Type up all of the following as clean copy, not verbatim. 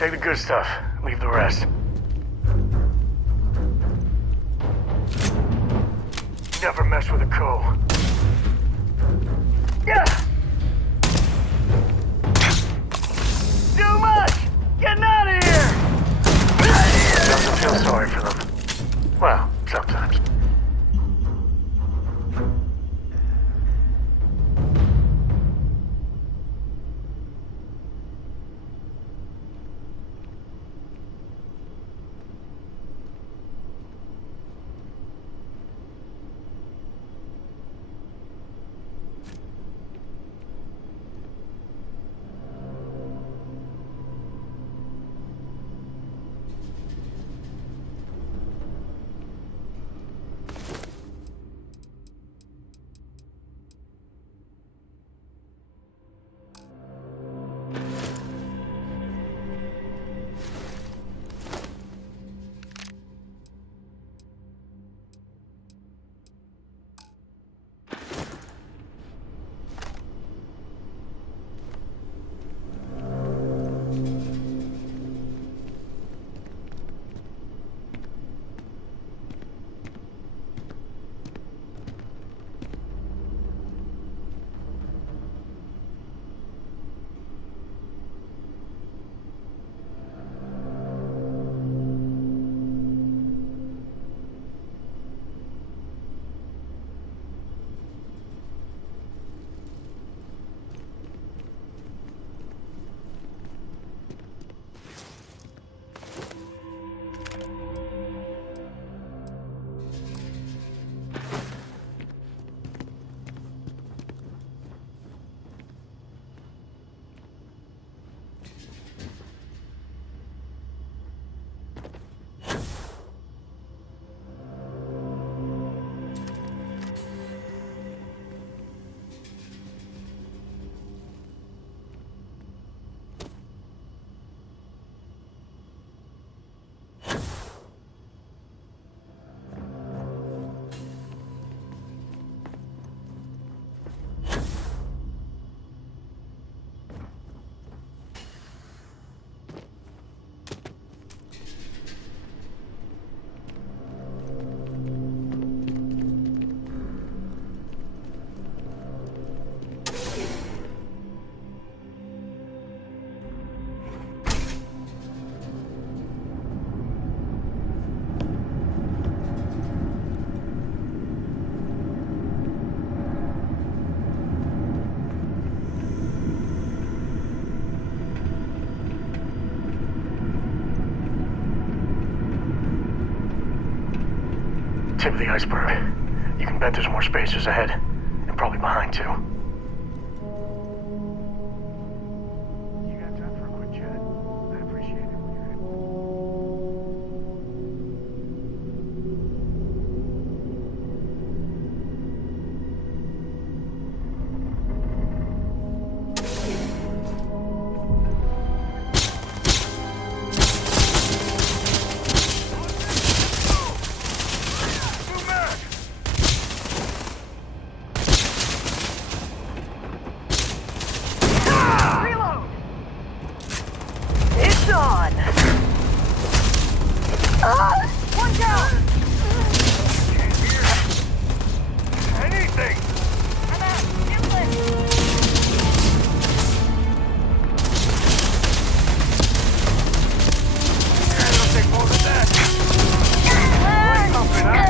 Take the good stuff. Leave the rest. Never mess with a co. Yeah! Too much! Getting out of here! Doesn't feel sorry for them. Well, sometimes. Tip of the iceberg. You can bet there's more spacers ahead, and probably behind too. You got time for a quick chat? I'd appreciate it when you're able. Watch out! Can't hear anything! I'm out. Inlet. It'll take more than that. Wake up and out.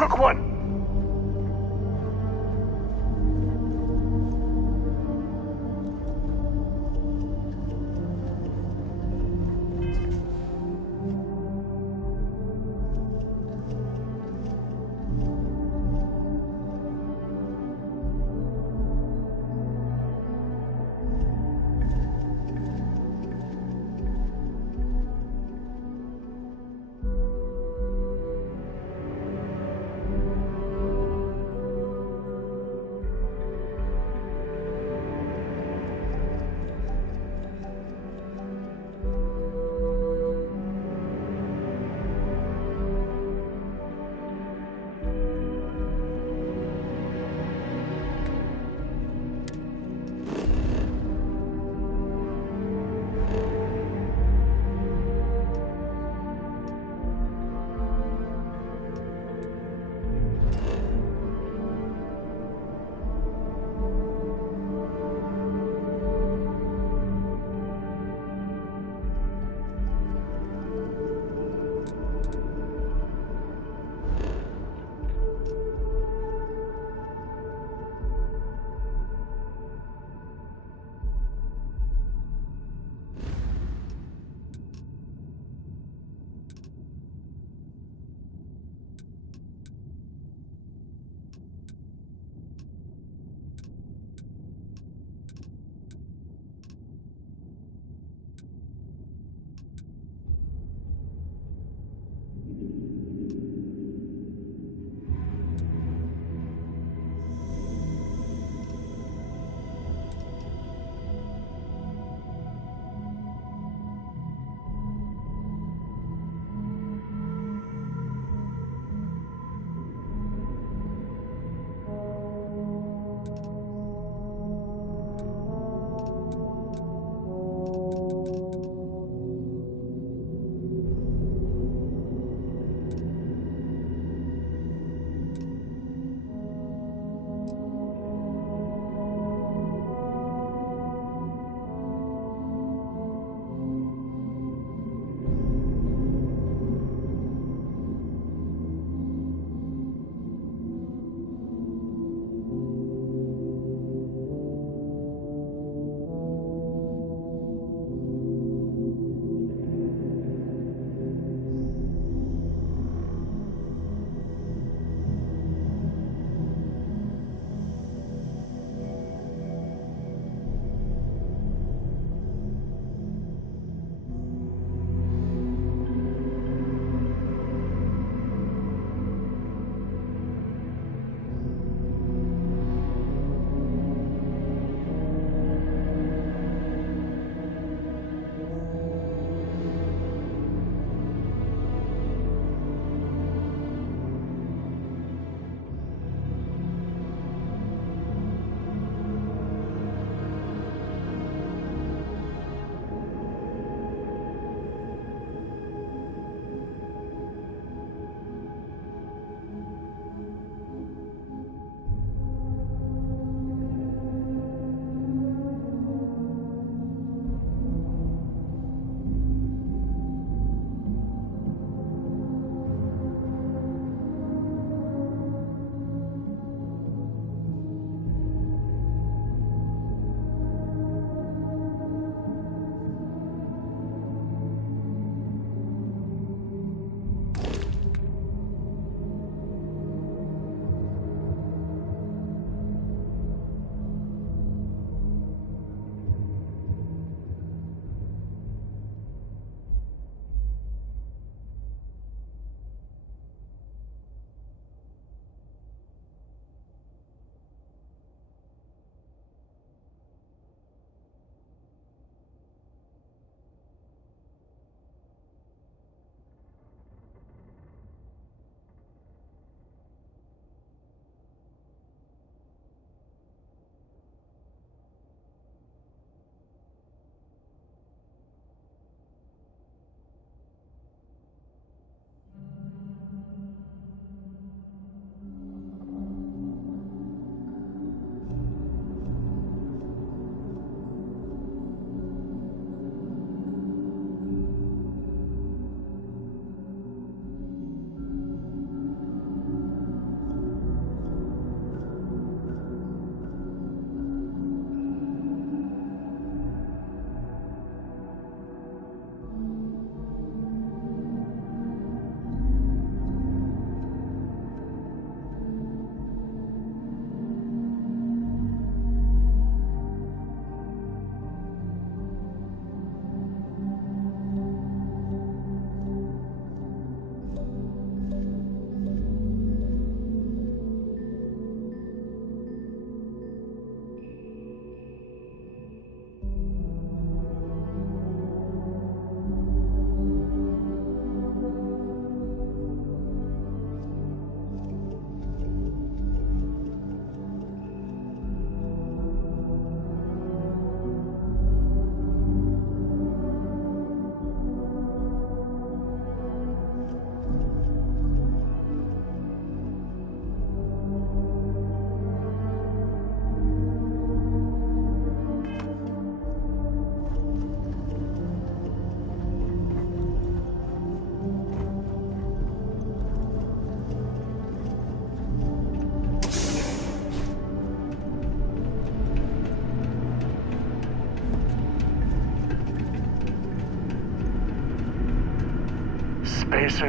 Took one!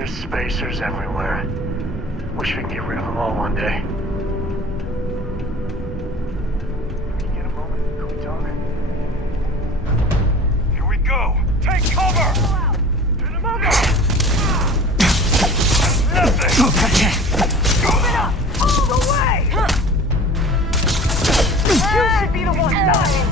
Spacers everywhere. Wish we could get rid of them all one day. Can you get a moment? Can we talk? Here we go! Take cover! Nothing! Open up! All the way! You should be the one dying!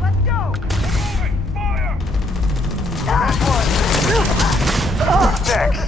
Let's go! Fire! Last one! Next!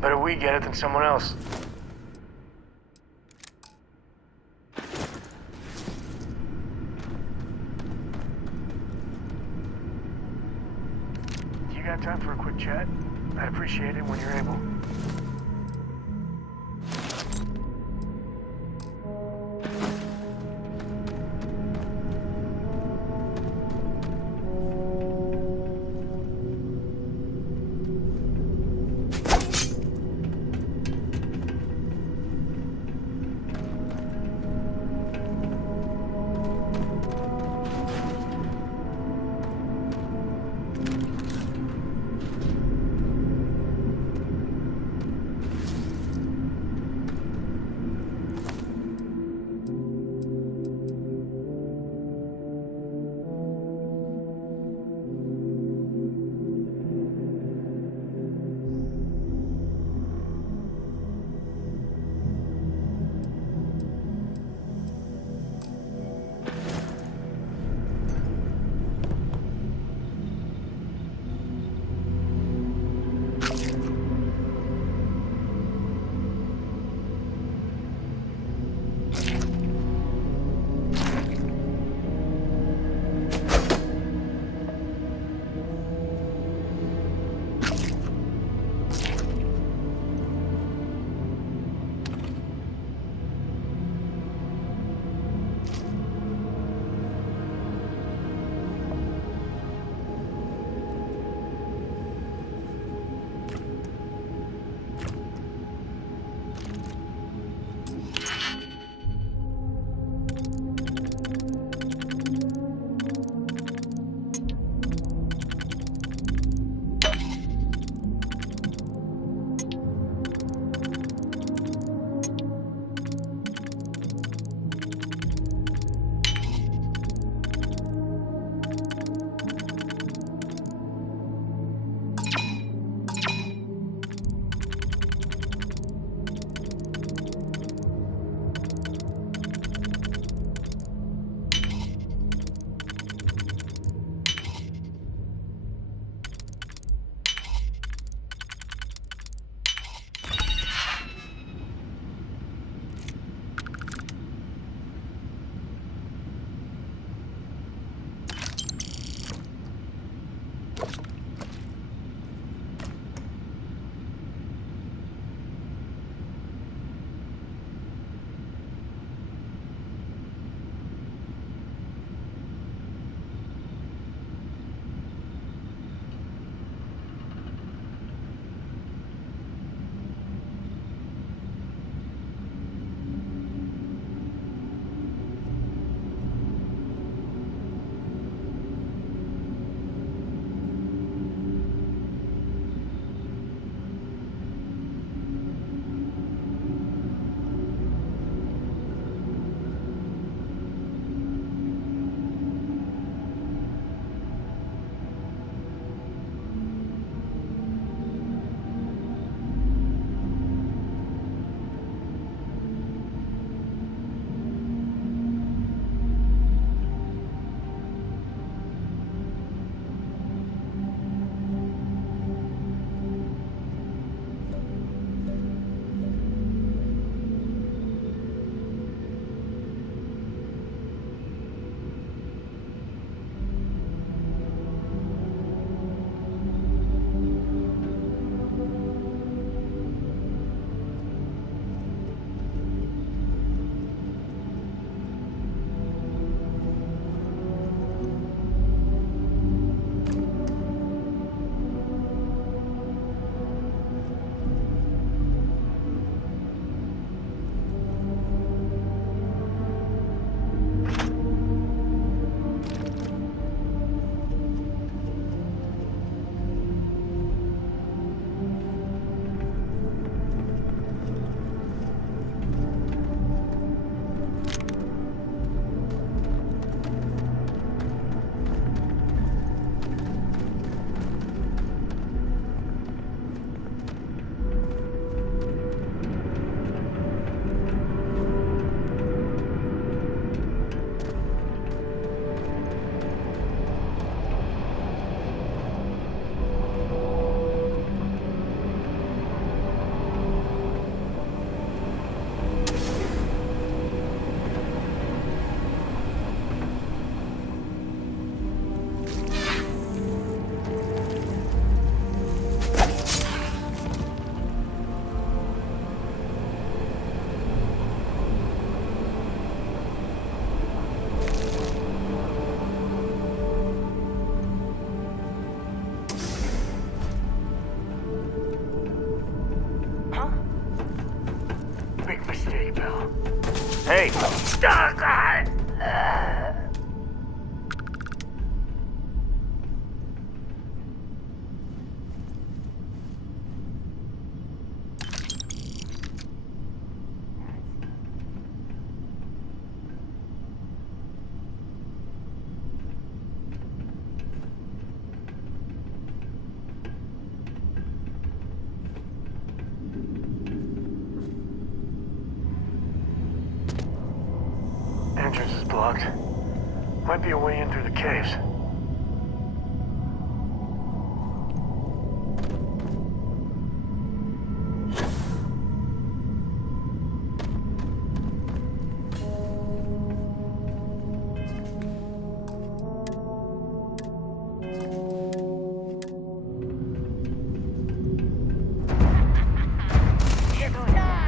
Better we get it than someone else. You got time for a quick chat? I'd appreciate it when you're able. Hey! Entrance is blocked. Might be a way in through the caves. It's time!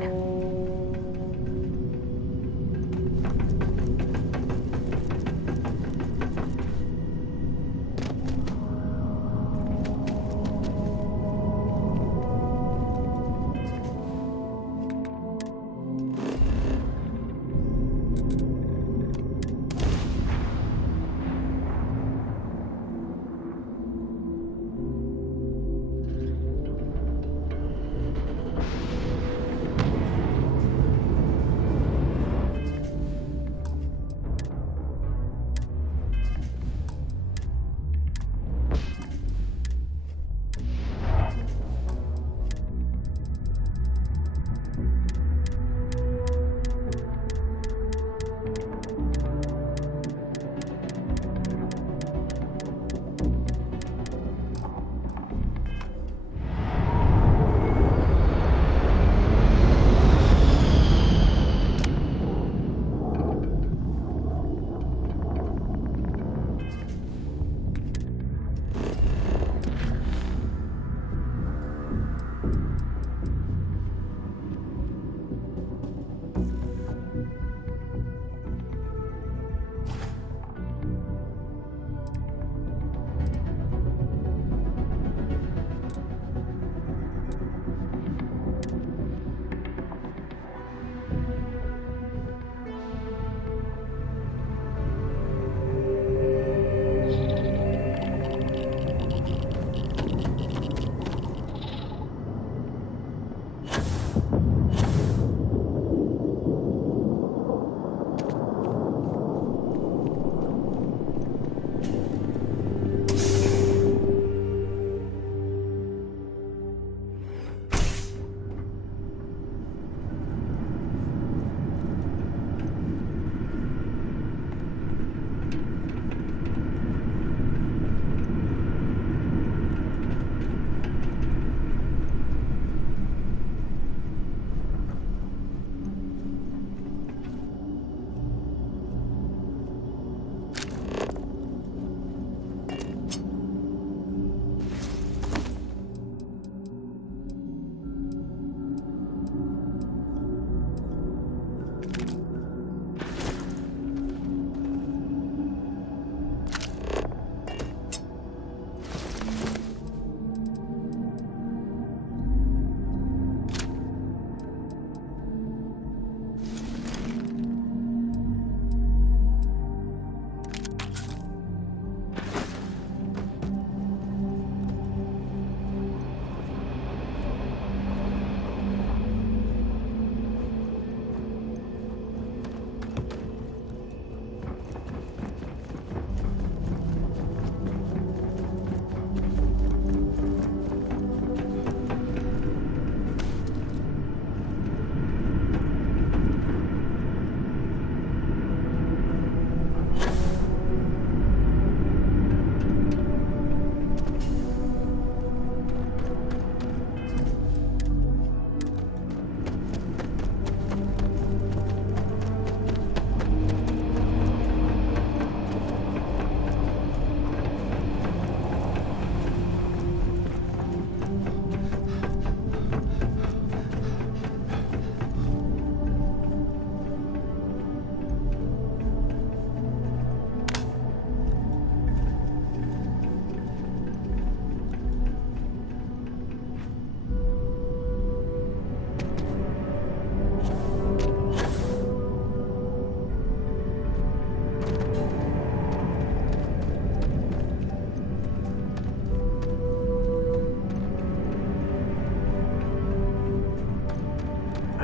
hard.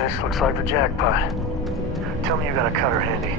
This looks like the jackpot. Tell me you got a cutter handy.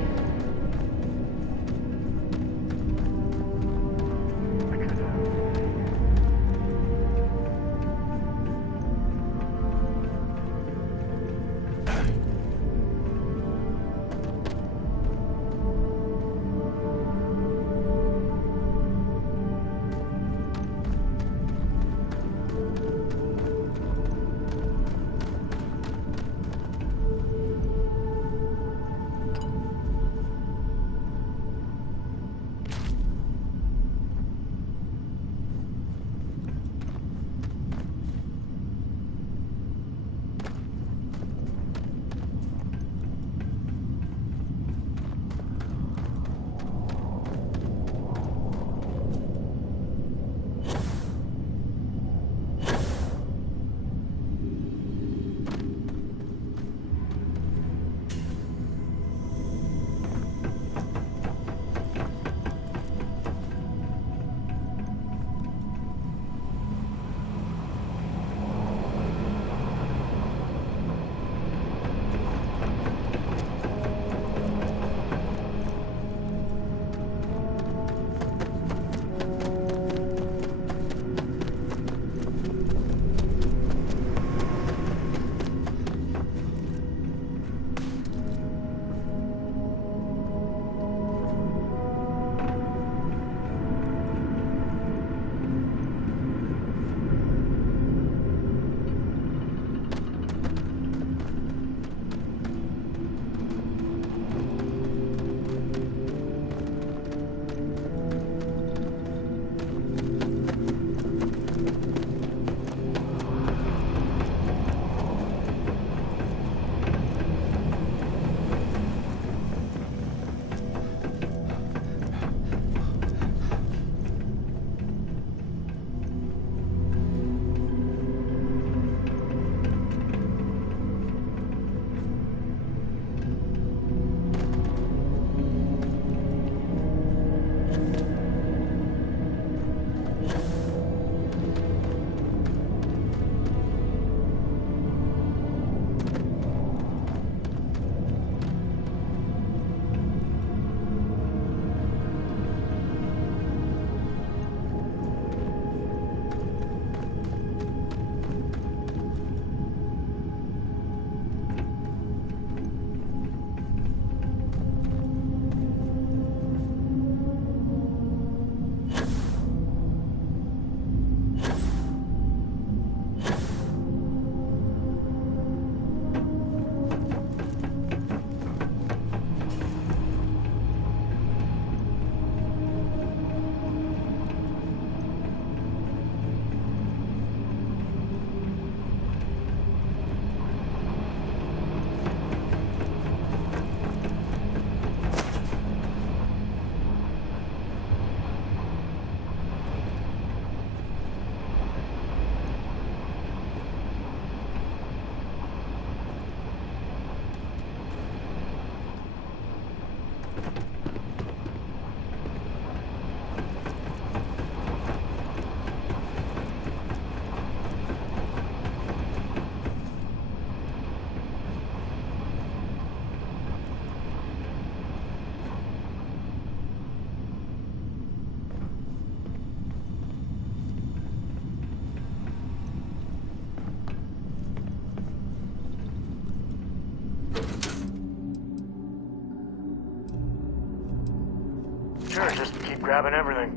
grabbing everything.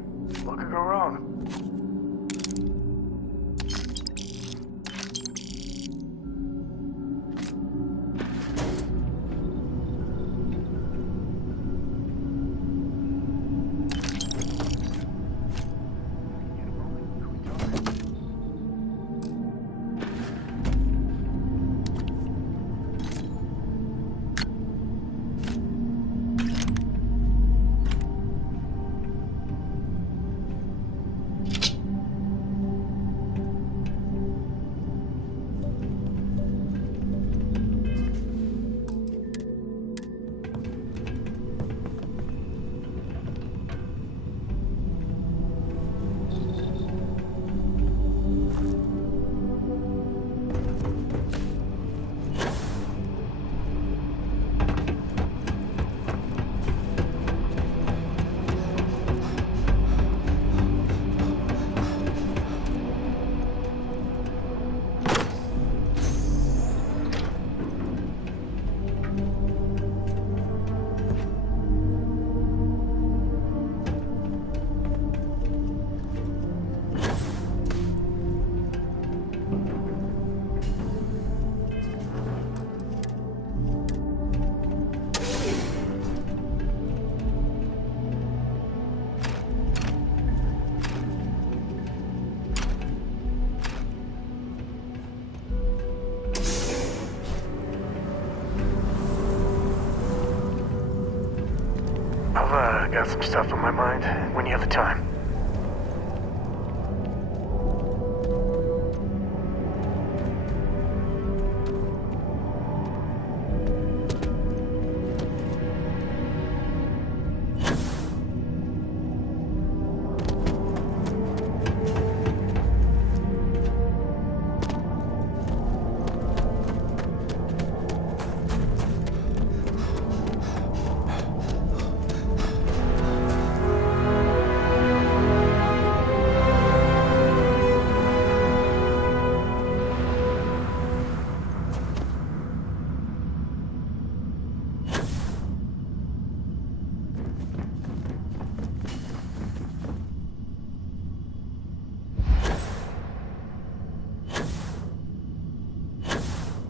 What could go wrong? I've got some stuff on my mind when you have the time.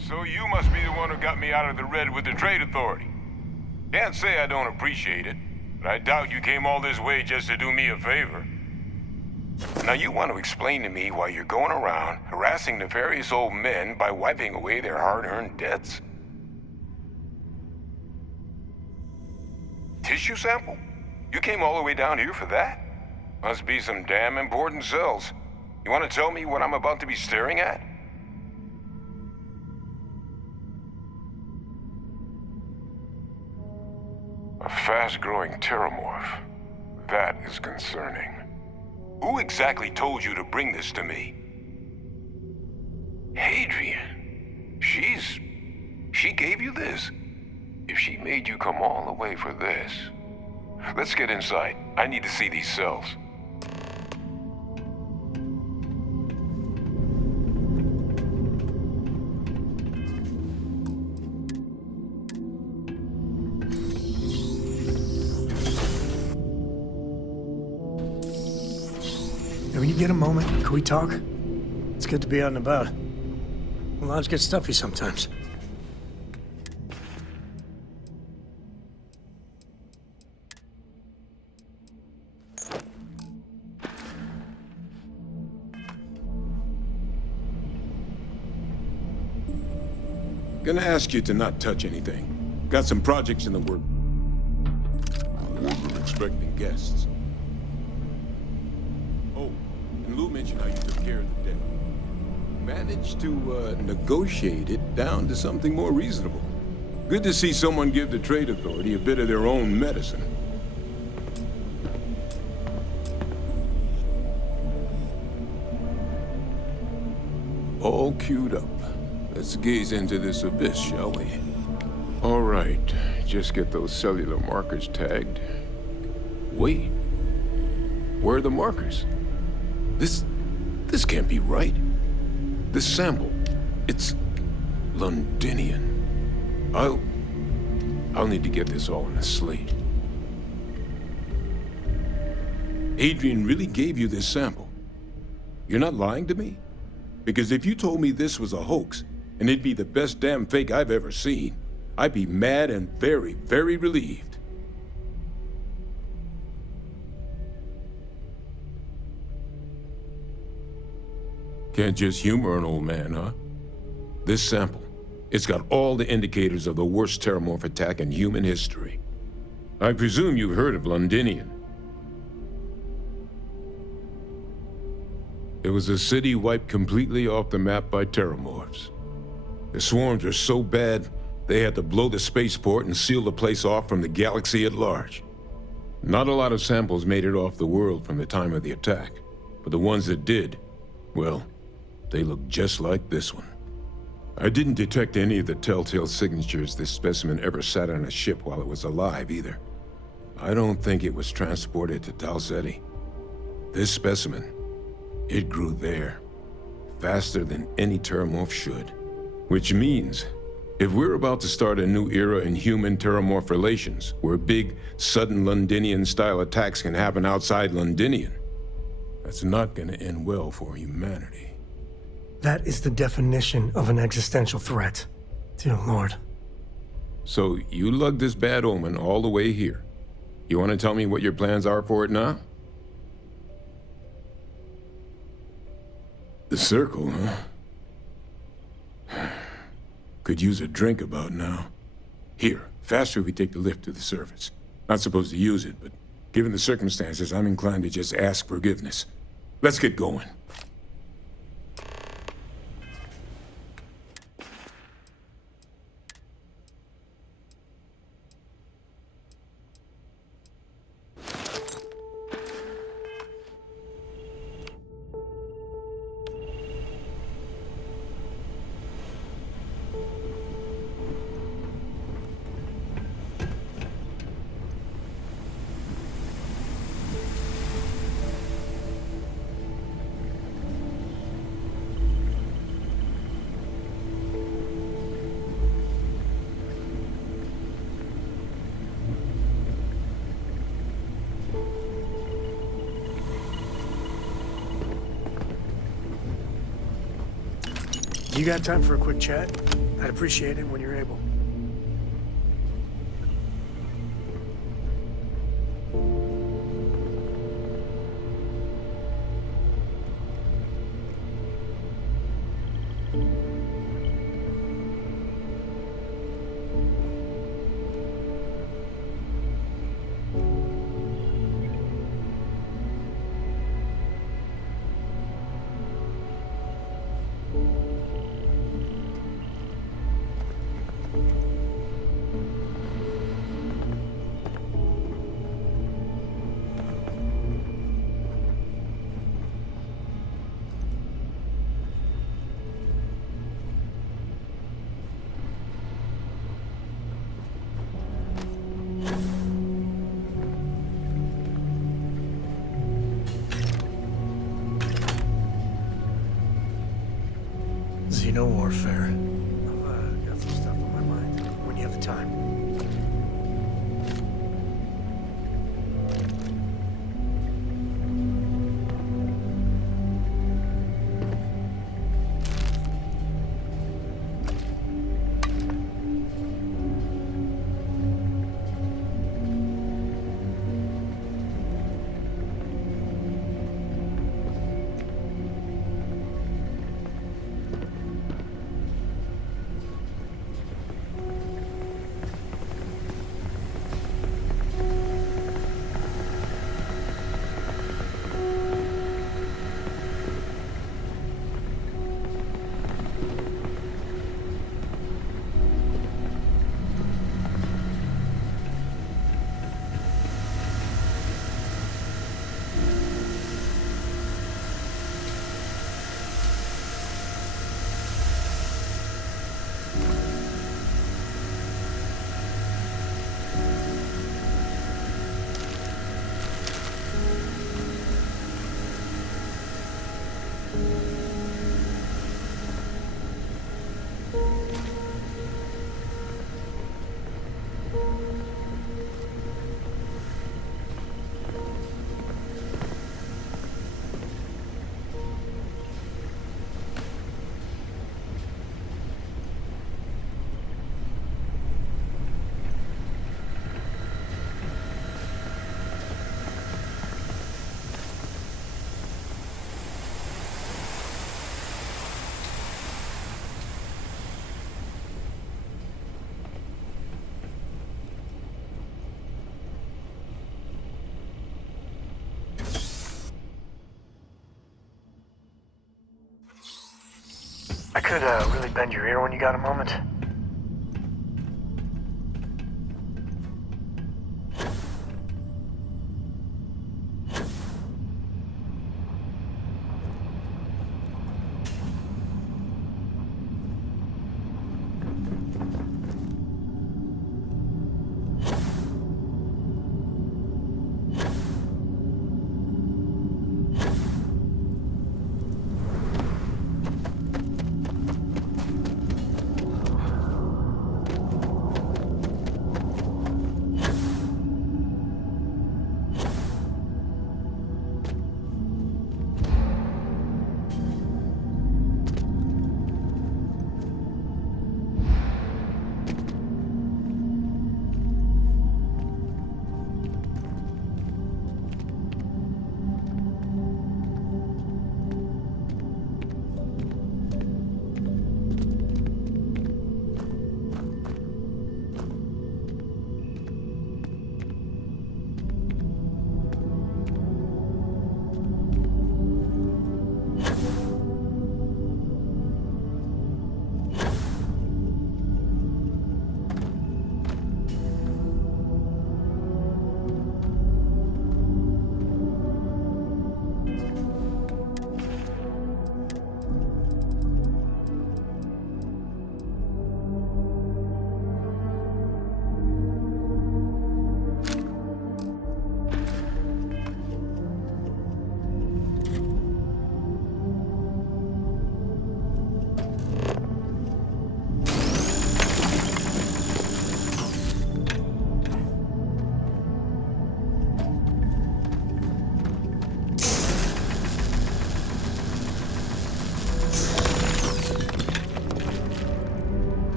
So you must be the one who got me out of the red with the trade authority. Can't say I don't appreciate it, but I doubt you came all this way just to do me a favor. Now you want to explain to me why you're going around harassing nefarious old men by wiping away their hard-earned debts? Tissue sample? You came all the way down here for that? Must be some damn important cells. You want to tell me what I'm about to be staring at? A fast-growing pteromorph. That is concerning. Who exactly told you to bring this to me? Hadrian. She gave you this? If she made you come all the way for this... Let's get inside. I need to see these cells. When you get a moment, can we talk? It's good to be out and about. Lives get stuffy sometimes. Gonna ask you to not touch anything. Got some projects in the work. We're expecting guests. Oh, and Lou mentioned how you took care of the debt. Managed to negotiate it down to something more reasonable. Good to see someone give the trade authority a bit of their own medicine. All queued up. Let's gaze into this abyss, shall we? All right, just get those cellular markers tagged. Wait, where are the markers? This can't be right. This sample, it's Londinian. I'll need to get this all in a slate. Adrian really gave you this sample. You're not lying to me? Because if you told me this was a hoax, and it'd be the best damn fake I've ever seen, I'd be mad and very, very relieved. Can't just humor an old man, huh? This sample, it's got all the indicators of the worst terramorph attack in human history. I presume you've heard of Londinian. It was a city wiped completely off the map by terramorphs. The swarms were so bad, they had to blow the spaceport and seal the place off from the galaxy at large. Not a lot of samples made it off the world from the time of the attack, but the ones that did, well, they look just like this one. I didn't detect any of the telltale signatures this specimen ever sat on a ship while it was alive, either. I don't think it was transported to Tal Ceti. This specimen, it grew there, faster than any terramorph should. Which means, if we're about to start a new era in human-terramorph relations, where big, sudden Londinian-style attacks can happen outside Londinian, that's not gonna end well for humanity. That is the definition of an existential threat. Dear Lord. So, you lugged this bad omen all the way here. You want to tell me what your plans are for it now? The circle, huh? Could use a drink about now. Here, faster if we take the lift to the surface. Not supposed to use it, but given the circumstances, I'm inclined to just ask forgiveness. Let's get going. You got time for a quick chat? I'd appreciate it when you're able. Xeno-warfare. I've got some stuff on my mind when you have the time. I could really bend your ear when you got a moment.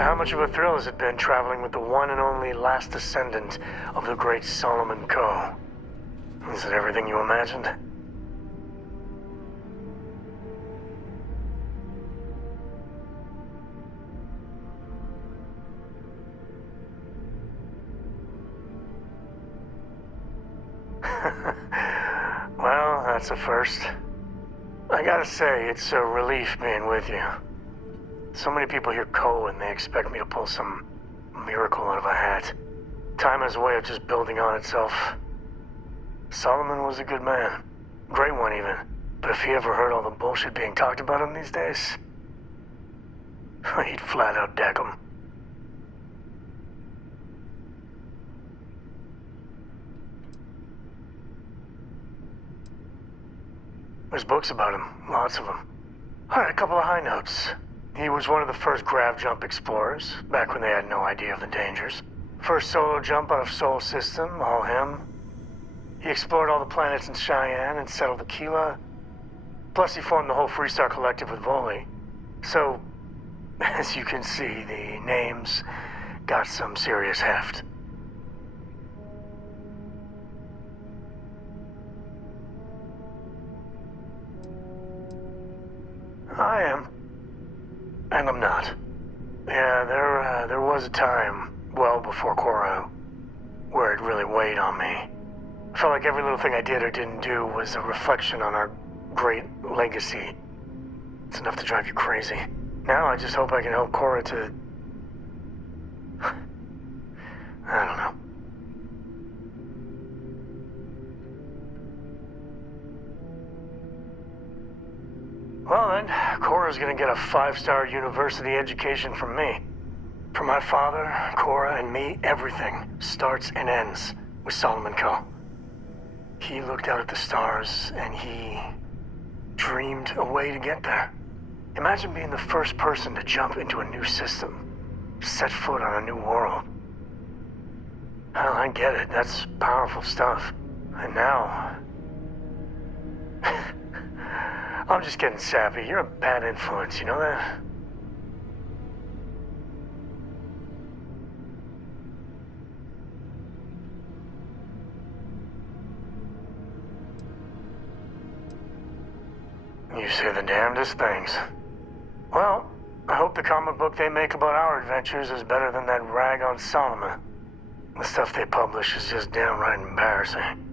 So how much of a thrill has it been traveling with the one and only last descendant of the great Solomon Coe? Is it everything you imagined? Well, that's a first. I gotta say, it's a relief being with you. So many people hear Coe and they expect me to pull some miracle out of a hat. Time has a way of just building on itself. Solomon was a good man. Great one, even. But if he ever heard all the bullshit being talked about him these days, he'd flat out deck him. There's books about him, lots of them. Alright, a couple of high notes. He was one of the first grav jump explorers, back when they had no idea of the dangers. First solo jump out of Sol System, all him. He explored all the planets in Cheyenne and settled Aquila. Plus he formed the whole Freestar Collective with Voli. So, as you can see, the names got some serious heft. I am. And I'm not. Yeah, there was a time, well before Cora, where it really weighed on me. I felt like every little thing I did or didn't do was a reflection on our great legacy. It's enough to drive you crazy. Now I just hope I can help Cora to... I don't know. Well then, Cora's gonna get a 5-star university education from me. For my father, Cora, and me, everything starts and ends with Solomon Coe. He looked out at the stars, and he dreamed a way to get there. Imagine being the first person to jump into a new system, set foot on a new world. Well, I get it, that's powerful stuff. And now... I'm just getting sappy. You're a bad influence, you know that? You say the damnedest things. Well, I hope the comic book they make about our adventures is better than that rag on Solomon. The stuff they publish is just downright embarrassing.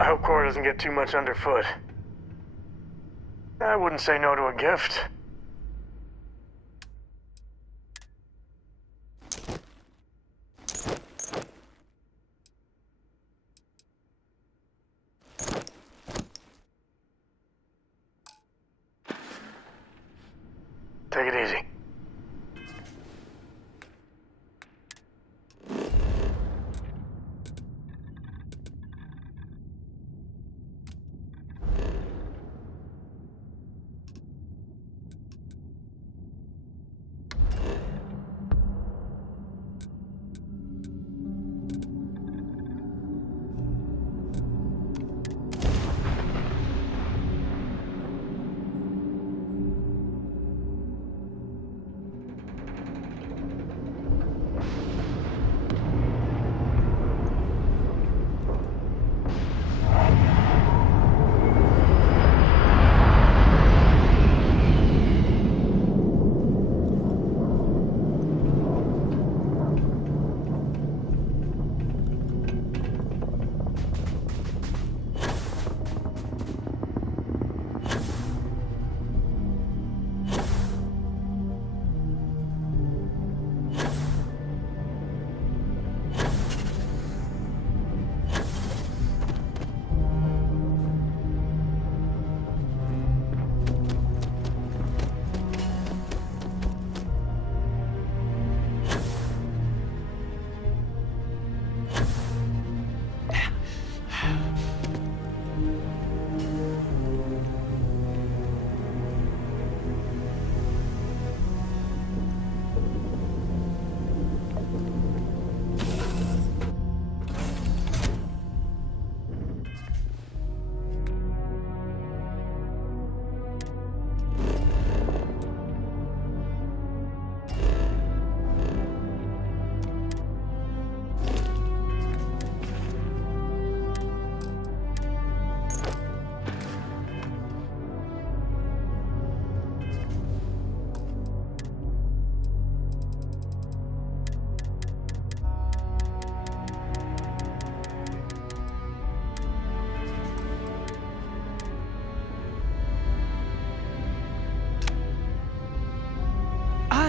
I hope Cora doesn't get too much underfoot. I wouldn't say no to a gift. Take it easy.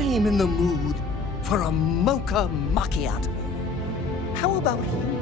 I'm in the mood for a mocha macchiato. How about you?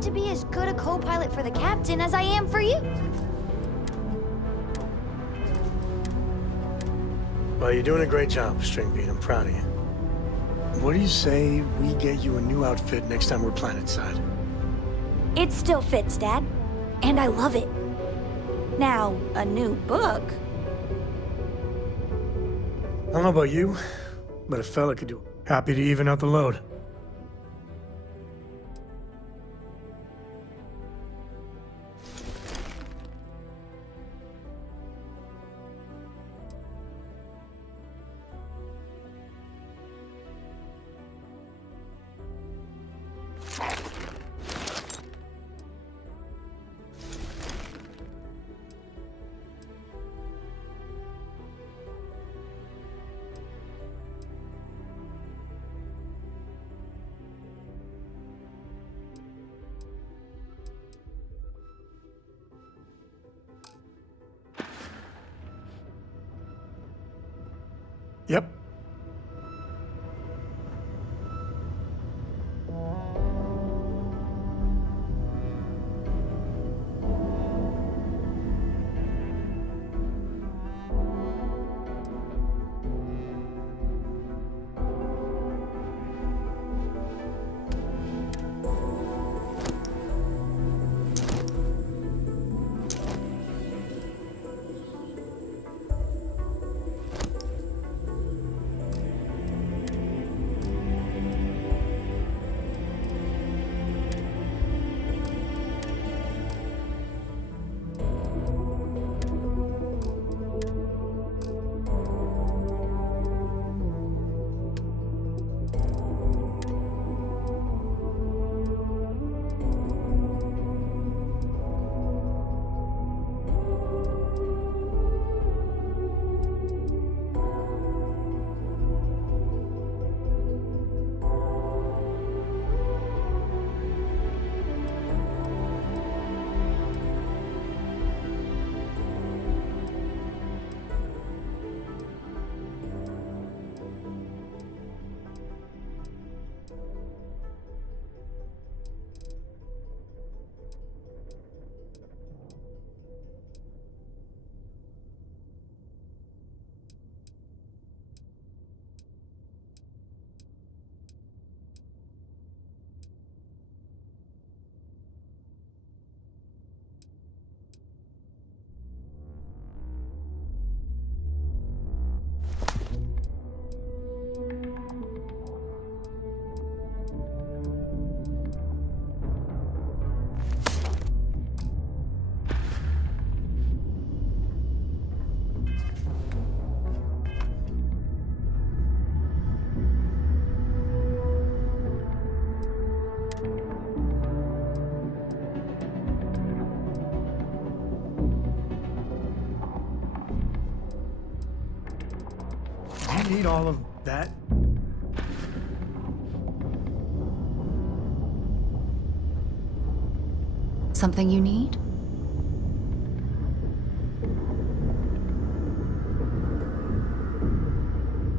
To be as good a co-pilot for the captain as I am for you. Well, you're doing a great job, Stringbean. I'm proud of you. What do you say we get you a new outfit next time we're planetside? It still fits, Dad. And I love it. Now, a new book. I don't know about you, but a fella could do. Happy to even out the load. need all of that? Something you need?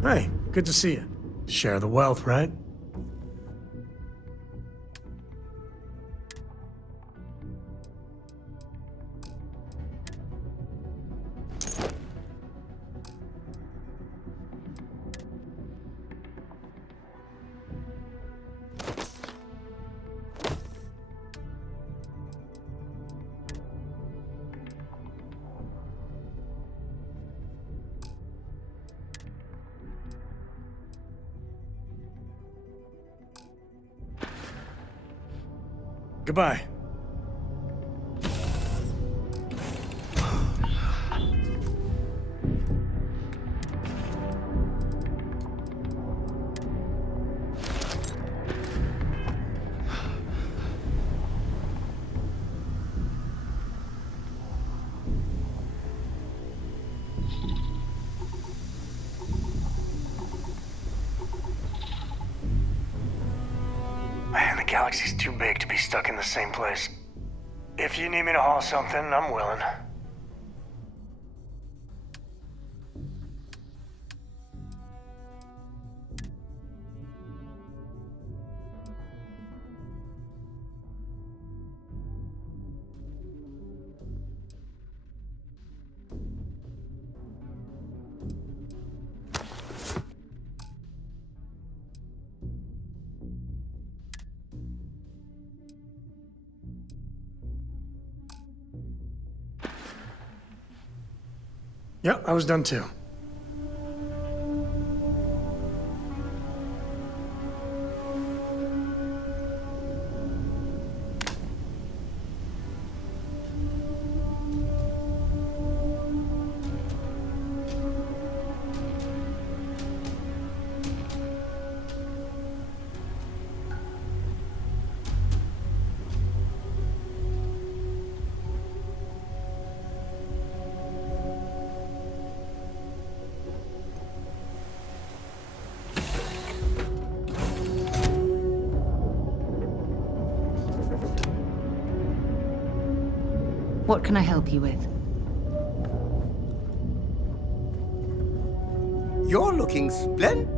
Hey, good to see you. Share the wealth, right? Goodbye. Man, the galaxy's too big to be stuck in the same place. If you need me to haul something, I'm willing. Yep, I was done too. What can I help you with? You're looking splendid.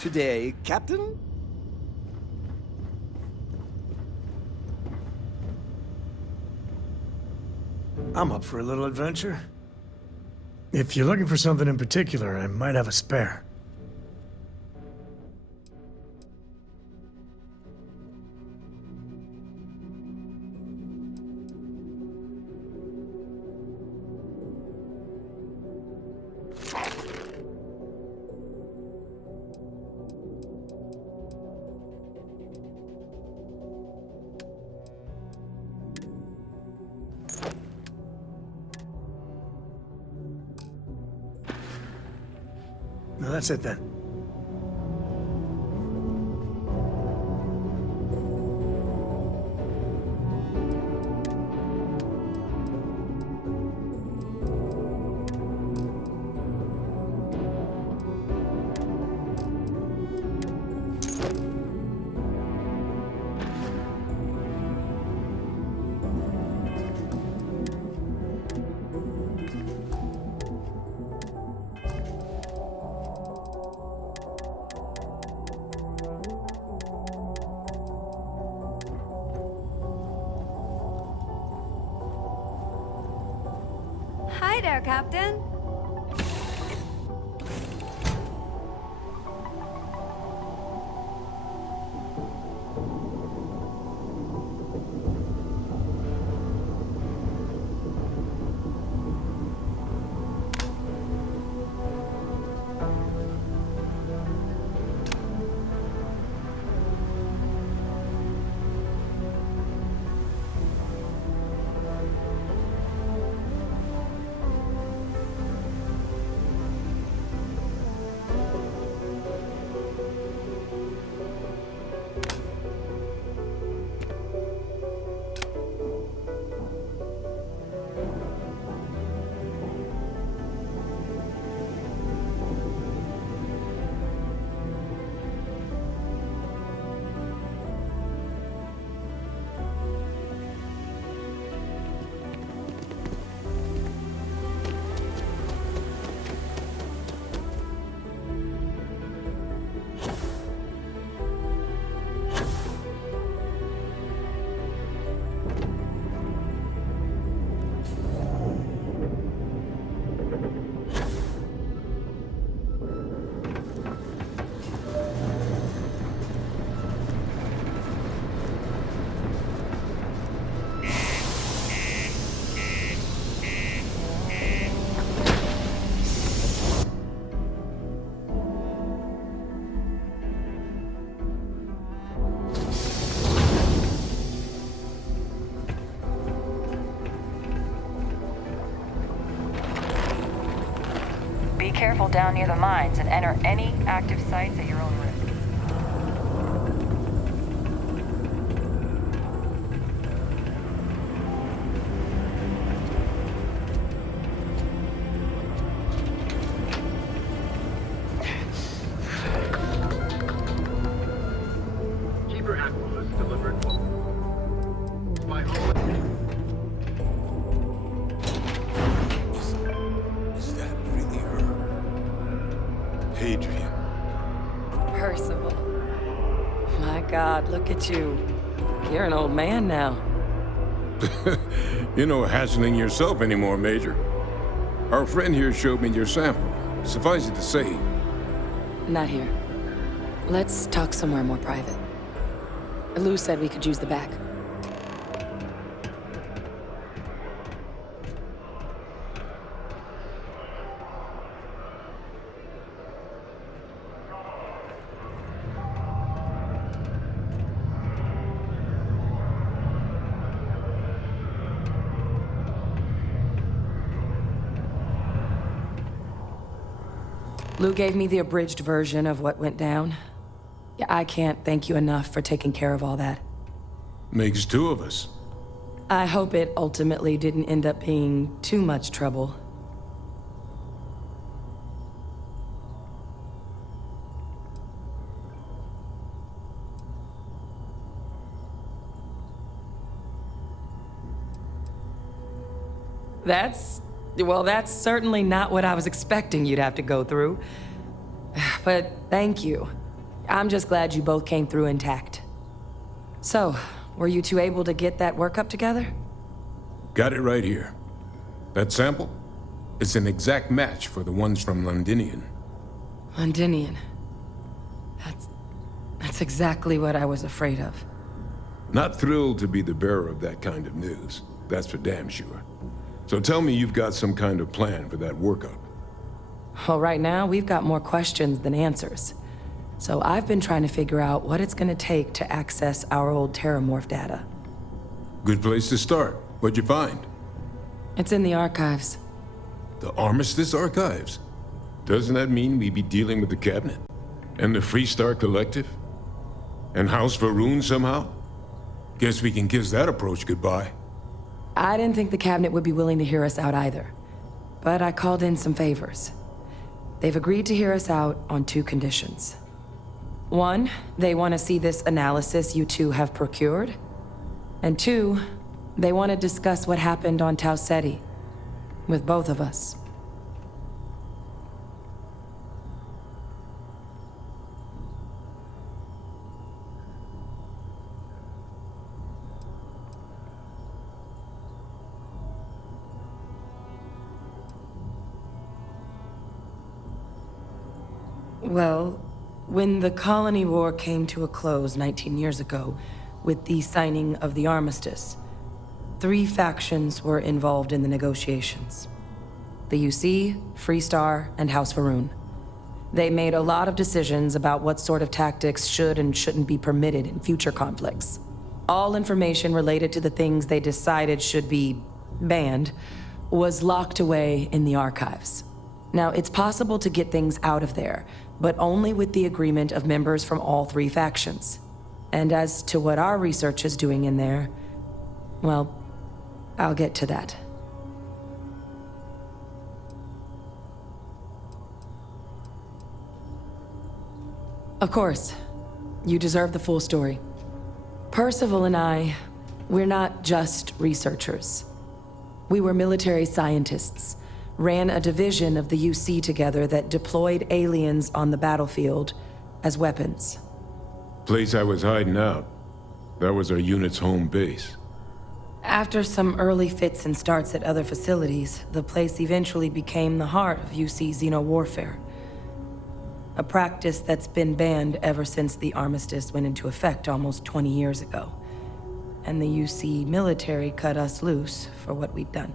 Today, Captain? I'm up for a little adventure. If you're looking for something in particular, I might have a spare. No, that's it then. Hi there, Captain. Be careful down near the mines and enter any active sites at your own risk. Keeper Aqua was delivered by all. Is that really her? Hadrian. Percival. My God, look at you. You're an old man now. You're no hassling yourself anymore, Major. Our friend here showed me your sample. Suffice it to say, Not here. Let's talk somewhere more private. Lou said we could use the back. Lou gave me the abridged version of what went down. Yeah, I can't thank you enough for taking care of all that. makes two of us. I hope it ultimately didn't end up being too much trouble. That's certainly not what I was expecting you'd have to go through. But thank you. I'm just glad you both came through intact. So, were you two able to get that workup together? Got it right here. That sample? It's an exact match for the ones from Londinian. Londinian. That's exactly what I was afraid of. Not thrilled to be the bearer of that kind of news. That's for damn sure. So tell me you've got some kind of plan for that workup. Well, right now, we've got more questions than answers. So I've been trying to figure out what it's gonna take to access our old Terramorph data. Good place to start. What'd you find? It's in the archives. The Armistice Archives? Doesn't that mean we'd be dealing with the Cabinet? And the Freestar Collective? And House Varun somehow? Guess we can kiss that approach goodbye. I didn't think the Cabinet would be willing to hear us out either. But I called in some favors. They've agreed to hear us out on two conditions. One, they want to see this analysis you two have procured. And two, they want to discuss what happened on Tau Ceti. With both of us. Well, when the colony war came to a close 19 years ago, with the signing of the armistice, 3 factions were involved in the negotiations. The UC, Freestar, and House Varun. They made a lot of decisions about what sort of tactics should and shouldn't be permitted in future conflicts. All information related to the things they decided should be banned was locked away in the archives. Now, it's possible to get things out of there, but only with the agreement of members from all 3 factions. And as to what our research is doing in there, well, I'll get to that. Of course, you deserve the full story. Percival and I, we're not just researchers. We were military scientists, ran a division of the UC together that deployed aliens on the battlefield as weapons. Place I was hiding out. That was our unit's home base. After some early fits and starts at other facilities, the place eventually became the heart of UC xeno-warfare. A practice that's been banned ever since the armistice went into effect almost 20 years ago. And the UC military cut us loose for what we'd done.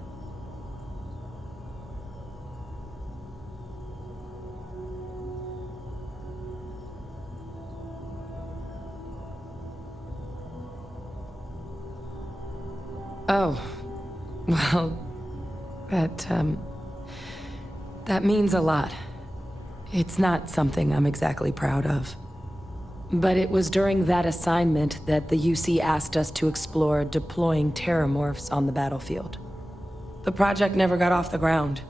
Oh, well, that means a lot. It's not something I'm exactly proud of. But it was during that assignment that the UC asked us to explore deploying terramorphs on the battlefield. The project never got off the ground,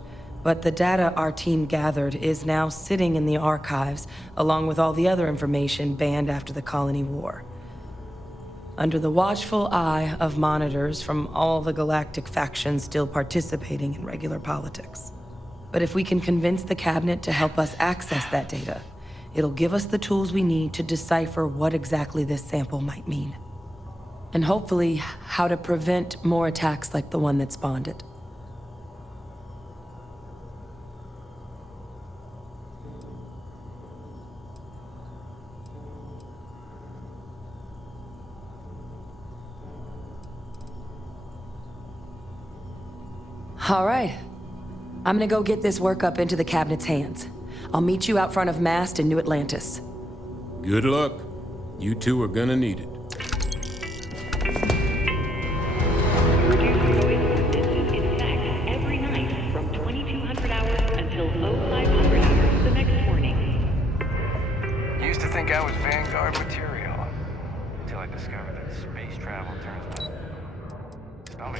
but the data our team gathered is now sitting in the archives, along with all the other information banned after the colony war. Under the watchful eye of monitors from all the galactic factions still participating in regular politics. But if we can convince the cabinet to help us access that data, it'll give us the tools we need to decipher what exactly this sample might mean. And hopefully, how to prevent more attacks like the one that spawned it. All right. I'm gonna go get this work up into the cabinet's hands. I'll meet you out front of Mast in New Atlantis. Good luck. You two are gonna need it. Every night from 2200 hours until 0500 hours the next morning. Used to think I was Vanguard material until I discovered that space travel turns my stomach.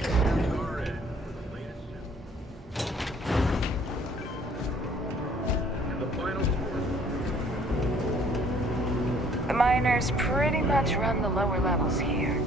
The miners pretty much run the lower levels here.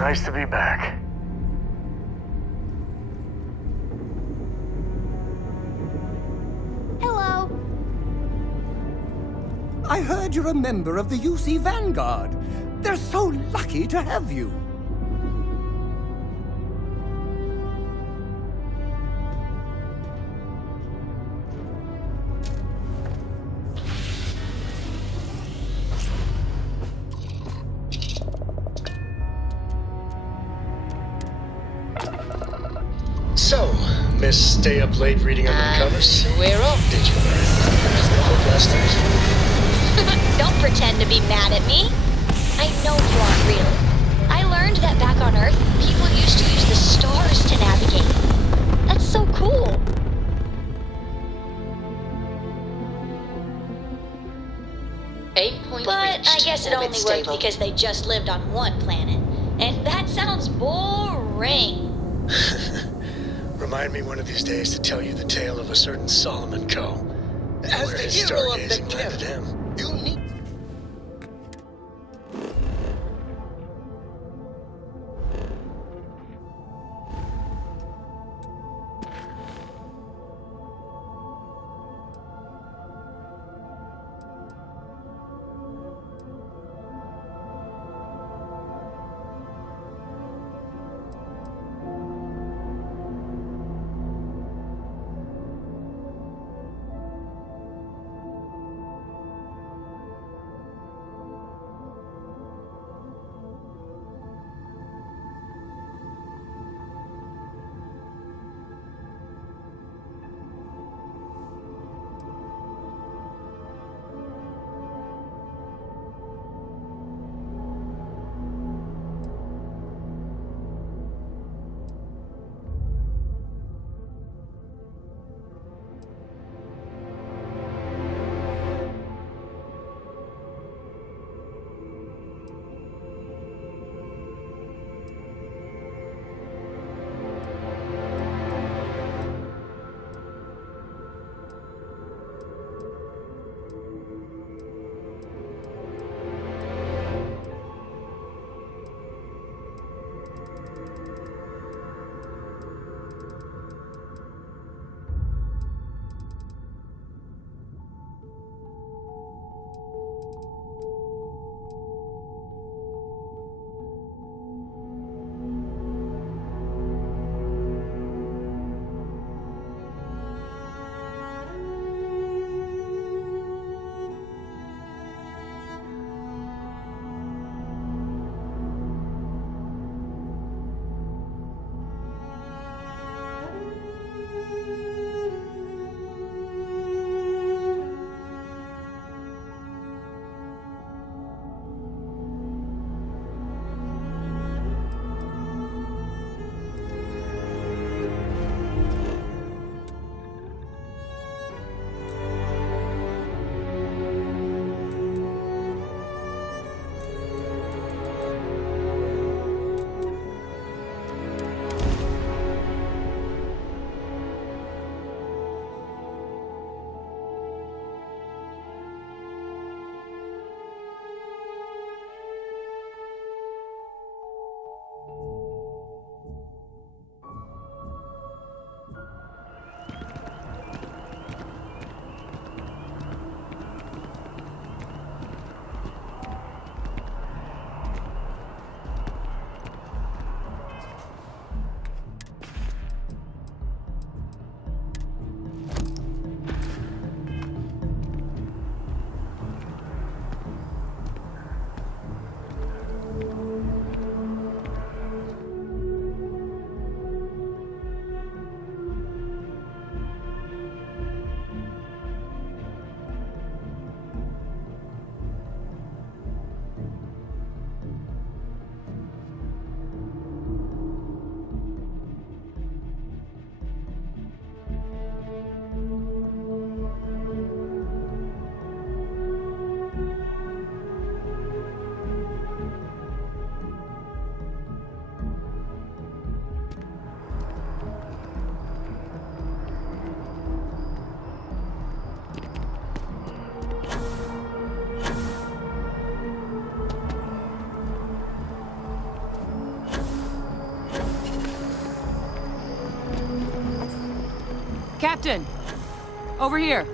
Nice to be back. Hello. I heard you're a member of the UC Vanguard. They're so lucky to have you. So, Miss Stay Up Late reading under the covers? We're off. Did you miss the book last night? Don't pretend to be mad at me. I know you aren't really. I learned that back on Earth, people used to use the stars to navigate. That's so cool. But I guess it only worked because they just lived on one planet. And that sounds boring. Remind me one of these days to tell you the tale of a certain Solomon Coe. As Where the his hero of the stargazing landed him. You need... Captain! Over here!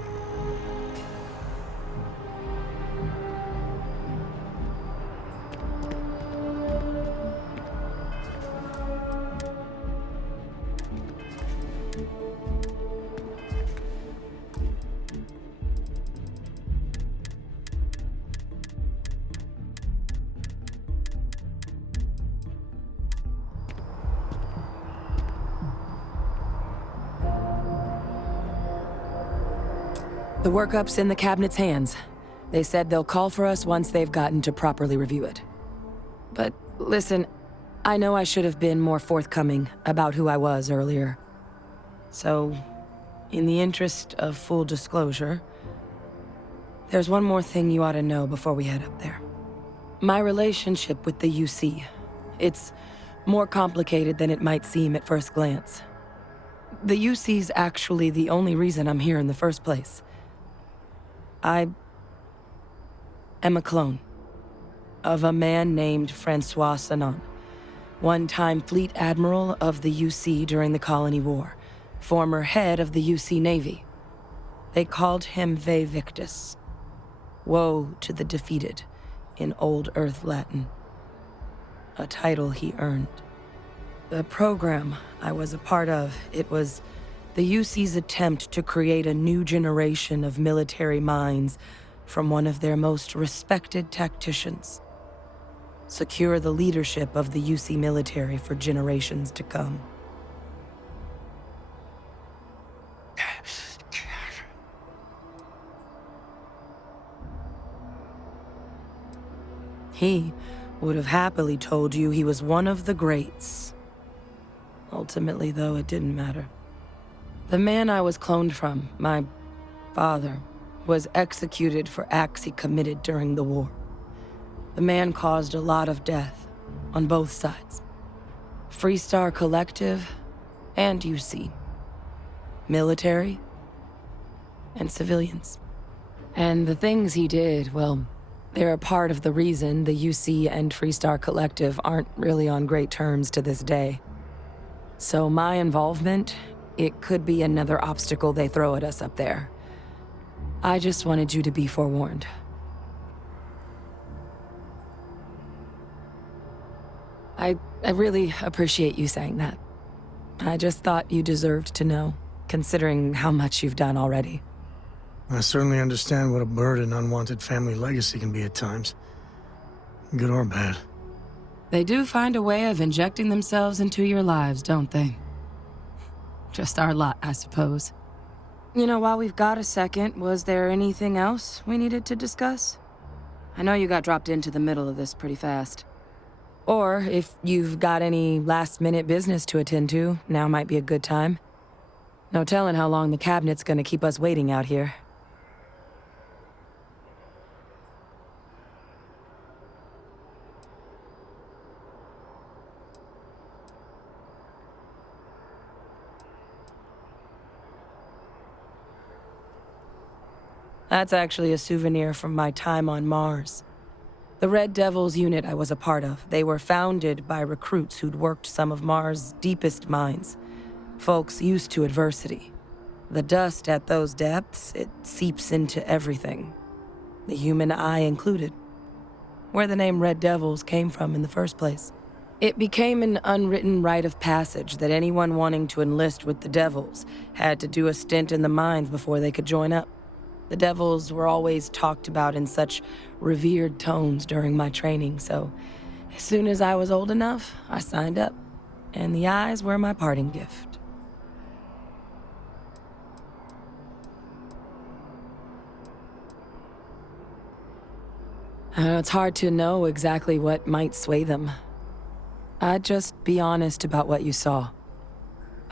The workup's in the cabinet's hands. They said they'll call for us once they've gotten to properly review it. But listen, I know I should have been more forthcoming about who I was earlier. So, in the interest of full disclosure, there's one more thing you ought to know before we head up there. My relationship with the UC. It's more complicated than it might seem at first glance. The UC's actually the only reason I'm here in the first place. I am a clone of a man named Francois Sanon, one-time fleet admiral of the UC during the Colony War, former head of the UC Navy. They called him Ve Victus, woe to the defeated, in Old Earth Latin, a title he earned. The program I was a part of, it was the UC's attempt to create a new generation of military minds from one of their most respected tacticians. Secure the leadership of the UC military for generations to come. He would have happily told you he was one of the greats. Ultimately, though, it didn't matter. The man I was cloned from, my father, was executed for acts he committed during the war. The man caused a lot of death, on both sides. Freestar Collective and UC. Military and civilians. And the things he did, well, they're a part of the reason the UC and Freestar Collective aren't really on great terms to this day. So my involvement, it could be another obstacle they throw at us up there. I just wanted you to be forewarned. I really appreciate you saying that. I just thought you deserved to know, considering how much you've done already. I certainly understand what a burden unwanted family legacy can be at times. Good or bad. They do find a way of injecting themselves into your lives, don't they? Just our lot, I suppose. You know, while we've got a second, was there anything else we needed to discuss? I know you got dropped into the middle of this pretty fast. Or, if you've got any last-minute business to attend to, now might be a good time. No telling how long the cabinet's gonna keep us waiting out here. That's actually a souvenir from my time on Mars. The Red Devils unit I was a part of, they were founded by recruits who'd worked some of Mars' deepest mines. Folks used to adversity. The dust at those depths, it seeps into everything. The human eye included. Where the name Red Devils came from in the first place. It became an unwritten rite of passage that anyone wanting to enlist with the Devils had to do a stint in the mines before they could join up. The Devils were always talked about in such revered tones during my training, so as soon as I was old enough, I signed up. And the eyes were my parting gift. It's hard to know exactly what might sway them. I'd just be honest about what you saw.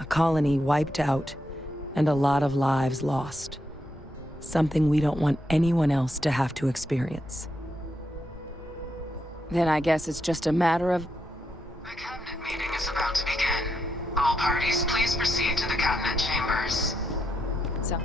A colony wiped out, and a lot of lives lost. Something we don't want anyone else to have to experience. Then I guess it's just a matter of... The cabinet meeting is about to begin. All parties, please proceed to the cabinet chambers. So...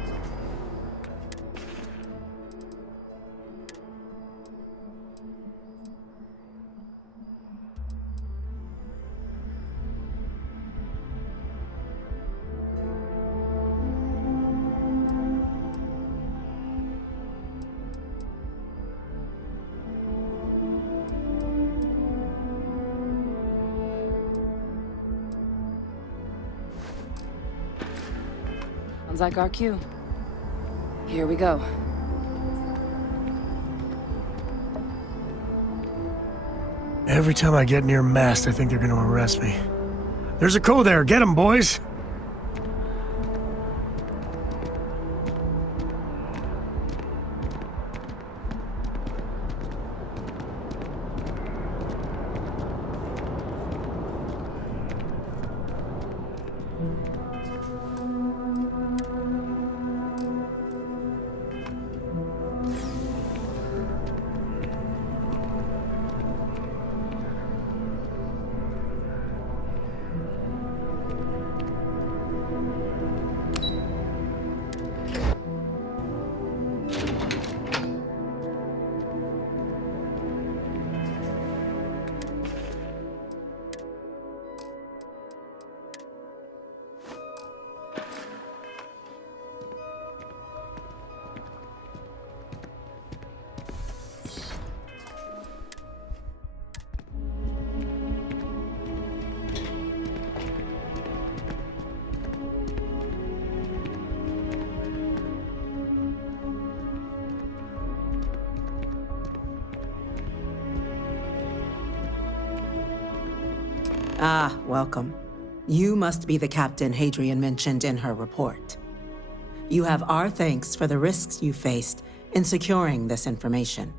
Sounds like our cue. Here we go. Every time I get near mast, I think they're gonna arrest me. There's a code there. Get him, boys! Ah, welcome. You must be the captain Hadrian mentioned in her report. You have our thanks for the risks you faced in securing this information.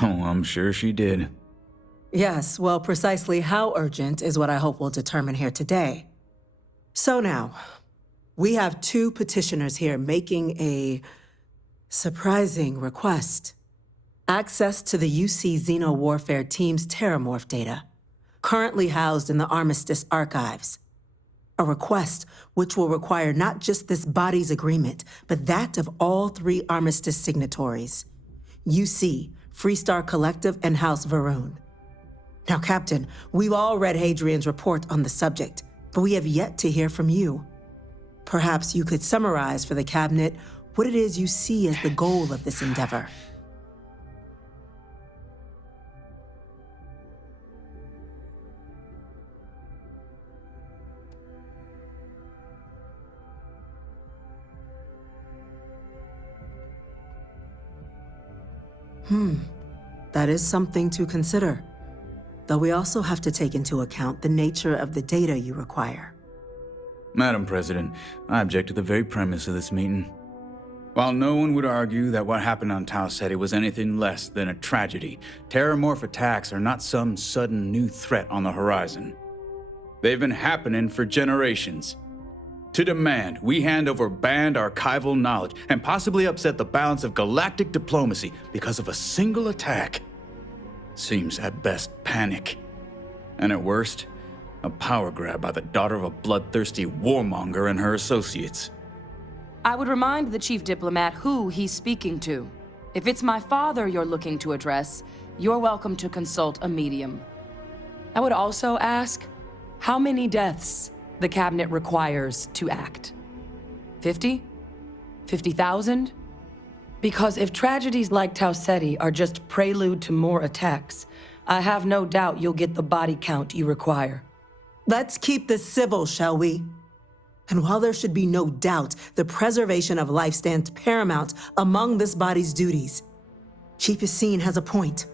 Oh, I'm sure she did. Yes, well, precisely how urgent is what I hope we'll determine here today. So now, we have two petitioners here making a surprising request. Access to the UC Xeno Warfare Team's Terramorph data, currently housed in the Armistice archives. A request which will require not just this body's agreement, but that of all 3 Armistice signatories. UC, Freestar Collective, and House Varun. Now, Captain, we've all read Hadrian's report on the subject, but we have yet to hear from you. Perhaps you could summarize for the Cabinet what it is you see as the goal of this endeavor. That is something to consider. Though we also have to take into account the nature of the data you require. Madam President, I object to the very premise of this meeting. While no one would argue that what happened on Tau Ceti was anything less than a tragedy, Terramorph attacks are not some sudden new threat on the horizon. They've been happening for generations. To demand we hand over banned archival knowledge and possibly upset the balance of galactic diplomacy because of a single attack seems at best panic, and at worst, a power grab by the daughter of a bloodthirsty warmonger and her associates. I would remind the chief diplomat who he's speaking to. If it's my father you're looking to address, you're welcome to consult a medium. I would also ask how many deaths the Cabinet requires to act. 50? 50,000? Because if tragedies like Tau Ceti are just prelude to more attacks, I have no doubt you'll get the body count you require. Let's keep this civil, shall we? And while there should be no doubt the preservation of life stands paramount among this body's duties, Chief Yassine has a point.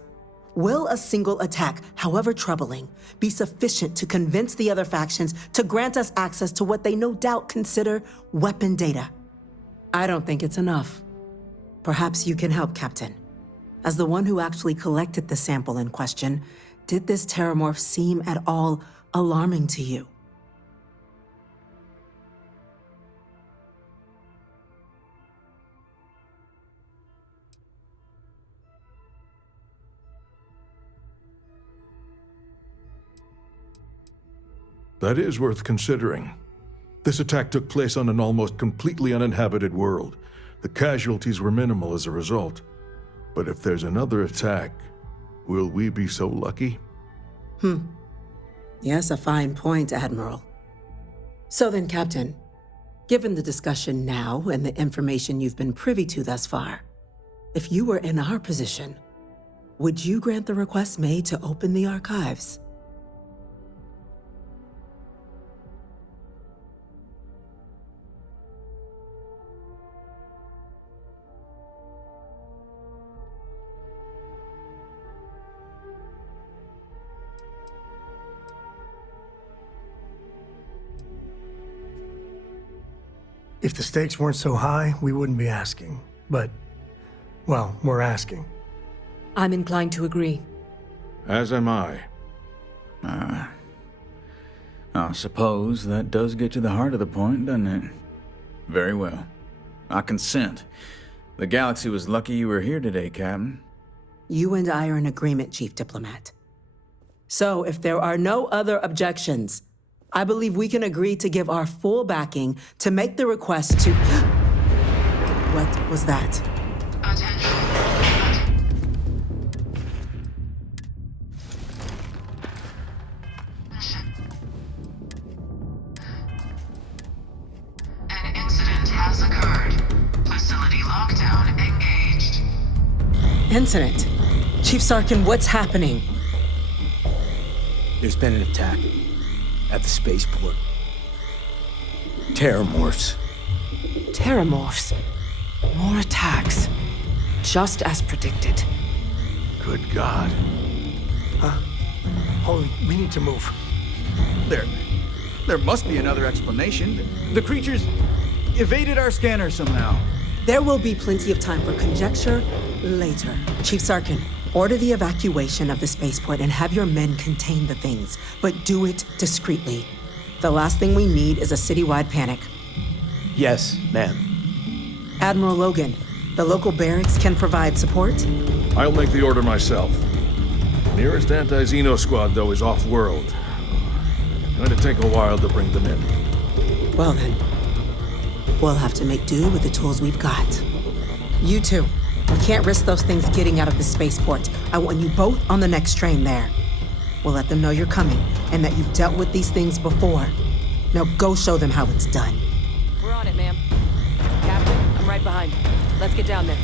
Will a single attack, however troubling, be sufficient to convince the other factions to grant us access to what they no doubt consider weapon data? I don't think it's enough. Perhaps you can help, Captain. As the one who actually collected the sample in question, did this Terramorph seem at all alarming to you? That is worth considering. This attack took place on an almost completely uninhabited world. The casualties were minimal as a result. But if there's another attack, will we be so lucky? Yes, a fine point, Admiral. So then, Captain, given the discussion now and the information you've been privy to thus far, if you were in our position, would you grant the request made to open the archives? If the stakes weren't so high, we wouldn't be asking. But, well, we're asking. I'm inclined to agree. As am I. I suppose that does get to the heart of the point, doesn't it? Very well. I consent. The galaxy was lucky you were here today, Captain. You and I are in agreement, Chief Diplomat. So, if there are no other objections, I believe we can agree to give our full backing to make the request to... What was that? An incident has occurred. Facility lockdown engaged. Incident? Chief Sarkin, what's happening? There's been an attack at the spaceport. Terramorphs. Terramorphs. More attacks. Just as predicted. Good God. Holy, we need to move. There must be another explanation. The creatures evaded our scanner somehow. There will be plenty of time for conjecture later. Chief Sarkin, order the evacuation of the spaceport and have your men contain the things, but do it discreetly. The last thing we need is a citywide panic. Yes, ma'am. Admiral Logan, the local barracks can provide support? I'll make the order myself. Nearest anti-Xeno squad, though, is off-world. Going to take a while to bring them in. Well then, we'll have to make do with the tools we've got. You two, we can't risk those things getting out of the spaceport. I want you both on the next train there. We'll let them know you're coming and that you've dealt with these things before. Now go show them how it's done. We're on it, ma'am. Captain, I'm right behind you. Let's get down there.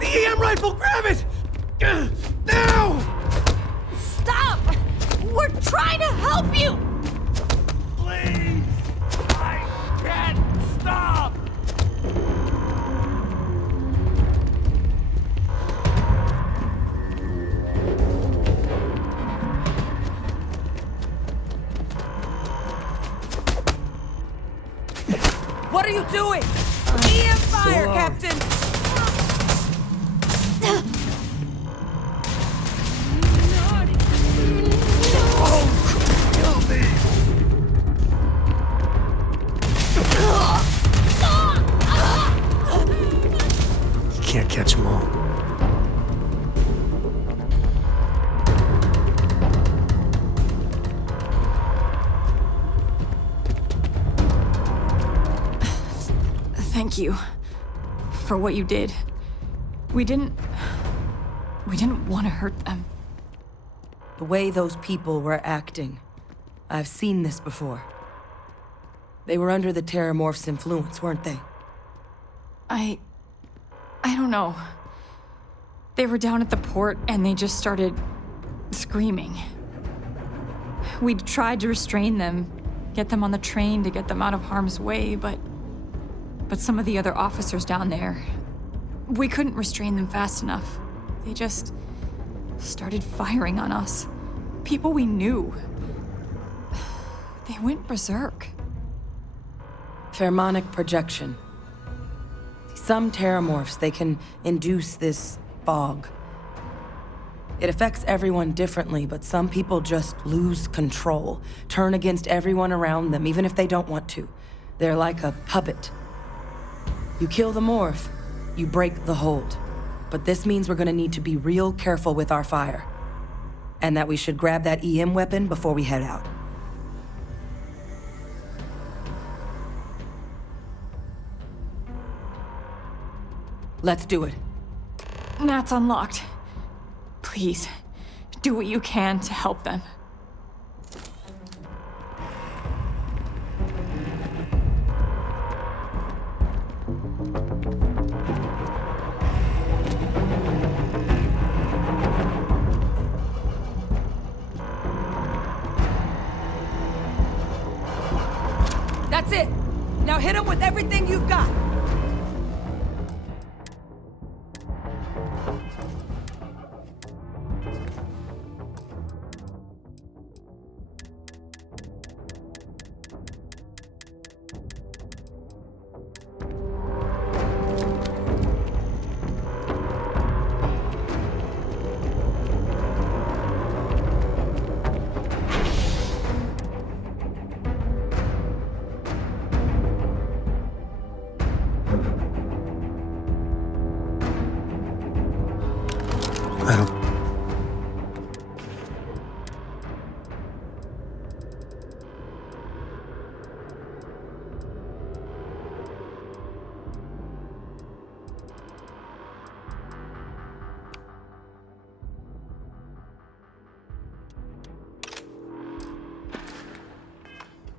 The EM rifle, grab it! Now! Stop! We're trying to help you! Please! I can't stop! What are you doing? EM fire, Captain! You can't catch them all. Thank you for what you did. We didn't want to hurt them. The way those people were acting. I've seen this before. They were under the Terramorph's influence, weren't they? I don't know. They were down at the port and they just started screaming. We tried to restrain them, get them on the train to get them out of harm's way, but some of the other officers down there, we couldn't restrain them fast enough. They just started firing on us. People we knew. They went berserk. Pheromonic projection. Some Terramorphs, they can induce this fog. It affects everyone differently, but some people just lose control, turn against everyone around them, even if they don't want to. They're like a puppet. You kill the morph, you break the hold. But this means we're gonna need to be real careful with our fire. and that we should grab that EM weapon before we head out. Let's do it. Nat's unlocked. Please, do what you can to help them. That's it! Now hit him with everything you've got!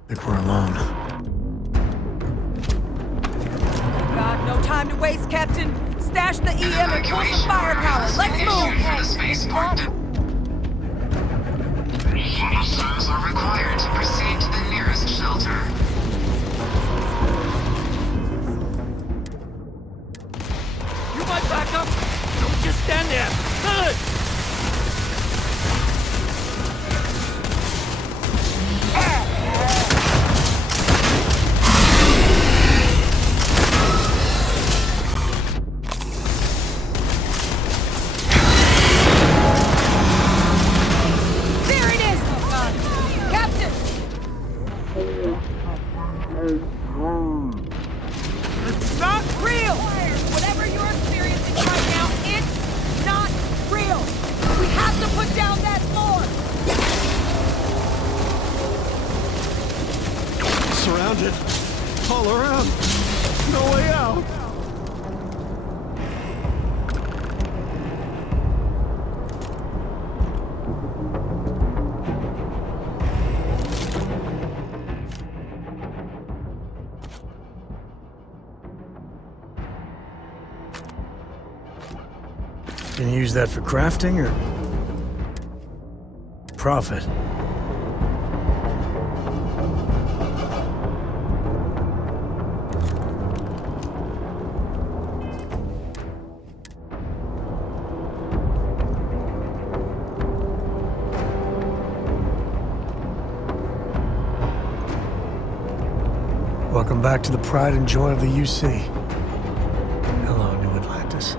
I think we're alone. God, no time to waste, Captain. Stash the EM and pull some firepower. Let's move! Officers are required to proceed to the nearest shelter. You might back up! Don't just stand there! Good! There it is! Oh, God. Captain! It's not real! Whatever you're experiencing right now, it's not real! We have to put down that floor! Surrounded. All around. No way out. Can you use that for crafting or profit? Welcome back to the pride and joy of the UC. Hello, New Atlantis.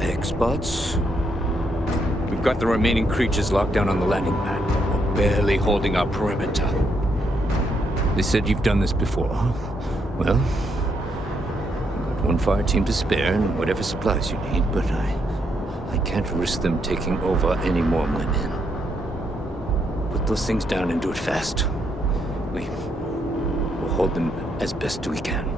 Experts? We've got the remaining creatures locked down on the landing pad. We're barely holding our perimeter. They said you've done this before. Well, I've got one fire team to spare and whatever supplies you need, but I can't risk them taking over any more of my men. Put those things down and do it fast. We'll hold them as best we can.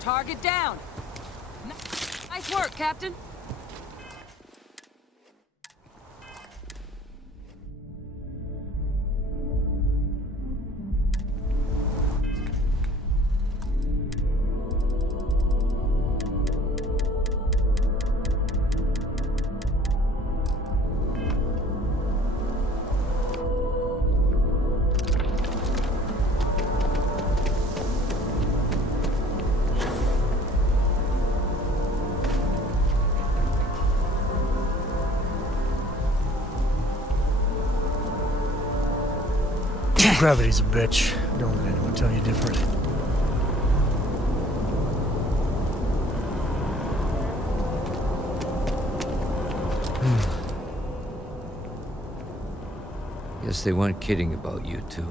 Target down. Nice work, Captain. Gravity's a bitch. Don't let anyone tell you different. Guess they weren't kidding about you two.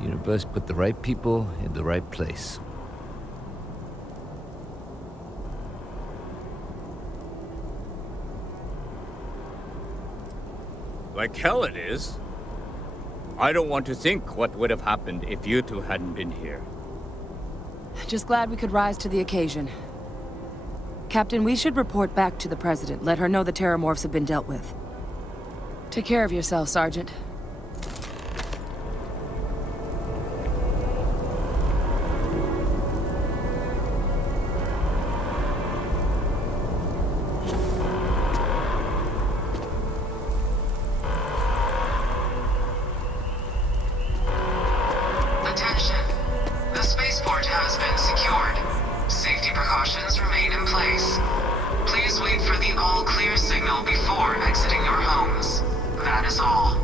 Universe put the right people in the right place. Like hell it is. I don't want to think what would have happened if you two hadn't been here. Just glad we could rise to the occasion. Captain, we should report back to the President. Let her know the Terramorphs have been dealt with. Take care of yourself, Sergeant. Attention. The spaceport has been secured. Safety precautions remain in place. Please wait for the all-clear signal before exiting your homes. That is all.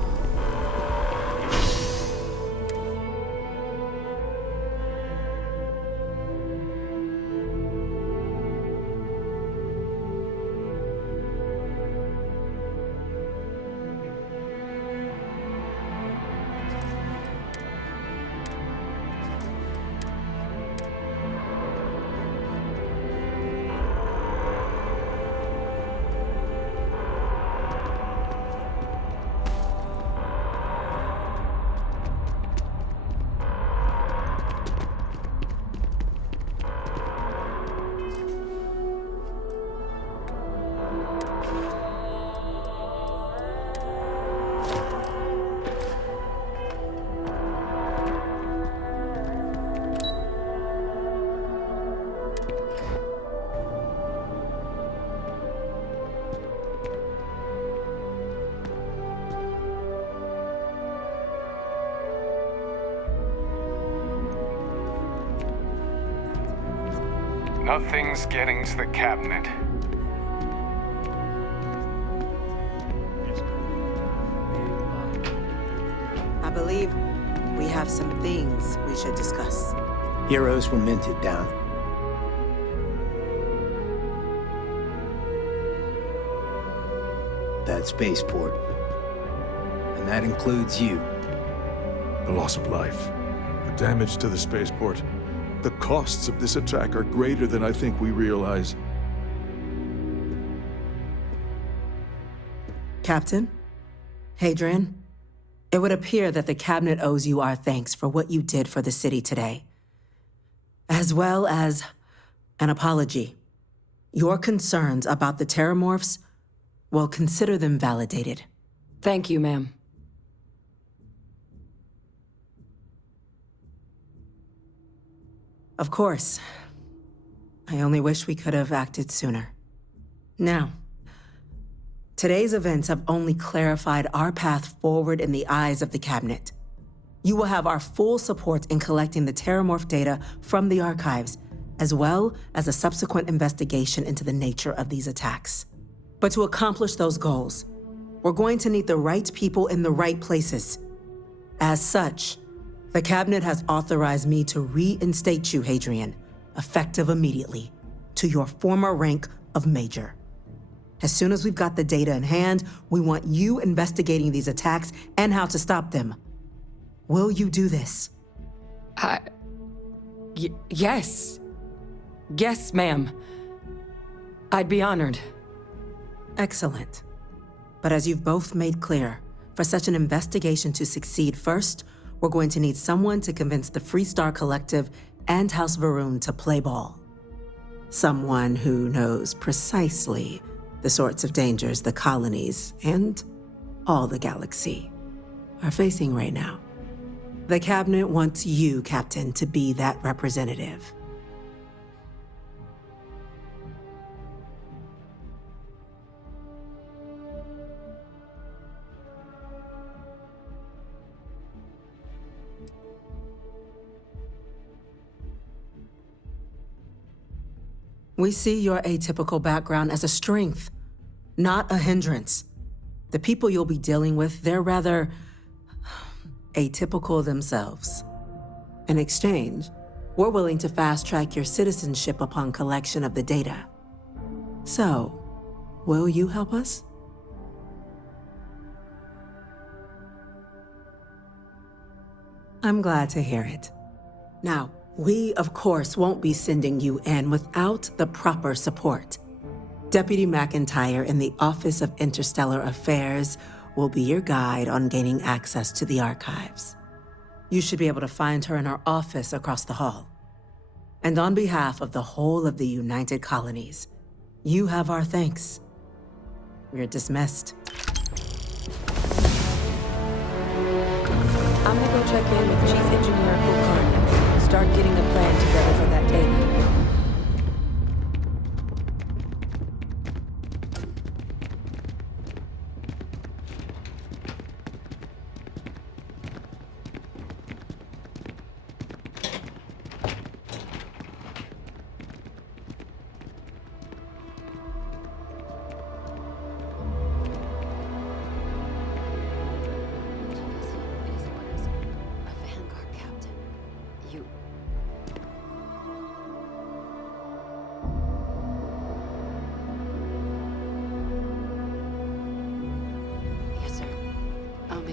Nothing's getting to the cabinet. I believe we have some things we should discuss. Heroes were minted down. That spaceport. And that includes you. The loss of life, the damage to the spaceport. The costs of this attack are greater than I think we realize. Captain? Hadrian? It would appear that the Cabinet owes you our thanks for what you did for the city today, as well as an apology. Your concerns about the Terramorphs, well, consider them validated. Thank you, ma'am. Of course. I only wish we could have acted sooner. Now, today's events have only clarified our path forward in the eyes of the Cabinet. You will have our full support in collecting the Terramorph data from the archives, as well as a subsequent investigation into the nature of these attacks. But to accomplish those goals, we're going to need the right people in the right places. As such, the Cabinet has authorized me to reinstate you, Hadrian, effective immediately, to your former rank of Major. As soon as we've got the data in hand, we want you investigating these attacks and how to stop them. Will you do this? Yes. Yes, ma'am. I'd be honored. Excellent. But as you've both made clear, for such an investigation to succeed first, we're going to need someone to convince the Freestar Collective and House Varun to play ball. Someone who knows precisely the sorts of dangers the colonies and all the galaxy are facing right now. The Cabinet wants you, Captain, to be that representative. We see your atypical background as a strength, not a hindrance. The people you'll be dealing with, they're rather atypical themselves. In exchange, we're willing to fast-track your citizenship upon collection of the data. So, will you help us? I'm glad to hear it. Now, we, of course, won't be sending you in without the proper support. Deputy McIntyre in the Office of Interstellar Affairs will be your guide on gaining access to the archives. You should be able to find her in her office across the hall. And on behalf of the whole of the United Colonies, you have our thanks. You're dismissed. I'm gonna go check in with Chief Engineer Kulkarni. Start getting a plan together for that data.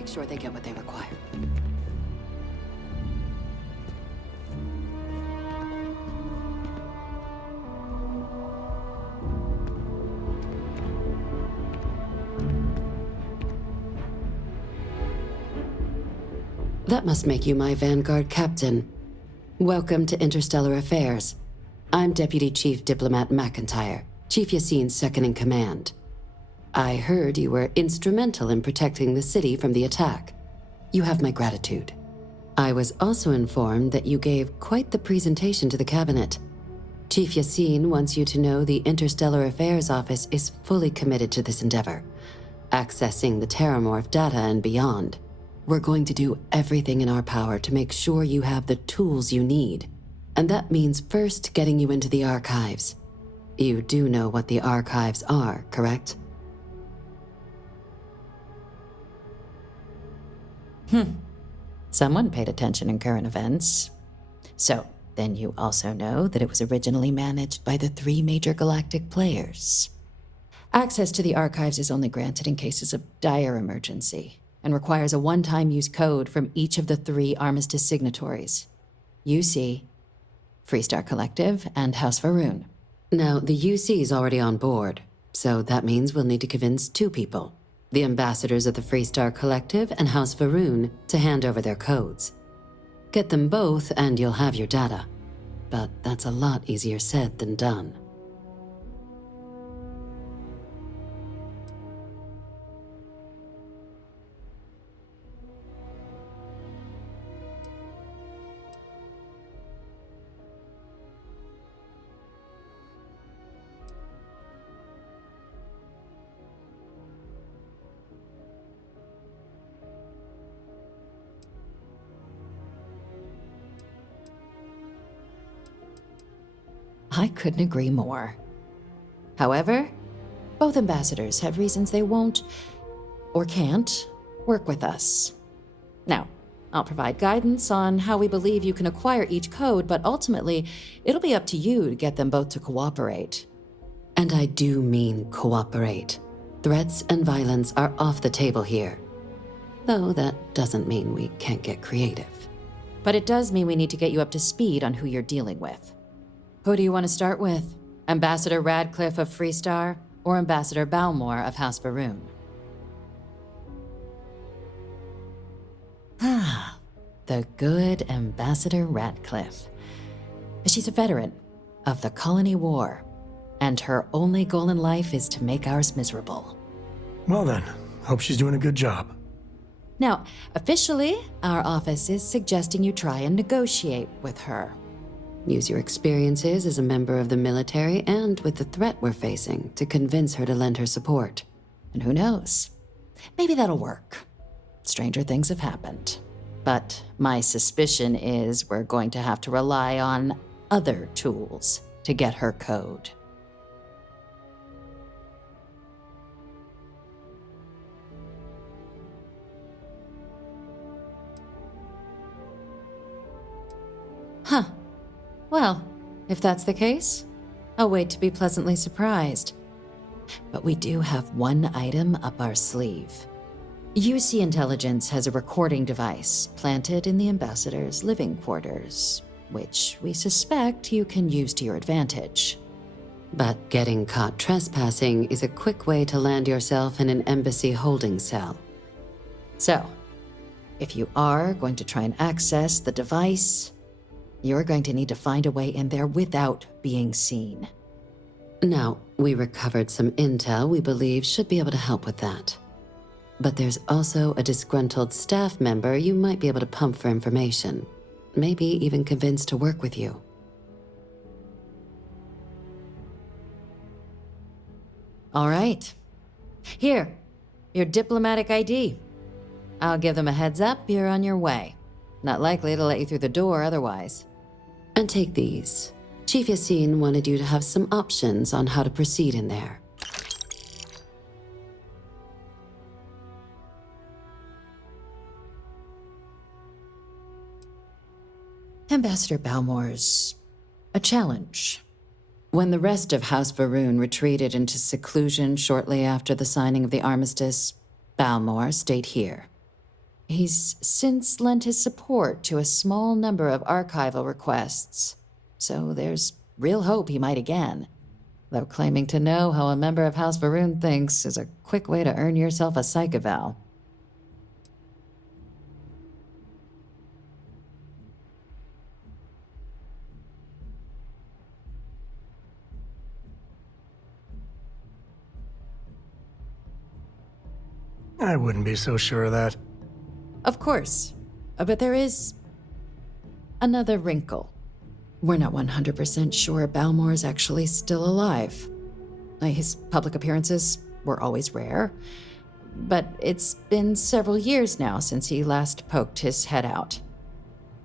Sure they get what they require. That must make you my Vanguard captain. Welcome to Interstellar Affairs. I'm Deputy Chief Diplomat McIntyre, Chief Yassine's second-in-command. I heard you were instrumental in protecting the city from the attack. You have my gratitude. I was also informed that you gave quite the presentation to the Cabinet. Chief Yassine wants you to know the Interstellar Affairs Office is fully committed to this endeavor, accessing the Terramorph data and beyond. We're going to do everything in our power to make sure you have the tools you need. And that means first getting you into the archives. You do know what the archives are, correct? Someone paid attention in current events. So, then you also know that it was originally managed by the 3 major galactic players. Access to the archives is only granted in cases of dire emergency, and requires a one-time use code from each of the 3 armistice signatories. You see, Freestar Collective and House Varun. Now, the UC is already on board, so that means we'll need to convince two people. The ambassadors of the Freestar Collective and House Varun to hand over their codes. Get them both and you'll have your data. But that's a lot easier said than done. I couldn't agree more. However, both ambassadors have reasons they won't, or can't, work with us. Now, I'll provide guidance on how we believe you can acquire each code, but ultimately, it'll be up to you to get them both to cooperate. And I do mean cooperate. Threats and violence are off the table here. Though that doesn't mean we can't get creative. But it does mean we need to get you up to speed on who you're dealing with. Who do you want to start with? Ambassador Radcliffe of Freestar or Ambassador Balmore of House Varun? Ah, the good Ambassador Radcliffe. She's a veteran of the Colony War, and her only goal in life is to make ours miserable. Well then, hope she's doing a good job. Now, officially, our office is suggesting you try and negotiate with her. Use your experiences as a member of the military and with the threat we're facing to convince her to lend her support. And who knows? Maybe that'll work. Stranger things have happened. But my suspicion is we're going to have to rely on other tools to get her code. Huh. Well, if that's the case, I'll wait to be pleasantly surprised. But we do have one item up our sleeve. UC Intelligence has a recording device planted in the ambassador's living quarters, which we suspect you can use to your advantage. But getting caught trespassing is a quick way to land yourself in an embassy holding cell. So, if you are going to try and access the device, you're going to need to find a way in there without being seen. Now, we recovered some intel we believe should be able to help with that. But there's also a disgruntled staff member you might be able to pump for information. Maybe even convince to work with you. All right. Here, your diplomatic ID. I'll give them a heads up you're on your way. Not likely to let you through the door otherwise. And take these. Chief Yassine wanted you to have some options on how to proceed in there. Ambassador Balmore's a challenge. When the rest of House Varun retreated into seclusion shortly after the signing of the armistice, Balmore stayed here. He's since lent his support to a small number of archival requests, so there's real hope he might again. Though claiming to know how a member of House Varun thinks is a quick way to earn yourself a psych eval. I wouldn't be so sure of that. Of course, but there is another wrinkle. We're not 100% sure Balmore's actually still alive. His public appearances were always rare, but it's been several years now since he last poked his head out.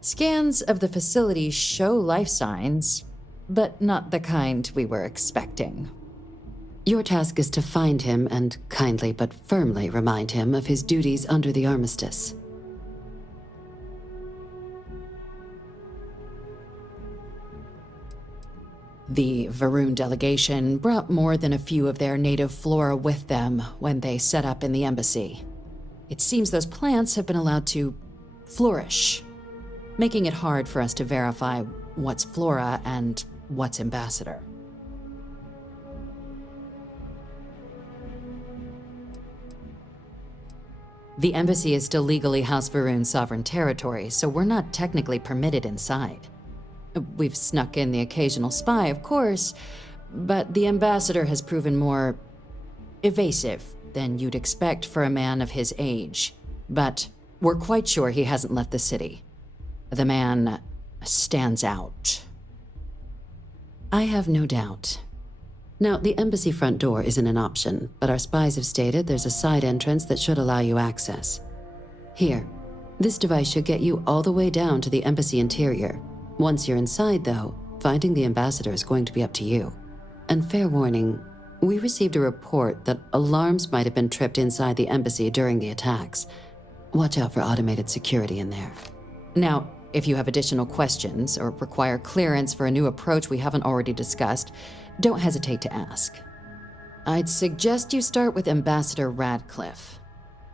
Scans of the facility show life signs, but not the kind we were expecting. Your task is to find him and kindly but firmly remind him of his duties under the armistice. The Varun delegation brought more than a few of their native flora with them when they set up in the embassy. It seems those plants have been allowed to flourish, making it hard for us to verify what's Flora and what's Ambassador. The embassy is still legally House Varun's sovereign territory, so we're not technically permitted inside. We've snuck in the occasional spy, of course, but the ambassador has proven more evasive than you'd expect for a man of his age. But we're quite sure he hasn't left the city. The man stands out. I have no doubt. Now, the embassy front door isn't an option, but our spies have stated there's a side entrance that should allow you access. Here, this device should get you all the way down to the embassy interior. Once you're inside, though, finding the ambassador is going to be up to you. And fair warning, we received a report that alarms might have been tripped inside the embassy during the attacks. Watch out for automated security in there. Now, if you have additional questions or require clearance for a new approach we haven't already discussed, don't hesitate to ask. I'd suggest you start with Ambassador Radcliffe.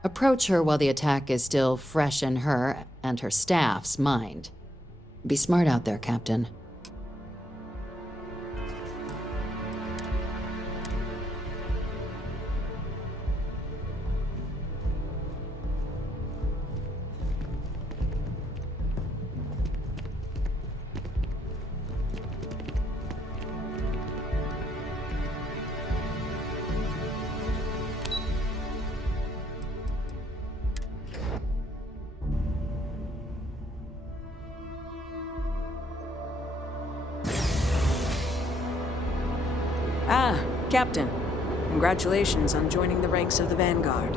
Approach her while the attack is still fresh in her and her staff's mind. Be smart out there, Captain. Ah, Captain. Congratulations on joining the ranks of the Vanguard.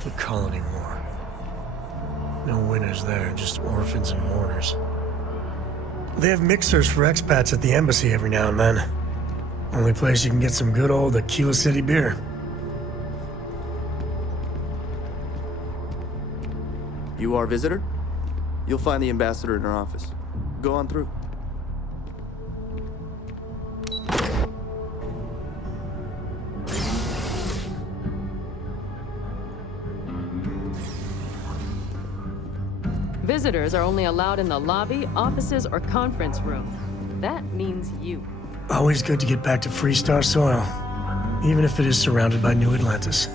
The colony war. No winners there, just orphans and mourners. They have mixers for expats at the embassy every now and then. Only place you can get some good old Aquila City beer. You are a visitor? You'll find the ambassador in her office. Go on through. Visitors are only allowed in the lobby, offices, or conference room. That means you. Always good to get back to Freestar soil, even if it is surrounded by New Atlantis.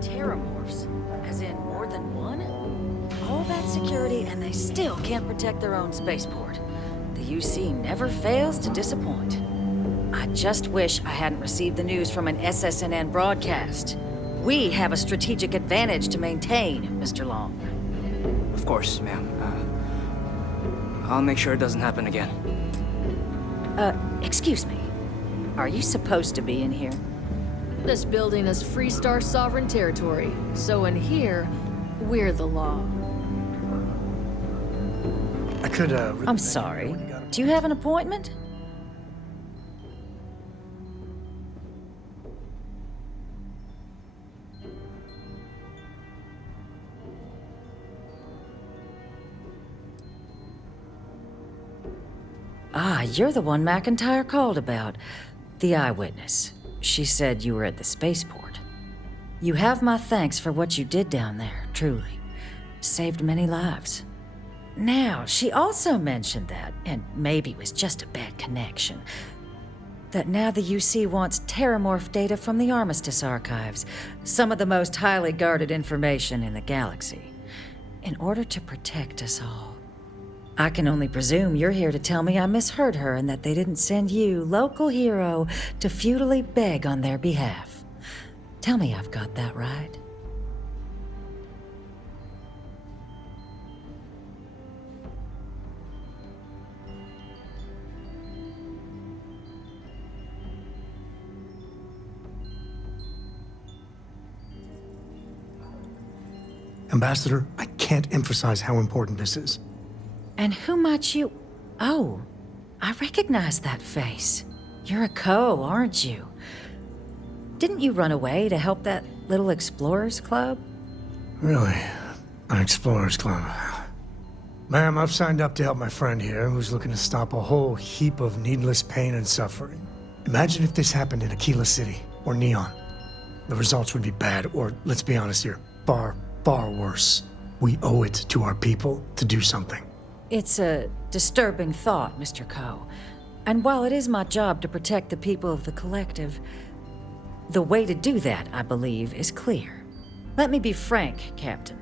Terramorphs? As in more than one? All that security and they still can't protect their own spaceport. The UC never fails to disappoint. I just wish I hadn't received the news from an SSNN broadcast. We have a strategic advantage to maintain, Mr. Long. Of course, ma'am. I'll make sure it doesn't happen again. Excuse me. Are you supposed to be in here? This building is Freestar sovereign territory, so in here, we're the law. I could, I'm sorry. Do you have an appointment? Ah, you're the one McIntyre called about. The eyewitness. She said you were at the spaceport. You have my thanks for what you did down there, truly. Saved many lives. Now, she also mentioned that, and maybe it was just a bad connection, that now the UC wants Terramorph data from the Armistice archives, some of the most highly guarded information in the galaxy, in order to protect us all. I can only presume you're here to tell me I misheard her and that they didn't send you, local hero, to futilely beg on their behalf. Tell me I've got that right. Ambassador, I can't emphasize how important this is. And who might you... Oh, I recognize that face. You're a Co, aren't you? Didn't you run away to help that little explorers club? Really? An explorers club? Ma'am, I've signed up to help my friend here, who's looking to stop a whole heap of needless pain and suffering. Imagine if this happened in Aquila City, or Neon. The results would be bad, or, let's be honest here, far, far worse. We owe it to our people to do something. It's a disturbing thought, Mr. Co. And while it is my job to protect the people of the Collective, the way to do that, I believe, is clear. Let me be frank, Captain.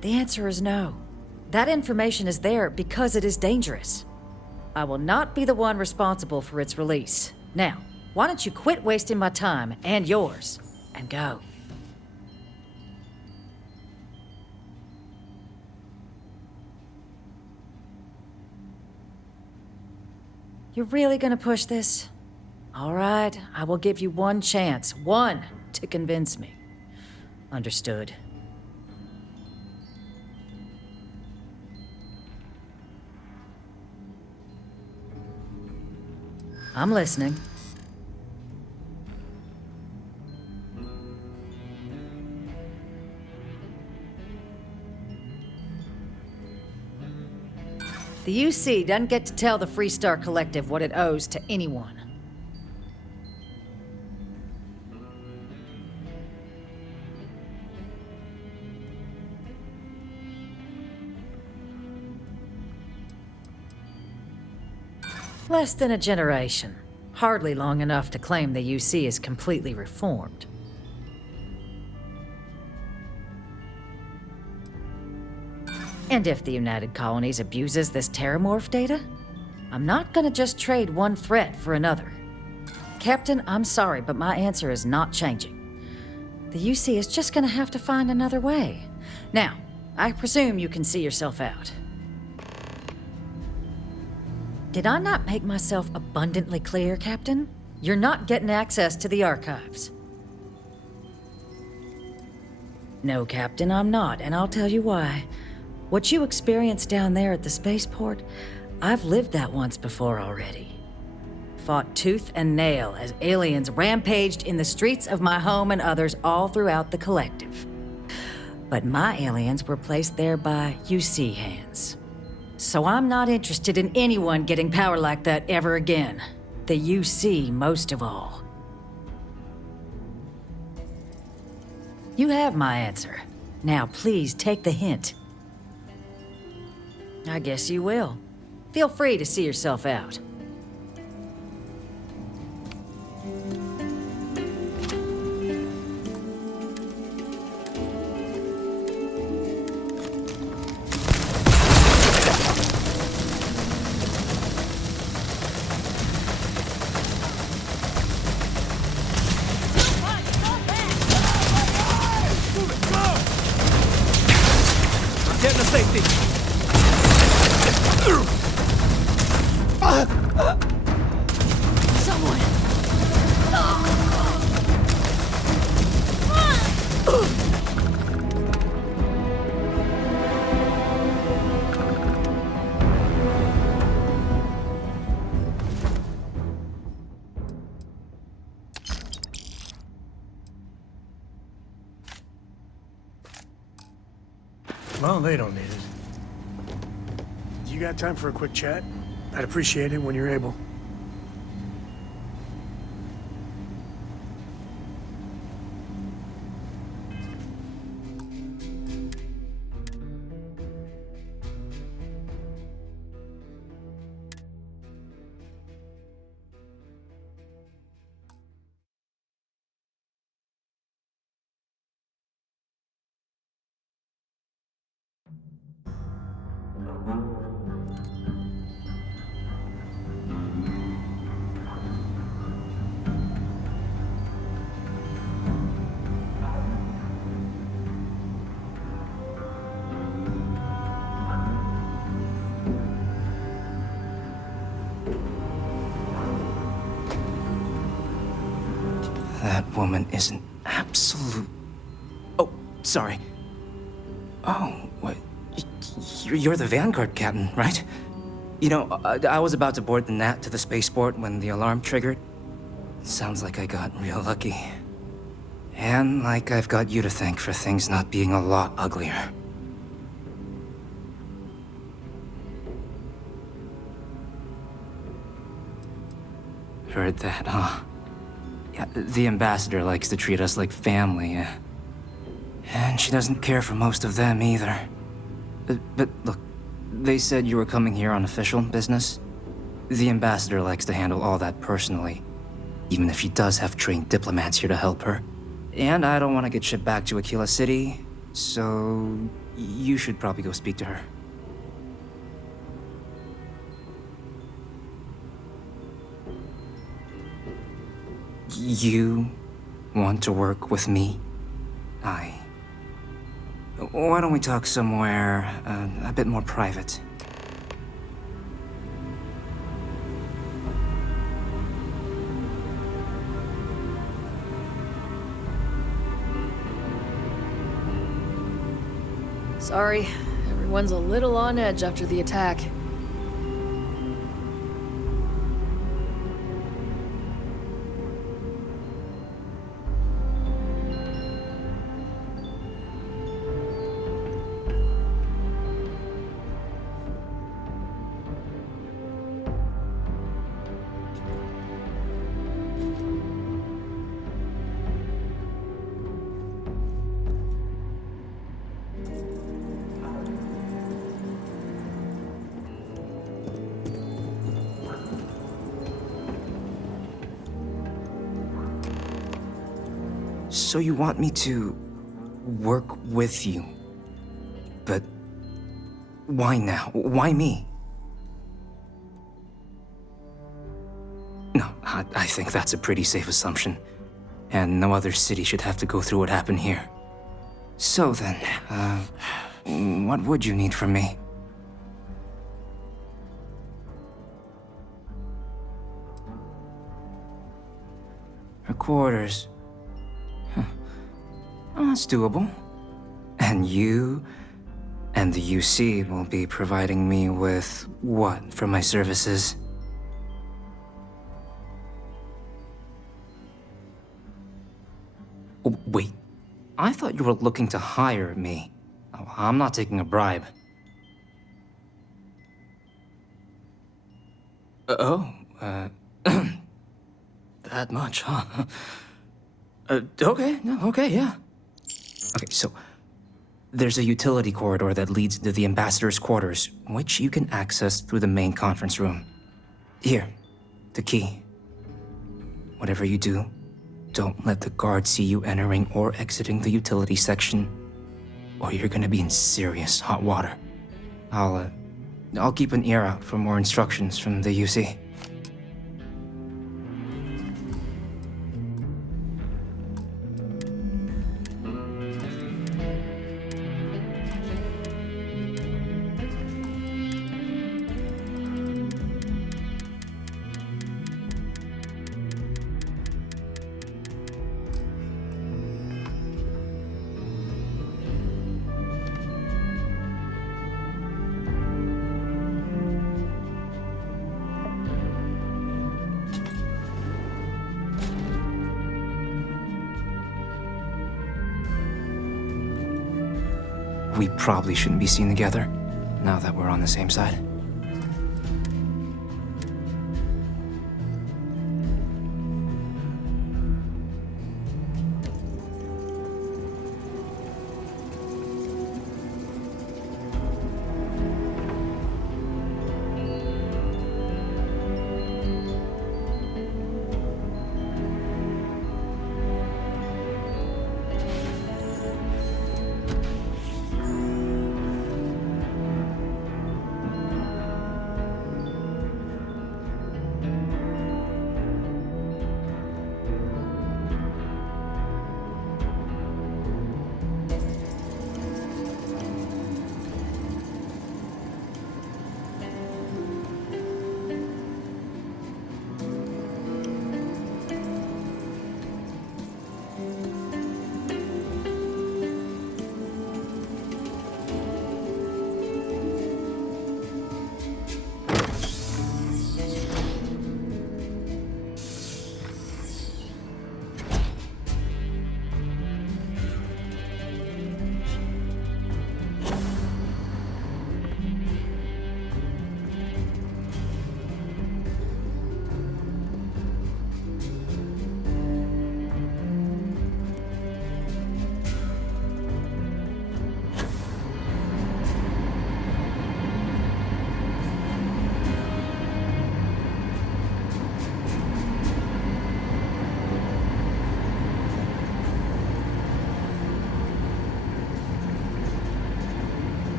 The answer is no. That information is there because it is dangerous. I will not be the one responsible for its release. Now, why don't you quit wasting my time and yours, and go? You're really gonna push this? All right, I will give you one chance, one, to convince me. Understood. I'm listening. The UC doesn't get to tell the Freestar Collective what it owes to anyone. Less than a generation. Hardly long enough to claim the UC is completely reformed. And if the United Colonies abuses this terramorph data, I'm not gonna just trade one threat for another. Captain, I'm sorry, but my answer is not changing. The UC is just gonna have to find another way. Now, I presume you can see yourself out. Did I not make myself abundantly clear, Captain? You're not getting access to the archives. No, Captain, I'm not, and I'll tell you why. What you experienced down there at the spaceport, I've lived that once before already. Fought tooth and nail as aliens rampaged in the streets of my home and others all throughout the Collective. But my aliens were placed there by UC hands. So I'm not interested in anyone getting power like that ever again. The UC most of all. You have my answer. Now please take the hint. I guess you will. Feel free to see yourself out. Getting to safety. Someone. Well, they don't need it. You got time for a quick chat? I'd appreciate it when you're able. That woman is an absolute... Oh, sorry. Oh, what? You're the Vanguard captain, right? You know, I was about to board the Nat to the spaceport when the alarm triggered. Sounds like I got real lucky. And like I've got you to thank for things not being a lot uglier. Heard that, huh? Yeah, the ambassador likes to treat us like family, and she doesn't care for most of them either. But look, they said you were coming here on official business. The ambassador likes to handle all that personally, even if she does have trained diplomats here to help her. And I don't want to get shipped back to Aquila City, so you should probably go speak to her. You want to work with me? Why don't we talk somewhere a bit more private? Sorry, everyone's a little on edge after the attack. So you want me to work with you? But why now? Why me? No, I think that's a pretty safe assumption. And no other city should have to go through what happened here. So then, what would you need from me? Her quarters. Oh, that's doable. And you and the UC will be providing me with what for my services? Oh, wait, I thought you were looking to hire me. Oh, I'm not taking a bribe. That much, huh? Okay, yeah. Okay, so there's a utility corridor that leads to the ambassador's quarters, which you can access through the main conference room. Here, the key. Whatever you do, don't let the guards see you entering or exiting the utility section, or you're gonna be in serious hot water. I'll keep an ear out for more instructions from the UC. We probably shouldn't be seen together, now that we're on the same side.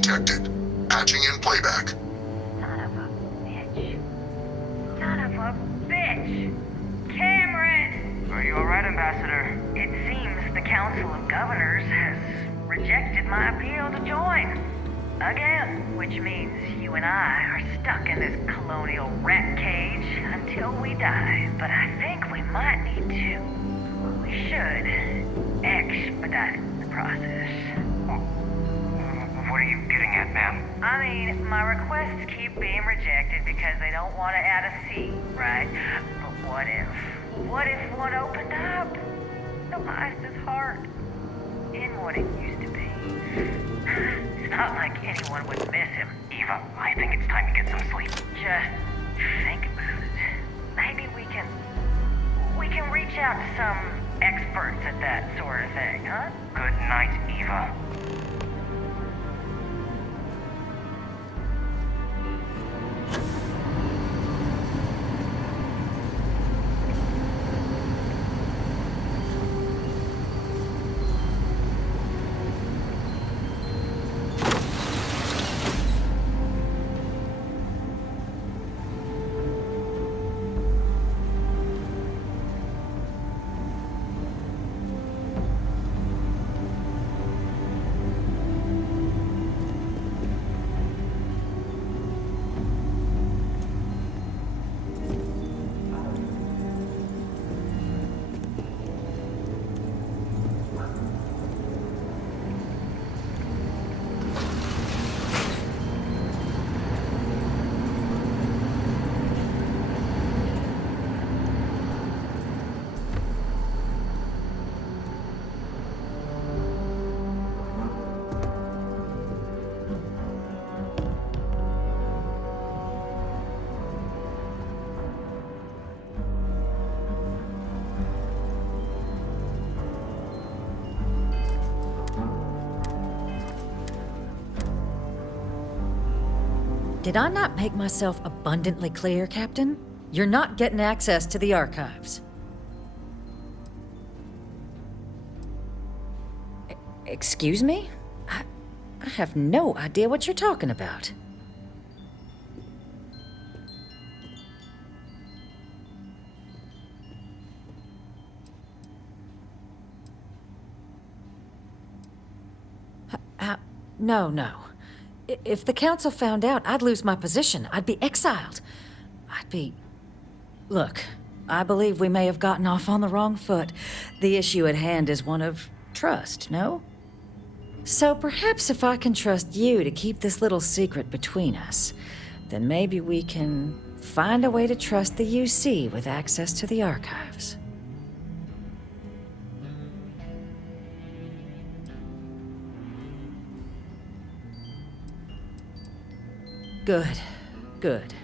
detected. Patching in playback. Son of a bitch. Son of a bitch. Cameron! Are you alright, Ambassador? It seems the Council of Governors has rejected my appeal to join. Again, which means you and I are stuck in this colonial rat cage until we die. But I think we might need to. We should expedite the process. What are you getting at, ma'am? I mean, my requests keep being rejected because they don't want to add a seat, right? But what if one opened up? The Meister's heart in what it used to be. It's not like anyone would miss him. Eva, I think it's time to get some sleep. Just think about it. Maybe we can reach out to some experts at that sort of thing, huh? Good night, Eva. Did I not make myself abundantly clear, Captain? You're not getting access to the archives. Excuse me? I have no idea what you're talking about. No. If the Council found out, I'd lose my position. I'd be exiled. Look, I believe we may have gotten off on the wrong foot. The issue at hand is one of trust, no? So perhaps if I can trust you to keep this little secret between us, then maybe we can find a way to trust the UC with access to the archives. Good.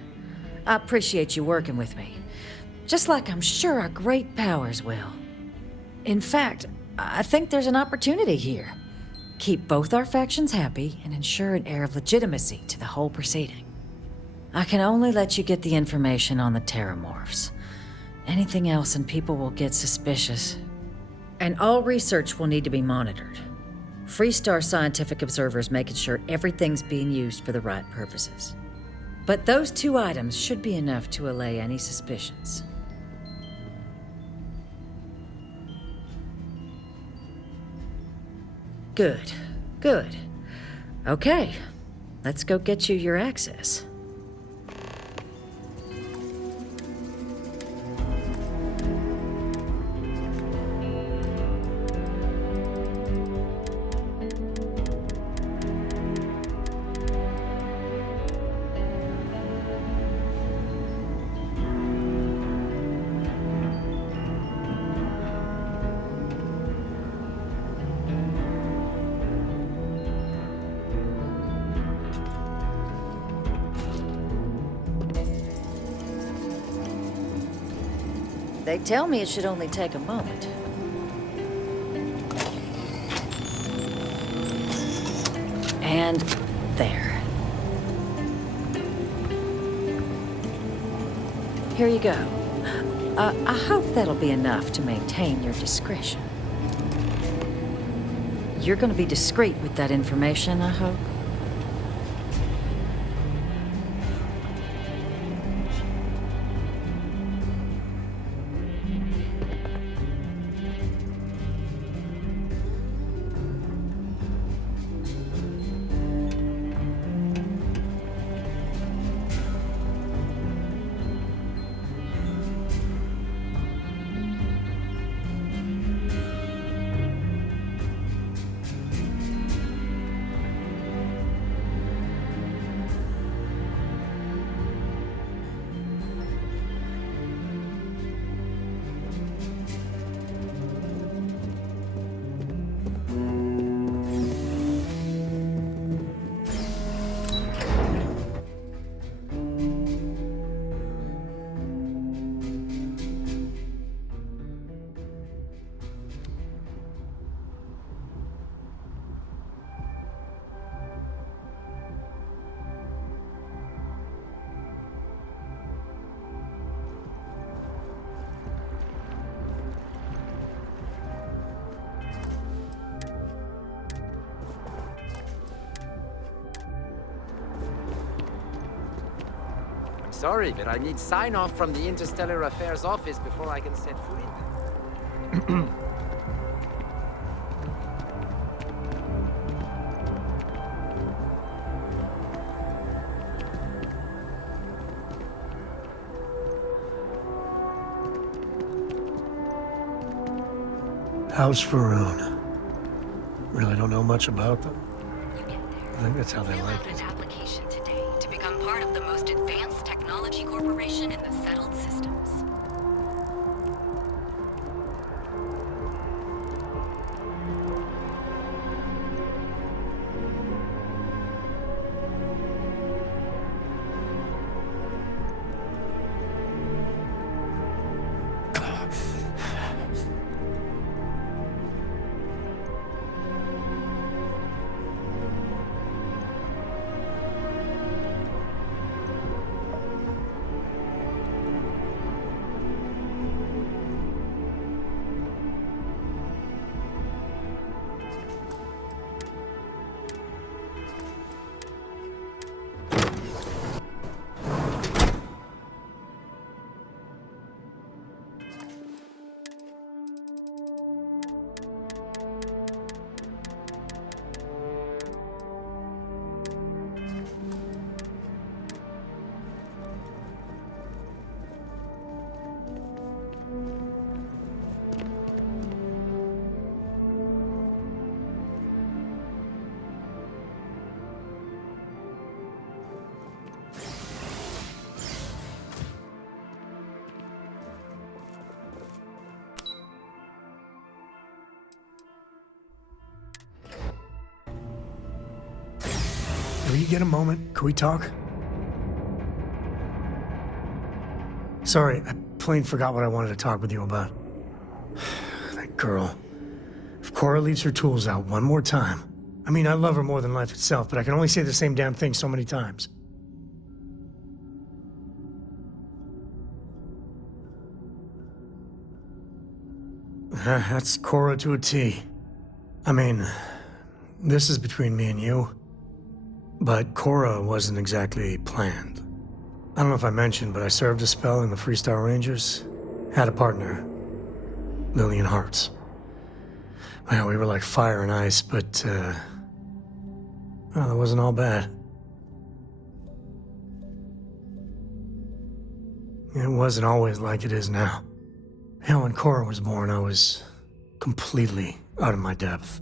I appreciate you working with me. Just like I'm sure our great powers will. In fact, I think there's an opportunity here. Keep both our factions happy and ensure an air of legitimacy to the whole proceeding. I can only let you get the information on the Terramorphs. Anything else and people will get suspicious. And all research will need to be monitored. Freestar scientific observers making sure everything's being used for the right purposes. But those 2 items should be enough to allay any suspicions. Good. Okay, let's go get you your access. They tell me it should only take a moment. And there. Here you go. I hope that'll be enough to maintain your discretion. You're gonna be discreet with that information, I hope? Sorry, but I need sign-off from the Interstellar Affairs office before I can set foot in there. How's Faroon? Really don't know much about them. I think that's how they like it. An application today to become part of the most advanced technology corporation in the settled systems. Will you get a moment? Can we talk? Sorry, I plain forgot what I wanted to talk with you about. That girl. If Cora leaves her tools out one more time... I mean, I love her more than life itself, but I can only say the same damn thing so many times. That's Cora to a T. I mean, this is between me and you. But Cora wasn't exactly planned. I don't know if I mentioned, but I served a spell in the Freestar Rangers. Had a partner, Lillian Hartz. Well, we were like fire and ice, but, well, it wasn't all bad. It wasn't always like it is now. Hell, when Cora was born, I was completely out of my depth.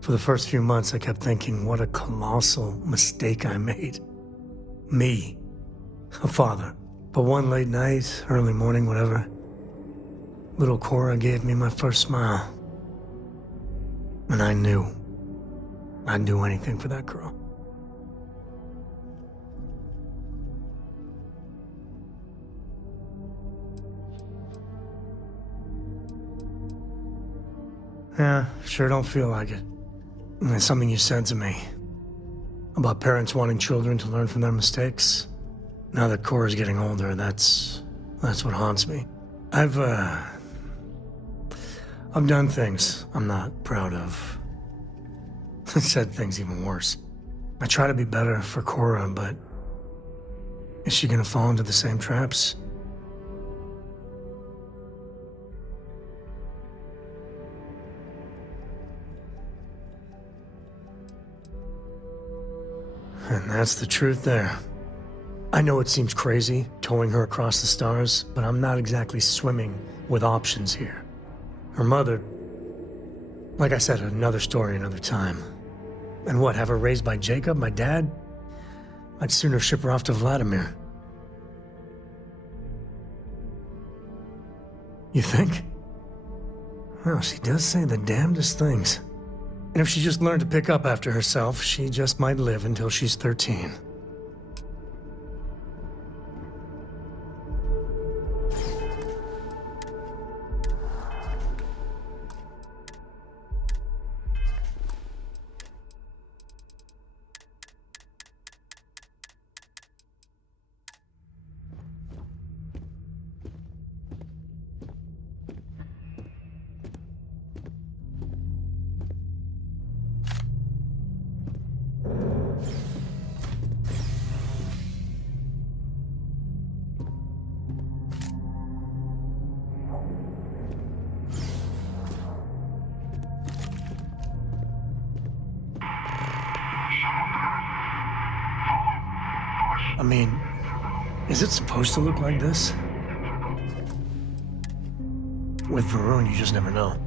For the first few months, I kept thinking, what a colossal mistake I made. Me, a father. But one late night, early morning, whatever, little Cora gave me my first smile. And I knew I'd do anything for that girl. Yeah, sure don't feel like it. And it's something you said to me about parents wanting children to learn from their mistakes. Now that Cora's getting older, that's what haunts me. I've done things I'm not proud of. I said things even worse. I try to be better for Cora, but is she gonna fall into the same traps? And that's the truth there. I know it seems crazy, towing her across the stars, but I'm not exactly swimming with options here. Her mother... Like I said, another story, another time. And what, have her raised by Jacob, my dad? I'd sooner ship her off to Vladimir. You think? Well, she does say the damnedest things. And if she just learned to pick up after herself, she just might live until she's 13. I mean, is it supposed to look like this? With Varun, you just never know.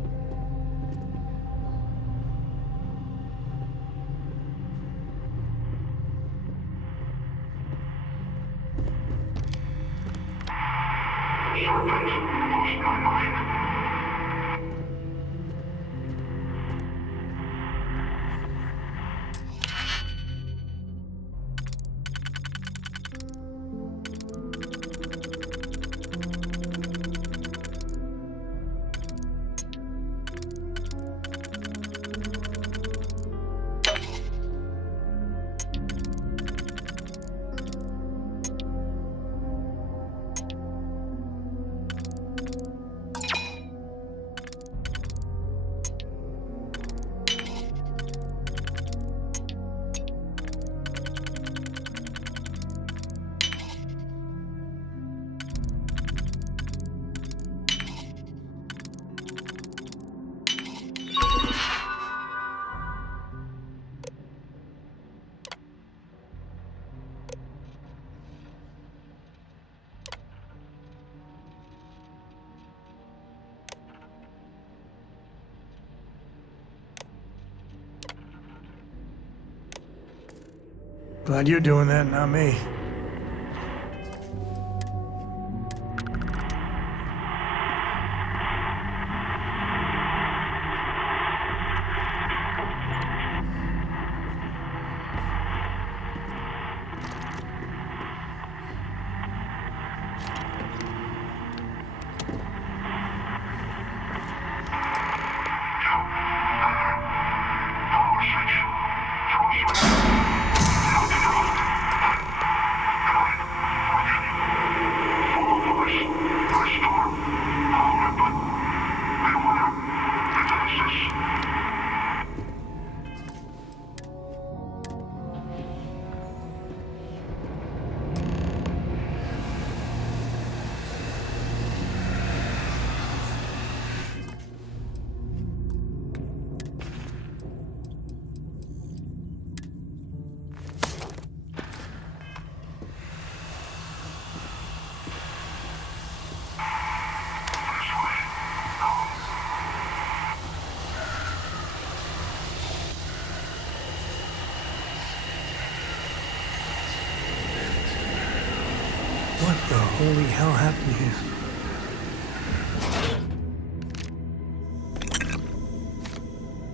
Glad you're doing that, not me. What the holy hell happened here?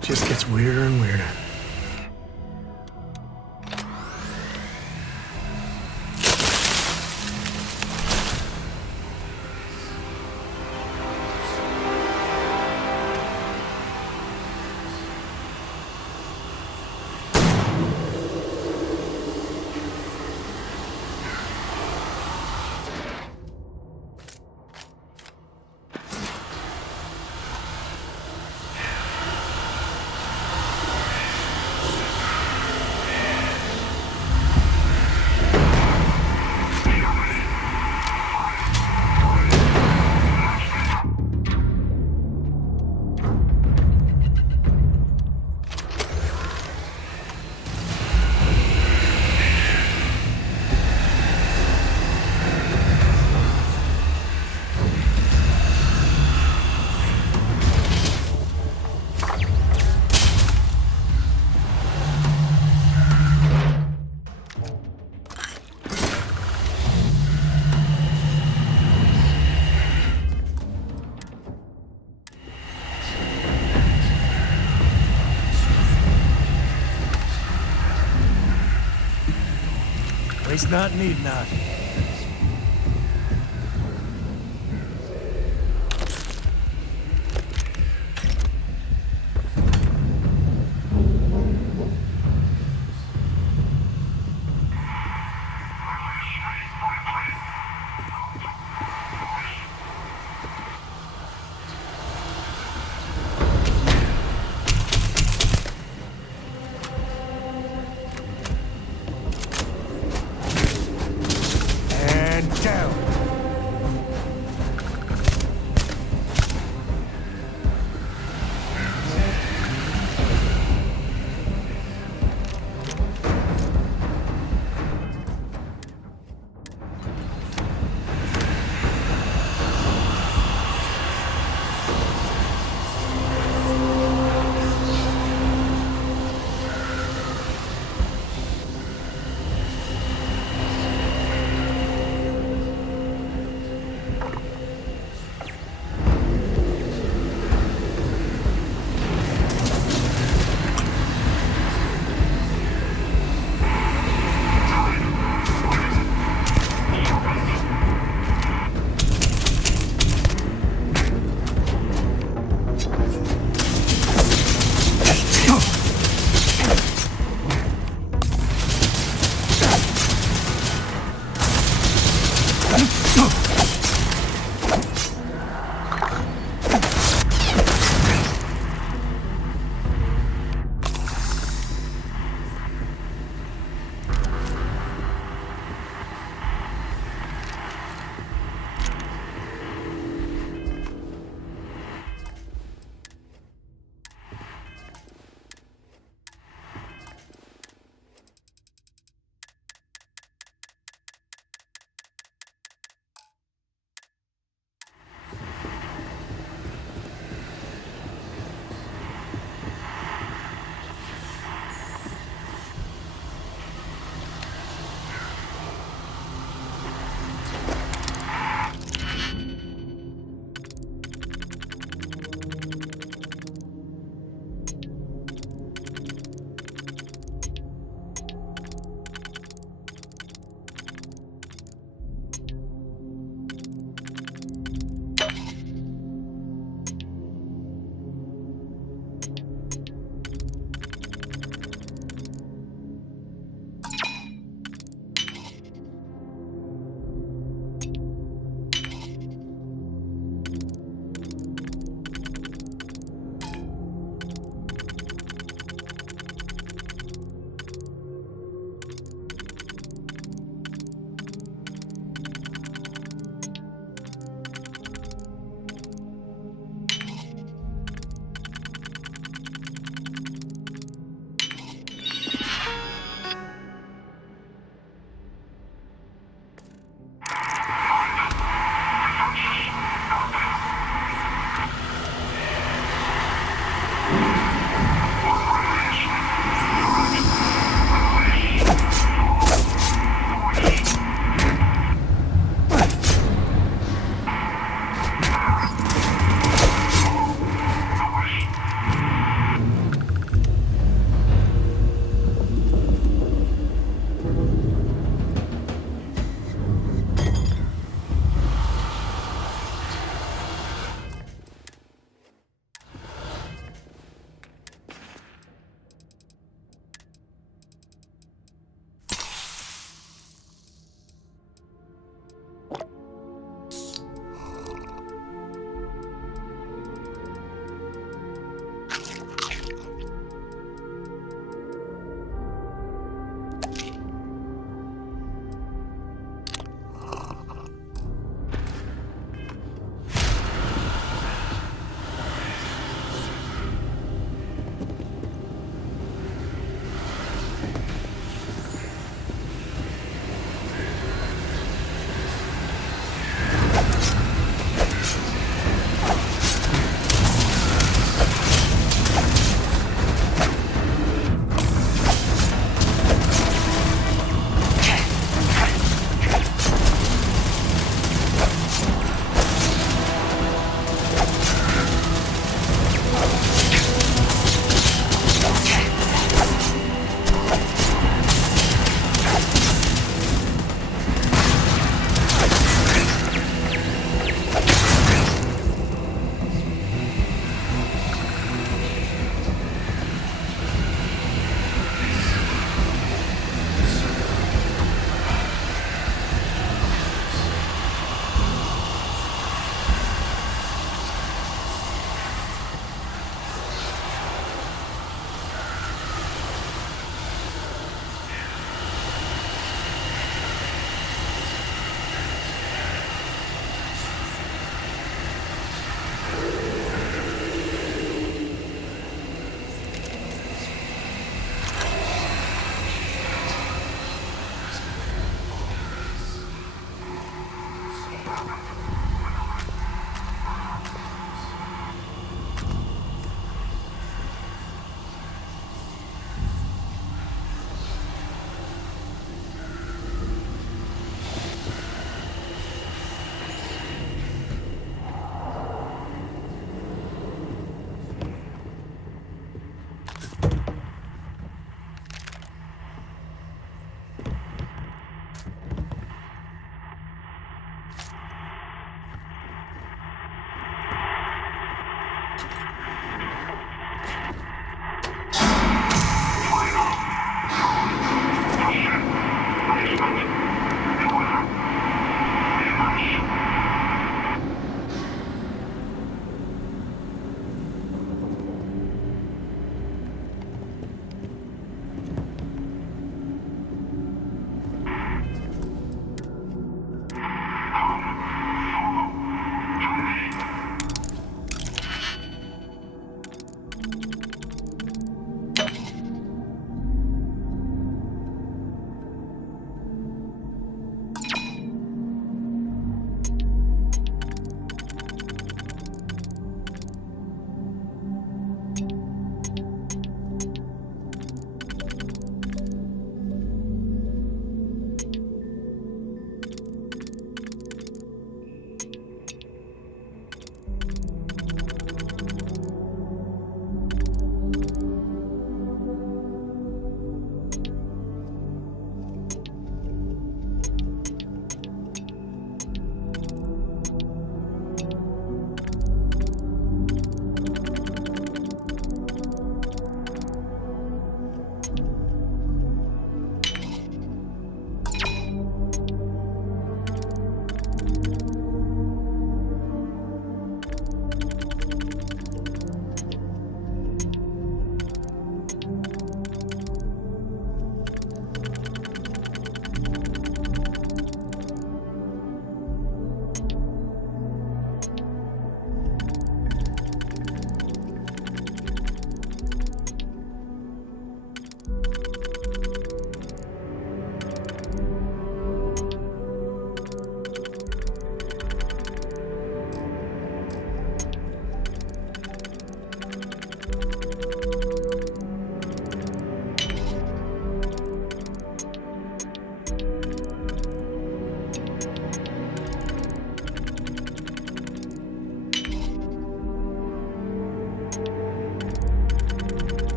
Just gets weirder and weirder. Waste not, need not.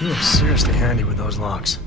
You are seriously handy with those locks.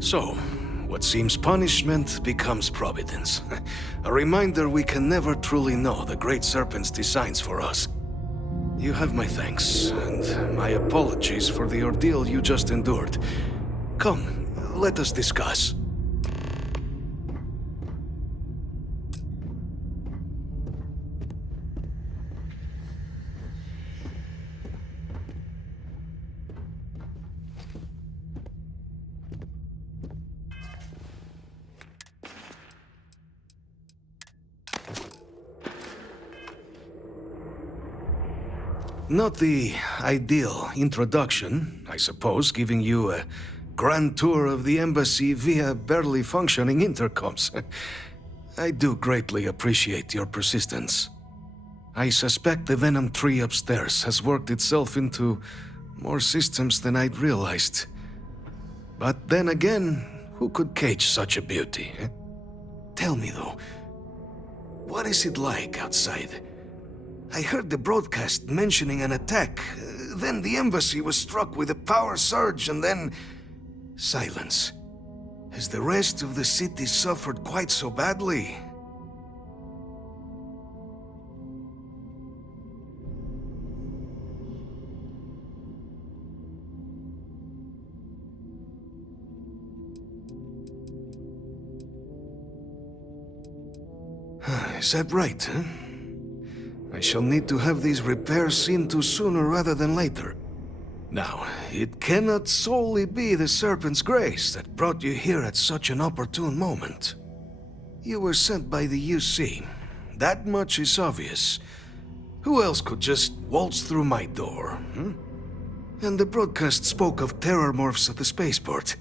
So, what seems punishment becomes providence. A reminder we can never truly know the Great Serpent's designs for us. You have my thanks, and my apologies for the ordeal you just endured. Come, let us discuss. Not the ideal introduction, I suppose, giving you a grand tour of the embassy via barely functioning intercoms. I do greatly appreciate your persistence. I suspect the Venom tree upstairs has worked itself into more systems than I'd realized. But then again, who could cage such a beauty? Eh? Tell me though, what is it like outside? I heard the broadcast mentioning an attack. Then the embassy was struck with a power surge and then silence. Has the rest of the city suffered quite so badly? Is that right, huh? I shall need to have these repairs seen to sooner rather than later. Now, it cannot solely be the Serpent's grace that brought you here at such an opportune moment. You were sent by the UC. That much is obvious. Who else could just waltz through my door, hmm? And the broadcast spoke of terror morphs at the spaceport.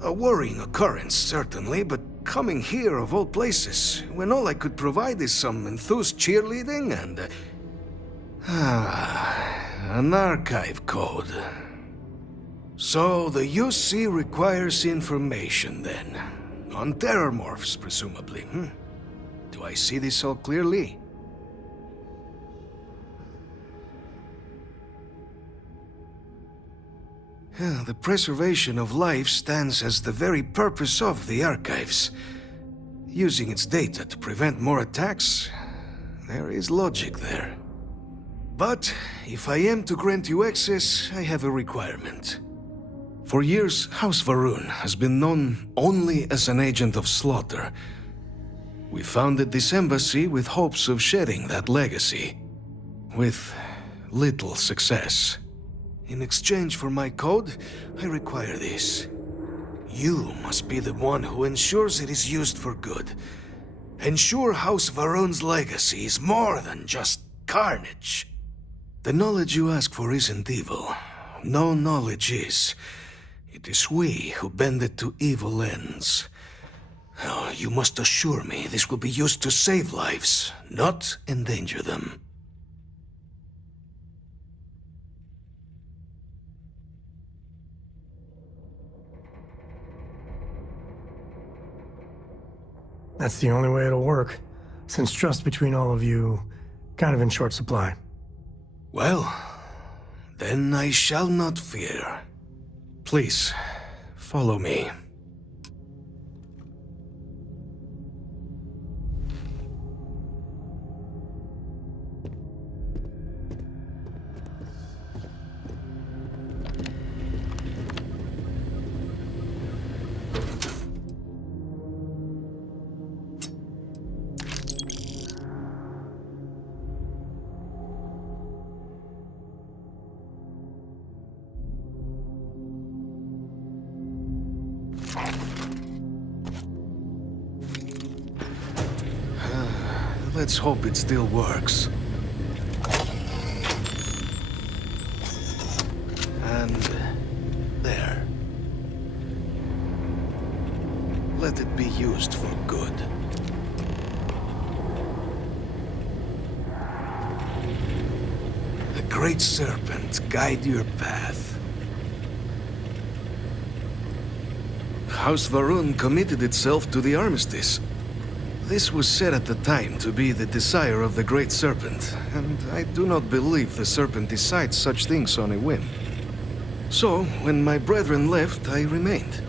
A worrying occurrence, certainly, but coming here of all places, when all I could provide is some enthused cheerleading and... an archive code. So the UC requires information, then. On terror morphs, presumably, hmm? Do I see this all clearly? The preservation of life stands as the very purpose of the archives. Using its data to prevent more attacks, there is logic there. But if I am to grant you access, I have a requirement. For years, House Varun has been known only as an agent of slaughter. We founded this embassy with hopes of shedding that legacy, with little success. In exchange for my code, I require this. You must be the one who ensures it is used for good. Ensure House Varun's legacy is more than just carnage. The knowledge you ask for isn't evil. No knowledge is. It is we who bend it to evil ends. Oh, you must assure me this will be used to save lives, not endanger them. That's the only way it'll work, since trust between all of you kind of in short supply. Well, then I shall not fear. Please, follow me. Let's hope it still works. And there. Let it be used for good. The Great Serpent guide your path. House Varun committed itself to the armistice. This was said at the time to be the desire of the Great Serpent, and I do not believe the Serpent decides such things on a whim. So, when my brethren left, I remained,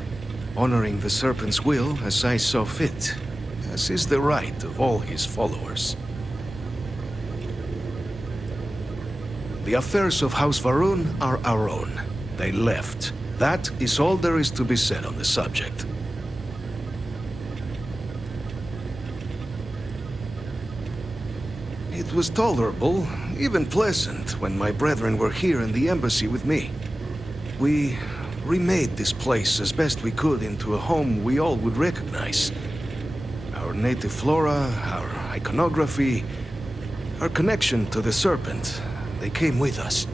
honoring the Serpent's will as I saw fit, as is the right of all his followers. The affairs of House Varun are our own. They left. That is all there is to be said on the subject. It was tolerable, even pleasant, when my brethren were here in the embassy with me. We remade this place as best we could into a home we all would recognize. Our native flora, our iconography, our connection to the Serpent, they came with us.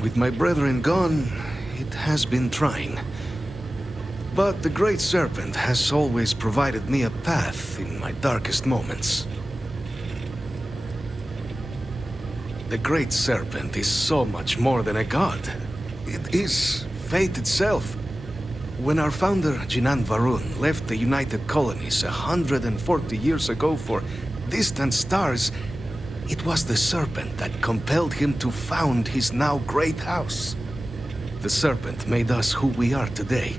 With my brethren gone, it has been trying. But the Great Serpent has always provided me a path in my darkest moments. The Great Serpent is so much more than a god. It is fate itself. When our founder, Jinan Varun, left the United Colonies 140 years ago for distant stars, it was the Serpent that compelled him to found his now great house. The Serpent made us who we are today.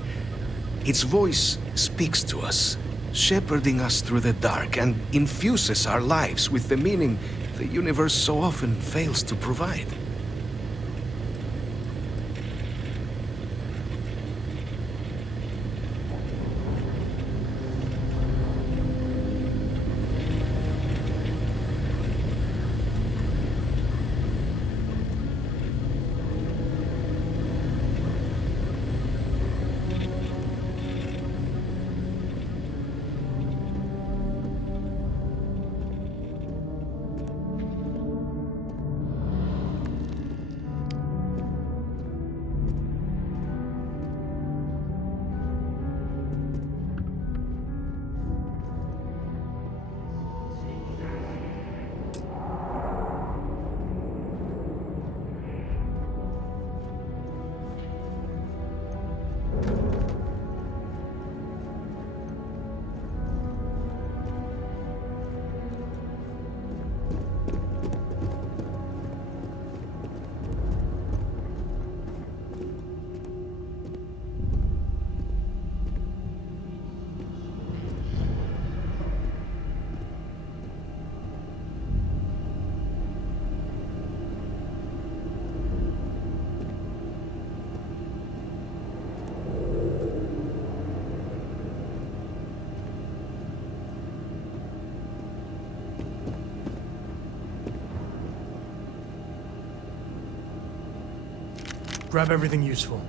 Its voice speaks to us, shepherding us through the dark, and infuses our lives with the meaning the universe so often fails to provide. Grab everything useful.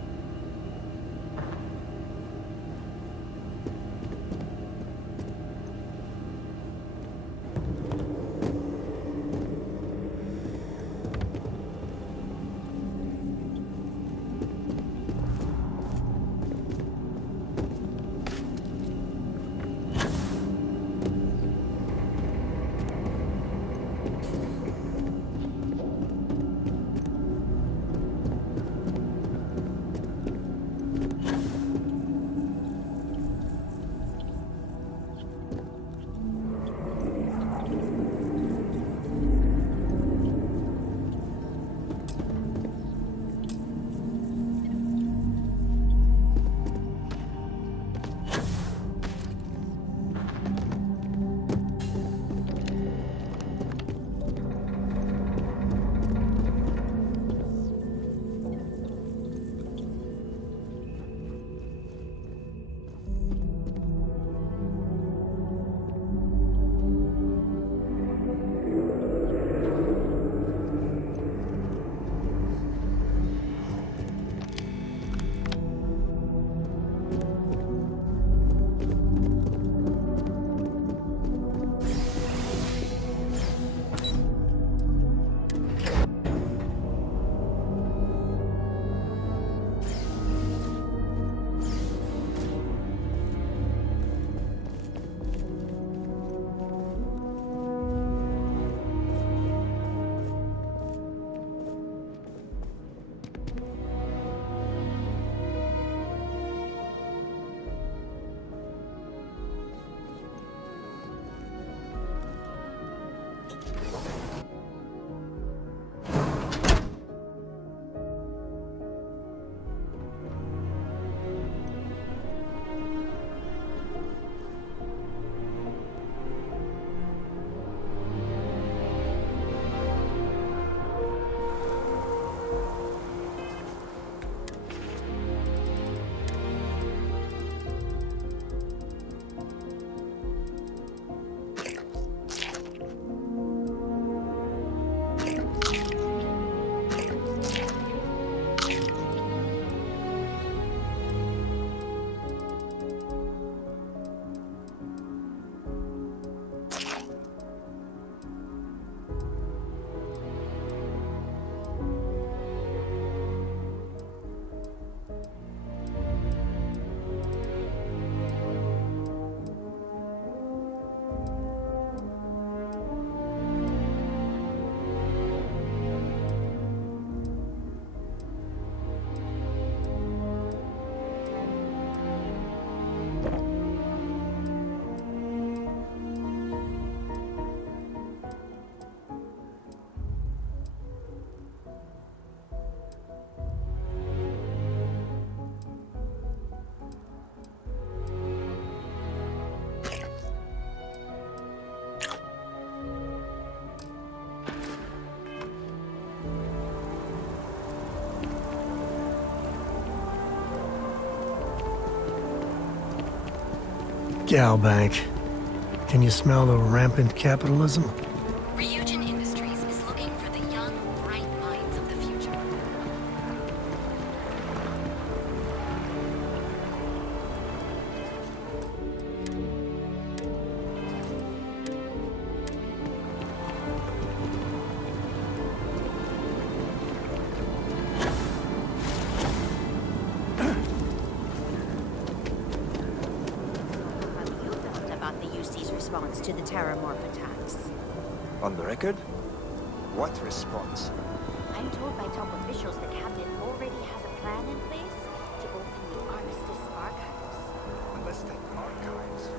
gal bank. Can you smell the rampant capitalism? Ryujin Industries is looking for the young, bright minds of the future. About the UC's response to the Terramorph attacks. On the record? What response? I'm told by top officials the cabinet already has a plan in place to open the Armistice archives. Unless the archives.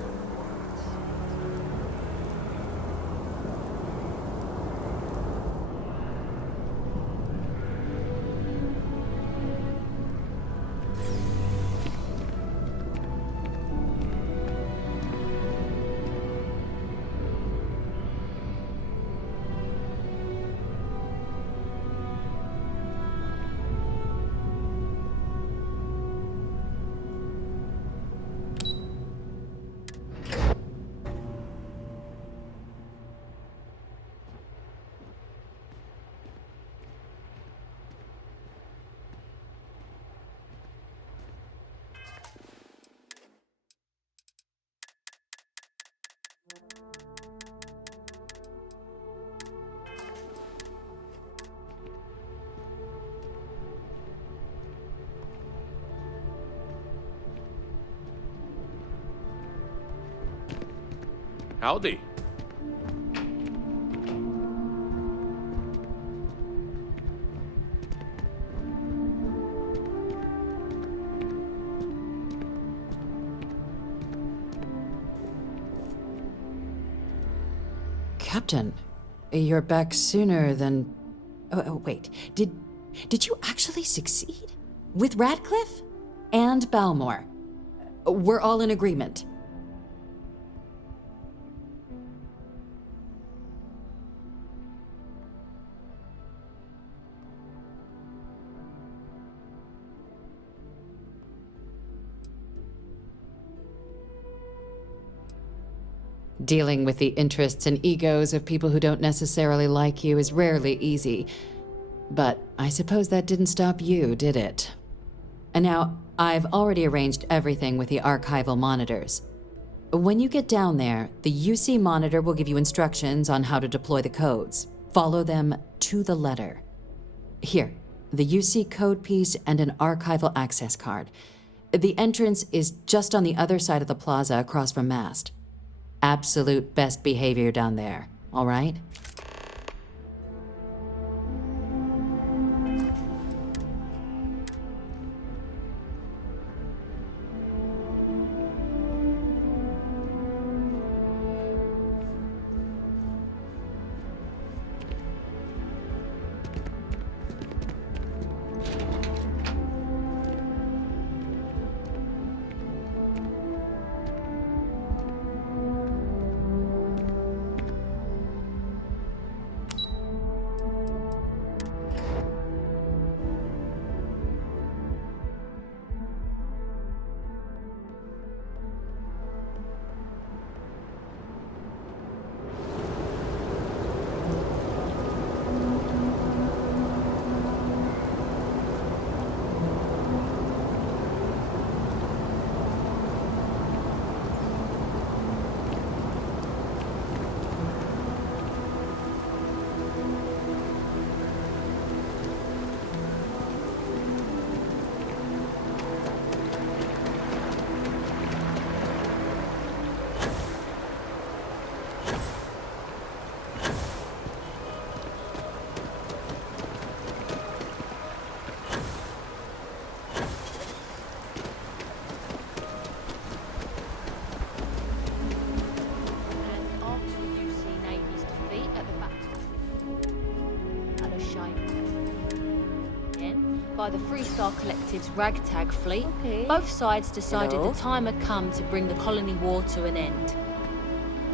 Howdy. Captain, you're back sooner than... Oh, wait. Did you actually succeed? With Radcliffe? And Balmore? We're all in agreement. Dealing with the interests and egos of people who don't necessarily like you is rarely easy. But I suppose that didn't stop you, did it? And now, I've already arranged everything with the archival monitors. When you get down there, the UC monitor will give you instructions on how to deploy the codes. Follow them to the letter. Here, the UC code piece and an archival access card. The entrance is just on the other side of the plaza across from Mast. Absolute best behavior down there, all right? By the Freestar Collective's ragtag fleet, both sides decided the time had come to bring the colony war to an end.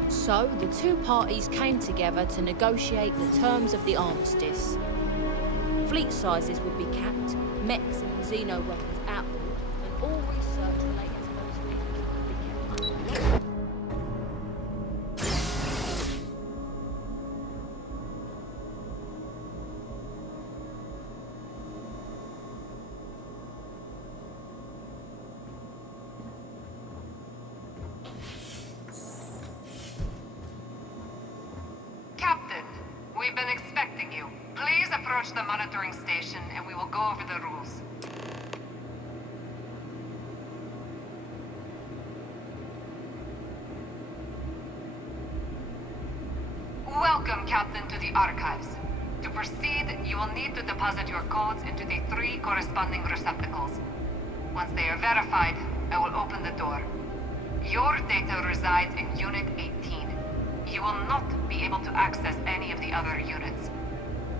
So, the two parties came together to negotiate the terms of the armistice. Fleet sizes would be capped, mechs and xeno weapons outlawed, and all research related to those things would be kept under lock. approach the monitoring station and we will go over the rules. Welcome, Captain, to the archives. To proceed, you will need to deposit your codes into the 3 corresponding receptacles. Once they are verified, I will open the door. Your data resides in Unit 18. You will not be able to access any of the other units.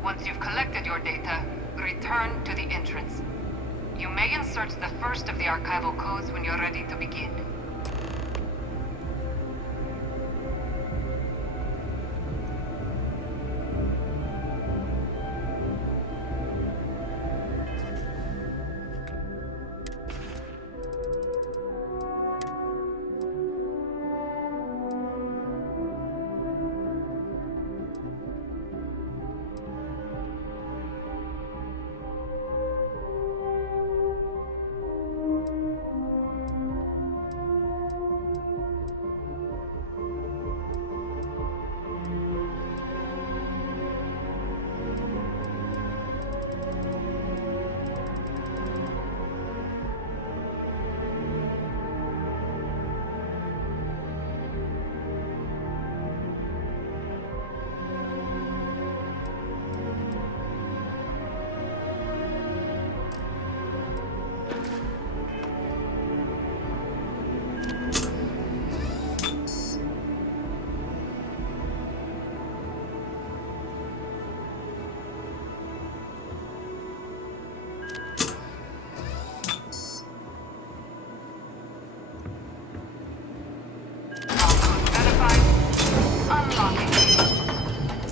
Once you've collected your data, return to the entrance. You may insert the first of the archival codes when you're ready to begin.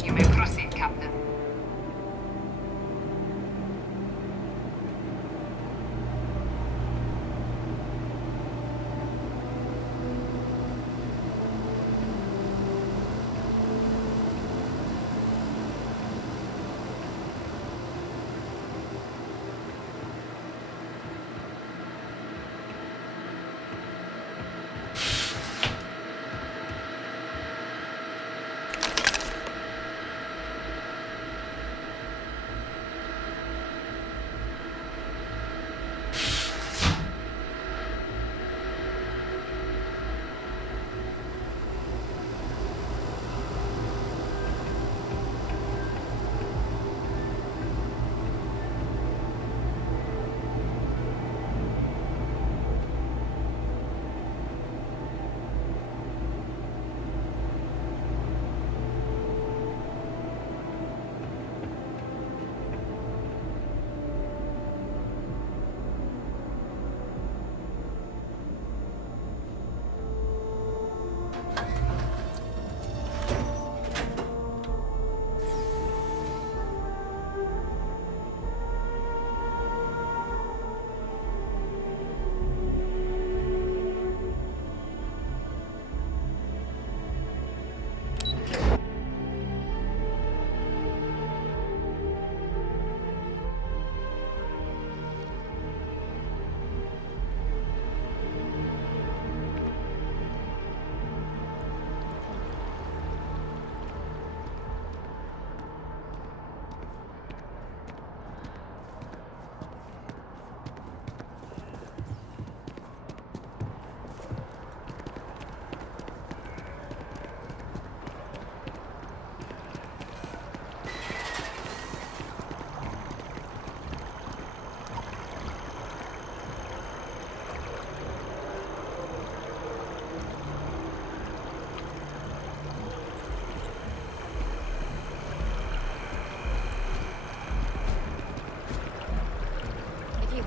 You may proceed, Captain.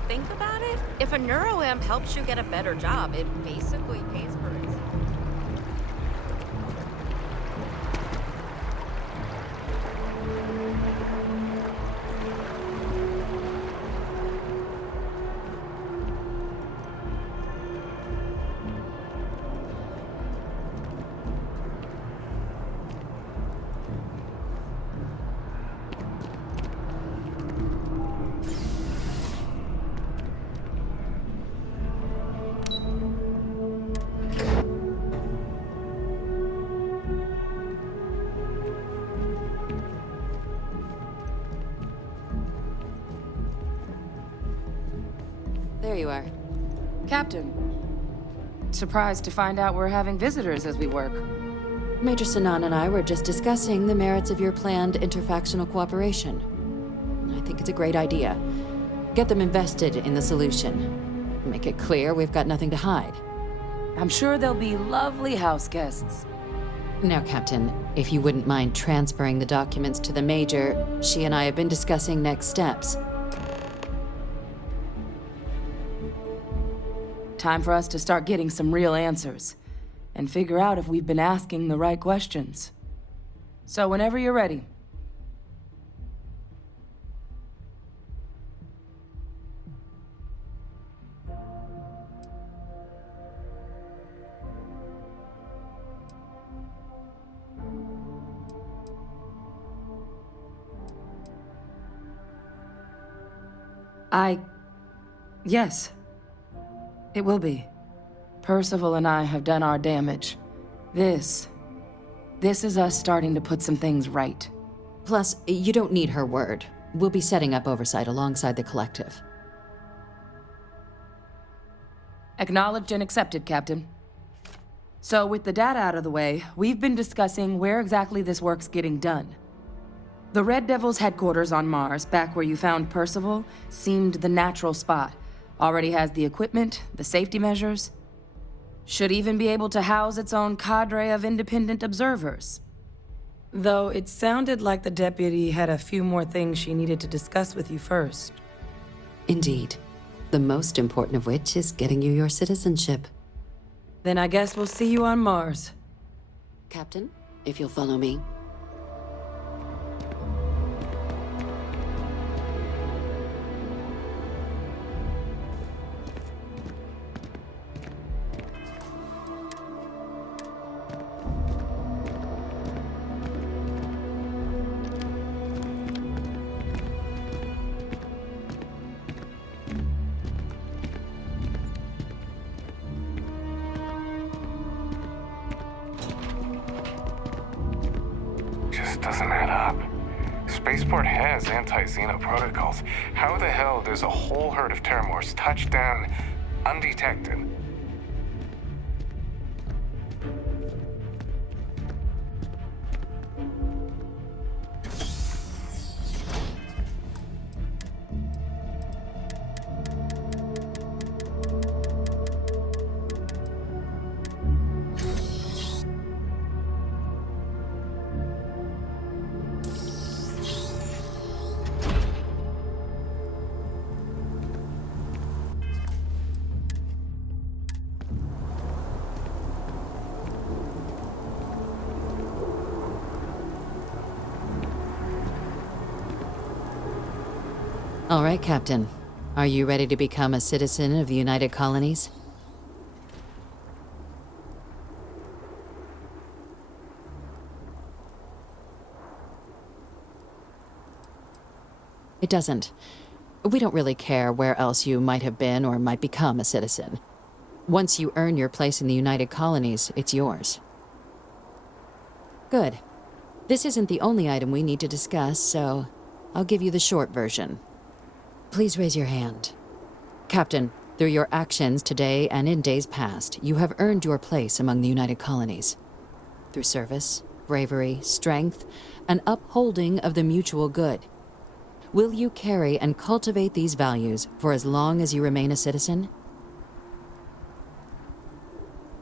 Think about it. If a neuroamp helps you get a better job, it basically pays for itself. There you are. Captain. Surprised to find out we're having visitors as we work. Major Sinan and I were just discussing the merits of your planned interfactional cooperation. I think it's a great idea. Get them invested in the solution. Make it clear we've got nothing to hide. I'm sure they'll be lovely house guests. Now, Captain, if you wouldn't mind transferring the documents to the Major, she and I have been discussing next steps. Time for us to start getting some real answers, and figure out if we've been asking the right questions. So whenever you're ready. Yes. It will be. Percival and I have done our damage. This is us starting to put some things right. Plus, you don't need her word. We'll be setting up oversight alongside the collective. Acknowledged and accepted, Captain. So with the data out of the way, we've been discussing where exactly this work's getting done. The Red Devil's headquarters on Mars, back where you found Percival, seemed the natural spot. Already has the equipment, the safety measures. Should even be able to house its own cadre of independent observers. Though it sounded like the deputy had a few more things she needed to discuss with you first. Indeed. The most important of which is getting you your citizenship. Then I guess we'll see you on Mars. Captain, if you'll follow me. Doesn't add up. Spaceport has anti-Xeno protocols. How the hell does a whole herd of Terramorphs touch down undetected? All right, Captain. Are you ready to become a citizen of the United Colonies? It doesn't. We don't really care where else you might have been or might become a citizen. Once you earn your place in the United Colonies, it's yours. Good. This isn't the only item we need to discuss, so I'll give you the short version. Please raise your hand. Captain, through your actions today and in days past, you have earned your place among the United Colonies. Through service, bravery, strength, and upholding of the mutual good. Will you carry and cultivate these values for as long as you remain a citizen?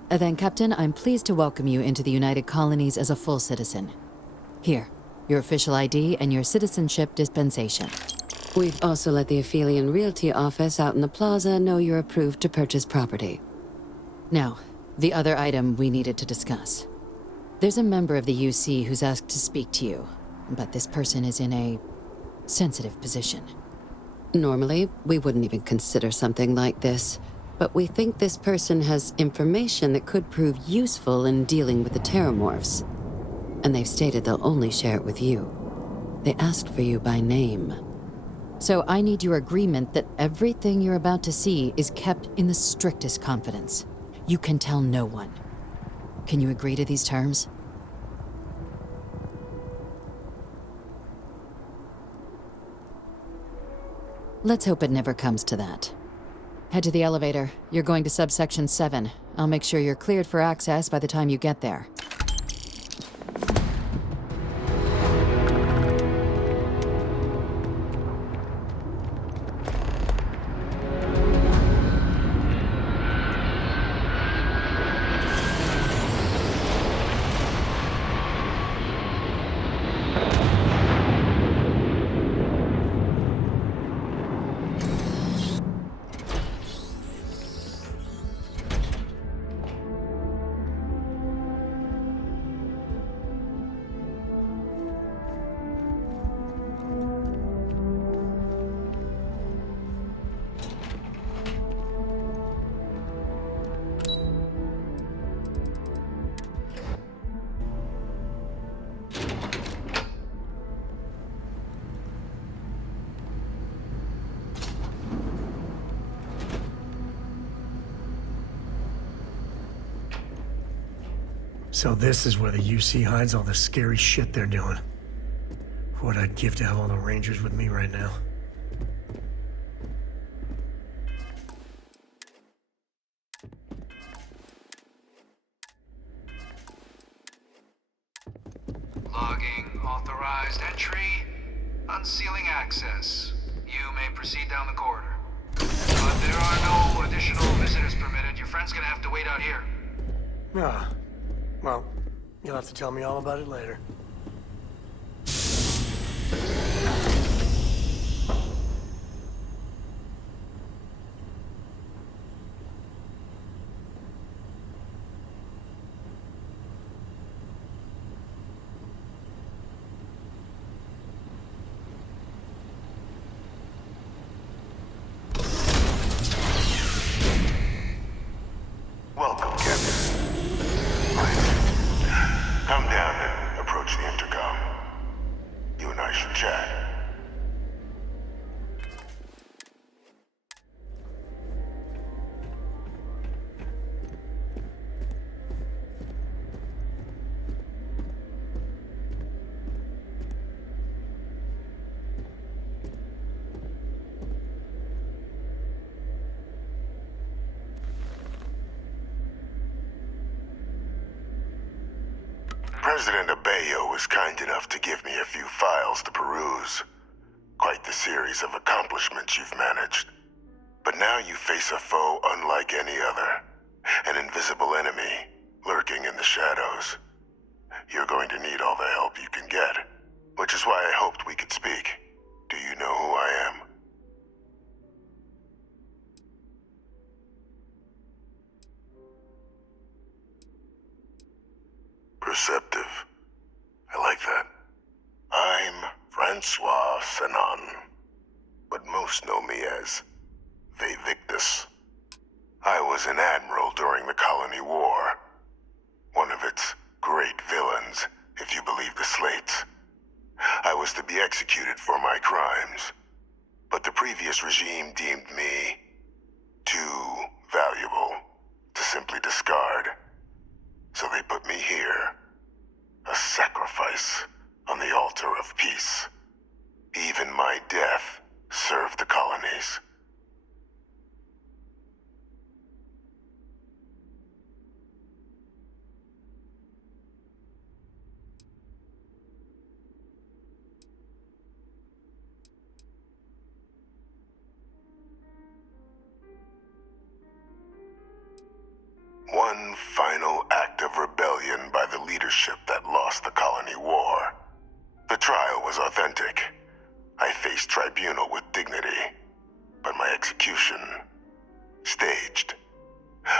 Then, Captain, I'm pleased to welcome you into the United Colonies as a full citizen. Here, your official ID and your citizenship dispensation. We've also let the Aphelion Realty office out in the plaza know you're approved to purchase property. Now, the other item we needed to discuss. There's a member of the UC who's asked to speak to you, but this person is in a sensitive position. Normally, we wouldn't even consider something like this, but we think this person has information that could prove useful in dealing with the Terramorphs. And they've stated they'll only share it with you. They asked for you by name. So I need your agreement that everything you're about to see is kept in the strictest confidence. You can tell no one. Can you agree to these terms? Let's hope it never comes to that. Head to the elevator. You're going to subsection 7. I'll make sure you're cleared for access by the time you get there. So this is where the UC hides all the scary shit they're doing. What I'd give to have all the Rangers with me right now. Logging authorized entry. Unsealing access. You may proceed down the corridor. But there are no additional visitors permitted. Your friend's gonna have to wait out here. Ah. Well, you'll have to tell me all about it later. Welcome, Captain. Come down and approach the intercom. You and I should chat. President Abeyo was kind enough to give me a few files to peruse. Quite the series of accomplishments you've managed. But now you face a foe unlike any other. An invisible enemy, lurking in the shadows. You're going to need all the help you can get, which is why I hoped we could speak. Do you know who I am? Perceptive. I like that. I'm Francois Sanon, but most know me as Vivictus. I was an admiral during the Colony War. One of its great villains, if you believe the slates. I was to be executed for my crimes, but the previous regime deemed me too valuable to simply discard. So they put me here, a sacrifice on the altar of peace. Even my death served the colonies. One final act of rebellion by the leadership that lost the Colony War. The trial was authentic. I faced tribunal with dignity, but my execution, staged.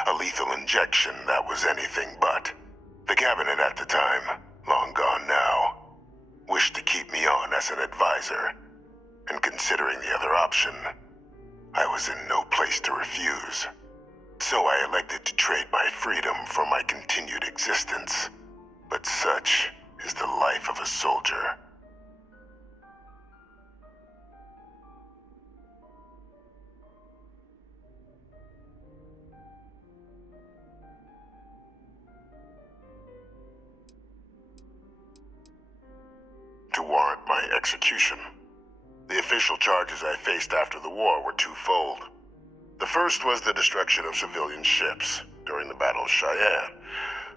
A lethal injection that was anything but. The cabinet at the time, long gone now, wished to keep me on as an advisor, and considering the other option, I was in no place to refuse. So I elected to trade my freedom for my continued existence. But such is the life of a soldier. To warrant my execution, the official charges I faced after the war were twofold. The first was the destruction of civilian ships during the Battle of Cheyenne,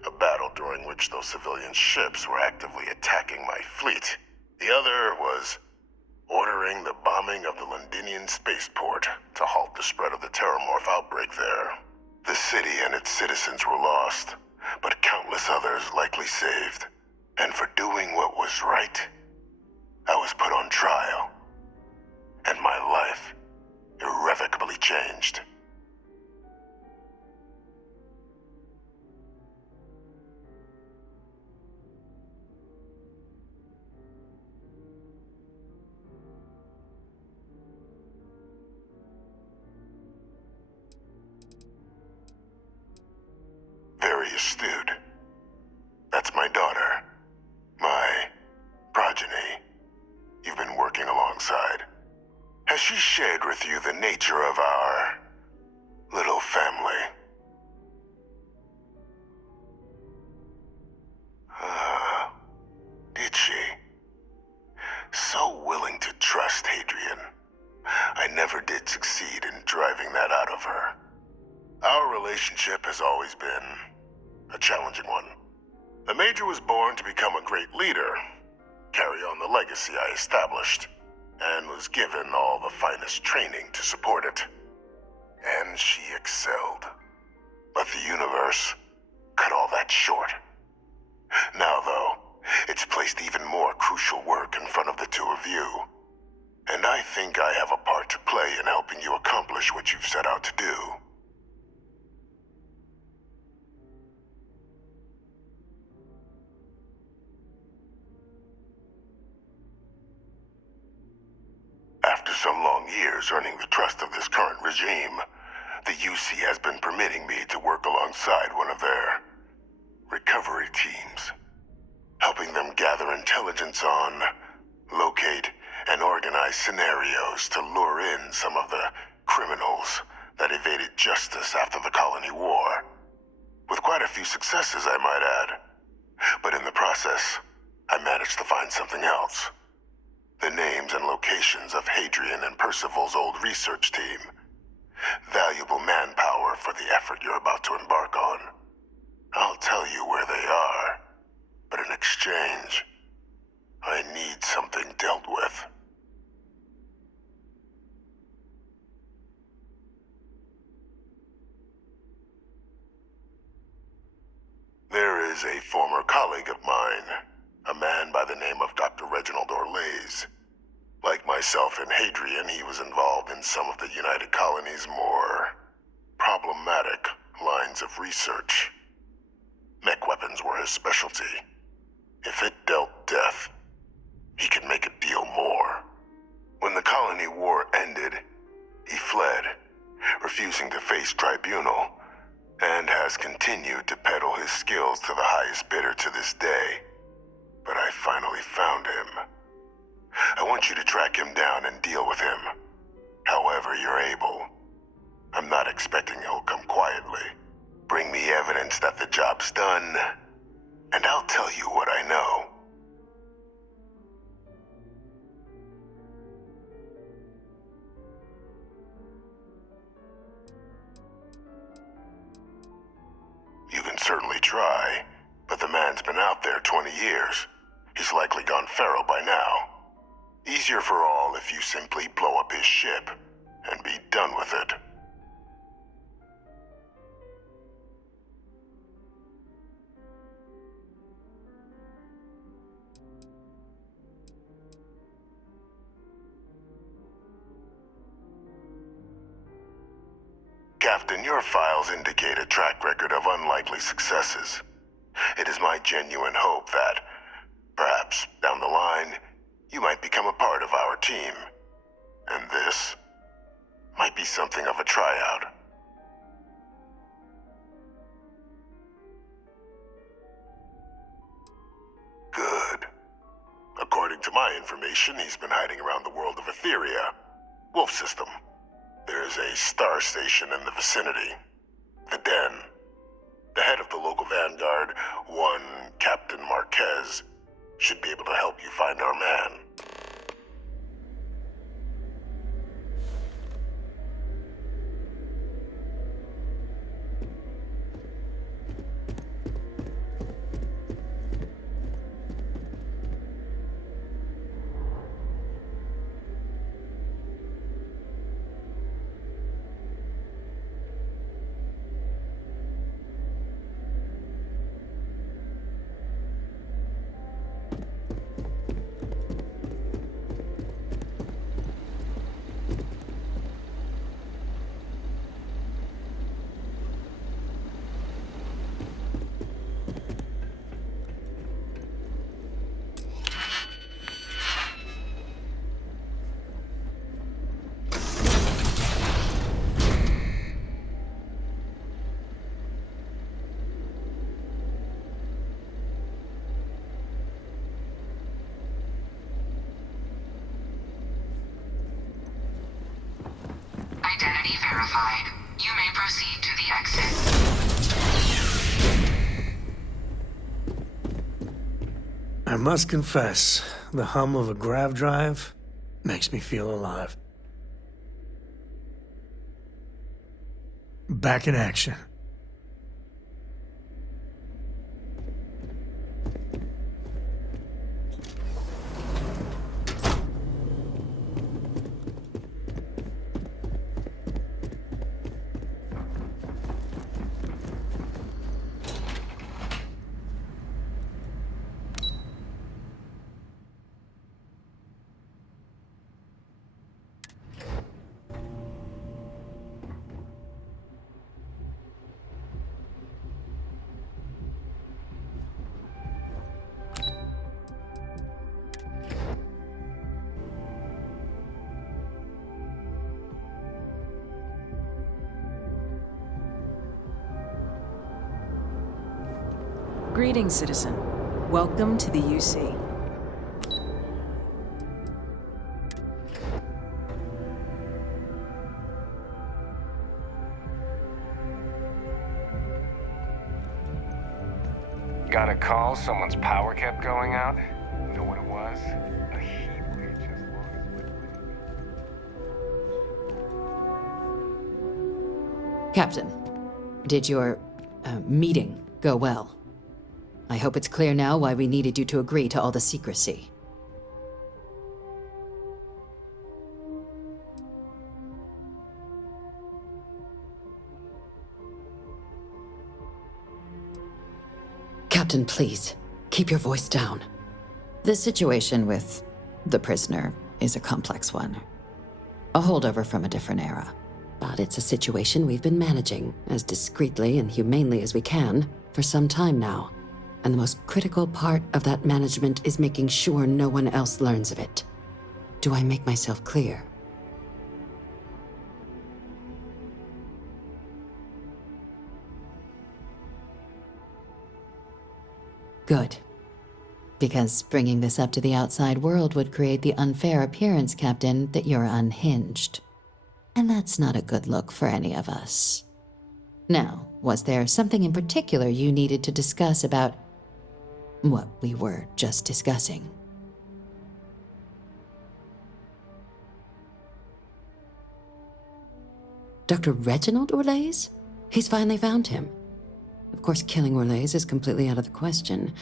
a battle during which those civilian ships were actively attacking my fleet. The other was ordering the bombing of the Londinian spaceport to halt the spread of the Terramorph outbreak there. The city and its citizens were lost, but countless others likely saved. And for doing what was right, I was put on trial, and my life irrevocably changed. Very astute. That's my daughter. My progeny. You've been working alongside. Has she shared with you the nature of our little family? Did she? So willing to trust Hadrian. I never did succeed in driving that out of her. Our relationship has always been a challenging one. The Major was born to become a great leader, carry on the legacy I established, and was given all the finest training to support it. And she excelled. But the universe cut all that short. Now, though, it's placed even more crucial work in front of the two of you. And I think I have a part to play in helping you accomplish what you've set out to do. After some long years earning the trust of this current regime, the UC has been permitting me to work alongside one of their recovery teams, helping them gather intelligence on, locate, and organize scenarios to lure in some of the criminals that evaded justice after the Colony War. With quite a few successes, I might add. But in the process, I managed to find something else. The names and locations of Hadrian and Percival's old research team. Valuable manpower for the effort you're about to embark on. I'll tell you where they are, but in exchange, I need something dealt with. There is a former colleague of mine, a man by the name of Dr. Reginald Orlaise. Like myself and Hadrian, he was involved in some of the United Colony's more problematic lines of research. Mech weapons were his specialty. If it dealt death, he could make a deal more. When the Colony War ended, he fled, refusing to face tribunal, and has continued to peddle his skills to the highest bidder to this day. But I finally found him. I want you to track him down and deal with him, however you're able. I'm not expecting he'll come quietly. Bring me evidence that the job's done, and I'll tell you what I know. You can certainly try, but the man's been out there 20 years. He's likely gone feral by now. Easier for all if you simply blow up his ship and be done with it. Captain, your files indicate a track record of unlikely successes. It is my genuine hope that, perhaps down the line, you might become a part of our team. And this might be something of a tryout. Good. According to my information, he's been hiding around the world of Etheria, Wolf System. There's a star station in the vicinity. The Den. The head of the local vanguard, one Captain Marquez, should be able to help you find our man. Identity verified. You may proceed to the exit. I must confess, the hum of a grav drive makes me feel alive. Back in action. Greetings, citizen. Welcome to the UC. Got a call, someone's power kept going out. You know what it was? A heat wave as long as Captain, did your meeting go well? I hope it's clear now why we needed you to agree to all the secrecy. Captain, please, keep your voice down. The situation with the prisoner is a complex one. A holdover from a different era. But it's a situation we've been managing as discreetly and humanely as we can for some time now. And the most critical part of that management is making sure no one else learns of it. Do I make myself clear? Good. Because bringing this up to the outside world would create the unfair appearance, Captain, that you're unhinged. And that's not a good look for any of us. Now, was there something in particular you needed to discuss about what we were just discussing? Dr. Reginald Orlaise? He's finally found him. Of course, killing Orlaise is completely out of the question,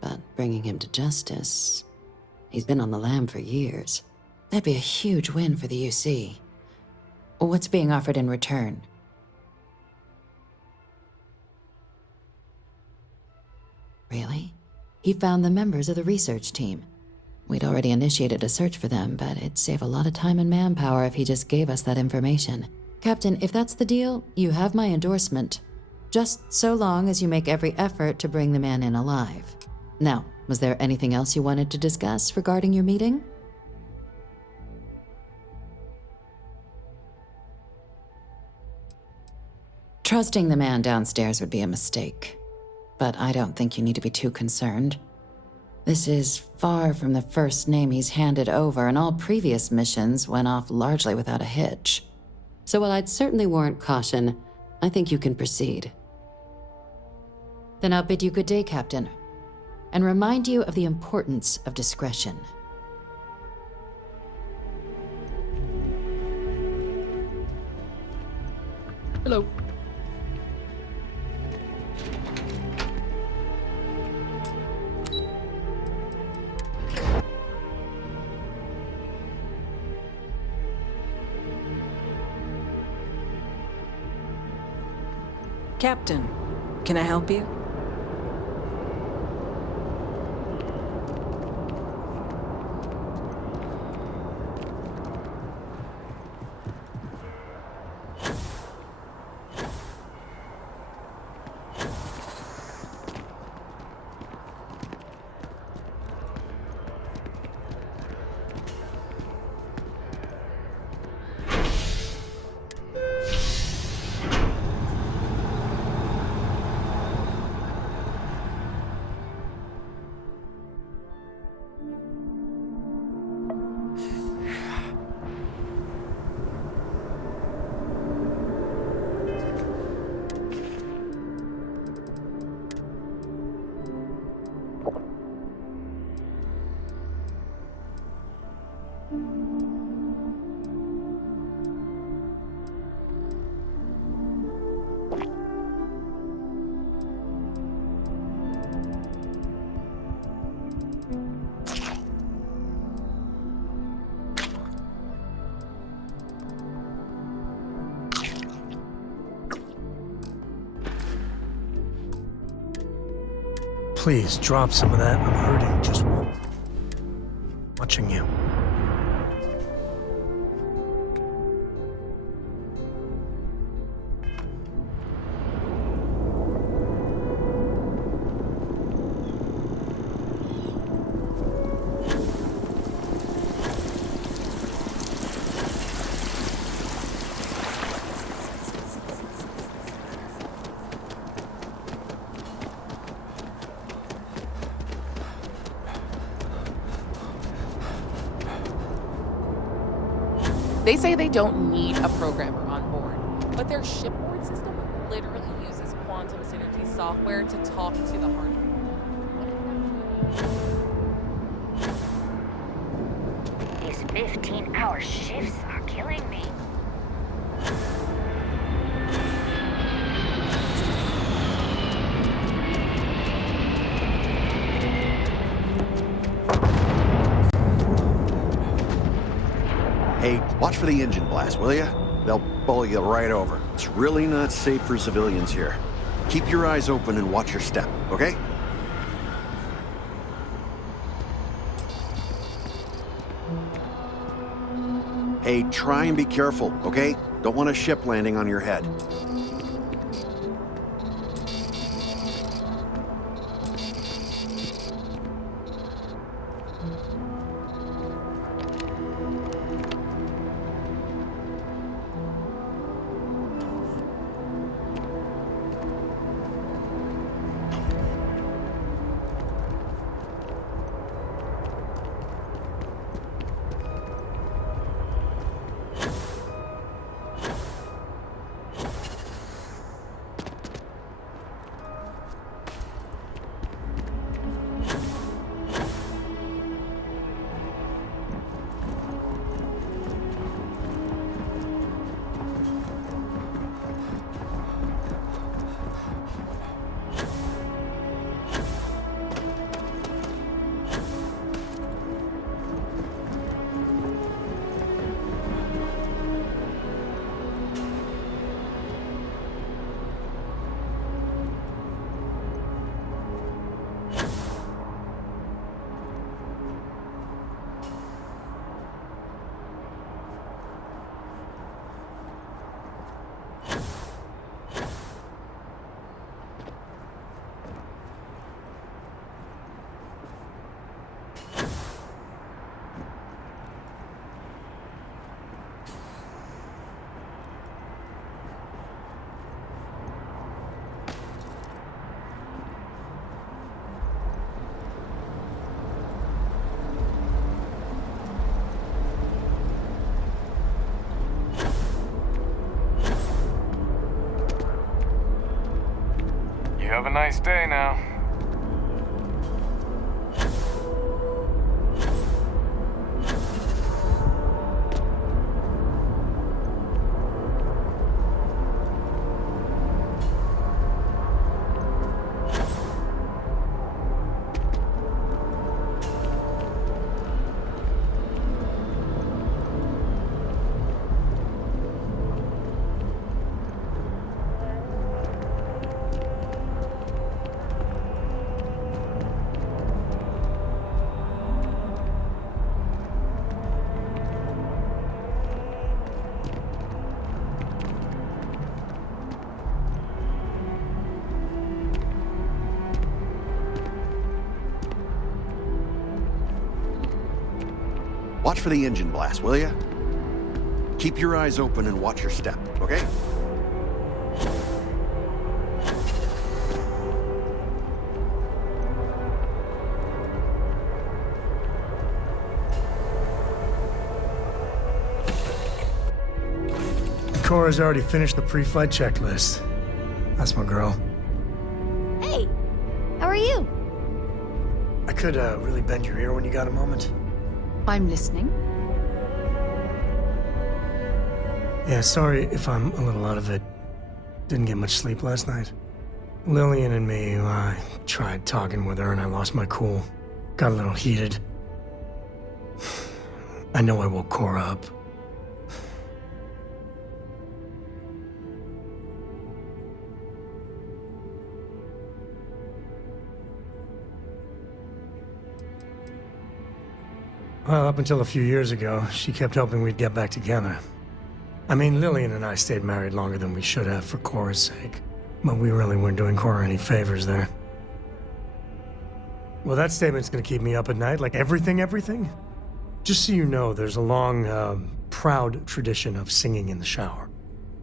but bringing him to justice... He's been on the lam for years. That'd be a huge win for the UC. What's being offered in return? Really? He found the members of the research team. We'd already initiated a search for them, but it'd save a lot of time and manpower if he just gave us that information. Captain, if that's the deal, you have my endorsement. Just so long as you make every effort to bring the man in alive. Now, was there anything else you wanted to discuss regarding your meeting? Trusting the man downstairs would be a mistake. But I don't think you need to be too concerned. This is far from the first name he's handed over, and all previous missions went off largely without a hitch. So while I'd certainly warrant caution, I think you can proceed. Then I'll bid you good day, Captain, and remind you of the importance of discretion. Hello. Captain, can I help you? please, drop some of that. I'm hurting just watching you. They say they don't need a programmer on board, but their shipboard system literally uses quantum synergy software to talk to the hardware. These 15-hour shifts are killing me. Hey, watch for the engine blast, will ya? They'll bowl you right over. It's really not safe for civilians here. Keep your eyes open and watch your step, okay? Hey, try and be careful, okay? Don't want a ship landing on your head. You have a nice day now. Watch for the engine blast, will ya? Keep your eyes open and watch your step, okay? Cora's already finished the pre-flight checklist. That's my girl. Hey, how are you? I could really bend your ear when you got a moment. I'm listening. Yeah, sorry if I'm a little out of it. Didn't get much sleep last night. Lillian and me, I tried talking with her and I lost my cool. Got a little heated. I know I woke Cora up. Well, up until a few years ago, she kept hoping we'd get back together. I mean, Lillian and I stayed married longer than we should have for Cora's sake. But we really weren't doing Cora any favors there. Well, that statement's gonna keep me up at night, like everything? Just so you know, there's a long, proud tradition of singing in the shower.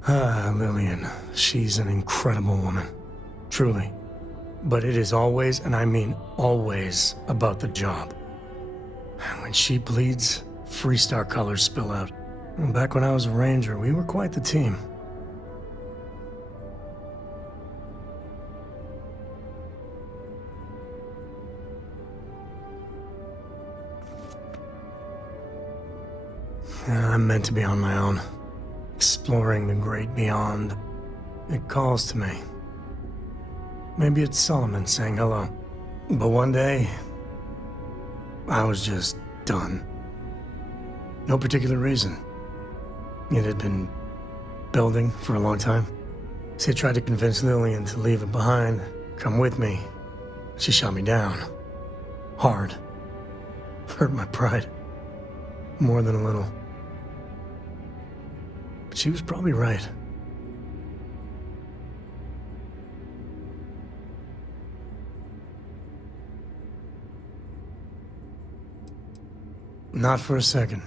Ah, Lillian. She's an incredible woman. Truly. But it is always, and I mean always, about the job. When she bleeds, Freestar colors spill out. And back when I was a ranger, we were quite the team. I'm meant to be on my own, exploring the great beyond. It calls to me. Maybe it's Solomon saying hello. But one day, I was just done. No particular reason. It had been building for a long time. So I tried to convince Lillian to leave it behind, come with me. She shot me down. Hard. Hurt my pride. More than a little. But she was probably right. Not for a second.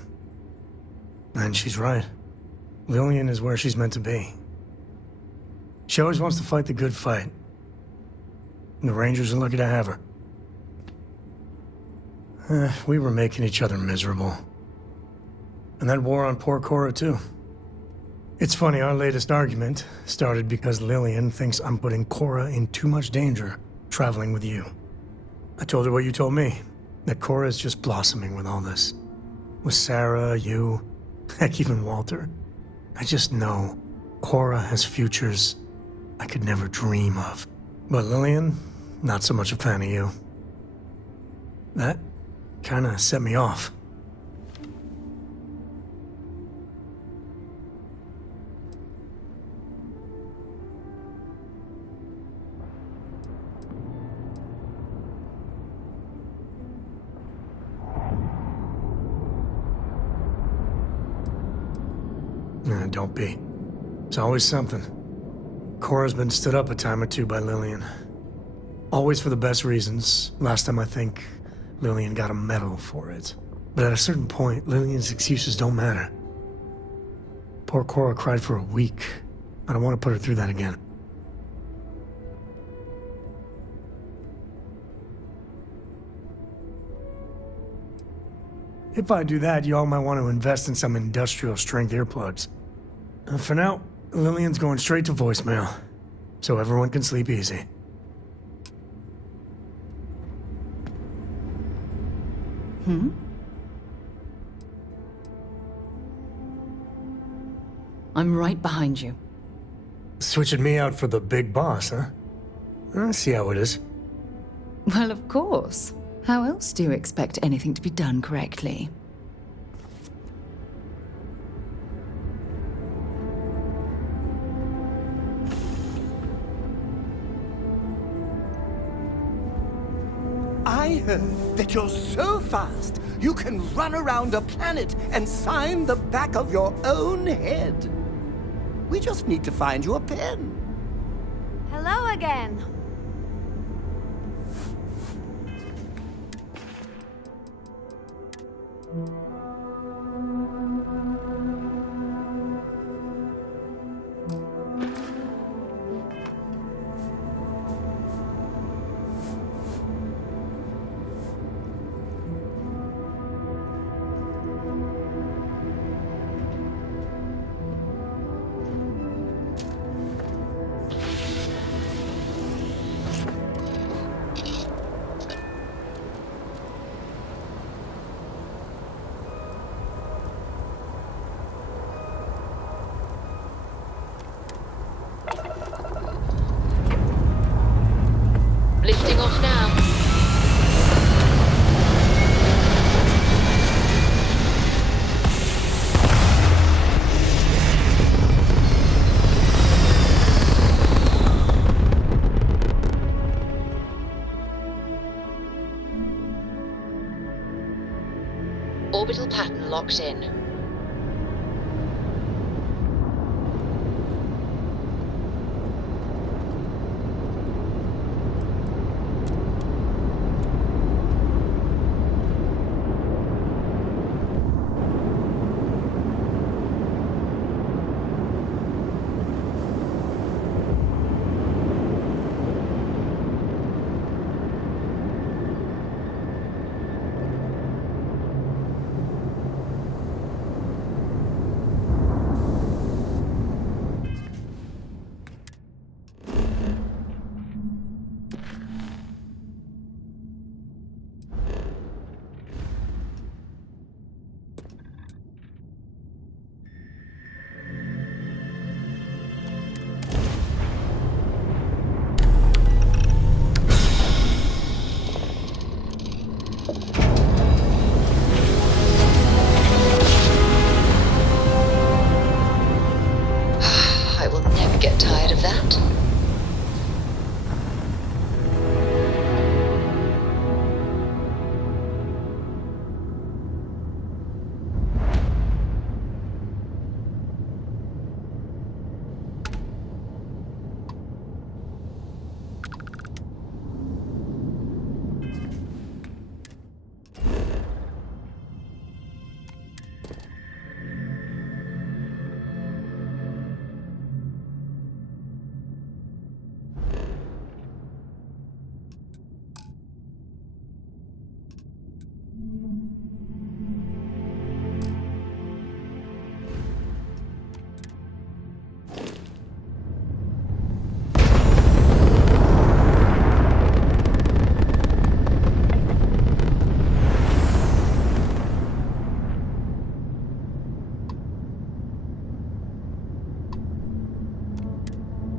And she's right. Lillian is where she's meant to be. She always wants to fight the good fight. And the Rangers are lucky to have her. We were making each other miserable. And that wore on poor Cora, too. It's funny, our latest argument started because Lillian thinks I'm putting Cora in too much danger traveling with you. I told her what you told me, that Cora is just blossoming with all this. With Sarah, you, heck, even Walter. I just know Cora has futures I could never dream of. But Lillian, not so much a fan of you. That kinda set me off. Don't be. It's always something. Cora's been stood up a time or two by Lillian. Always for the best reasons. Last time I think Lillian got a medal for it. But at a certain point, Lillian's excuses don't matter. Poor Cora cried for a week. I don't want to put her through that again. If I do that, y'all might want to invest in some industrial strength earplugs. For now, Lillian's going straight to voicemail, so everyone can sleep easy. I'm right behind you. Switching me out for the big boss, huh? I see how it is. Well, of course. How else do you expect anything to be done correctly? I heard that you're so fast, you can run around a planet and sign the back of your own head. We just need to find you a pen. Hello again. little pattern locked in. I will never get tired of that.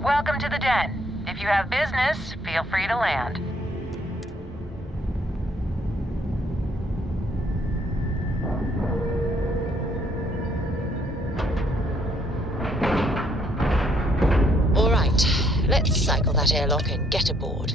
Welcome to the den. If you have business, feel free to land. All right, let's cycle that airlock and get aboard.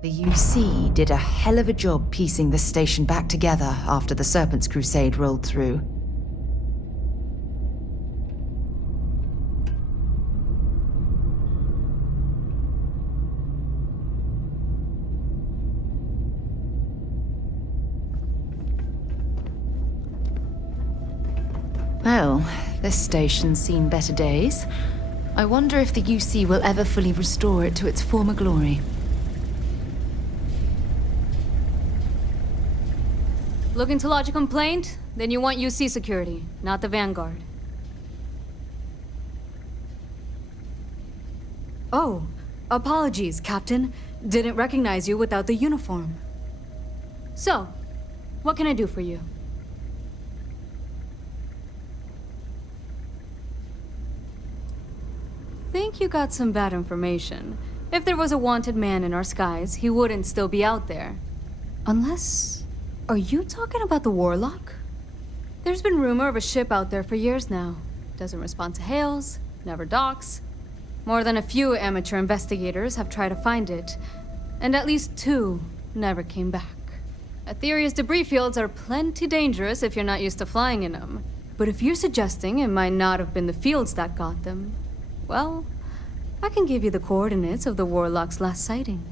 The UC did a hell of a job piecing the station back together after the Serpent's Crusade rolled through. Well, this station's seen better days. I wonder if the UC will ever fully restore it to its former glory. Looking to lodge a complaint? Then you want UC security, not the Vanguard. Oh, apologies, Captain. Didn't recognize you without the uniform. So, what can I do for you? Think you got some bad information. If there was a wanted man in our skies, he wouldn't still be out there. Unless... Are you talking about the Warlock? There's been rumor of a ship out there for years now. Doesn't respond to hails, never docks. More than a few amateur investigators have tried to find it. and at least 2 never came back. Aetheria's debris fields are plenty dangerous if you're not used to flying in them. But if you're suggesting it might not have been the fields that got them, well, I can give you the coordinates of the Warlock's last sighting.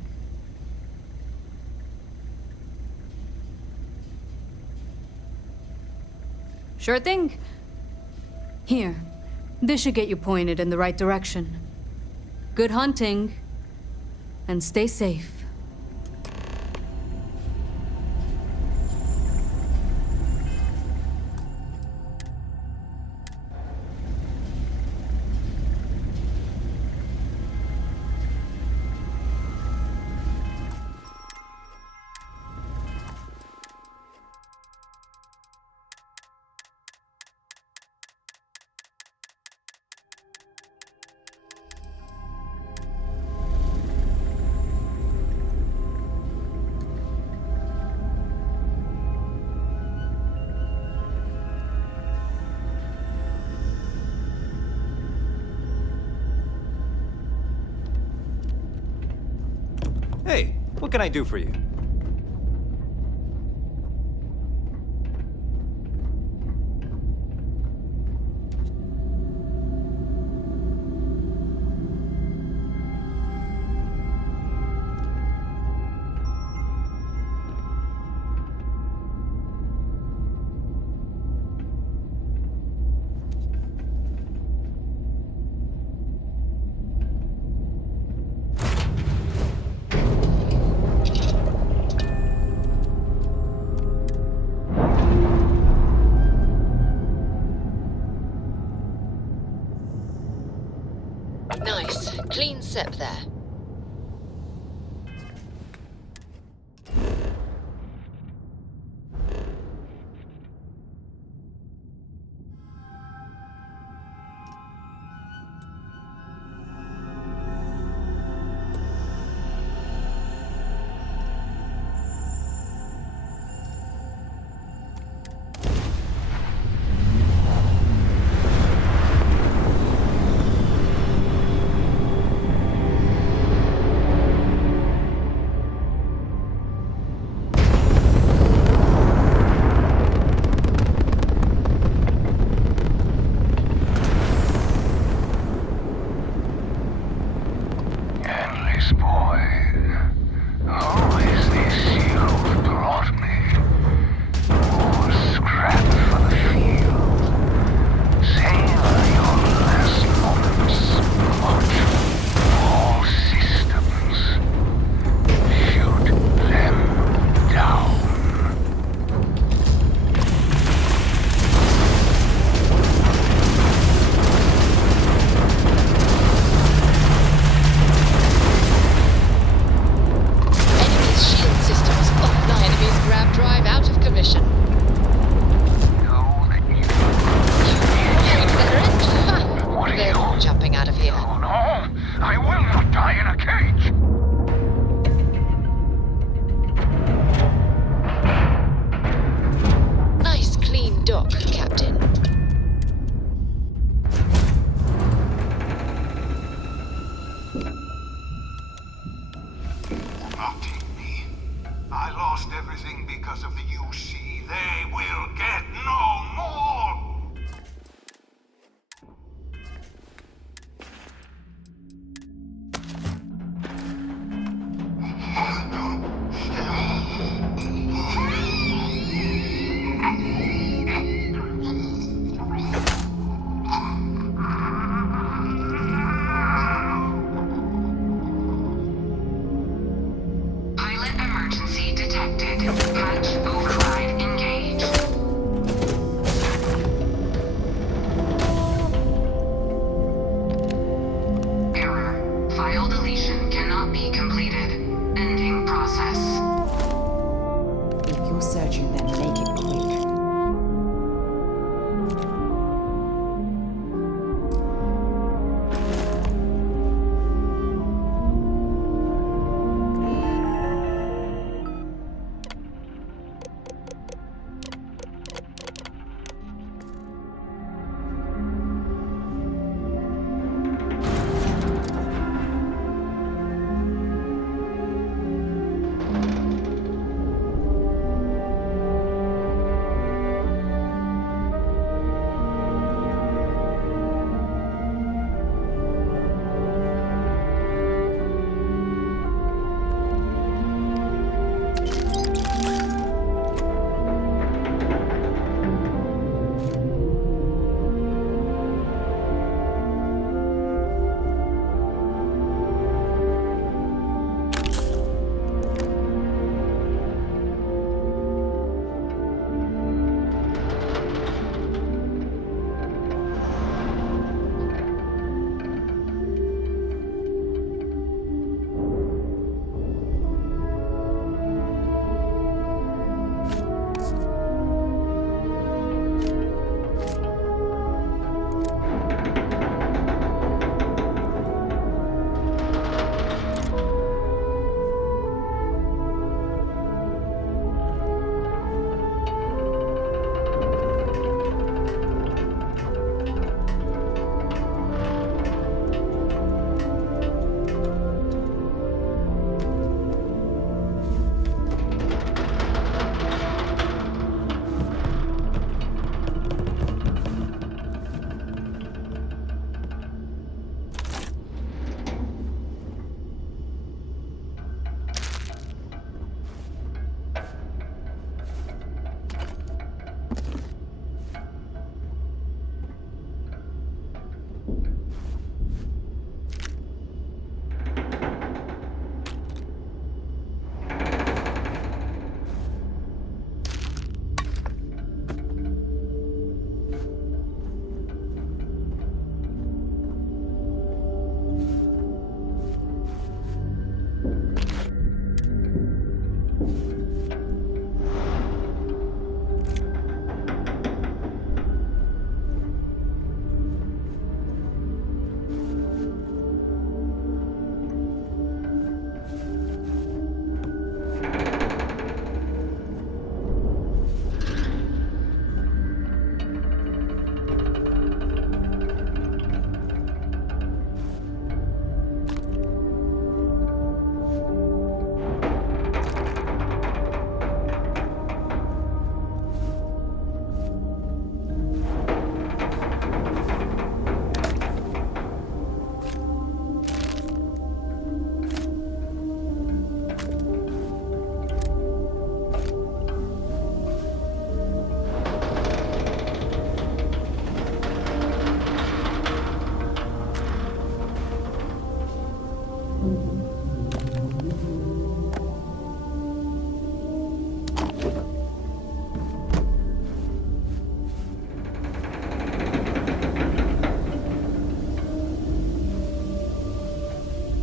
Sure thing. Here, this should get you pointed in the right direction. Good hunting, and stay safe. Hey, what can I do for you? Nice. Clean sep there.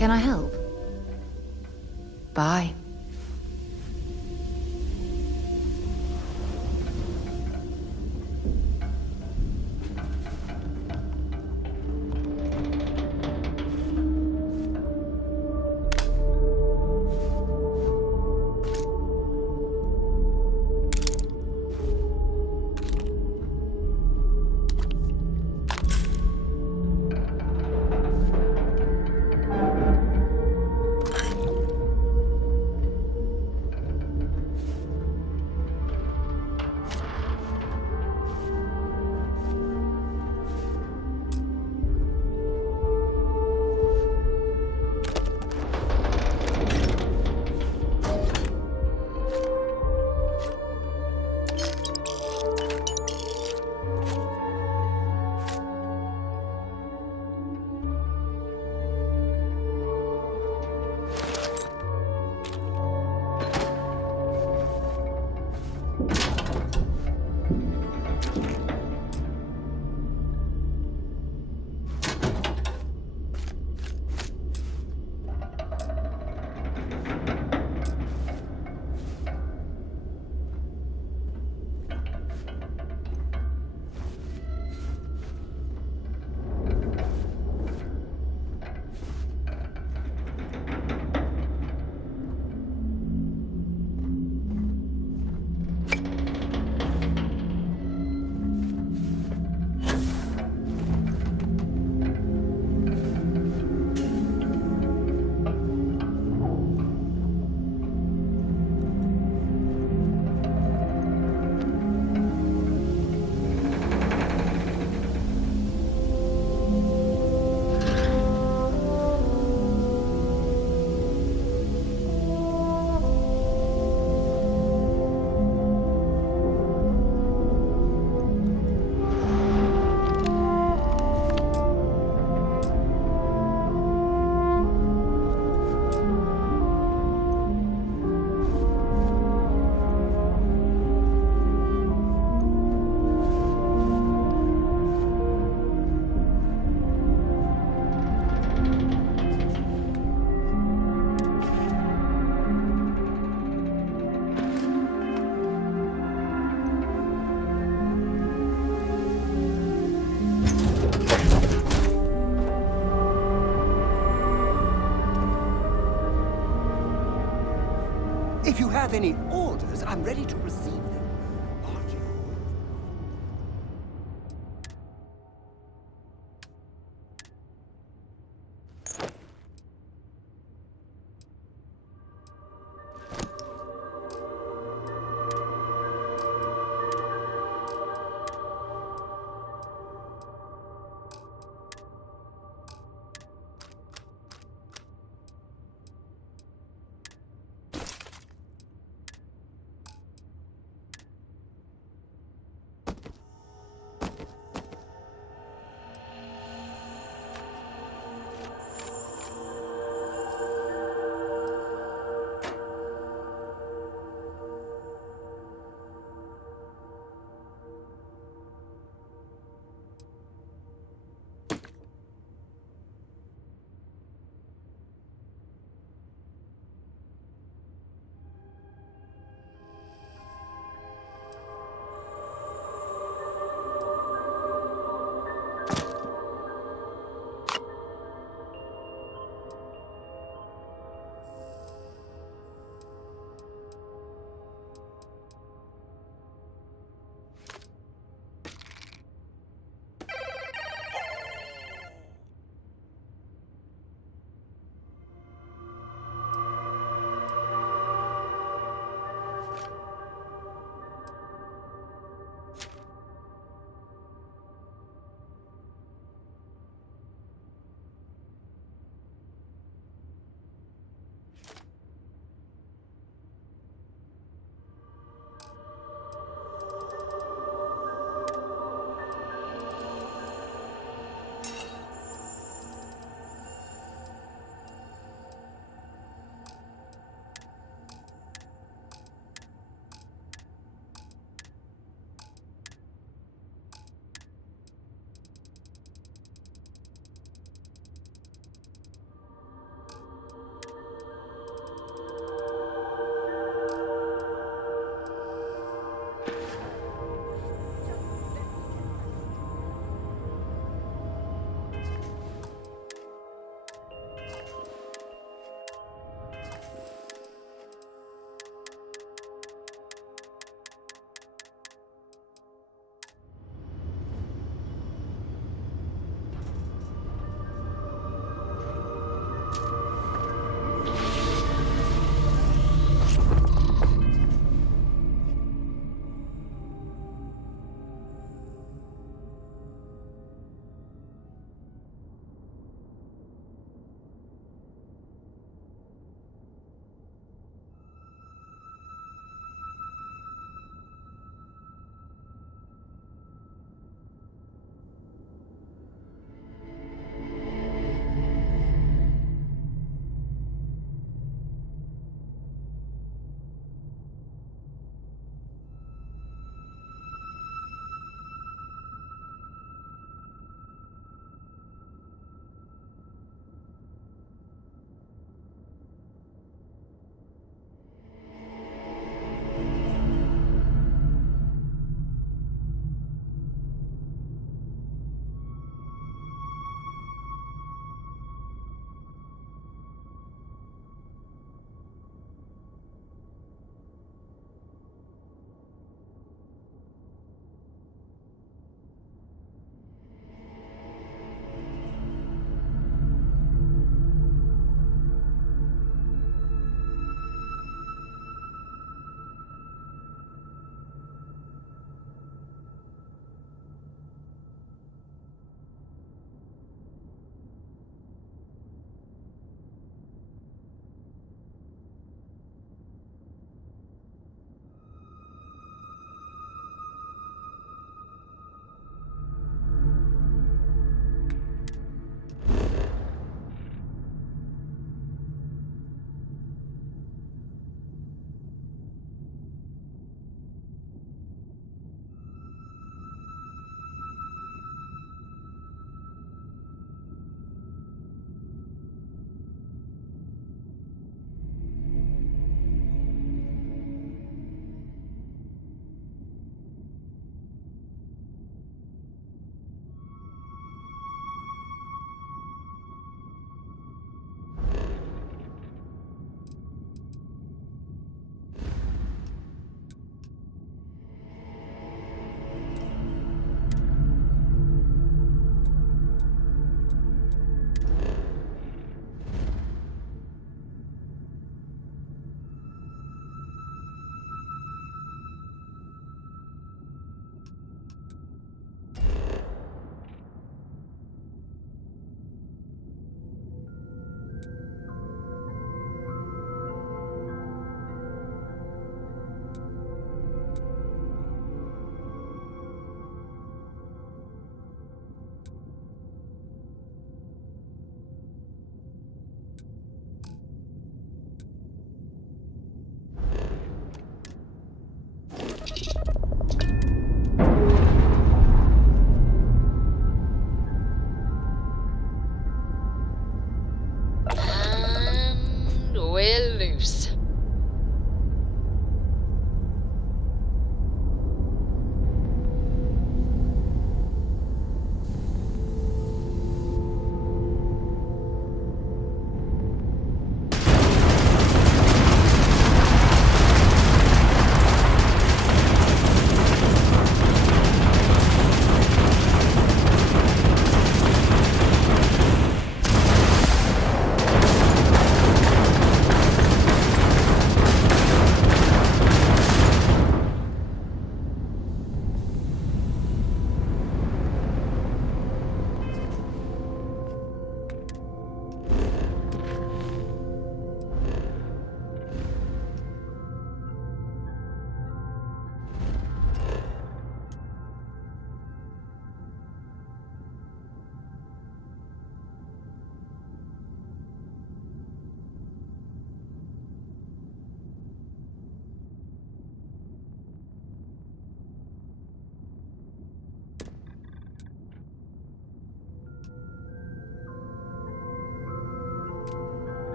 Can I help? Bye. If you have any orders, I'm ready to receive them.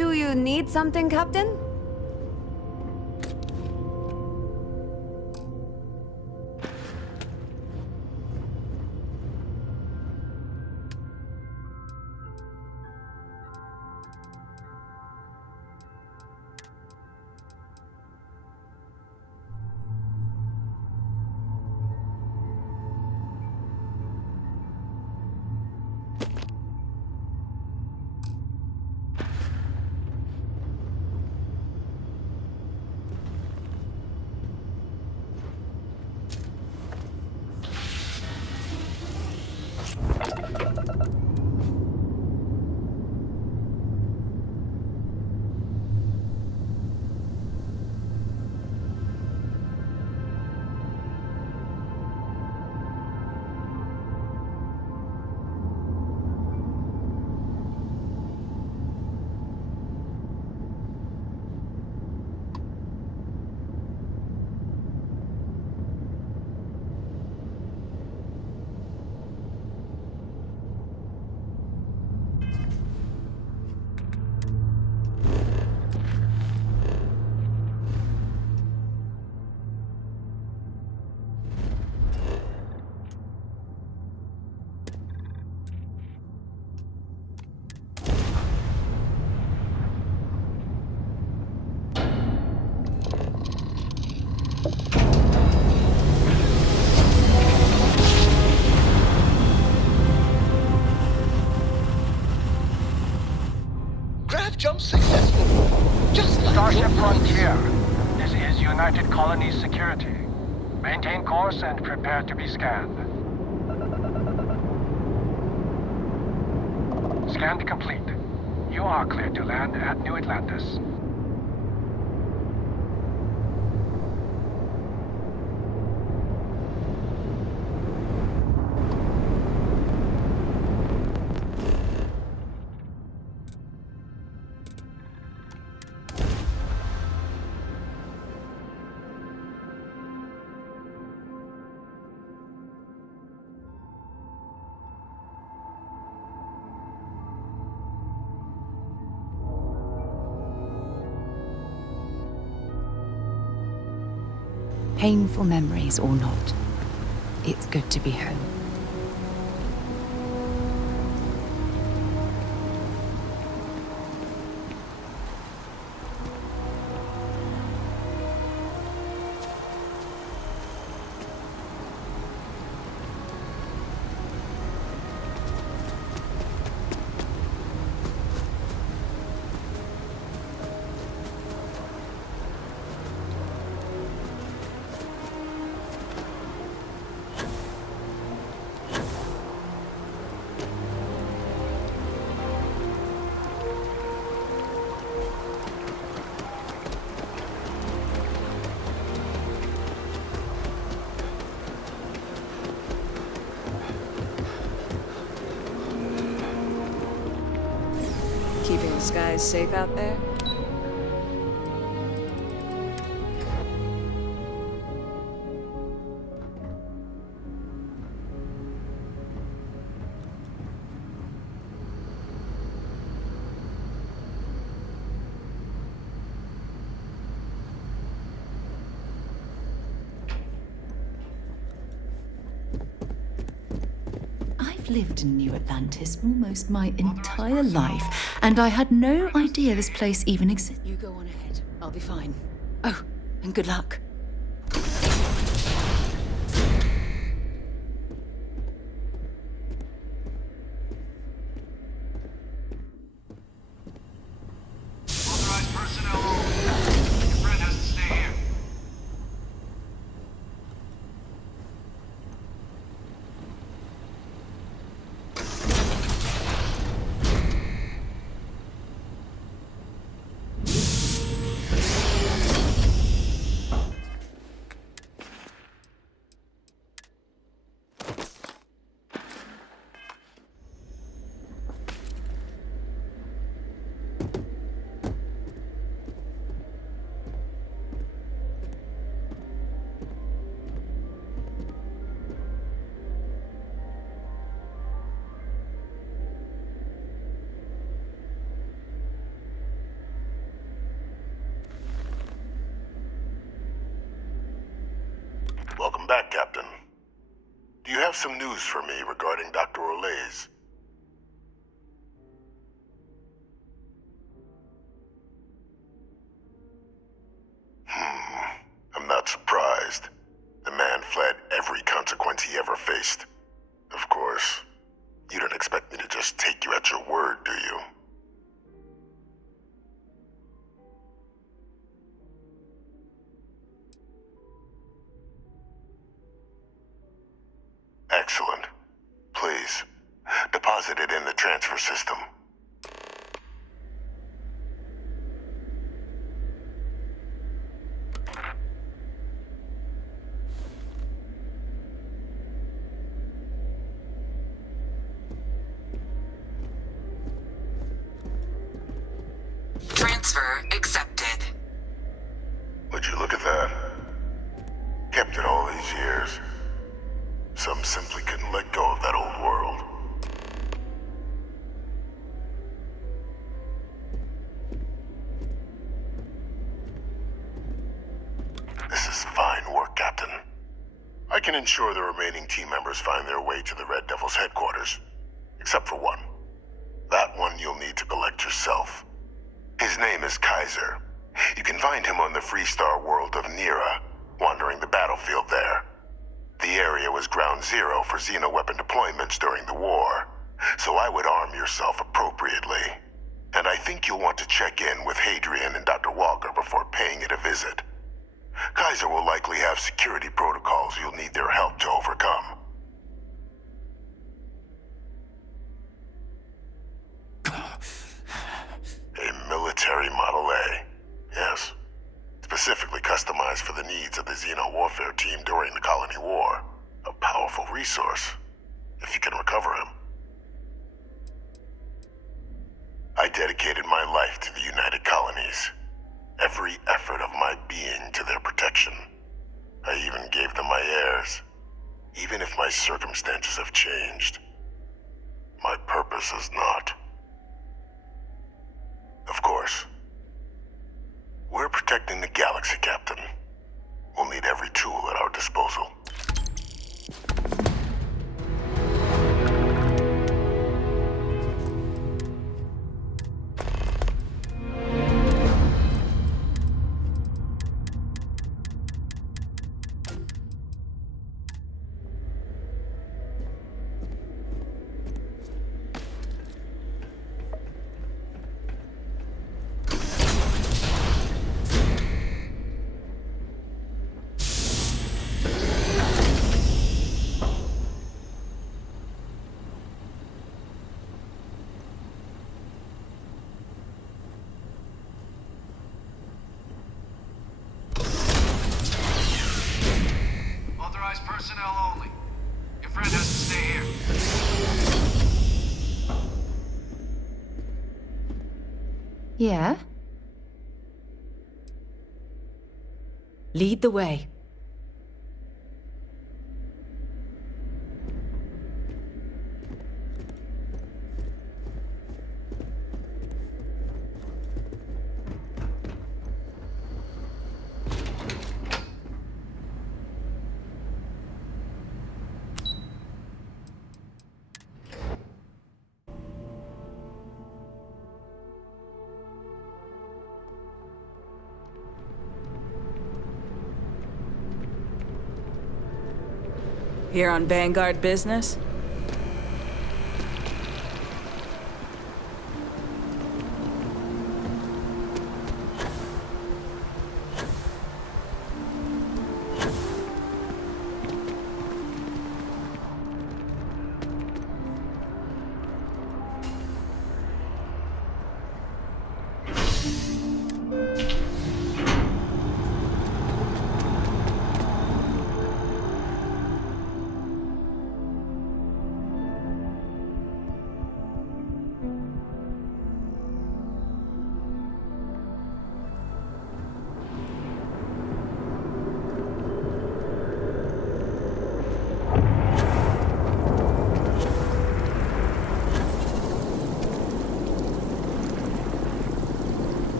Do you need something, Captain? Jump successful. Just like Starship Frontier. This is United Colonies Security. Maintain course and prepare to be scanned. Scan complete. You are cleared to land at New Atlantis. Painful memories or not, it's good to be home. Keeping the skies safe out there? I've lived in New Atlantis almost my entire life, and I had no idea this place even existed. You go on ahead. I'll be fine. Oh, and good luck. Authorized personnel only. Your friend has to stay here. back, Captain. Do you have some news for me regarding Dr. Olays? I'm not surprised. The man fled every consequence he ever faced. Of course, you don't expect me to just take you at your word, do you? Excellent. Please, deposit it in the transfer system. Transfer accepted. Would you look at that? Kept it all these years. Some simply couldn't let go of that old world. This is fine work, Captain. I can ensure the remaining team members find their way to the Red Devil's headquarters. Except for one. That one you'll need to collect yourself. His name is Kaiser. You can find him on the Freestar world of Nira, wandering the battlefield there. The area was ground zero for xeno-weapon deployments during the war, so I would arm yourself appropriately. And I think you'll want to check in with Hadrian and Dr. Walker before paying it a visit. Kaiser will likely have security protocols you'll need their help to overcome. A military Model A, yes. Specifically customized for the needs of the Xeno warfare team during the Colony War. A powerful resource, if you can recover him. I dedicated my life to the United Colonies. Every effort of my being to their protection. I even gave them my heirs. Even if my circumstances have changed, my purpose has not. Of course. We're protecting the galaxy, Captain. We'll need every tool at our disposal. Authorized personnel only. Your friend has to stay here. Yeah? Lead the way. Here on Vanguard business?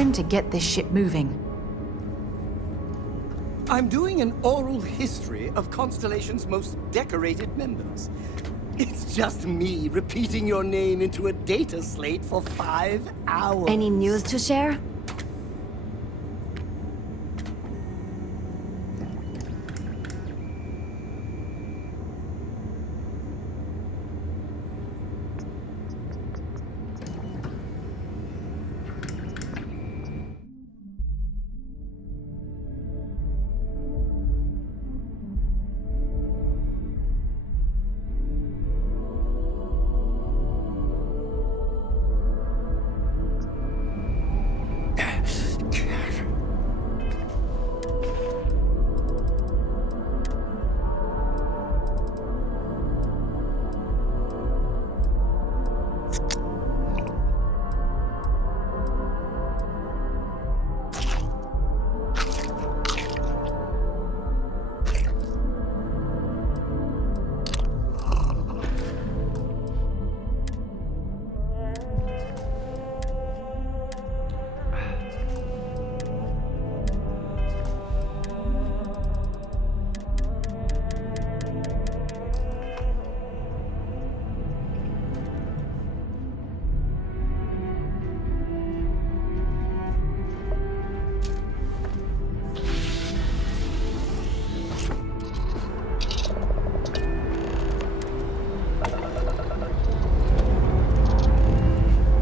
time to get this ship moving. I'm doing an oral history of Constellation's most decorated members. It's just me repeating your name into a data slate for 5 hours. Any news to share?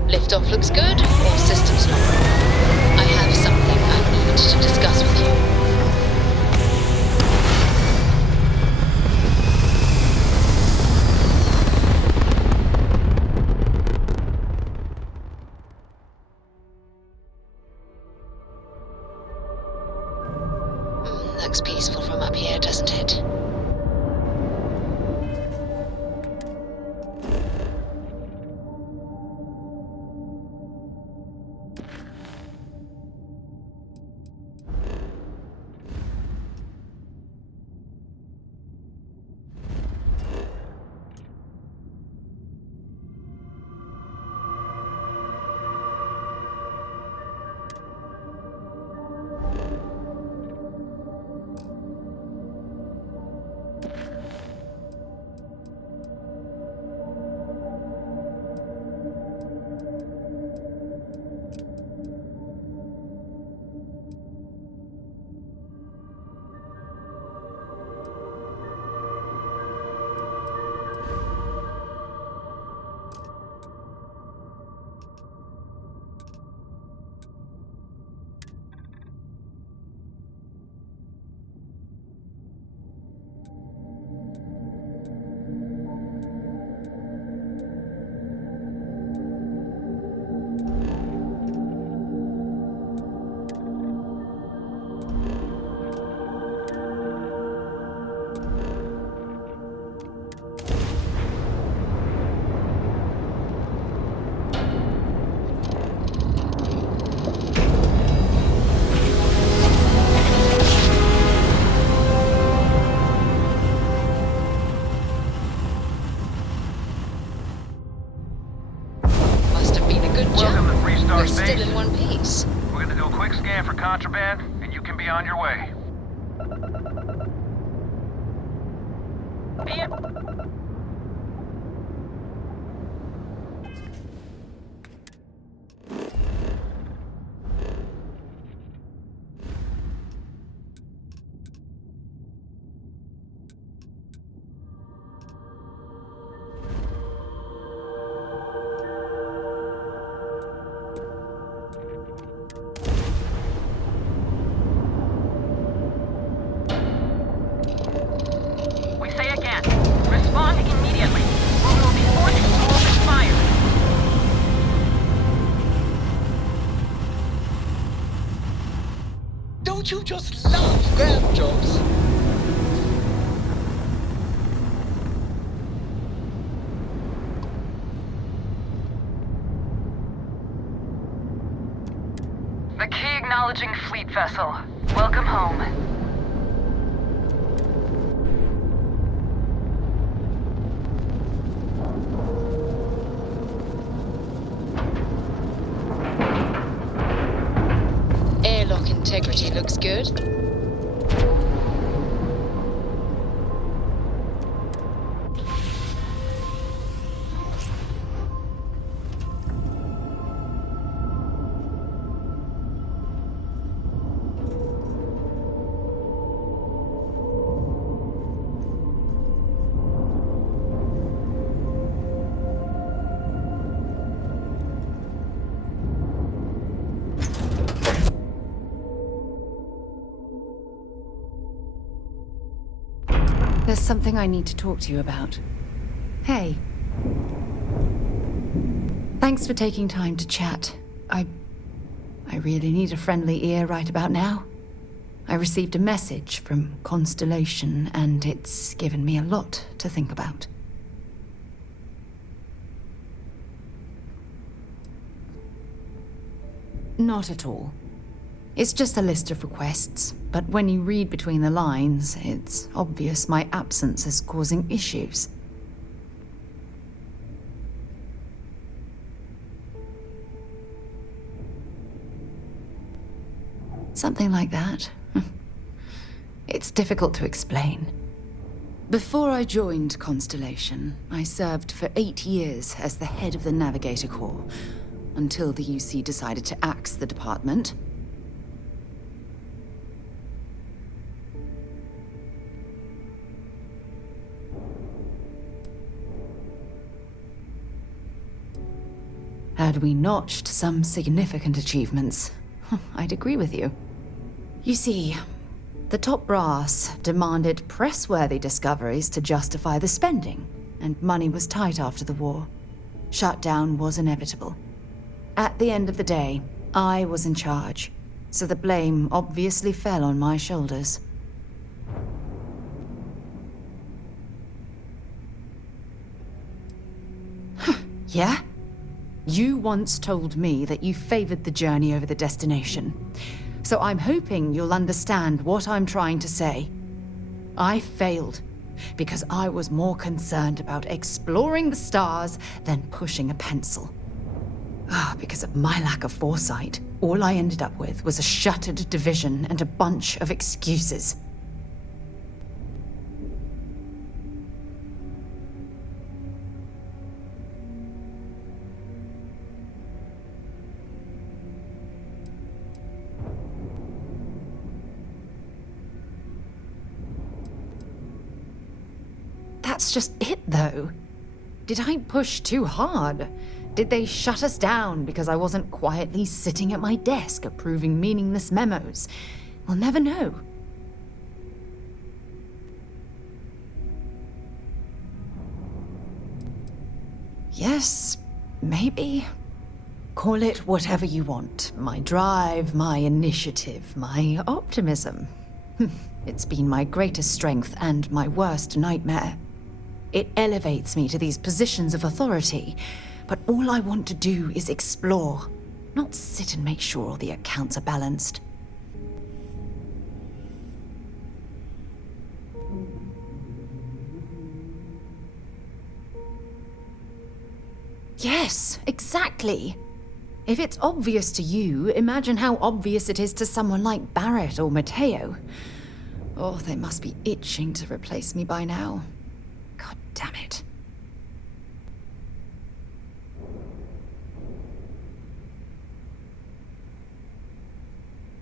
Liftoff looks good, all systems nominal. I have something I need to discuss with you. Looks peaceful from up here, doesn't it? Still in one piece. We're gonna do a quick scan for contraband, and you can be on your way. Respond immediately, or we will be forced to open fire. Don't you just love grab jobs? The key acknowledging fleet vessel. Welcome home. good. There's something I need to talk to you about. Hey. Thanks for taking time to chat. I really need a friendly ear right about now. I received a message from Constellation, and it's given me a lot to think about. Not at all. It's just a list of requests, but when you read between the lines, it's obvious my absence is causing issues. Something like that. It's difficult to explain. Before I joined Constellation, I served for 8 years as the head of the Navigator Corps, until the UC decided to axe the department. Had we notched some significant achievements, I'd agree with you. You see, the top brass demanded press-worthy discoveries to justify the spending, and money was tight after the war. Shutdown was inevitable. At the end of the day, I was in charge, so the blame obviously fell on my shoulders. Yeah? You once told me that you favored the journey over the destination. So I'm hoping you'll understand what I'm trying to say. I failed because I was more concerned about exploring the stars than pushing a pencil. Because of my lack of foresight, all I ended up with was a shuttered division and a bunch of excuses. That's just it, though. Did I push too hard? Did they shut us down because I wasn't quietly sitting at my desk approving meaningless memos? We'll never know. Yes, maybe. Call it whatever you want. My drive, my initiative, my optimism. It's been my greatest strength and my worst nightmare. It elevates me to these positions of authority, but all I want to do is explore, not sit and make sure all the accounts are balanced. Yes, exactly. If it's obvious to you, imagine how obvious it is to someone like Barrett or Mateo. Oh, they must be itching to replace me by now. God damn it.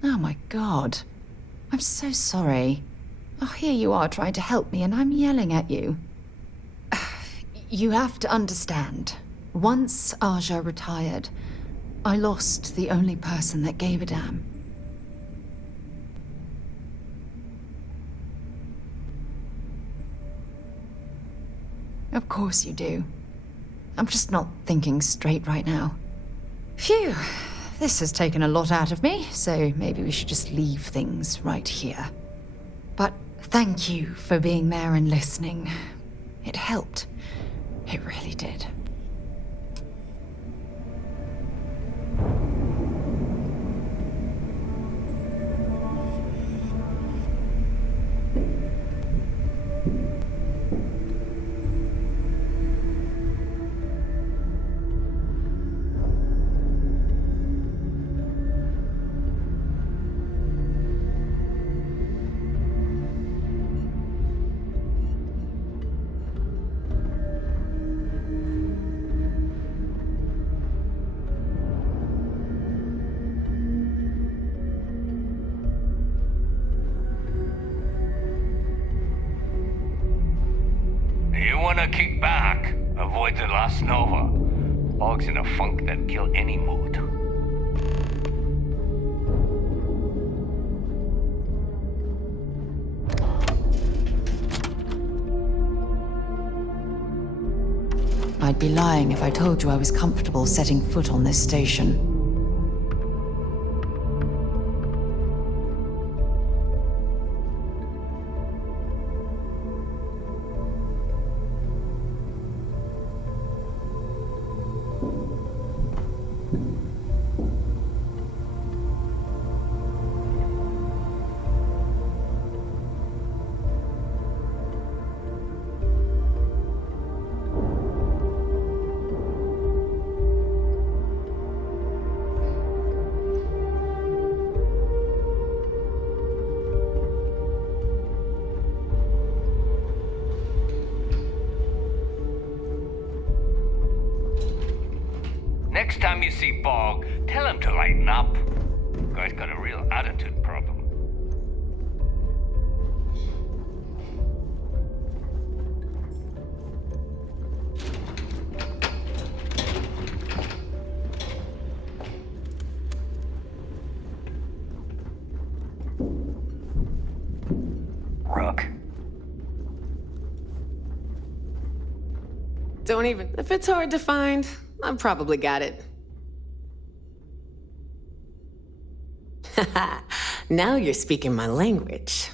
Oh my God. I'm so sorry. Oh, here you are trying to help me and I'm yelling at you. You have to understand. Once Aja retired, I lost the only person that gave a damn. Of course you do. I'm just not thinking straight right now. Phew, this has taken a lot out of me, so maybe we should just leave things right here. But thank you for being there and listening. It helped. It really did. You wanna kick back, avoid the last nova. Bog's in a funk that'd kill any mood. I'd be lying if I told you I was comfortable setting foot on this station. Next time you see Bog, tell him to lighten up. Guy's got a real attitude problem. Rook. Don't even. If it's hard to find, I've probably got it. Haha, now you're speaking my language.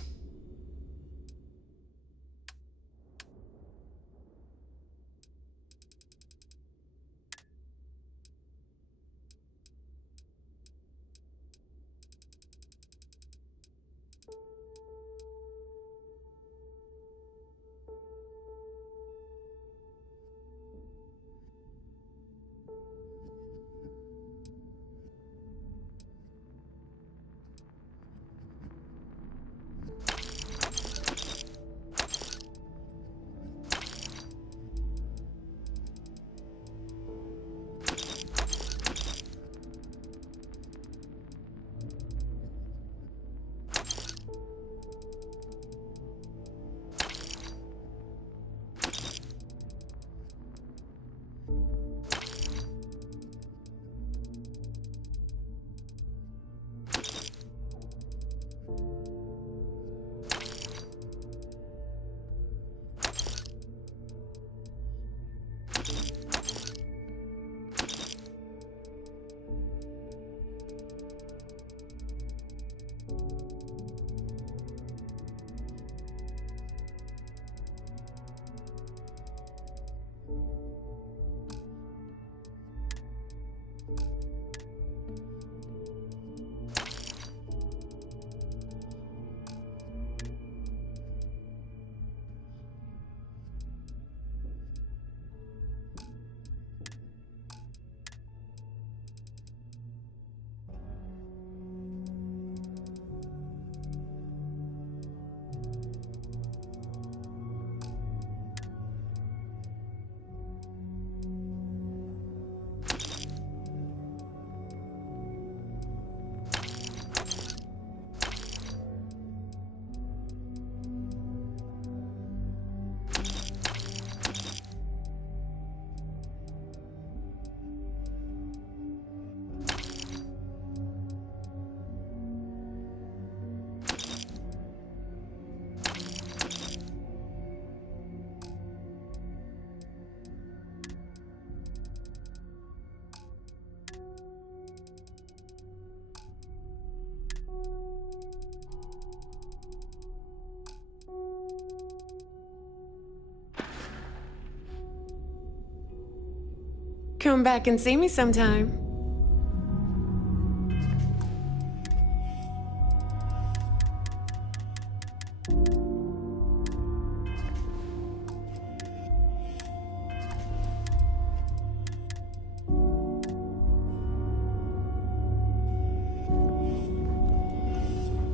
Come back and see me sometime.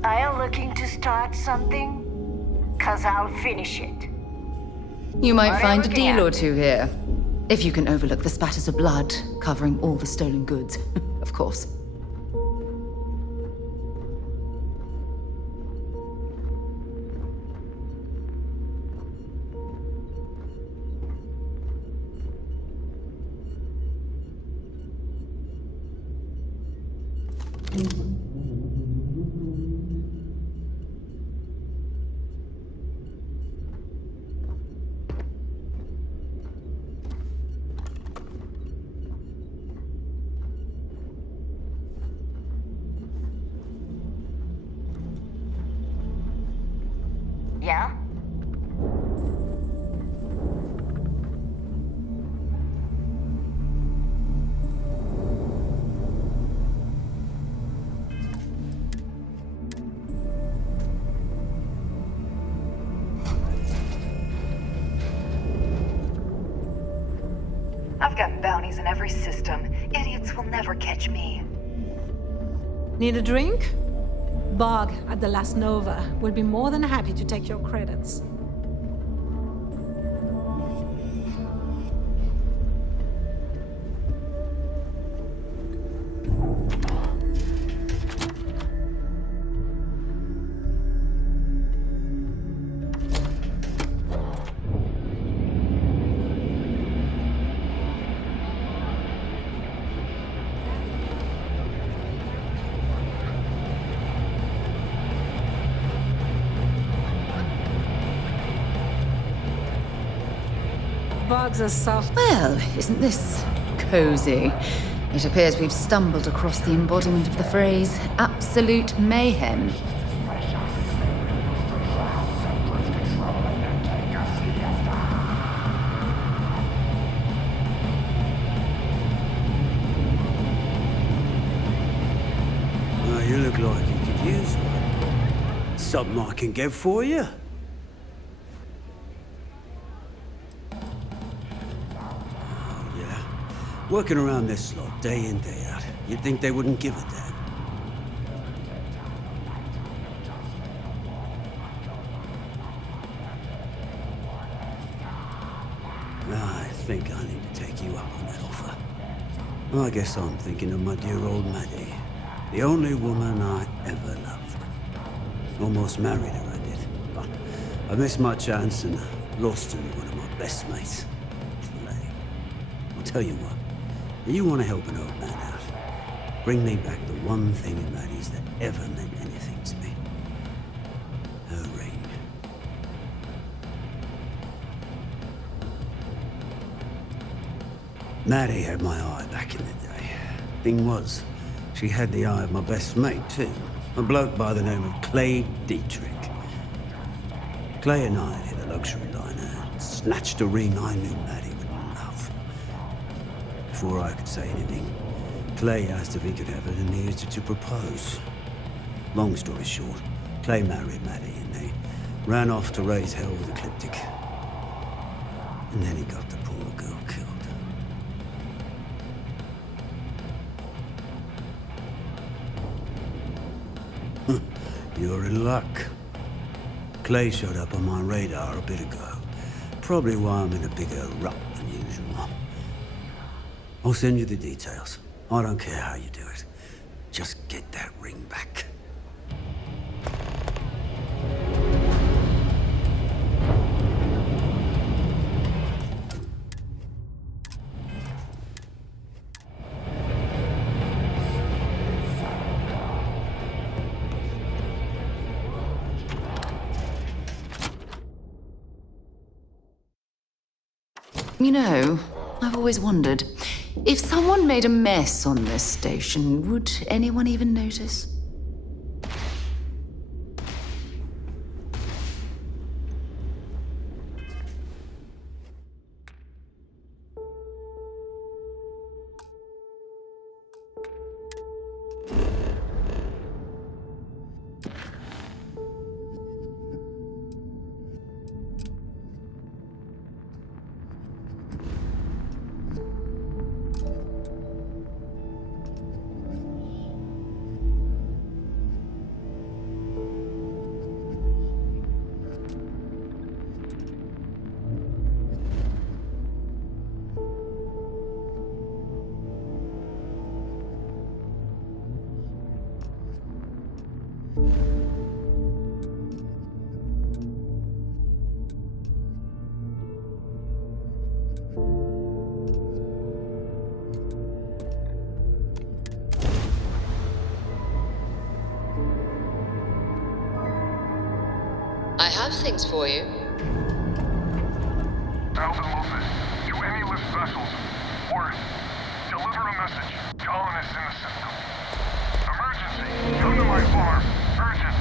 Are you looking to start something? 'Cause I'll finish it. You might What are find you a looking deal at? or two here. If you can overlook the spatters of blood covering all the stolen goods, of course. Yeah? I've got bounties in every system. Idiots will never catch me. Need a drink? Bog at the Last Nova will be more than happy to take your credits. Bog's a soft. Well, isn't this cozy? It appears we've stumbled across the embodiment of the phrase absolute mayhem. Well, you look like you could use one. Something I can get for you. Working around this slot, day in, day out. You'd think they wouldn't give a damn. I think I need to take you up on that offer. I guess I'm thinking of my dear old Maddie. The only woman I ever loved. Almost married her, I did. But I missed my chance and lost her to one of my best mates. Clay. I'll tell you what. You want to help an old man out. Bring me back the one thing in Maddie's that ever meant anything to me. Her ring. Maddie had my eye back in the day. Thing was, she had the eye of my best mate, too. A bloke by the name of Clay Dietrich. Clay and I hit a luxury liner, snatched a ring I knew Maddie would love. Before I could say anything, Clay asked if he could have it and he used it to propose. Long story short, Clay married Maddie and they ran off to raise hell with Ecliptic. And then he got the poor girl killed. You're in luck. Clay showed up on my radar a bit ago. Probably why I'm in a bigger rut than usual. I'll send you the details. I don't care how you do it. Just get that ring back. You know, I've always wondered, if someone made a mess on this station, would anyone even notice? have things for you. Alpha Moffitt, to any lift vessels. Word. Deliver a message. Colonists in the system. Emergency. Come to my farm. Urgent.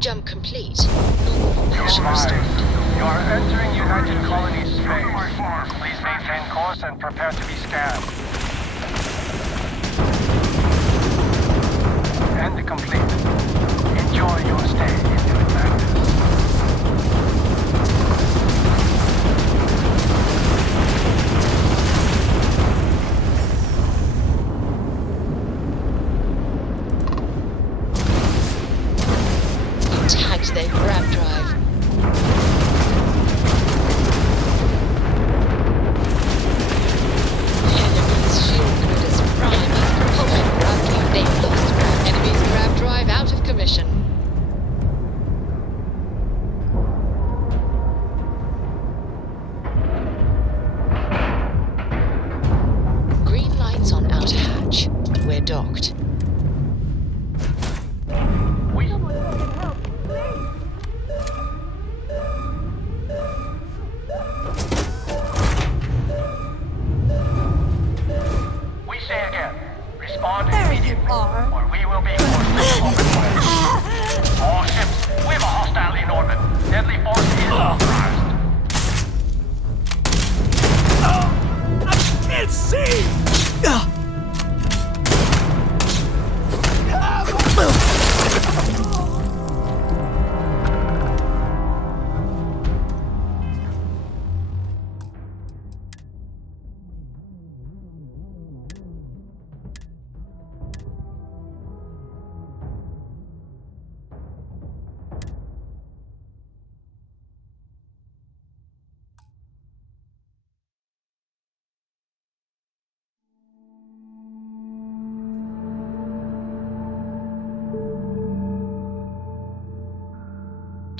Jump complete. Normal propulsion restored. You are entering United Colonies space. Please maintain course and prepare to be scanned. End complete. Enjoy your stay in New Atlantis. Tagged their grab drive. Enemy's shield grid is prime as propulsion grab drive. They've lost enemy's grab drive out of commission. Green lights on outer hatch. We're docked. Or we will be forced to open fire. All ships, we have a hostile in orbit. Deadly force is authorized. I can't see!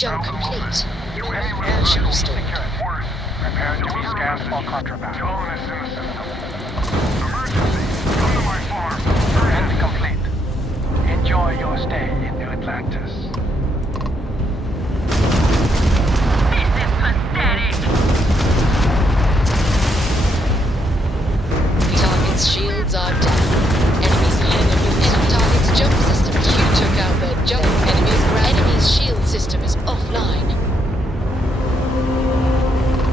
Job complete. Any Motion restored. Orders. Prepare to be scanned for contraband. Colonists in the system. Emergency! Come to my farm. And complete. Enjoy your stay in New Atlantis. This is pathetic! Target's shields are down. Enemy target's jump system. You took out their jump. Enemy's shield system is offline.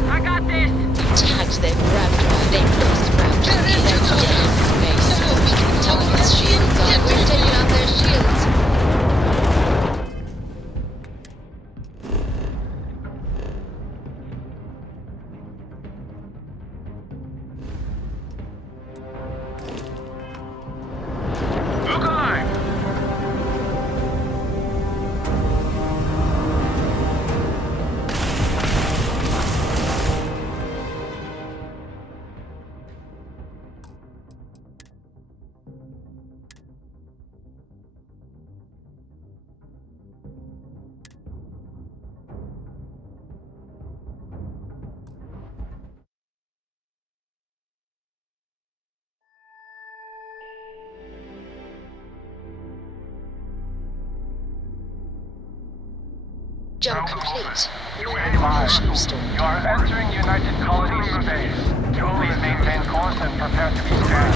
I got this! You tagged their grab drive. They lost grab drive in their damn space. Target's shields are. We've taken out their shields. Look alive! Job complete. Motion restored. You are entering United Colonies space. Please maintain course and prepare to be scanned.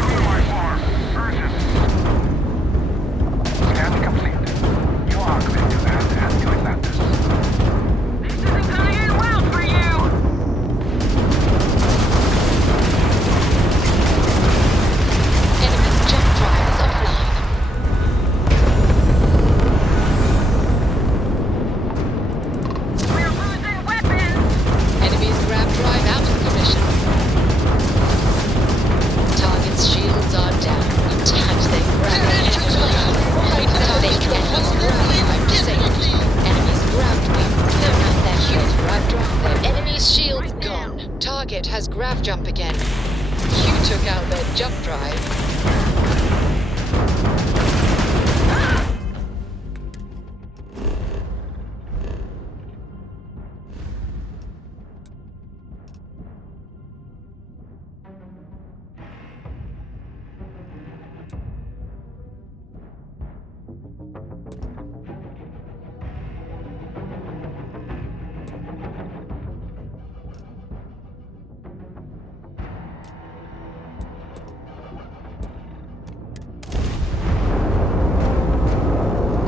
Come to my farm. Urgent. Scan complete. You are clear to land at New Atlantis. This isn't gonna end well for you! Enemy's jump drive is offline. We're losing weapons! Enemy's grab drive out of commission. Target's shields are down. You tagged their grab drive. Enemy's grab drive disabled. Enemy's grab drive. Clear out their huge grab drive. Their enemy's shield's gone. Target has grab jump again. You took out their jump drive.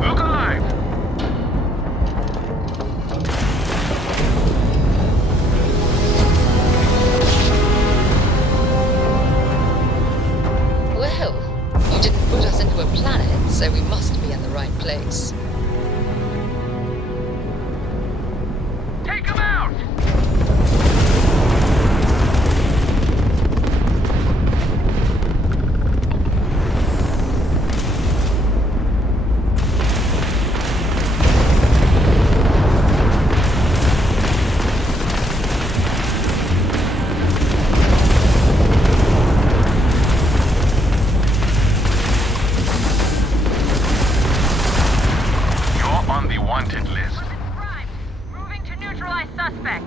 Look alive! Well, you didn't put us into a planet, so we must be in the right place. Take him out! You're on the wanted list. Primed. Moving to neutralize suspect.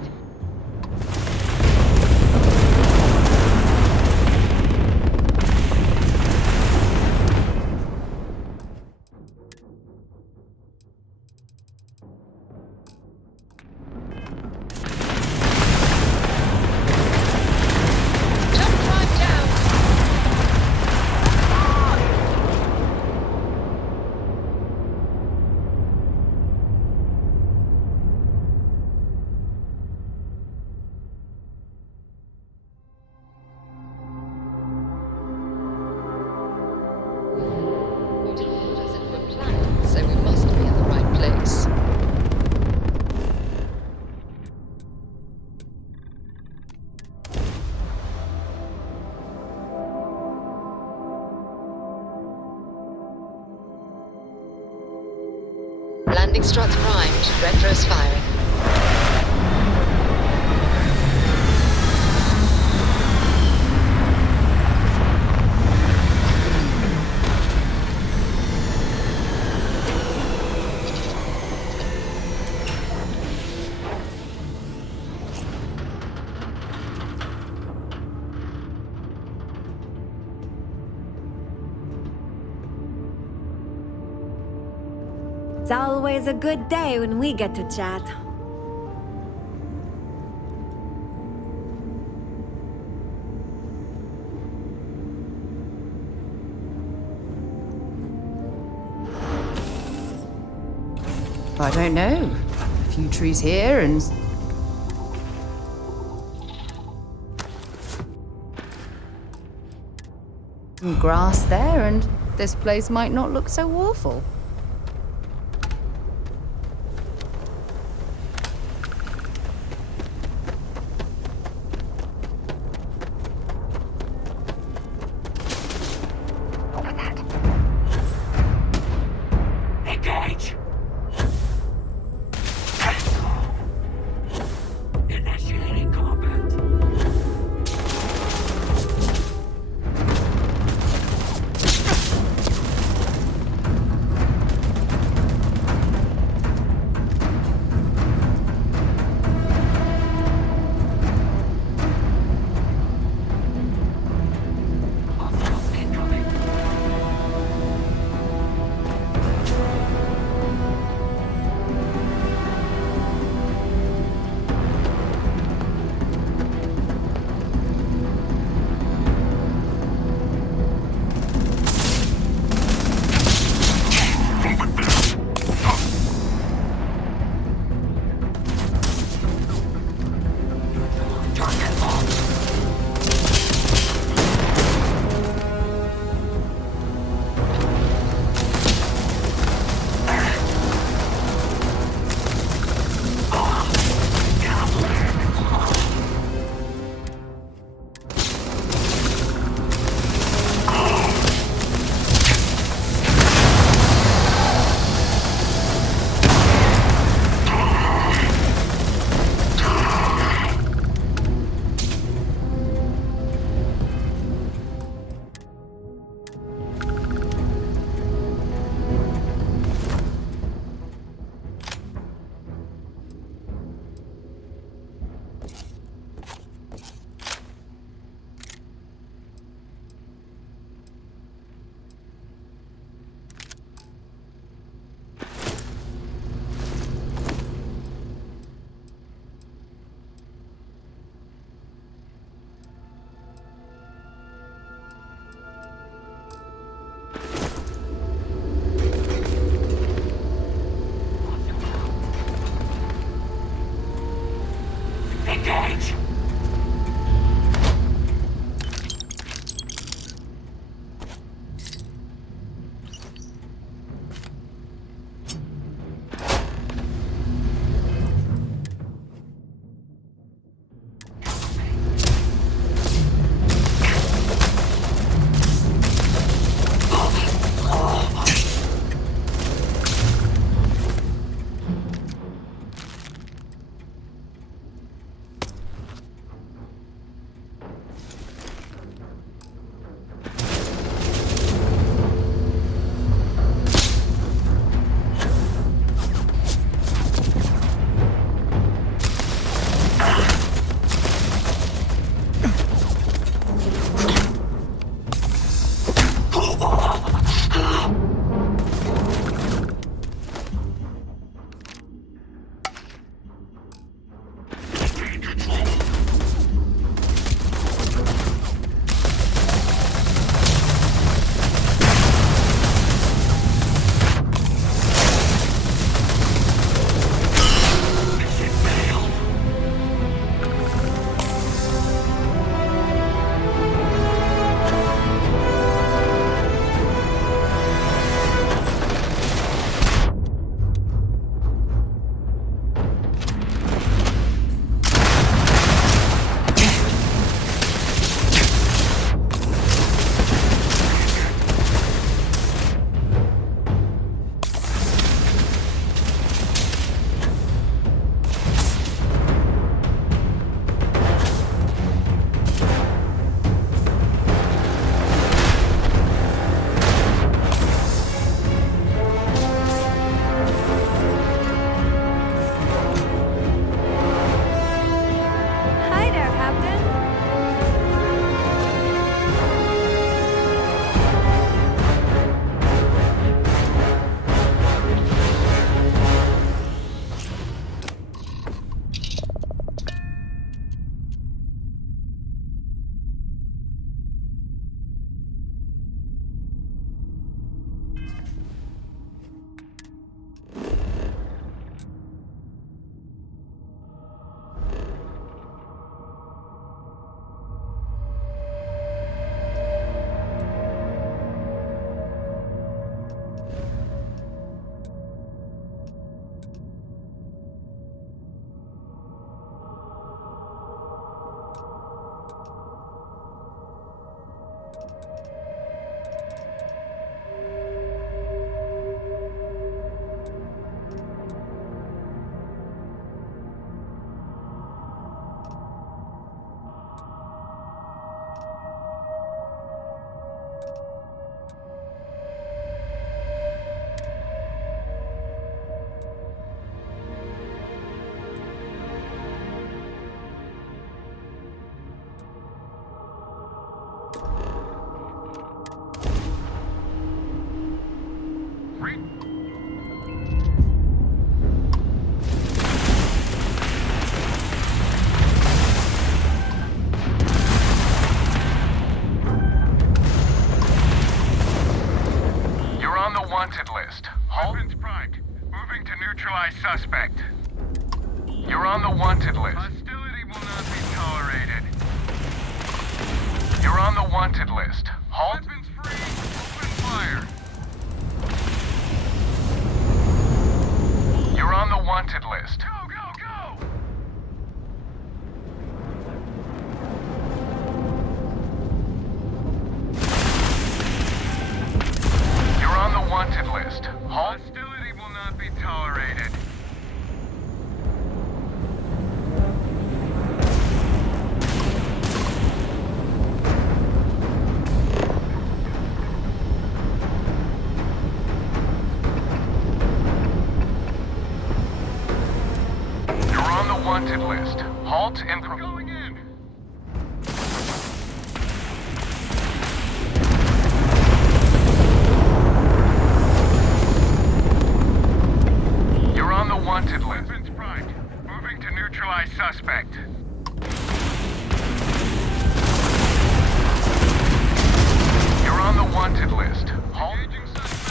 Jump drive down. You didn't put us into a planet, so we must be in the right place. Landing struts primed. Retros firing. It's always a good day when we get to chat. I don't know. A few trees here and... some grass there, and this place might not look so awful. Engage! Initiating combat. wanted list. Weapons primed. Moving to neutralize suspect. You're on the wanted list. Hostility will not be tolerated. You're on the wanted list. Halt. Weapons free. Open fire. You're on the wanted list. Go, go, go! You're on the wanted list. Halt. Hostility will not be tolerated. Wanted list. Halt and going in. You're on the wanted list. Weapons primed. Moving to neutralize suspect. You're on the wanted list. Halt. Engaging suspect.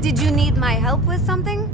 Did you need my help with something?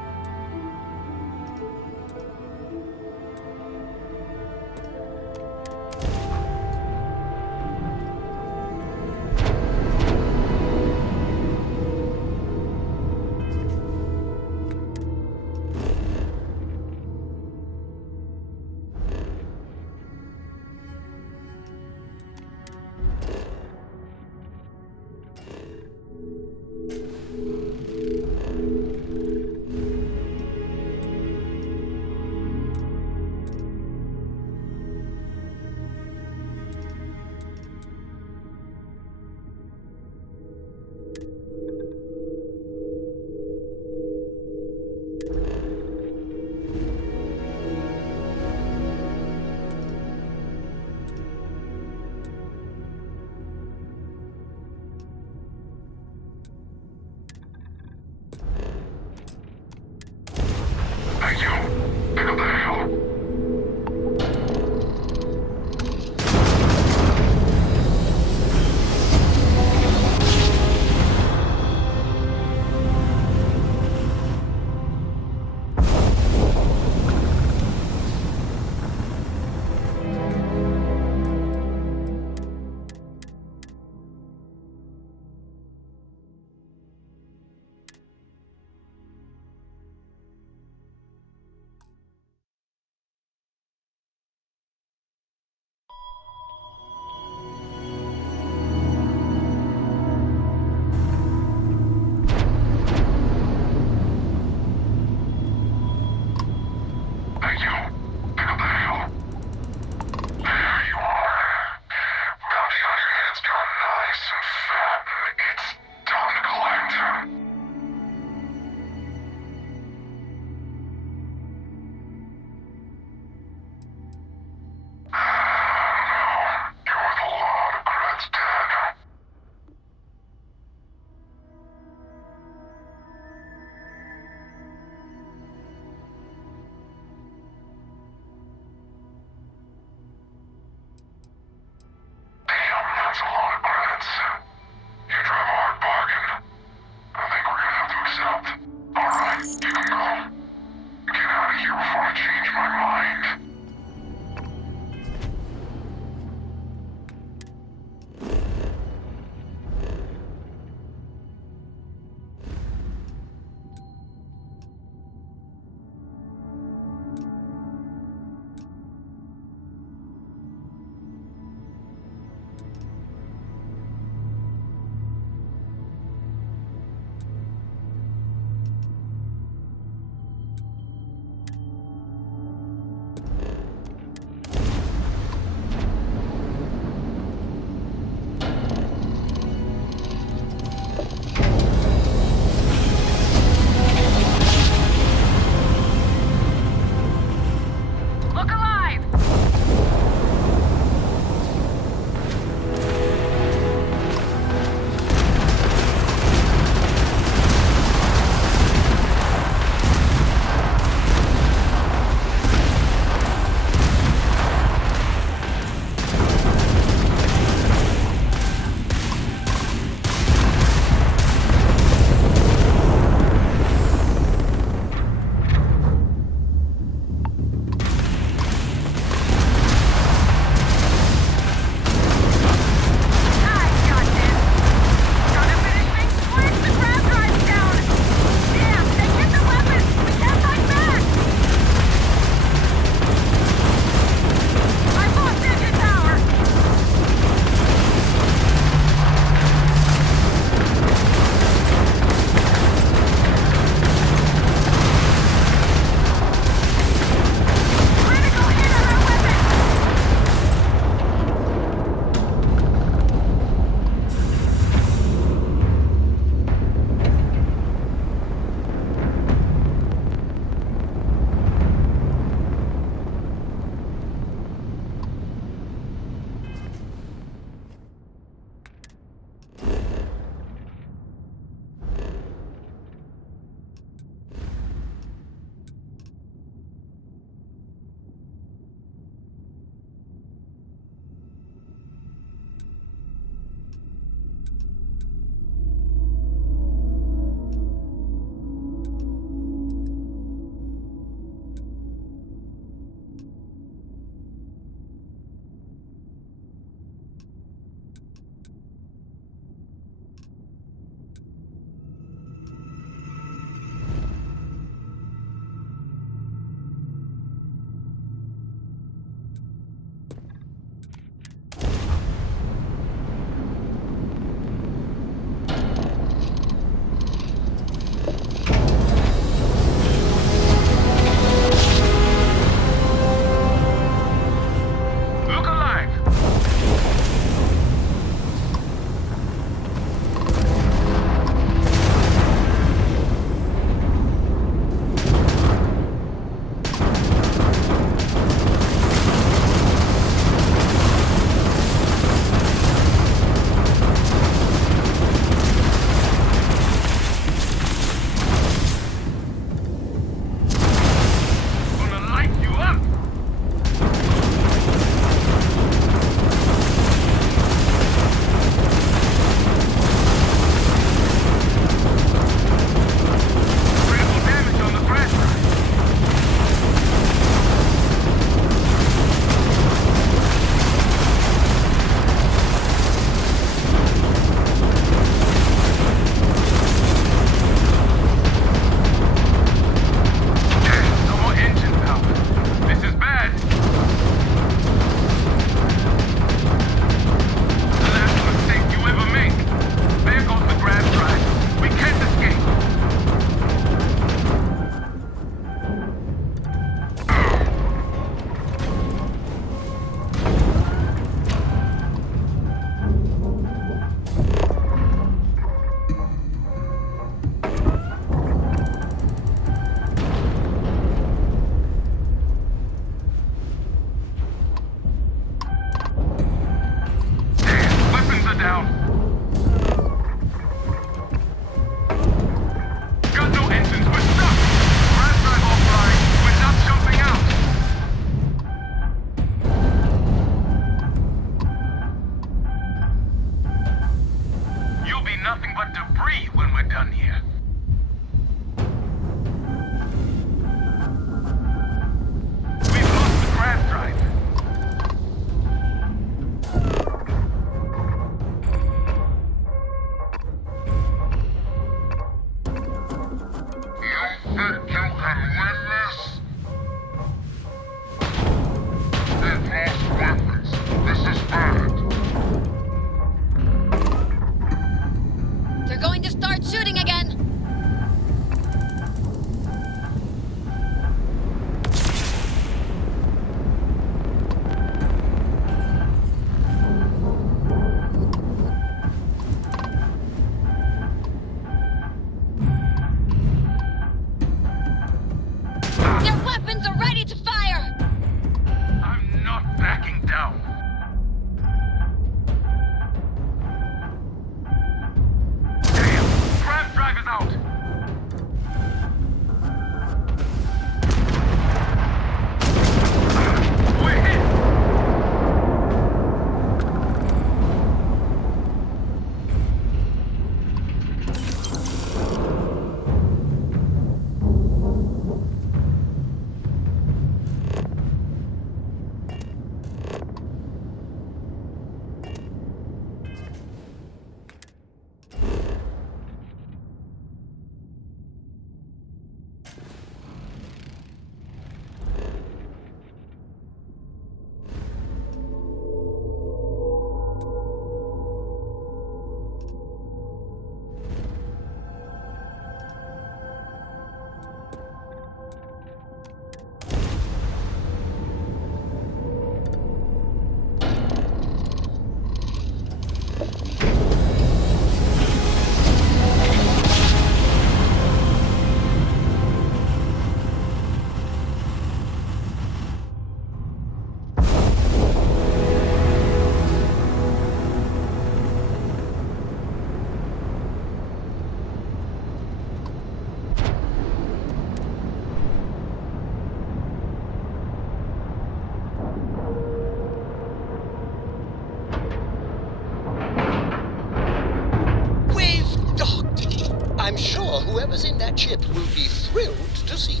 whoever's in that ship will be thrilled to see you.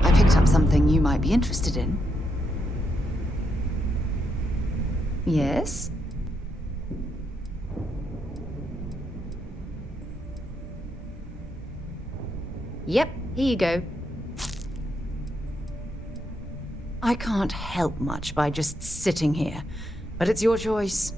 I picked up something you might be interested in. Yes? Yep, here you go. I can't help much by just sitting here, but it's your choice.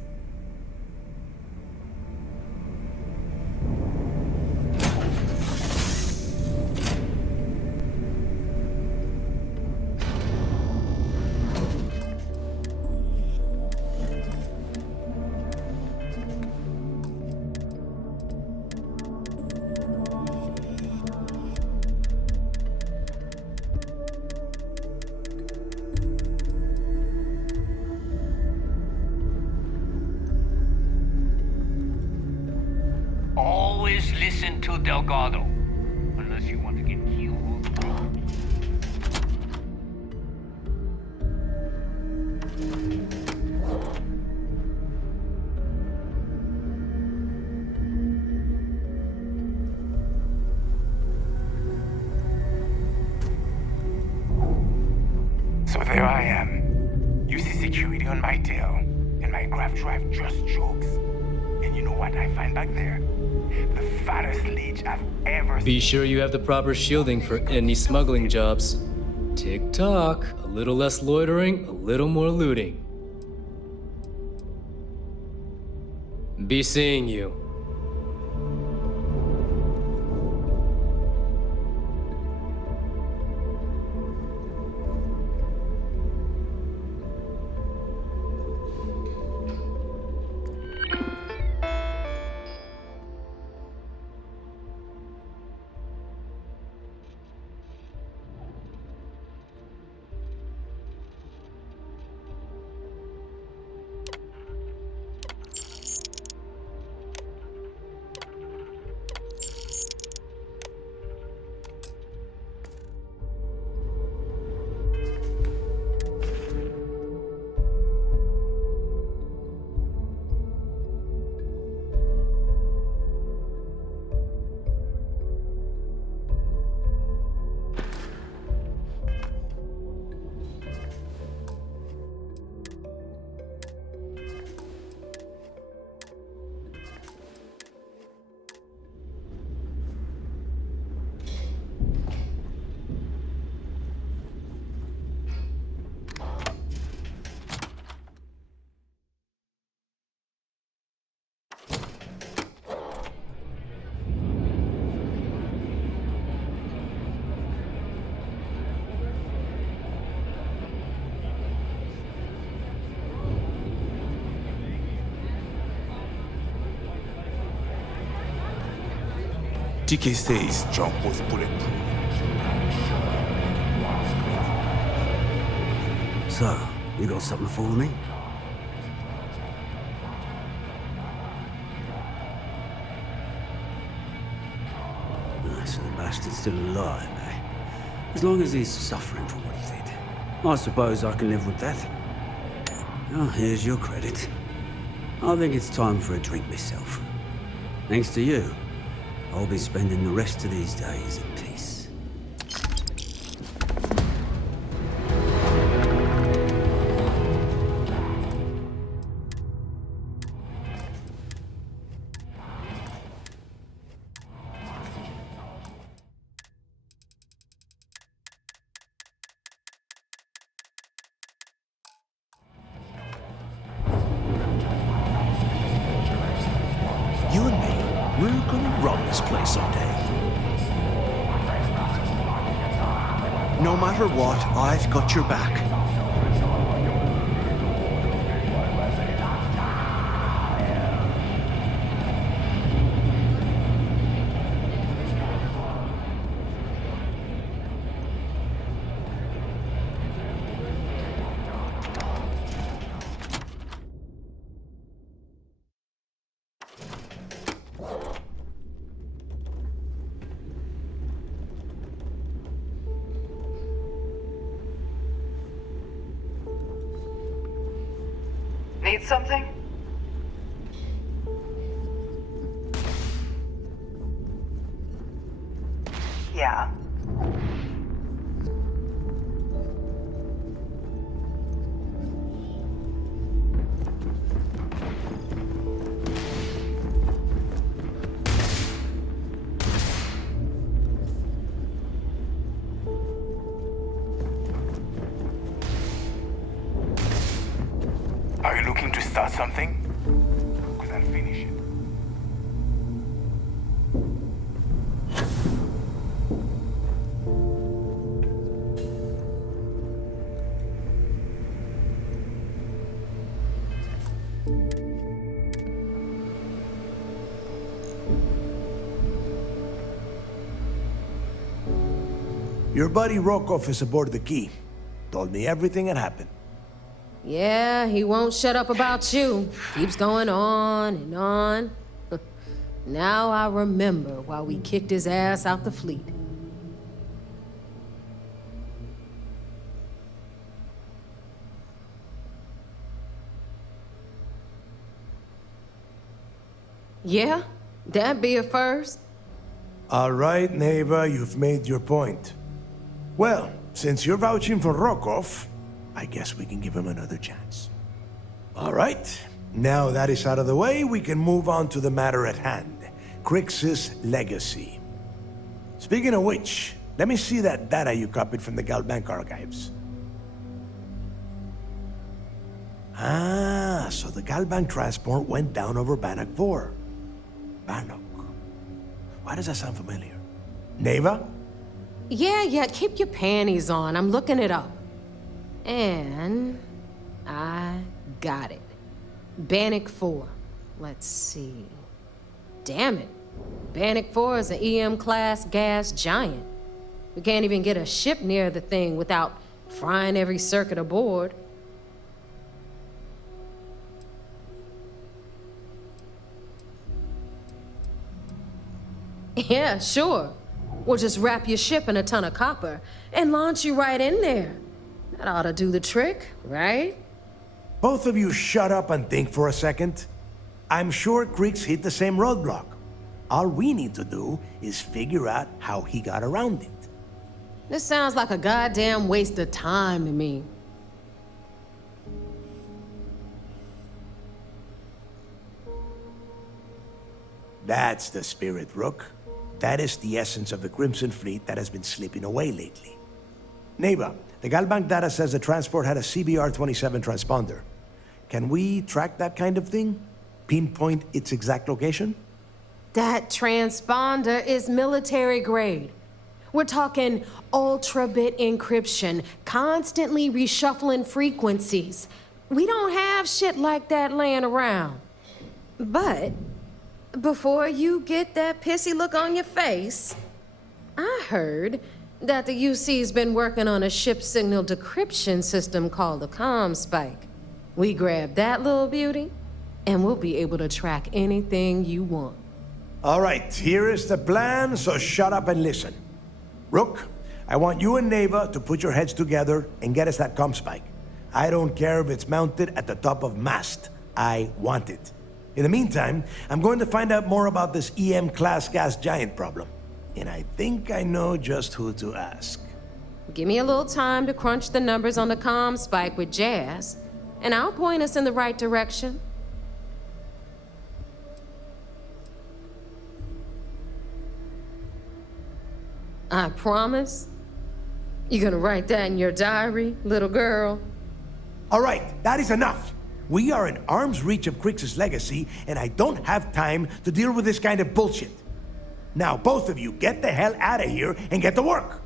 Always listen to Delgado, unless you want to get killed. So there I am. You see security on my tail, and my grav drive just chokes. And you know what I find back there? The fattest leech I've ever seen. Be sure you have the proper shielding for any smuggling jobs. Tick-tock, a little less loitering, a little more looting. Be seeing you. TK says jump was bulletproof. So, you got something for me? So the bastard's still alive, eh? As long as he's suffering for what he did. I suppose I can live with that. Oh, here's your credit. I think it's time for a drink myself. Thanks to you, I'll be spending the rest of these days in peace. You and me, we're gonna run this place someday. No matter what, I've got your back. Need something? Yeah. Are you looking to start something? Because I'll finish it. Your buddy Rokoff is aboard the Key. Told me everything that happened. Yeah, he won't shut up about you. Keeps going on and on. Now I remember why we kicked his ass out the fleet. Yeah, that'd be a first. All right, neighbor, you've made your point. Well, since you're vouching for Rokoff, I guess we can give him another chance. All right, now that is out of the way, we can move on to the matter at hand. Crix's legacy. Speaking of which, let me see that data you copied from the Galbank archives. Ah, so the Galbank transport went down over Bannock 4. Bannock. Why does that sound familiar? Neva? Yeah, keep your panties on. I'm looking it up. And I got it. Bannock 4. Let's see. Damn it. Bannock 4 is an EM-class gas giant. We can't even get a ship near the thing without frying every circuit aboard. Yeah, sure. We'll just wrap your ship in a ton of copper and launch you right in there. That ought to do the trick, right? Both of you shut up and think for a second. I'm sure Crix hit the same roadblock. All we need to do is figure out how he got around it. This sounds like a goddamn waste of time to me. That's the spirit, Rook. That is the essence of the Crimson Fleet that has been slipping away lately. Neva, the Galbank data says the transport had a CBR-27 transponder. Can we track that kind of thing? Pinpoint its exact location? That transponder is military grade. We're talking ultra-bit encryption, constantly reshuffling frequencies. We don't have shit like that laying around. But before you get that pissy look on your face, I heard that the UC's been working on a ship signal decryption system called the CommSpike. We grab that little beauty, and we'll be able to track anything you want. All right, here is the plan, so shut up and listen. Rook, I want you and Neva to put your heads together and get us that CommSpike. I don't care if it's mounted at the top of mast. I want it. In the meantime, I'm going to find out more about this EM-class gas giant problem. And I think I know just who to ask. Give me a little time to crunch the numbers on the CommSpike with Jazz, and I'll point us in the right direction. I promise. You gonna write that in your diary, little girl? All right, that is enough. We are in arm's reach of Crix's legacy, and I don't have time to deal with this kind of bullshit. Now, both of you, get the hell out of here and get to work.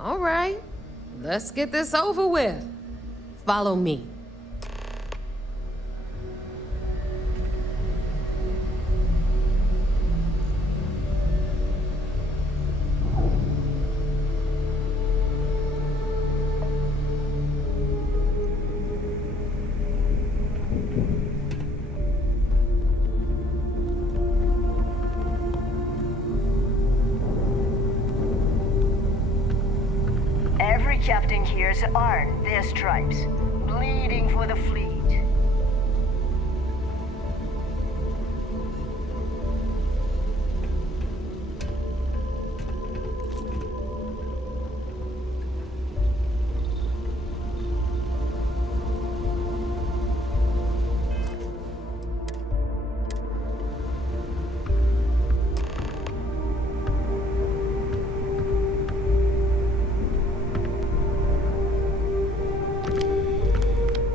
All right, let's get this over with. Follow me. Every captain here's earned their stripes, bleeding for the fleet.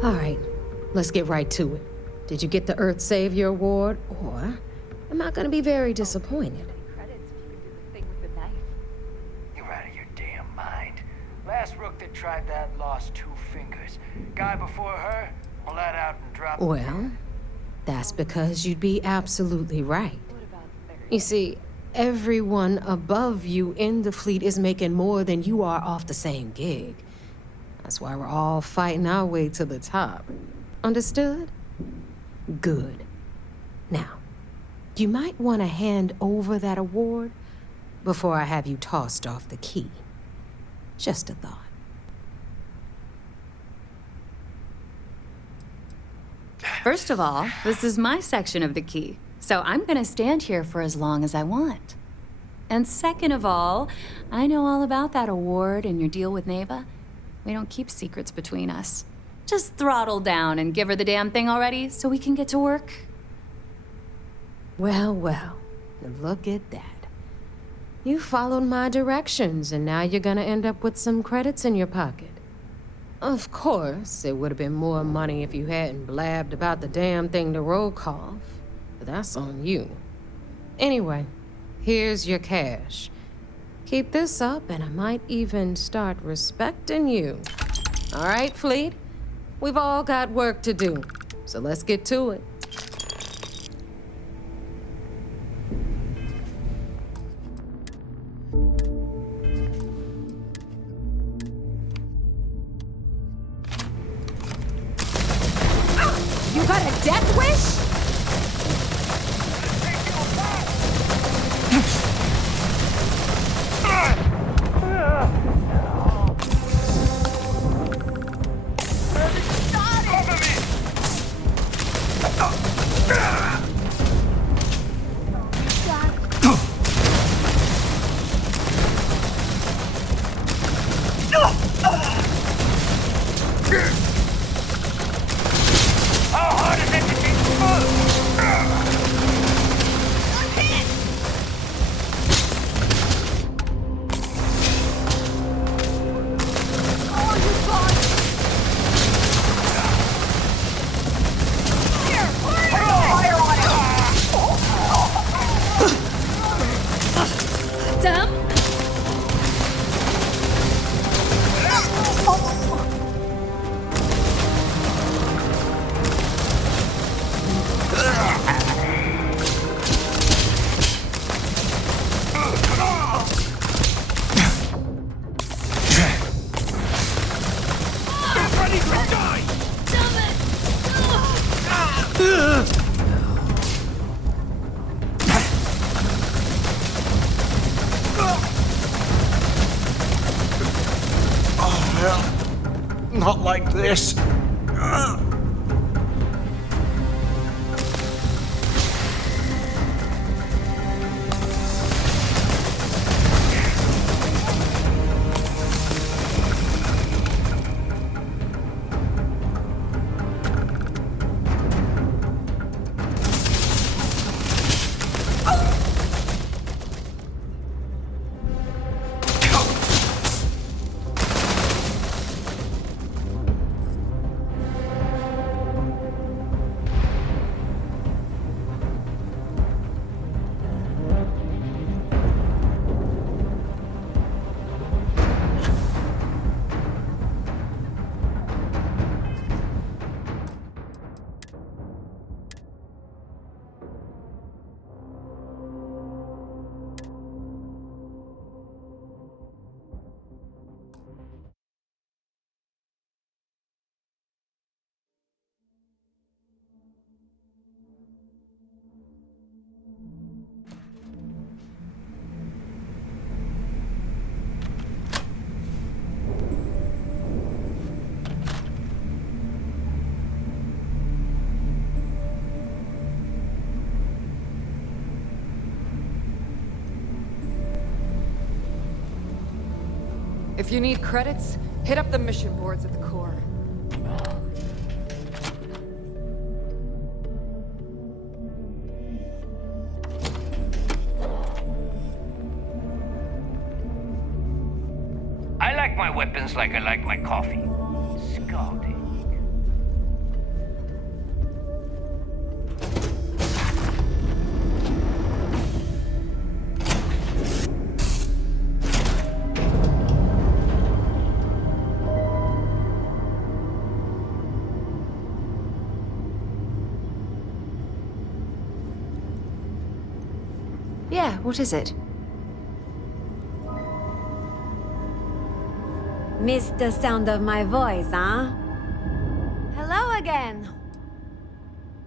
All right, let's get right to it. Did you get the Earth Savior Award, or am I gonna be very disappointed? You're out of your damn mind. Last rook that tried that lost 2 fingers. Guy before her, let out and dropped. Well, that's because you'd be absolutely right. You see, everyone above you in the fleet is making more than you are off the same gig. That's why we're all fighting our way to the top. Understood? Good. Now, you might want to hand over that award before I have you tossed off the key. Just a thought. First of all, this is my section of the key, so I'm gonna stand here for as long as I want. And second of all, I know all about that award and your deal with Neva. We don't keep secrets between us. Just throttle down and give her the damn thing already so we can get to work. Well, well, look at that. You followed my directions, and now you're gonna end up with some credits in your pocket. Of course, it would have been more money if you hadn't blabbed about the damn thing to Rokoff, but that's on you. Anyway, here's your cash. Keep this up, and I might even start respecting you. All right, Fleet? We've all got work to do, so let's get to it. You got a death wish? How hard is it to take Damn! ready to die! Oh, hell. Not like this. If you need credits, hit up the mission boards at the core. I like my weapons like I like my coffee. Scalding. What is it? Missed the sound of my voice, huh? Hello again.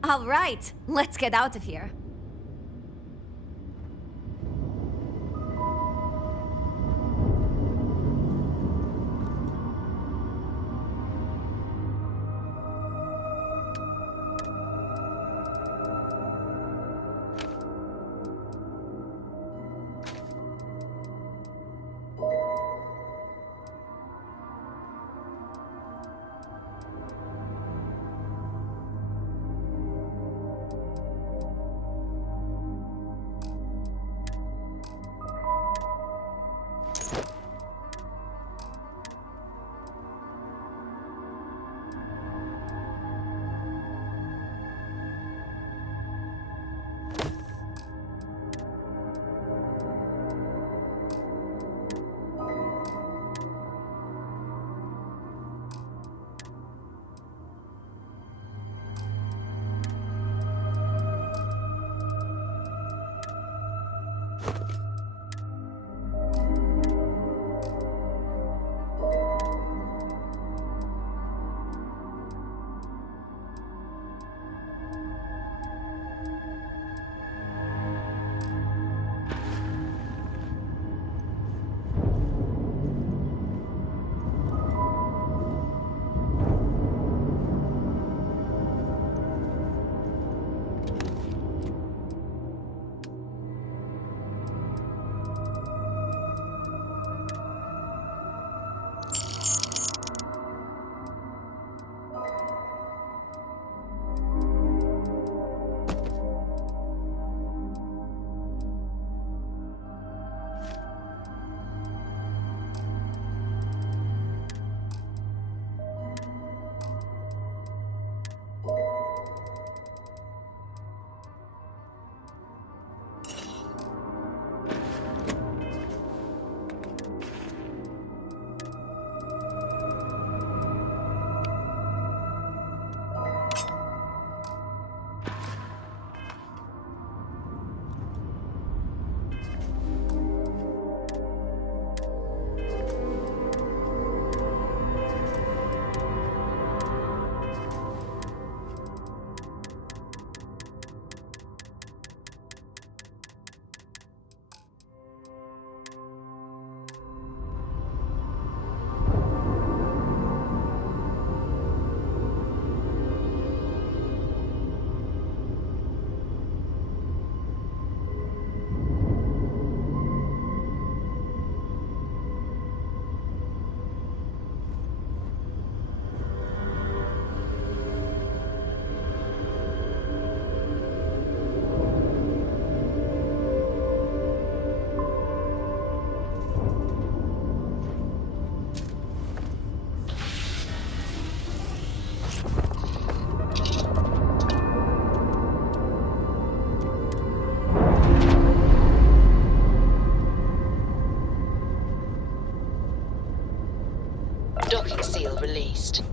All right, let's get out of here. Docking seal released.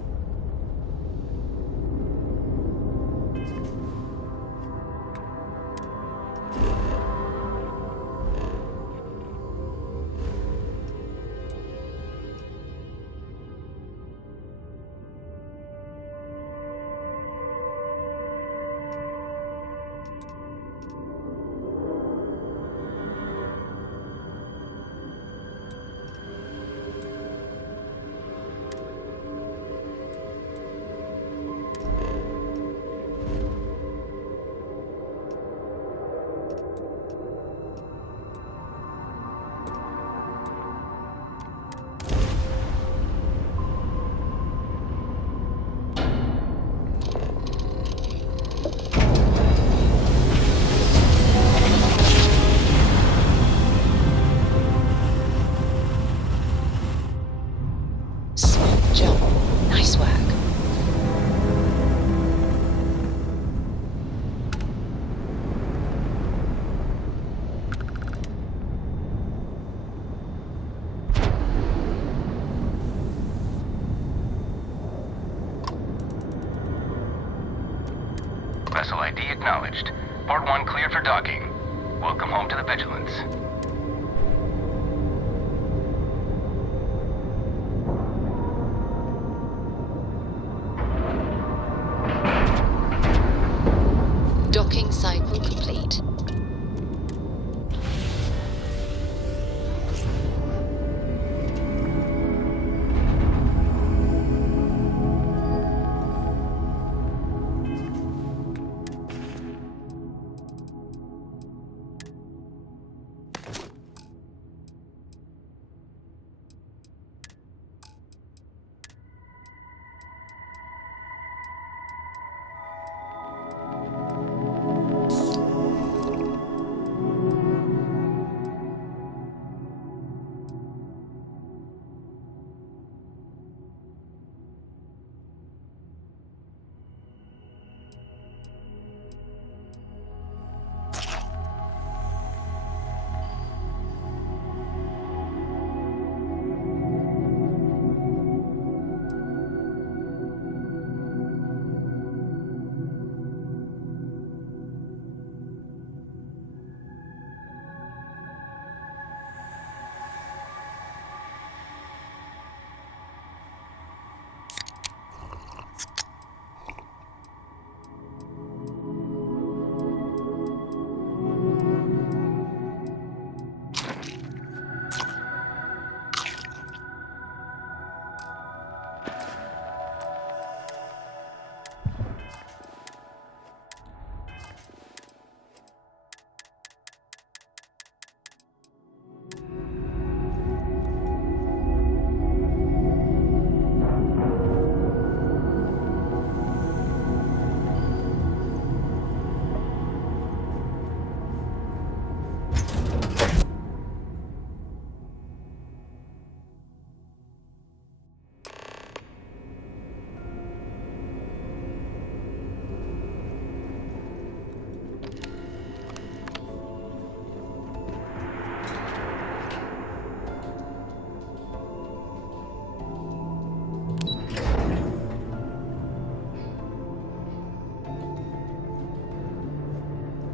Nice work. Vessel ID acknowledged. Port 1 cleared for docking. Welcome home to the Vigilance. Docking cycle complete.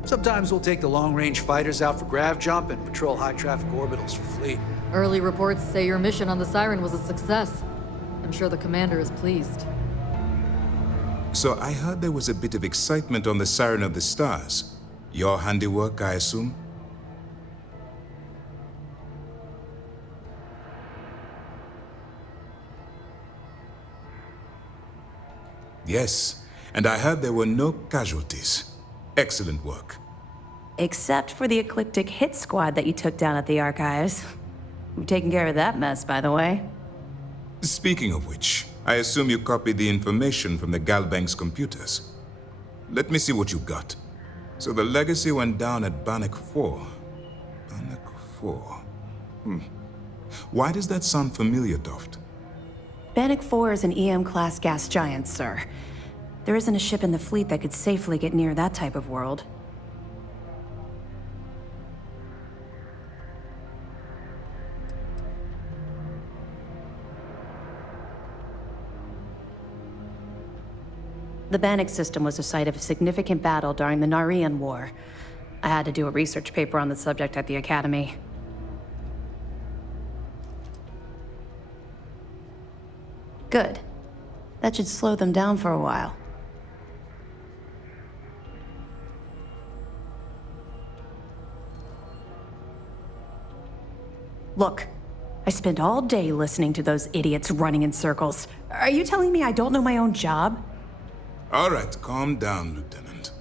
Sometimes we'll take the long-range fighters out for grav jump and patrol high-traffic orbitals for fleet. Early reports say your mission on the Siren was a success. I'm sure the commander is pleased. So I heard there was a bit of excitement on the Siren of the Stars. Your handiwork, I assume? Yes, and I heard there were no casualties. Excellent work. Except for the eclectic hit squad that you took down at the archives. We've taken care of that mess, by the way. Speaking of which, I assume you copied the information from the Galbank's computers. Let me see what you got. So the legacy went down at Bannock 4. Bannock 4. Why does that sound familiar, Toft? Bannock 4 is an EM-class gas giant, sir. There isn't a ship in the fleet that could safely get near that type of world. The Bannock system was the site of a significant battle during the Narian War. I had to do a research paper on the subject at the Academy. Good. That should slow them down for a while. Look, I spent all day listening to those idiots running in circles. Are you telling me I don't know my own job? All right, calm down, Lieutenant.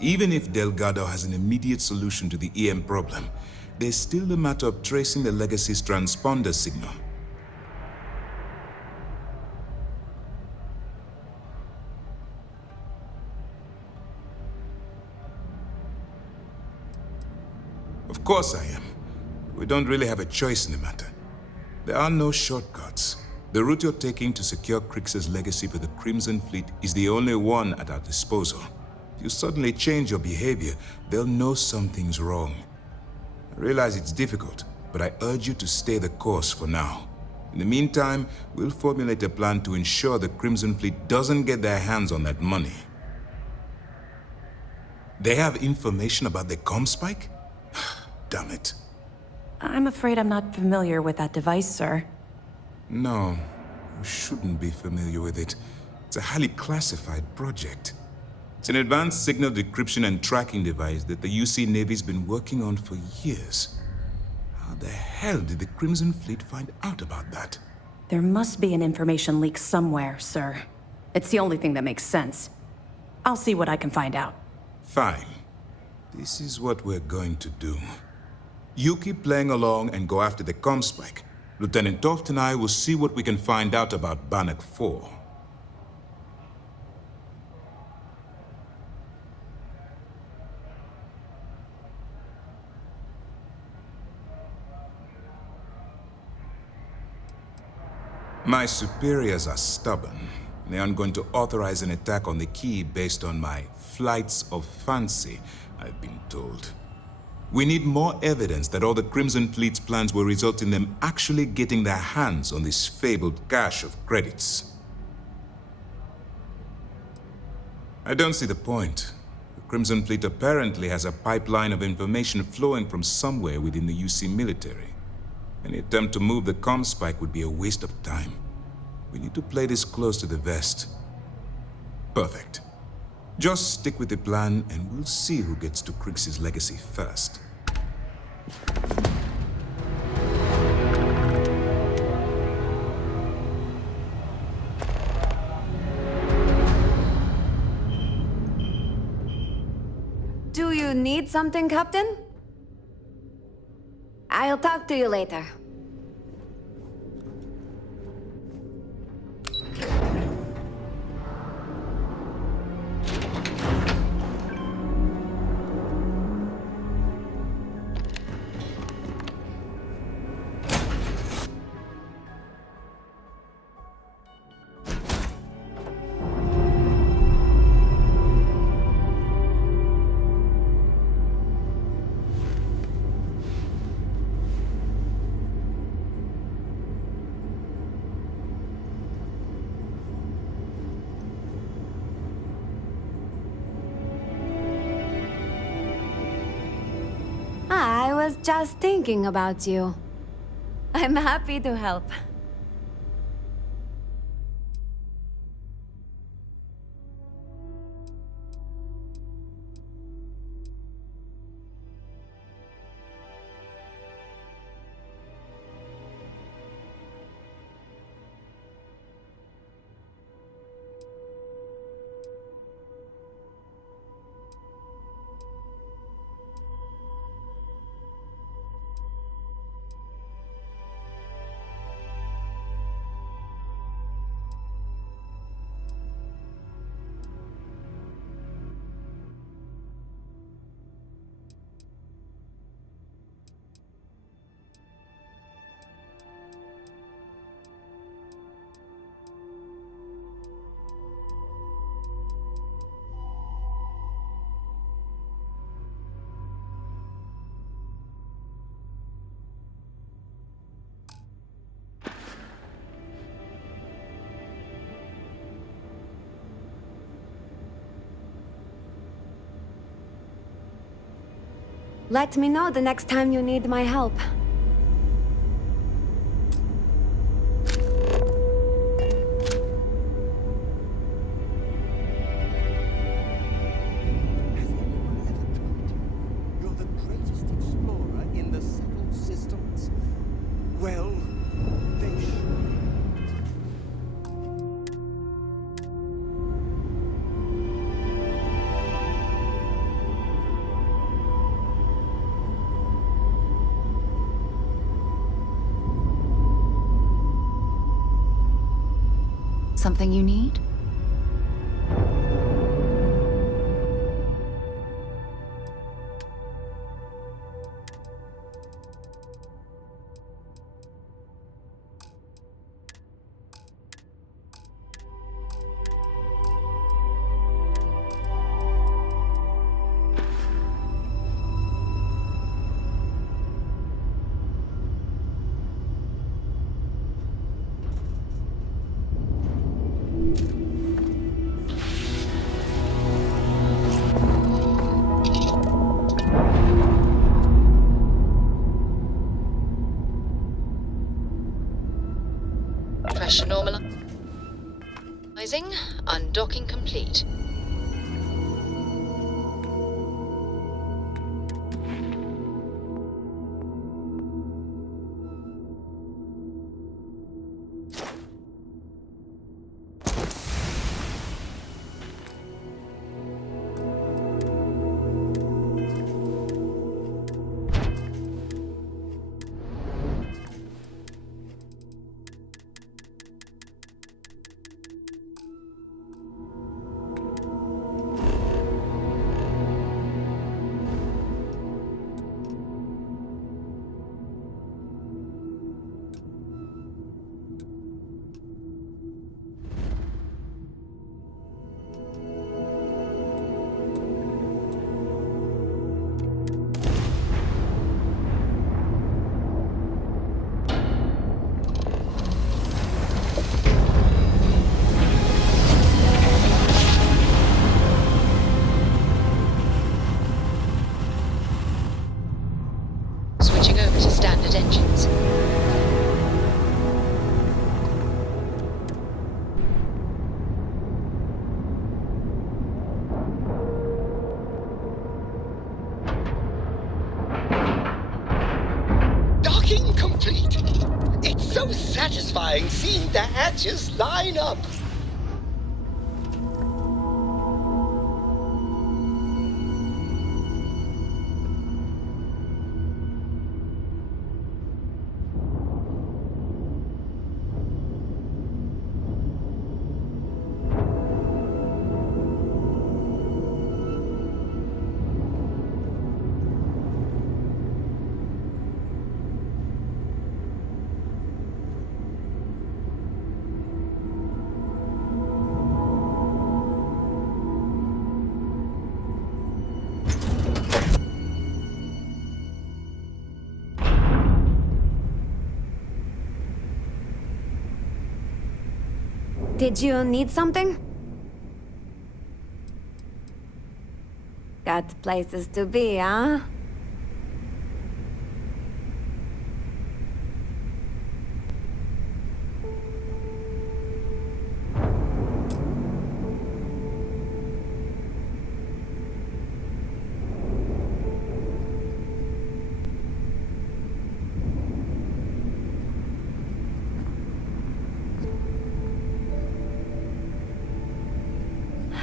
Even if Delgado has an immediate solution to the EM problem, there's still the matter of tracing the Legacy's transponder signal. Of course I am. We don't really have a choice in the matter. There are no shortcuts. The route you're taking to secure Crix's legacy for the Crimson Fleet is the only one at our disposal. If you suddenly change your behavior, they'll know something's wrong. I realize it's difficult, but I urge you to stay the course for now. In the meantime, we'll formulate a plan to ensure the Crimson Fleet doesn't get their hands on that money. They have information about the comm spike? Damn it. I'm afraid I'm not familiar with that device, sir. No, you shouldn't be familiar with it. It's a highly classified project. It's an advanced signal decryption and tracking device that the UC Navy's been working on for years. How the hell did the Crimson Fleet find out about that? There must be an information leak somewhere, sir. It's the only thing that makes sense. I'll see what I can find out. Fine. This is what we're going to do. You keep playing along and go after the comm spike. Lieutenant Toft and I will see what we can find out about Bannock 4. My superiors are stubborn. They aren't going to authorize an attack on the key based on my flights of fancy, I've been told. We need more evidence that all the Crimson Fleet's plans will result in them actually getting their hands on this fabled cache of credits. I don't see the point. The Crimson Fleet apparently has a pipeline of information flowing from somewhere within the UC military. Any attempt to move the comm spike would be a waste of time. We need to play this close to the vest. Perfect. Just stick with the plan and we'll see who gets to Krix's legacy first. Do you need something, Captain? I'll talk to you later. I was just thinking about you. I'm happy to help. Let me know the next time you need my help. You're the greatest explorer in the settled systems. Well, they should. Something you need? Pressure normalizing. Undocking complete. Switching over to standard engines. Docking complete! It's so satisfying seeing the hatches line up. Did you need something? Got places to be, huh?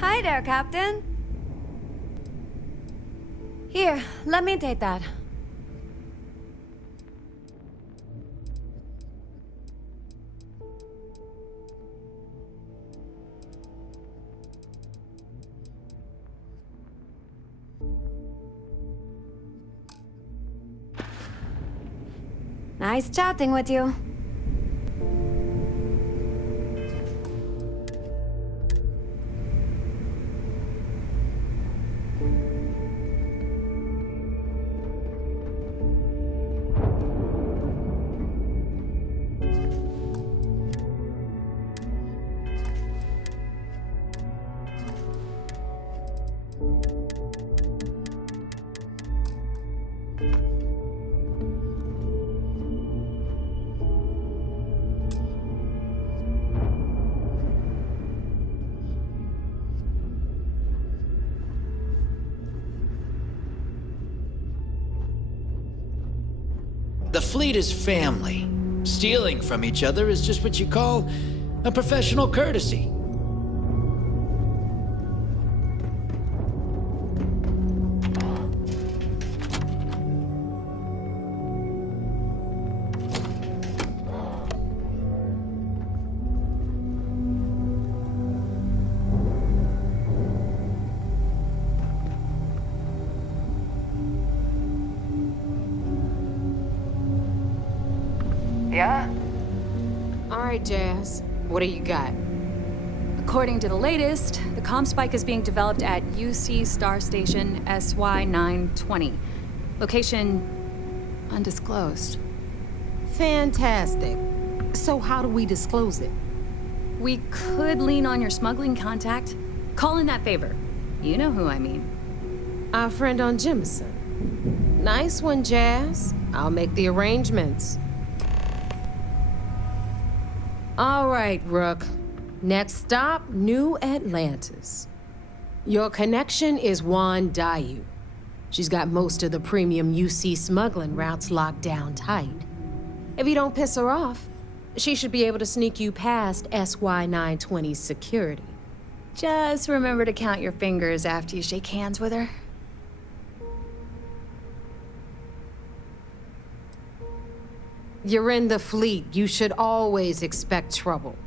Hi there, Captain. Here, let me take that. Nice chatting with you. The fleet is family. Stealing from each other is just what you call a professional courtesy. Yeah? All right, Jazz. What do you got? According to the latest, the comm spike is being developed at UC Star Station SY-920. Location undisclosed. Fantastic. So how do we disclose it? We could lean on your smuggling contact. Call in that favor. You know who I mean. Our friend on Jemison. Nice one, Jazz. I'll make the arrangements. All right, Rook. Next stop, New Atlantis. Your connection is Juan Dayu. She's got most of the premium UC smuggling routes locked down tight. If you don't piss her off, she should be able to sneak you past SY-920's security. Just remember to count your fingers after you shake hands with her. You're in the fleet. You should always expect trouble.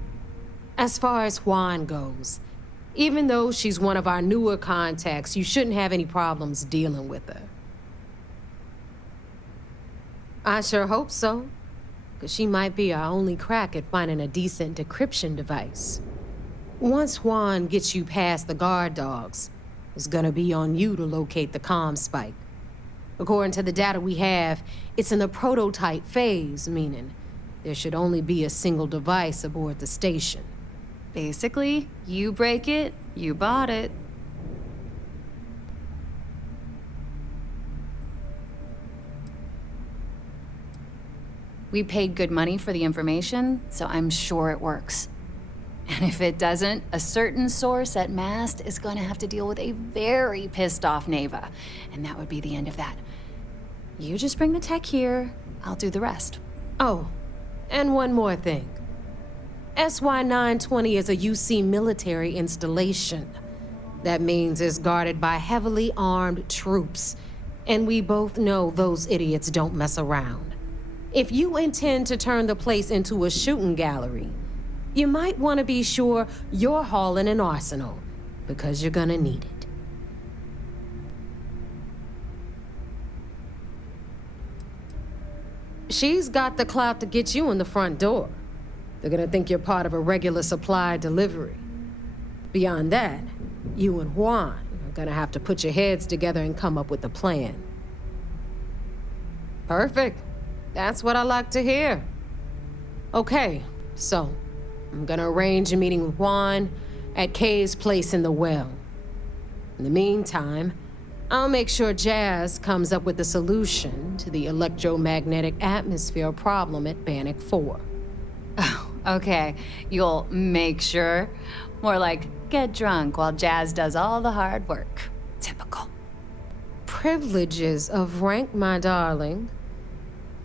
As far as Juan goes, even though she's one of our newer contacts, you shouldn't have any problems dealing with her. I sure hope so, because she might be our only crack at finding a decent decryption device. Once Juan gets you past the guard dogs, it's gonna be on you to locate the comm spike. According to the data we have, it's in the prototype phase, meaning there should only be a single device aboard the station. Basically, you break it, you bought it. We paid good money for the information, so I'm sure it works. And if it doesn't, a certain source at Mast is going to have to deal with a very pissed off Neva. And that would be the end of that. You just bring the tech here, I'll do the rest. Oh, and one more thing. SY-920 is a UC military installation. That means it's guarded by heavily armed troops. And we both know those idiots don't mess around. If you intend to turn the place into a shooting gallery, you might want to be sure you're hauling an arsenal, because you're gonna need it. She's got the clout to get you in the front door. They're gonna think you're part of a regular supply delivery. Beyond that, you and Juan are gonna have to put your heads together and come up with a plan. Perfect. That's what I like to hear. Okay, so I'm gonna arrange a meeting with Juan at Kay's place in the well. In the meantime, I'll make sure Jazz comes up with a solution to the electromagnetic atmosphere problem at Bannock 4. Oh, okay. You'll make sure. More like, get drunk while Jazz does all the hard work. Typical. Privileges of rank, my darling.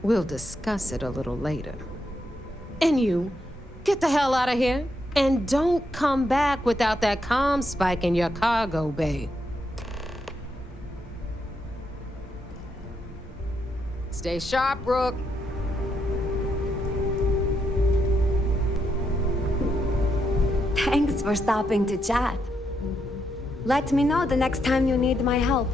We'll discuss it a little later. And you, get the hell out of here. And don't come back without that comm spike in your cargo bay. Stay sharp, Rook. Thanks for stopping to chat. Let me know the next time you need my help.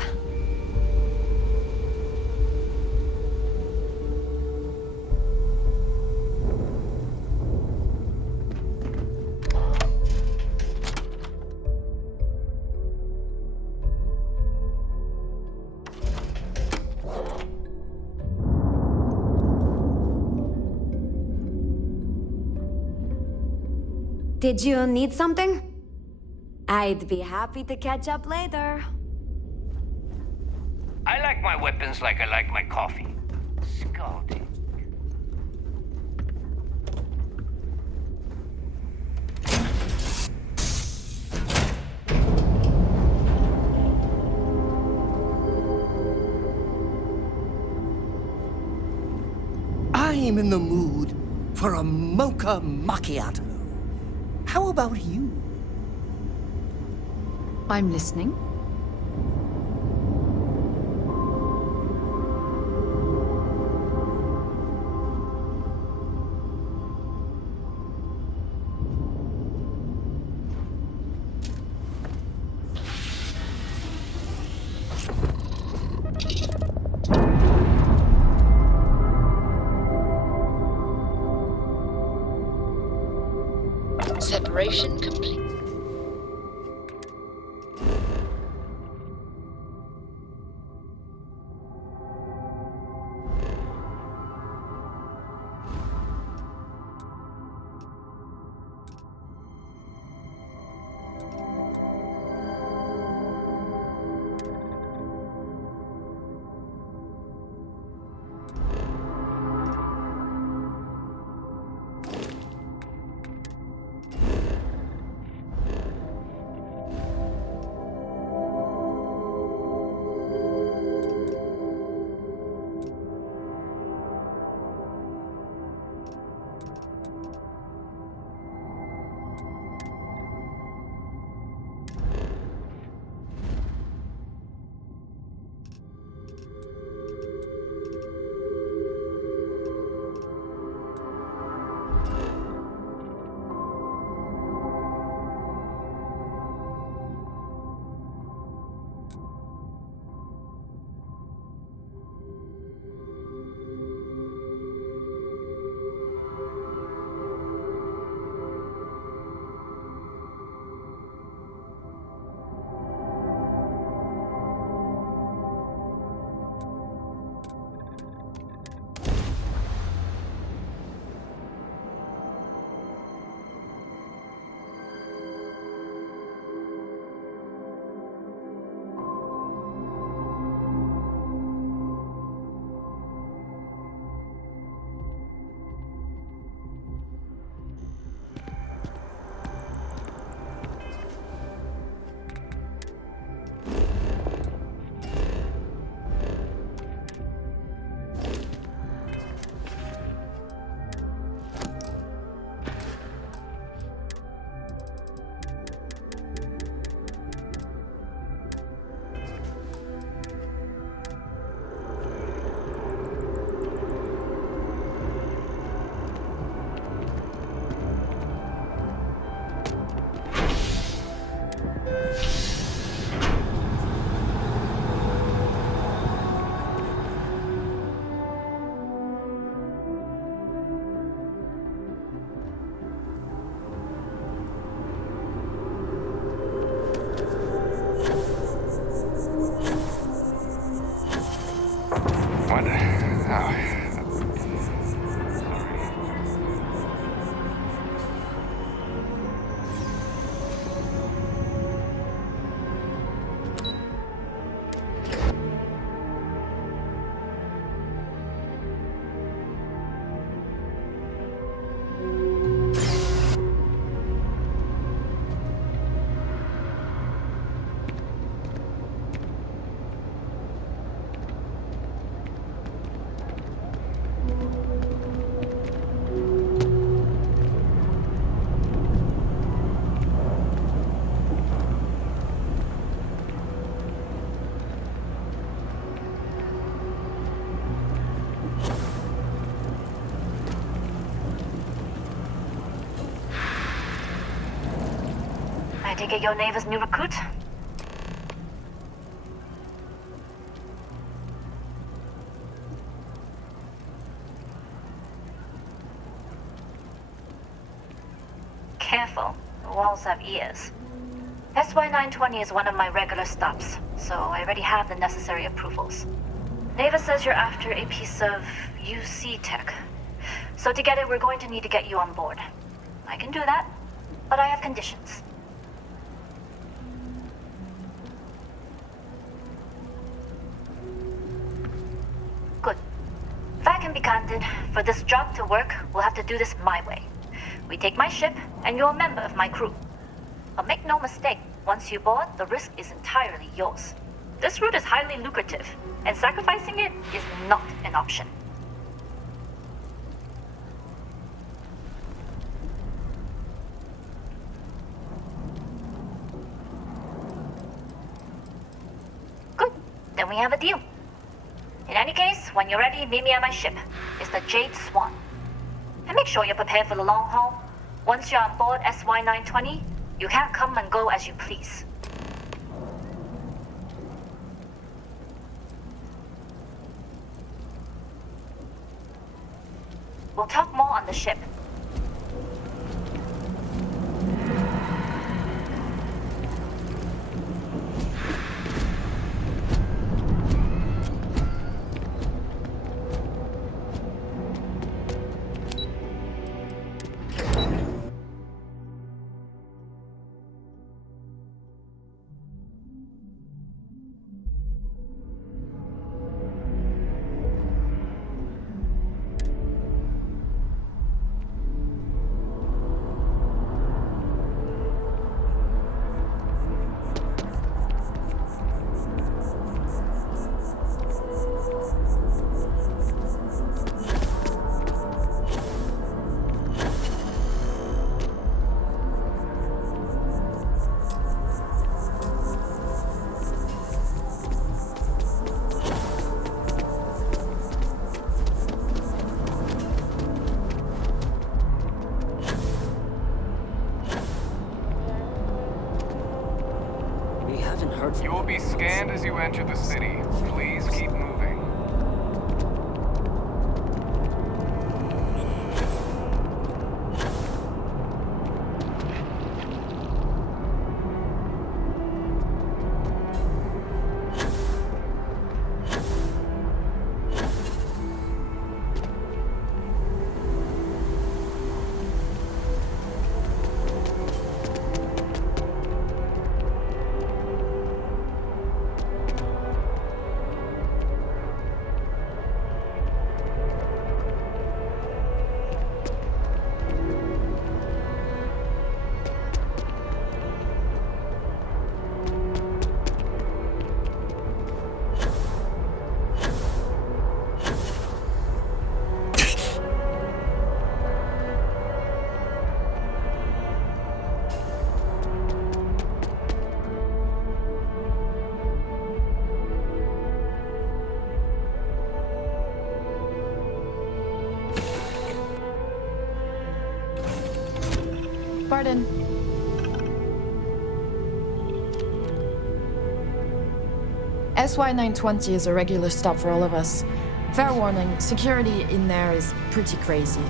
Did you need something? I'd be happy to catch up later. I like my weapons like I like my coffee. Scalding. I'm in the mood for a mocha macchiato. How about you? I'm listening. Separation complete. I take it you're Neva's new recruit? Careful, the walls have ears. SY-920 is one of my regular stops, so I already have the necessary approvals. Neva says you're after a piece of UC tech. So to get it, we're going to need to get you on board. I can do that, but I have conditions. Good. If I can be candid, for this job to work, we'll have to do this my way. We take my ship, and you're a member of my crew. But make no mistake, once you board, the risk is entirely yours. This route is highly lucrative, and sacrificing it is not an option. Good. Then we have a deal. In any case, when you're ready, meet me at my ship. It's the Jade Swan. And make sure you're prepared for the long haul. Once you're on board SY-920, you can't come and go as you please. We'll talk more on the ship. You will be scanned as you enter the city. Please keep moving. Pardon. SY-920 is a regular stop for all of us. Fair warning, security in there is pretty crazy.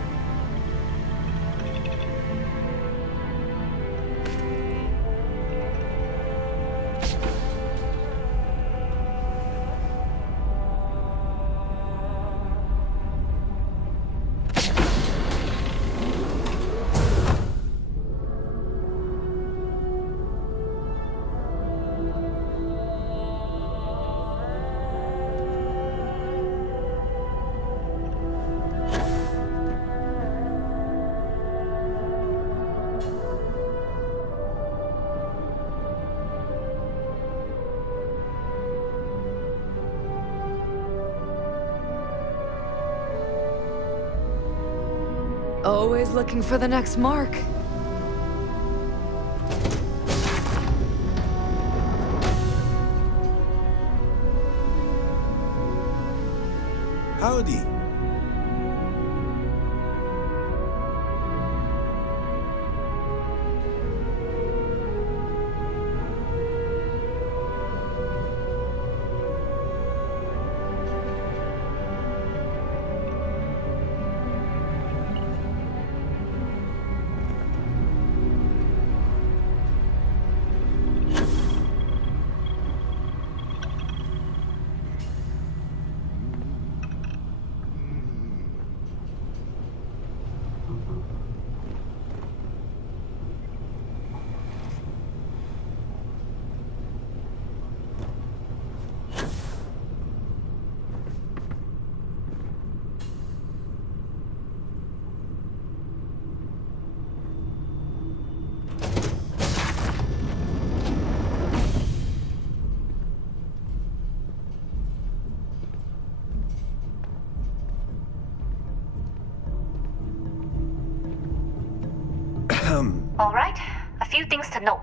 Always looking for the next mark. Howdy. Alright, a few things to note.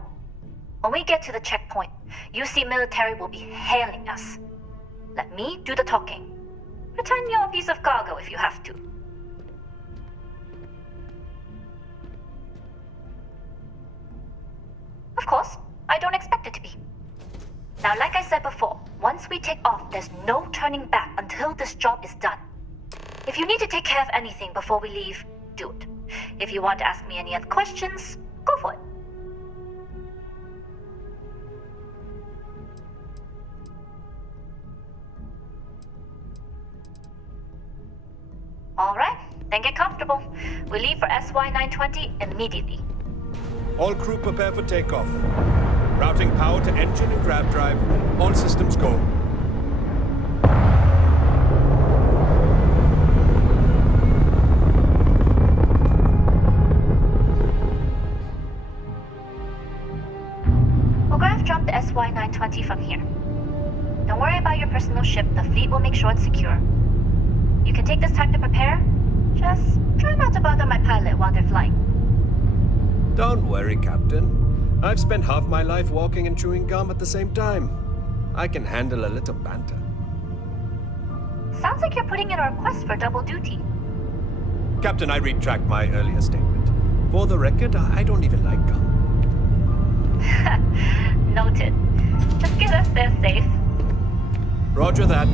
When we get to the checkpoint, UC military will be hailing us. Let me do the talking. Pretend you're a piece of cargo if you have to. Of course, I don't expect it to be. Now, like I said before, once we take off, there's no turning back until this job is done. If you need to take care of anything before we leave, do it. If you want to ask me any other questions, go for it. Alright, then get comfortable. We leave for SY-920 immediately. All crew prepare for takeoff. Routing power to engine and grav drive. All systems go. We'll grav jump the SY-920 from here. Don't worry about your personal ship. The fleet will make sure it's secure. You can take this time to prepare. Just try not to bother my pilot while they're flying. Don't worry, Captain. I've spent half my life walking and chewing gum at the same time. I can handle a little banter. Sounds like you're putting in a request for double duty. Captain, I retract my earlier statement. For the record, I don't even like gum. Noted. Just get us there safe. Roger that.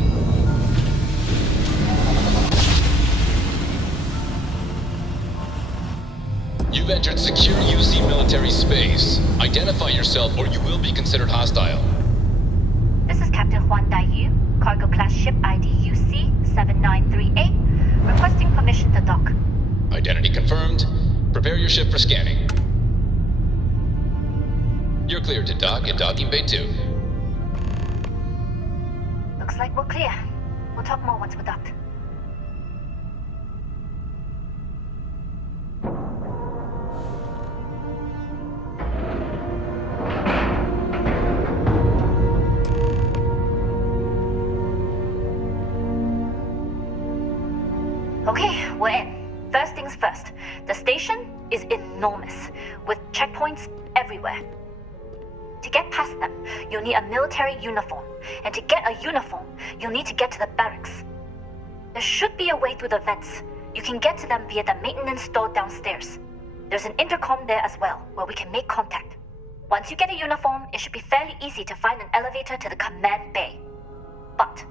You've entered secure UC military space. Identify yourself or you will be considered hostile. This is Captain Huan Daiyu, cargo class ship ID UC-7938, requesting permission to dock. Identity confirmed. Prepare your ship for scanning. You're cleared to dock at docking bay 2. Looks like we're clear. We'll talk more once we're docked. Okay, we're in. First things first. The station is enormous, with checkpoints everywhere. To get past them, you'll need a military uniform. And to get a uniform, you'll need to get to the barracks. There should be a way through the vents. You can get to them via the maintenance store downstairs. There's an intercom there as well, where we can make contact. Once you get a uniform, it should be fairly easy to find an elevator to the command bay. But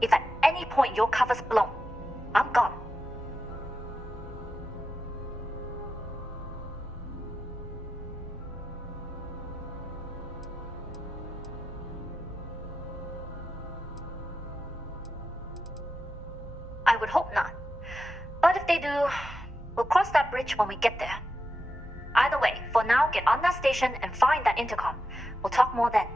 if at any point your cover's blown, I'm gone. I would hope not. But if they do, we'll cross that bridge when we get there. Either way, for now, get on that station and find that intercom. We'll talk more then.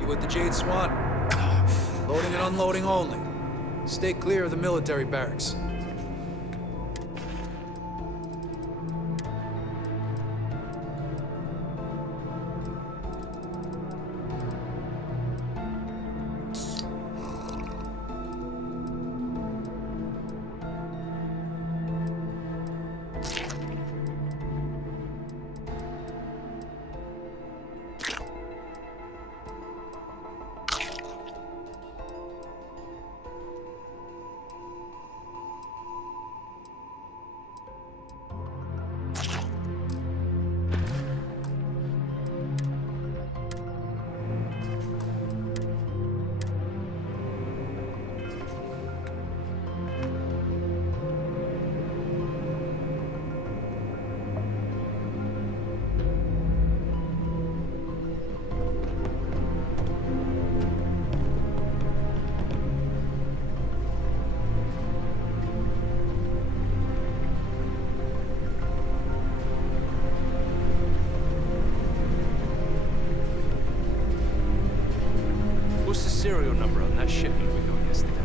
You with the Jade Swan? Loading and unloading only. Stay clear of the military barracks. that shipment we got yesterday?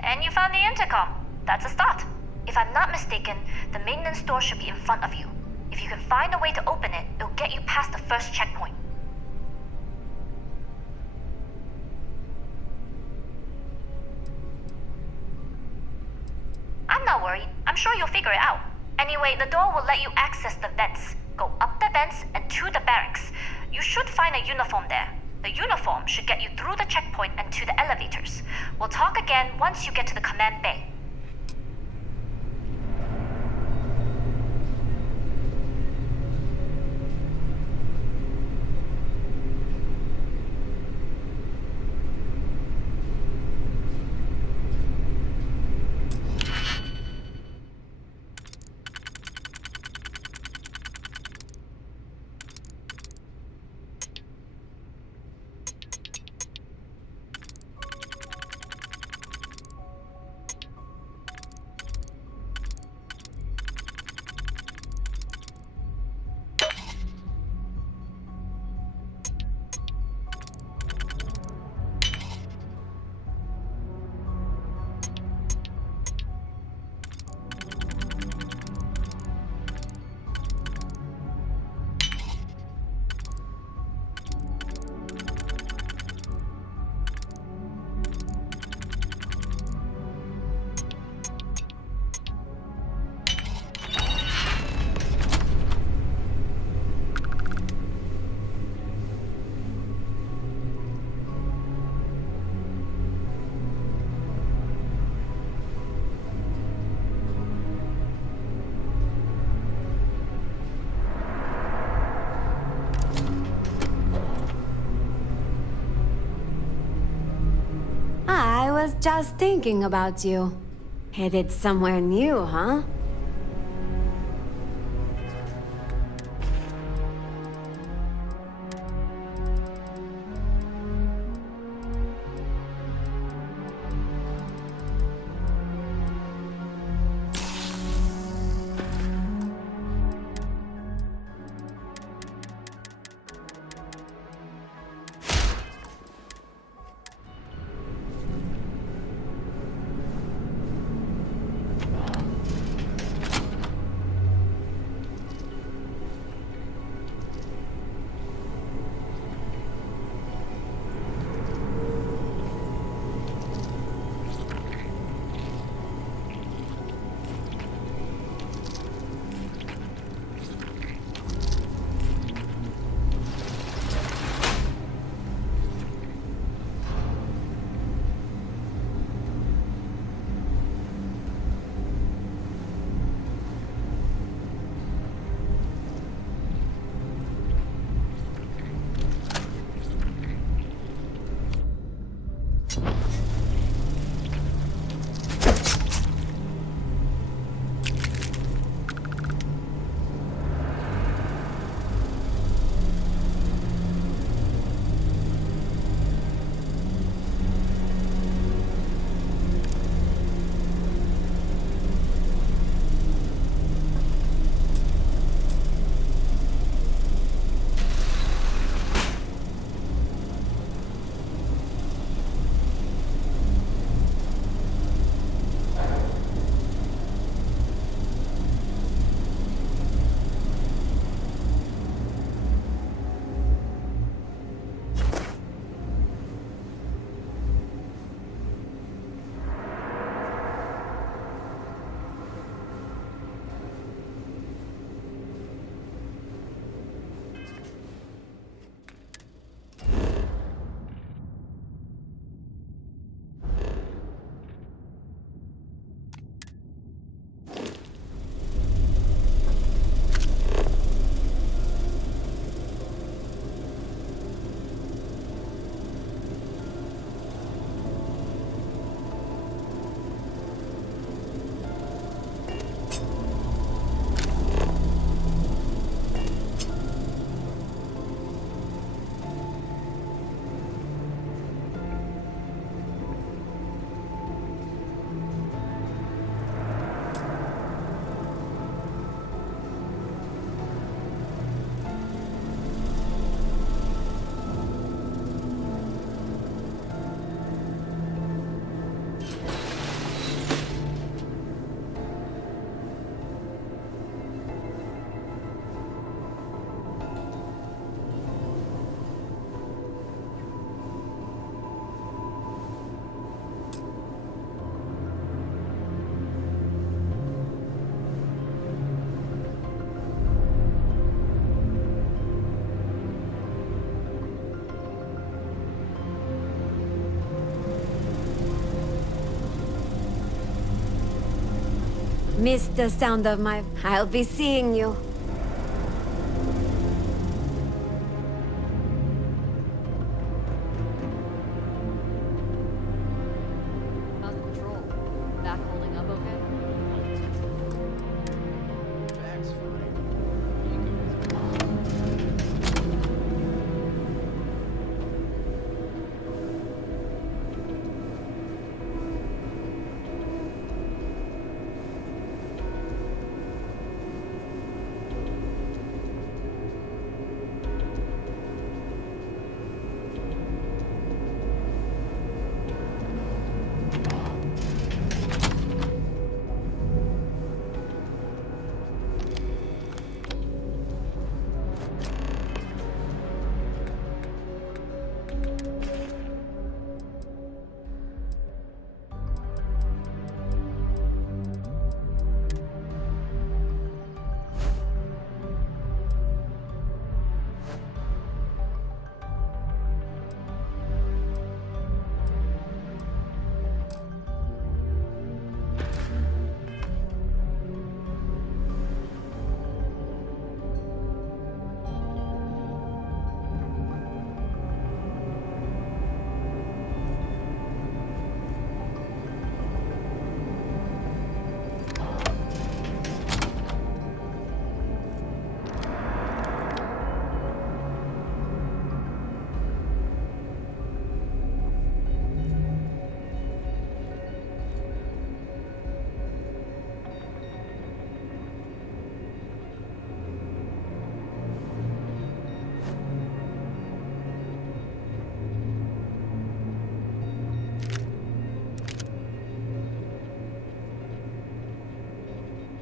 And you found the intercom. That's a start. If I'm not mistaken, the maintenance door should be in front of you. If you can find a way to open it, it'll get you past the first checkpoint. I'm not worried. I'm sure you'll figure it out. Anyway, the door will let you access the vents. Go up the vents and to the barracks. You should find a uniform there. The uniform should get you through the checkpoint and to the elevators. We'll talk again once you get to the command bay. I was just thinking about you. Headed somewhere new, huh? missed the sound of my... I'll be seeing you. How's the patrol? Back holding up okay? Back's fine.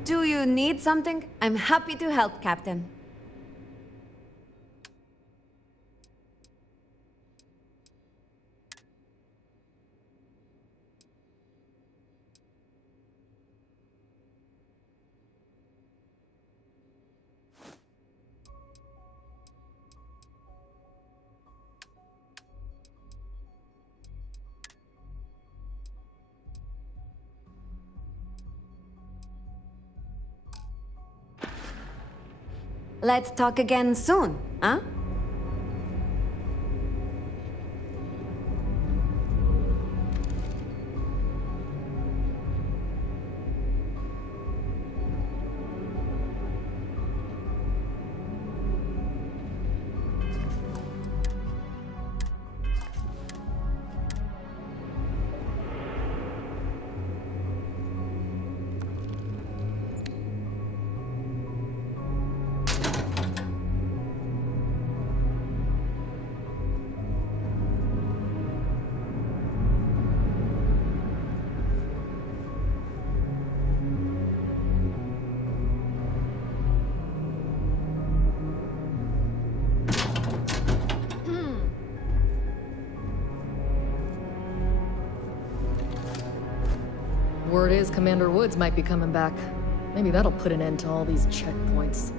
Do you need something? I'm happy to help, Captain. Let's talk again soon, huh? Word is Commander Woods might be coming back. Maybe that'll put an end to all these checkpoints.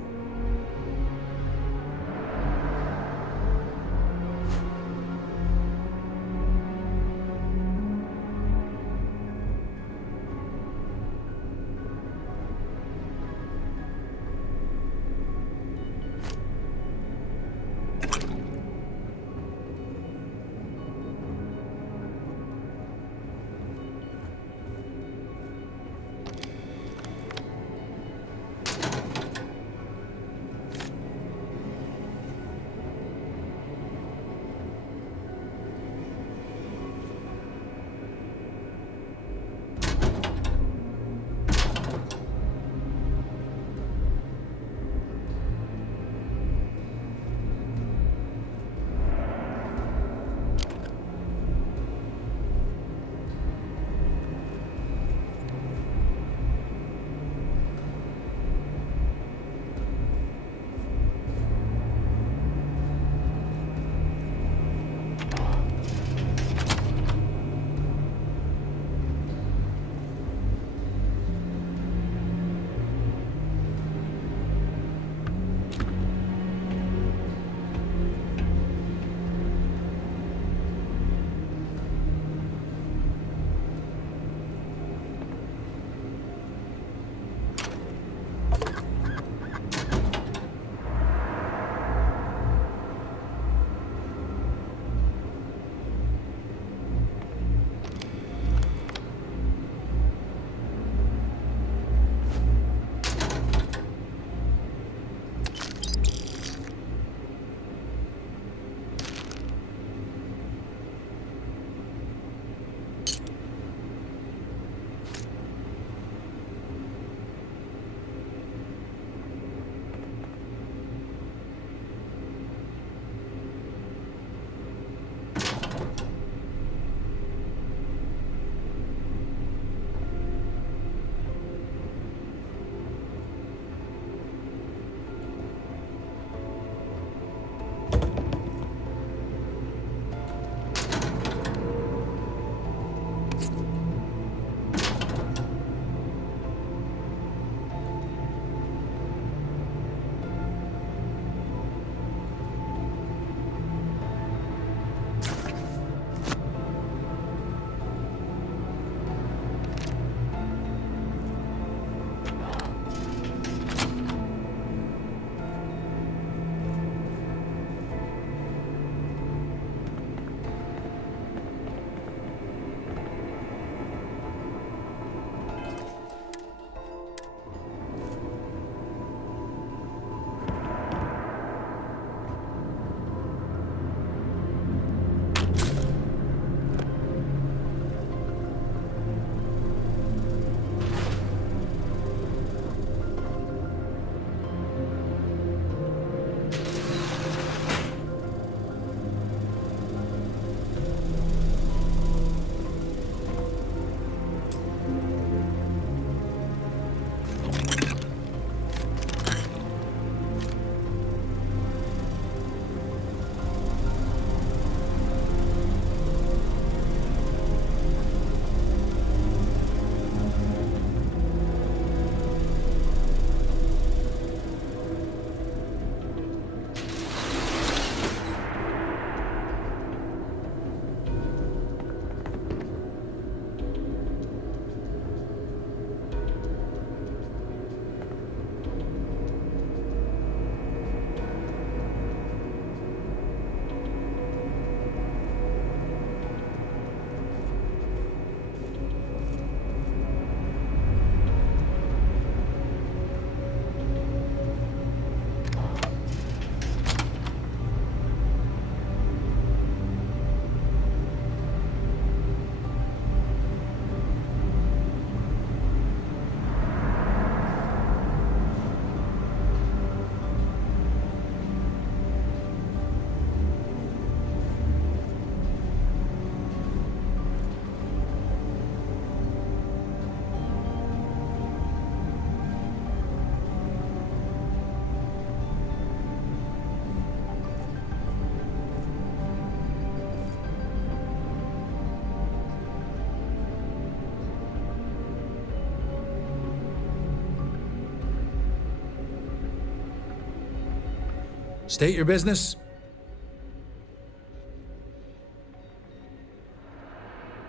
State your business.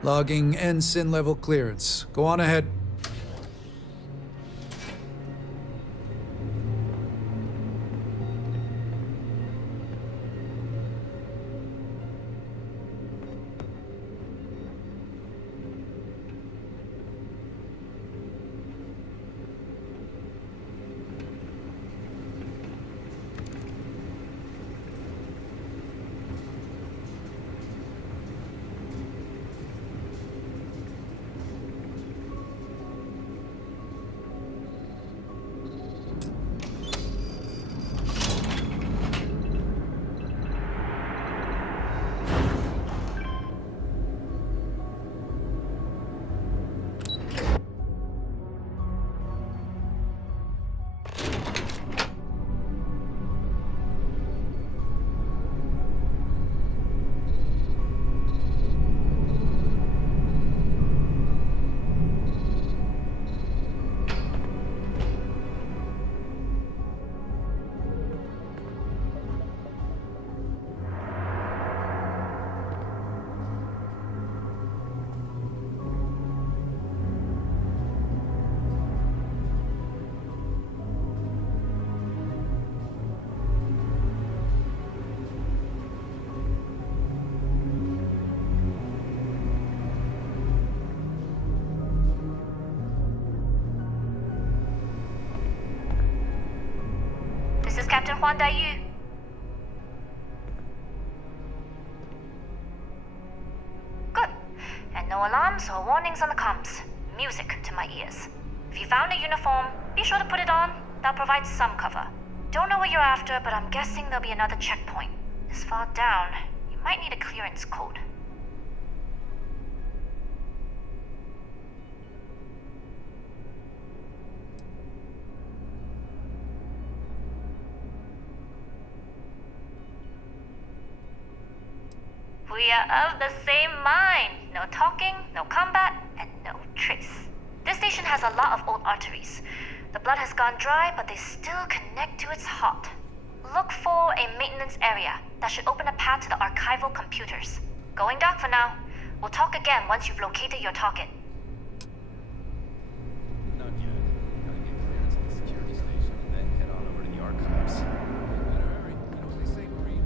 Logging ensign level clearance. Go on ahead. This is Captain Huan Daiyu. Good. And no alarms or warnings on the comms. Music to my ears. If you found a uniform, be sure to put it on. That'll provide some cover. Don't know what you're after, but I'm guessing there'll be another checkpoint. This far down, you might need a clearance code. We are of the same mind. No talking, no combat, and no trace. This station has a lot of old arteries. The blood has gone dry, but they still connect to its heart. Look for a maintenance area that should open a path to the archival computers. Going dark for now. We'll talk again once you've located your target. Not yet. Gotta get clearance at the security station, then head on over to the archives. Better hurry. You know what they say, Marine?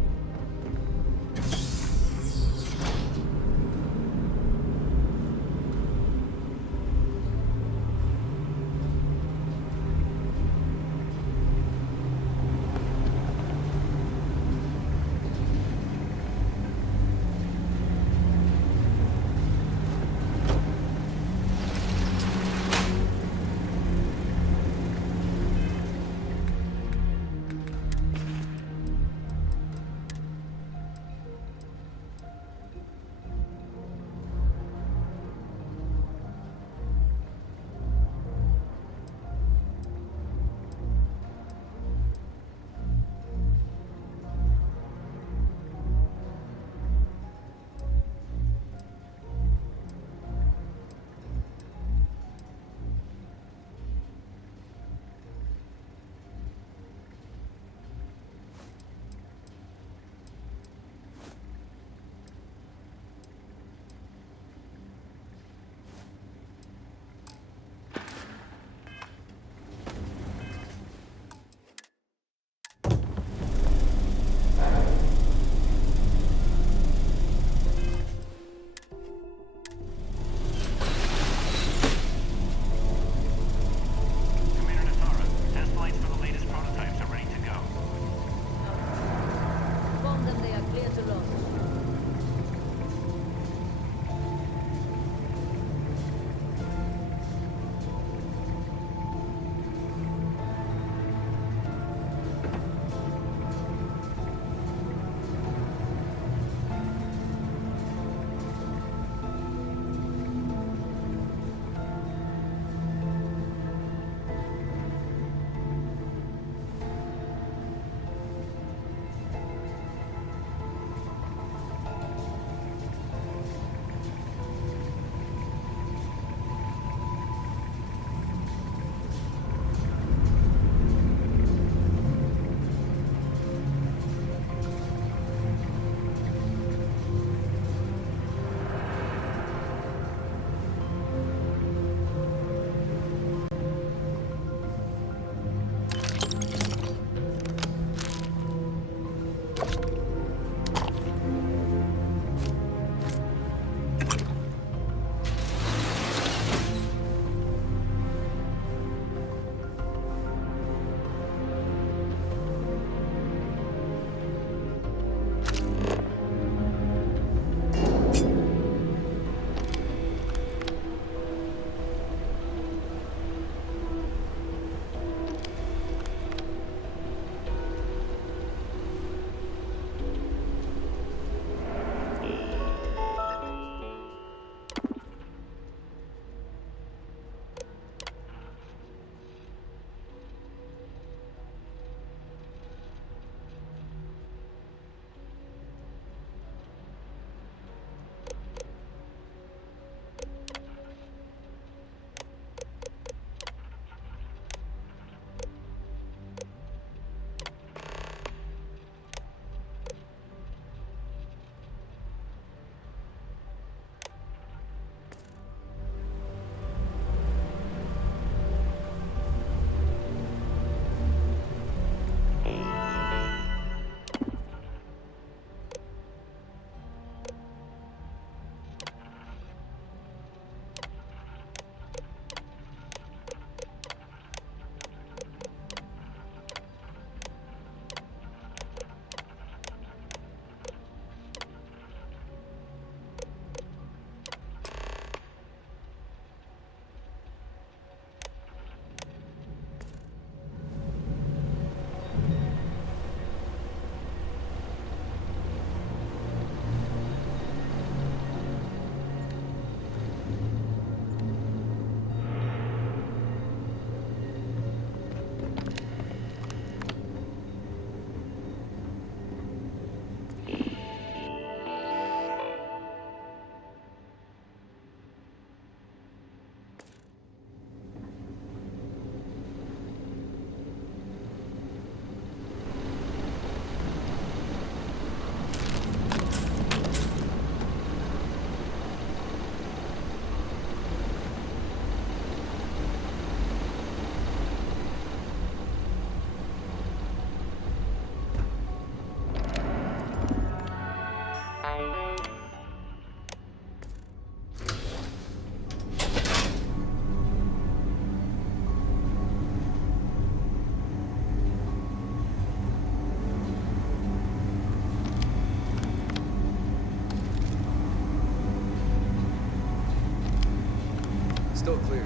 Still clear.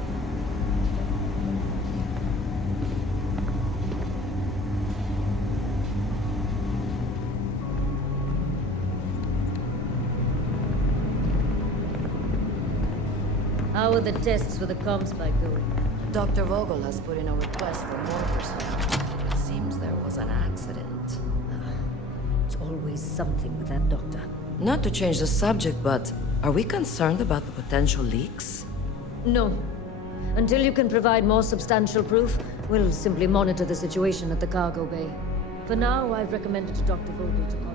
How are the tests for the comm spike going? Dr. Vogel has put in a request for more personnel. It seems there was an accident. It's always something with that doctor. Not to change the subject, but are we concerned about the potential leaks? No. Until you can provide more substantial proof, we'll simply monitor the situation at the cargo bay. For now, I've recommended to Dr. Vogel to contact.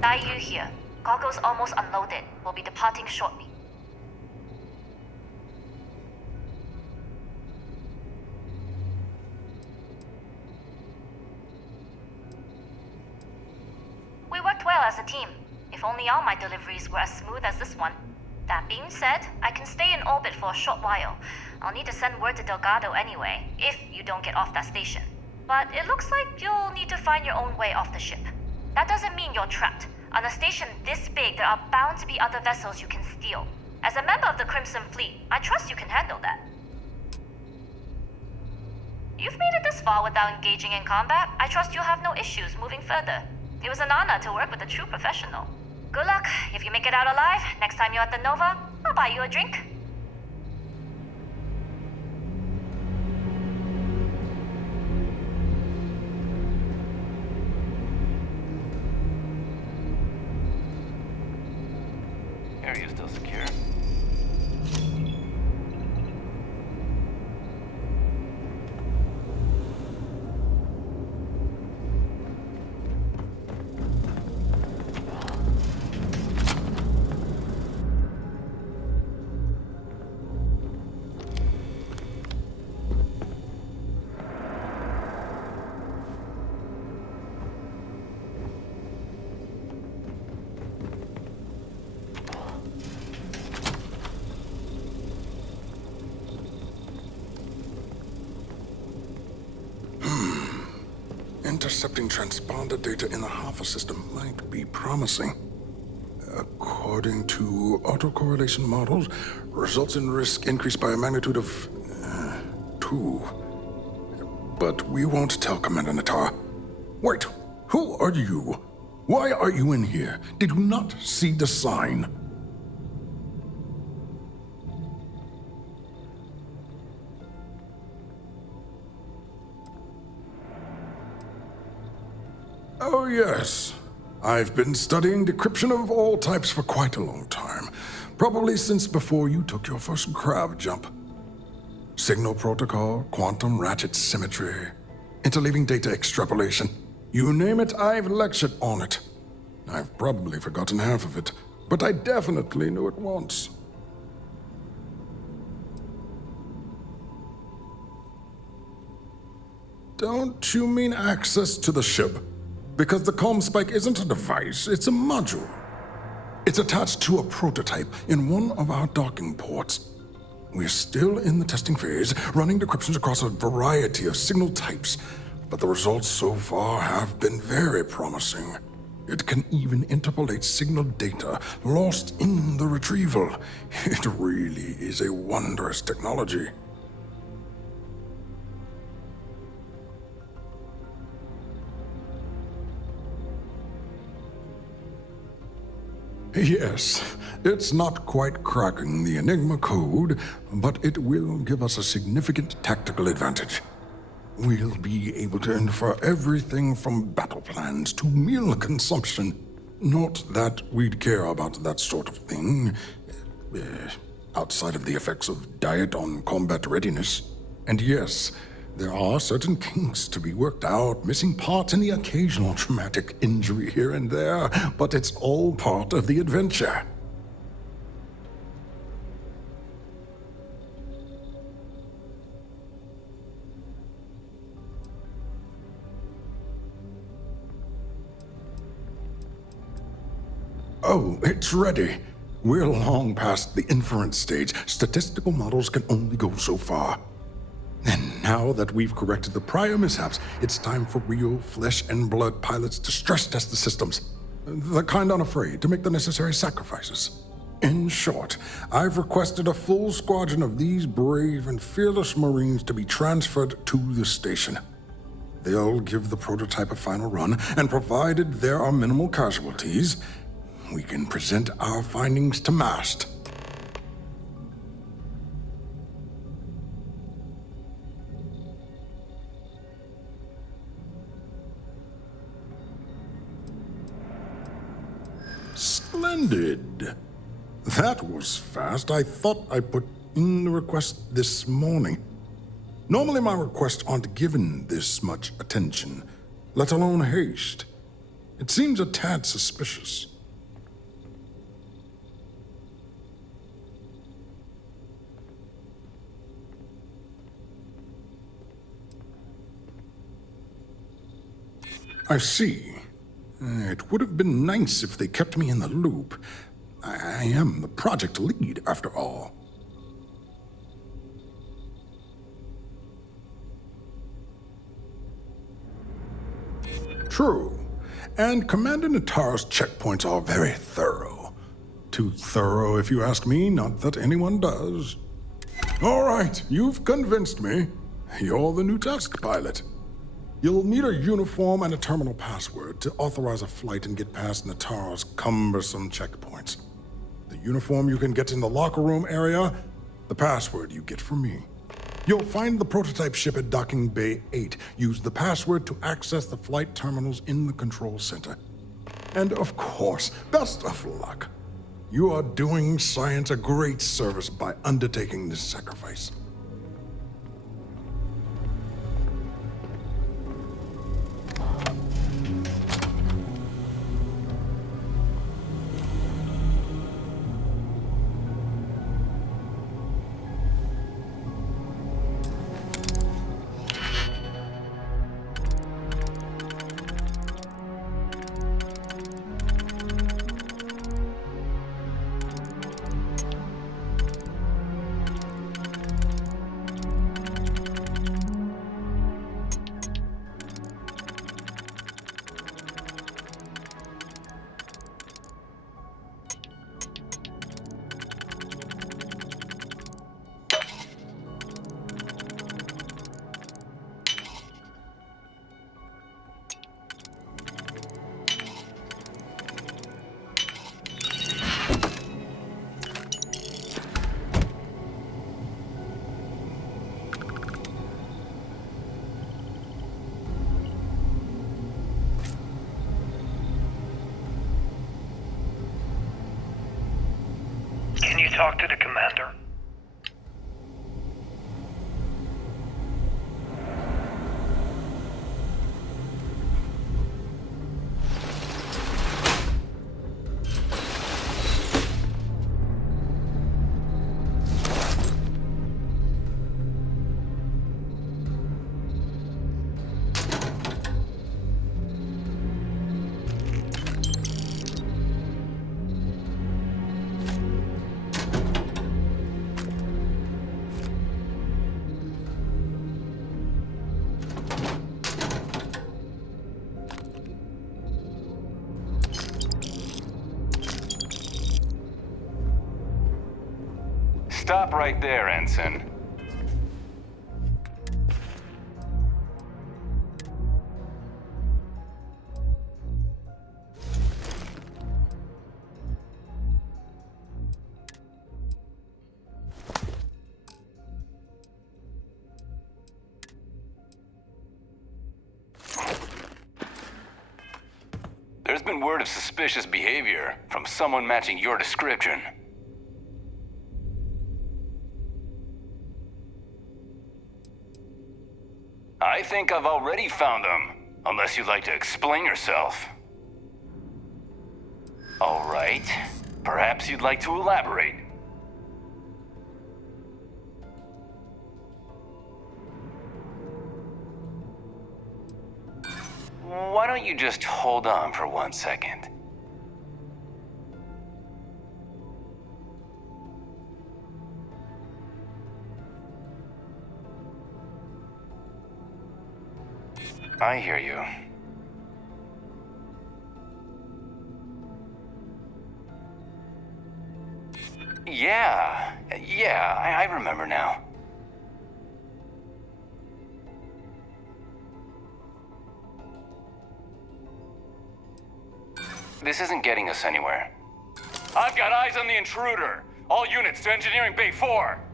Daiyu here. Cargo's almost unloaded. We'll be departing shortly. We worked well as a team. If only all my deliveries were as smooth as this one. That being said, I can stay in orbit for a short while. I'll need to send word to Delgado anyway, if you don't get off that station. But it looks like you'll need to find your own way off the ship. That doesn't mean you're trapped. On a station this big, there are bound to be other vessels you can steal. As a member of the Crimson Fleet, I trust you can handle that. You've made it this far without engaging in combat. I trust you'll have no issues moving further. It was an honor to work with a true professional. Good luck. If you make it out alive, next time you're at the Nova, I'll buy you a drink. Area's still secure. Intercepting transponder data in the Alpha system might be promising. According to autocorrelation models, results in risk increased by a magnitude of 2. But we won't tell Commander Natar. Wait, who are you? Why are you in here? Did you not see the sign? Oh, yes. I've been studying decryption of all types for quite a long time. Probably since before you took your first grav jump. Signal protocol, quantum ratchet symmetry, interleaving data extrapolation. You name it, I've lectured on it. I've probably forgotten half of it, but I definitely knew it once. Don't you mean access to the ship? Because the comm spike isn't a device, it's a module. It's attached to a prototype in one of our docking ports. We're still in the testing phase, running decryptions across a variety of signal types, but the results so far have been very promising. It can even interpolate signal data lost in the retrieval. It really is a wondrous technology. Yes, it's not quite cracking the Enigma code, but it will give us a significant tactical advantage. We'll be able to infer everything from battle plans to meal consumption. Not that we'd care about that sort of thing, outside of the effects of diet on combat readiness. And yes, there are certain kinks to be worked out, missing parts and the occasional traumatic injury here and there, but it's all part of the adventure. Oh, it's ready. We're long past the inference stage. Statistical models can only go so far. And now that we've corrected the prior mishaps, it's time for real flesh and blood pilots to stress test the systems. The kind unafraid to make the necessary sacrifices. In short, I've requested a full squadron of these brave and fearless Marines to be transferred to the station. They'll give the prototype a final run, and provided there are minimal casualties, we can present our findings to MAST. Splendid. That was fast. I thought I put in the request this morning. Normally my requests aren't given this much attention, let alone haste. It seems a tad suspicious. I see. It would have been nice if they kept me in the loop. I am the project lead, after all. True. And Commander Natara's checkpoints are very thorough. Too thorough, if you ask me, not that anyone does. All right, you've convinced me. You're the new task pilot. You'll need a uniform and a terminal password to authorize a flight and get past Natara's cumbersome checkpoints. The uniform you can get in the locker room area, the password you get from me. You'll find the prototype ship at Docking Bay 8. Use the password to access the flight terminals in the control center. And of course, best of luck. You are doing science a great service by undertaking this sacrifice. Can you talk to the commander? Stop right there, Ensign. There's been word of suspicious behavior from someone matching your description. I think I've already found them, unless you'd like to explain yourself. All right. Perhaps you'd like to elaborate. Why don't you just hold on for 1 second? I hear you. Yeah, I remember now. This isn't getting us anywhere. I've got eyes on the intruder. All units to Engineering Bay 4.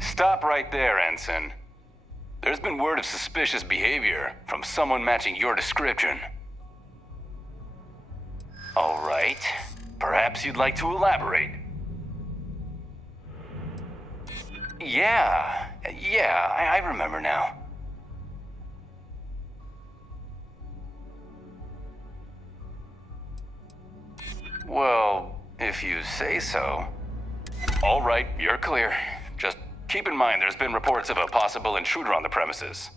Stop right there, Ensign. There's been word of suspicious behavior from someone matching your description. All right. Perhaps you'd like to elaborate. Yeah, I remember now. Well, if you say so. All right, you're clear. Just keep in mind there's been reports of a possible intruder on the premises.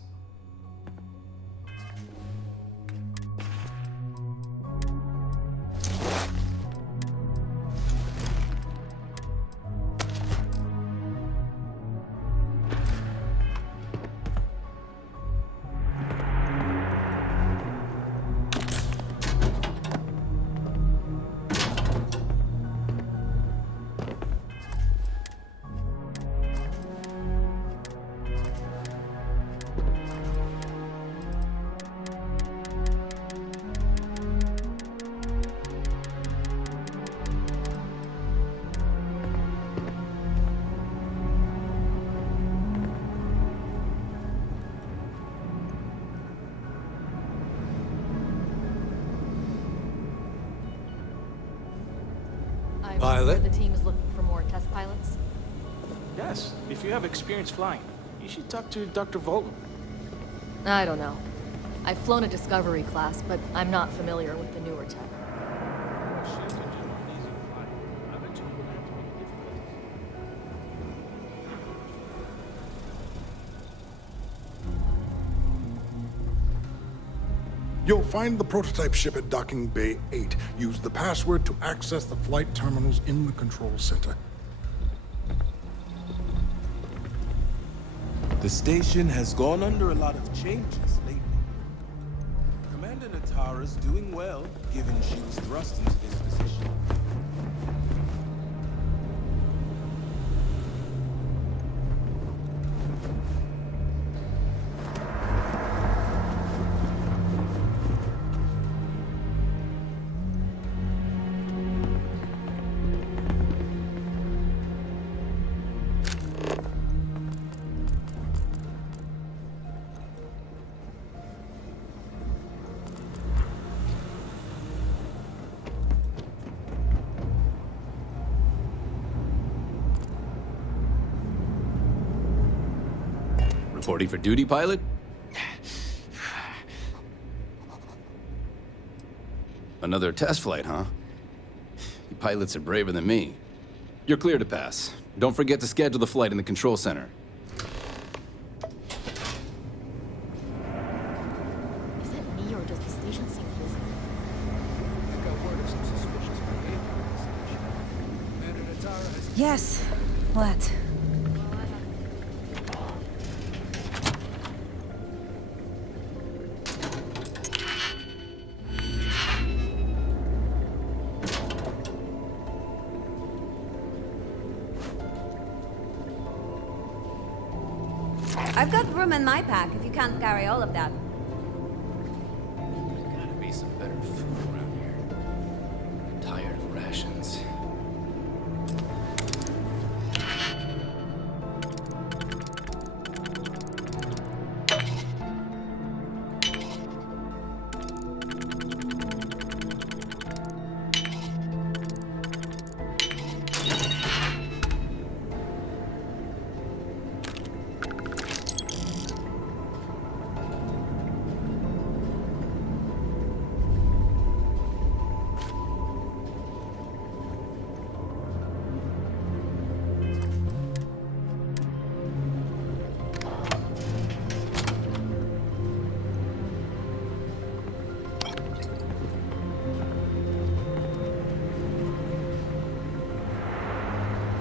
Pilot? The team is looking for more test pilots. Yes, if you have experience flying, you should talk to Dr. Vogel. I don't know. I've flown a Discovery class, but I'm not familiar with the newer tech. You'll find the prototype ship at Docking Bay 8. Use the password to access the flight terminals in the control center. The station has gone under a lot of changes lately. Commander Natara's doing well, given she was thrust into this position. Reporting for duty, pilot? Another test flight, huh? You pilots are braver than me. You're clear to pass. Don't forget to schedule the flight in the control center. Is it me or does the station seem busy? I got word of some suspicious behavior at the station. Commander Natara has... Yes. What? I've got room in my pack if you can't carry all of that. There's gotta be some better food around here. I'm tired of rations.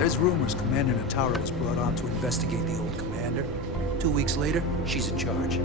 There's rumors Commander Natara was brought on to investigate the old commander. 2 weeks later, she's in charge.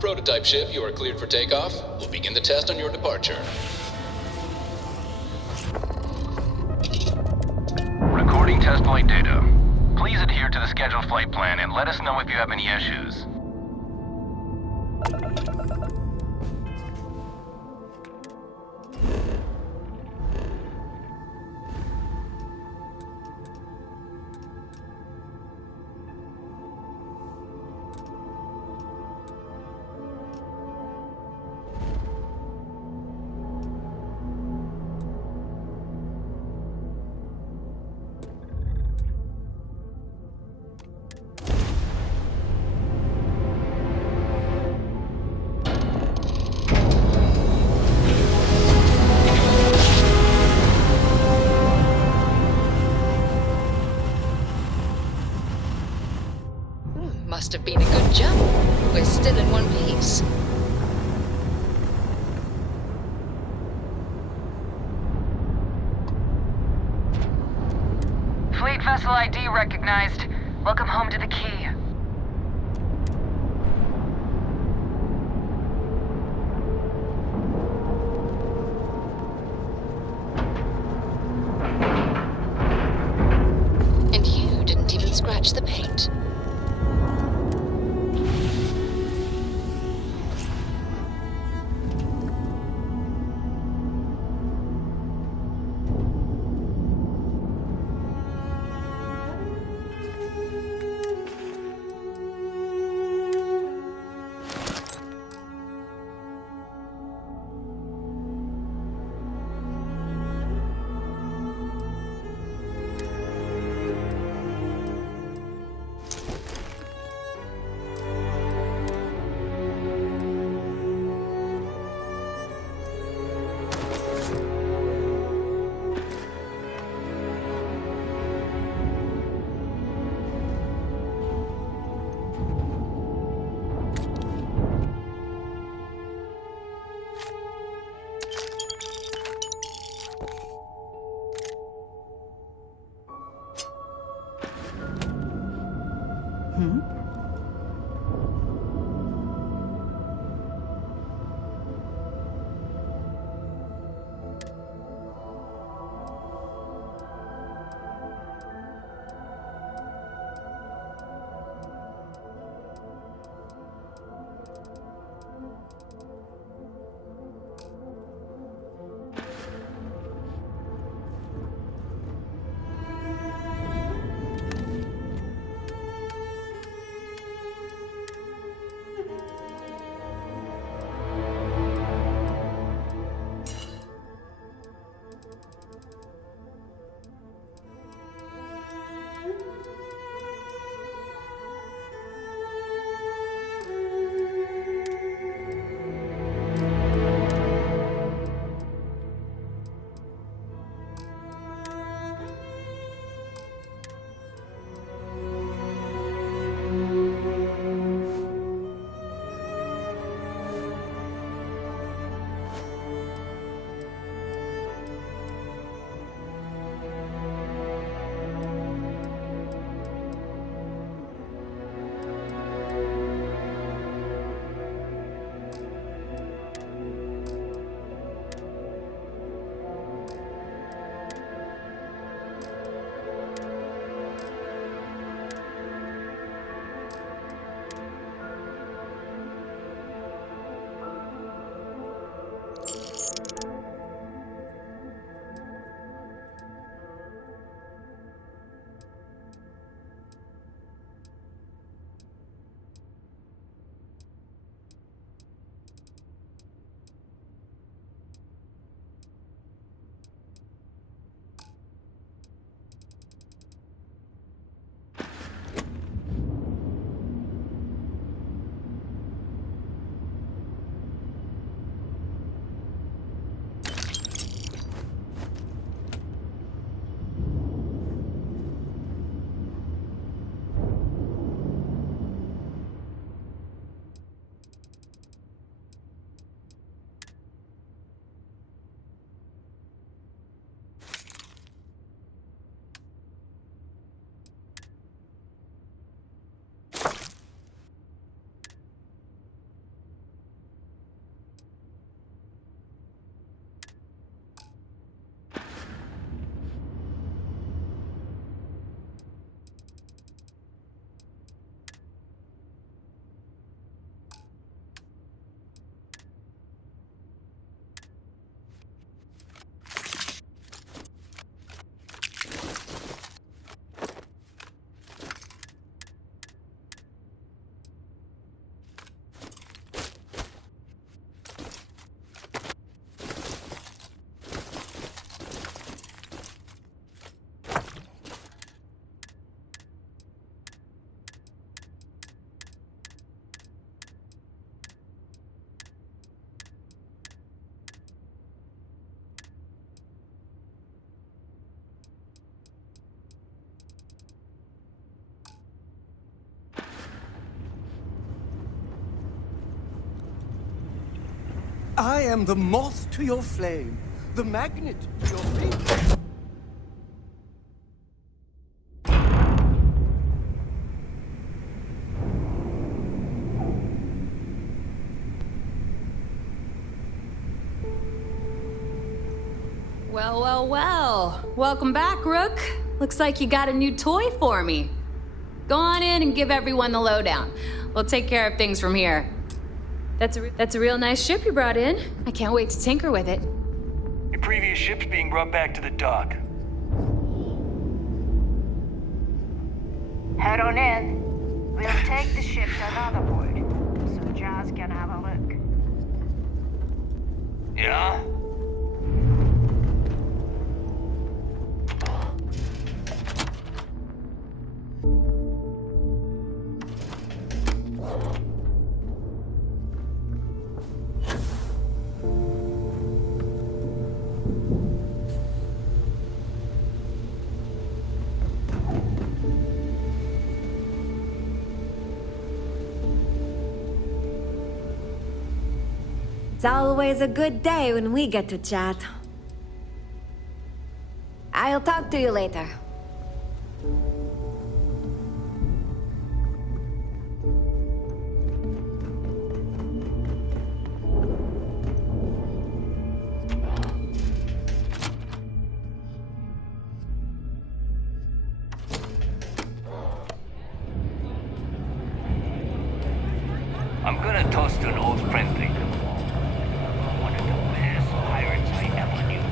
Prototype ship, you are cleared for takeoff. We'll begin the test on your departure. Recording test flight data. Please adhere to the scheduled flight plan and let us know if you have any issues. Must have been a good jump. We're still in one piece. Fleet vessel ID recognized. Welcome home to the Key. And you didn't even scratch the paint. I am the moth to your flame, the magnet to your fate. Well, well, well. Welcome back, Rook. Looks like you got a new toy for me. Go on in and give everyone the lowdown. We'll take care of things from here. That's a real nice ship you brought in. I can't wait to tinker with it. Your previous ship's being brought back to the dock. Head on in. We'll take the ship to another port, so Jazz can have a look. Yeah? It's always a good day when we get to chat. I'll talk to you later. I'm gonna toast to an old friend thing. One of the best pirates I ever knew.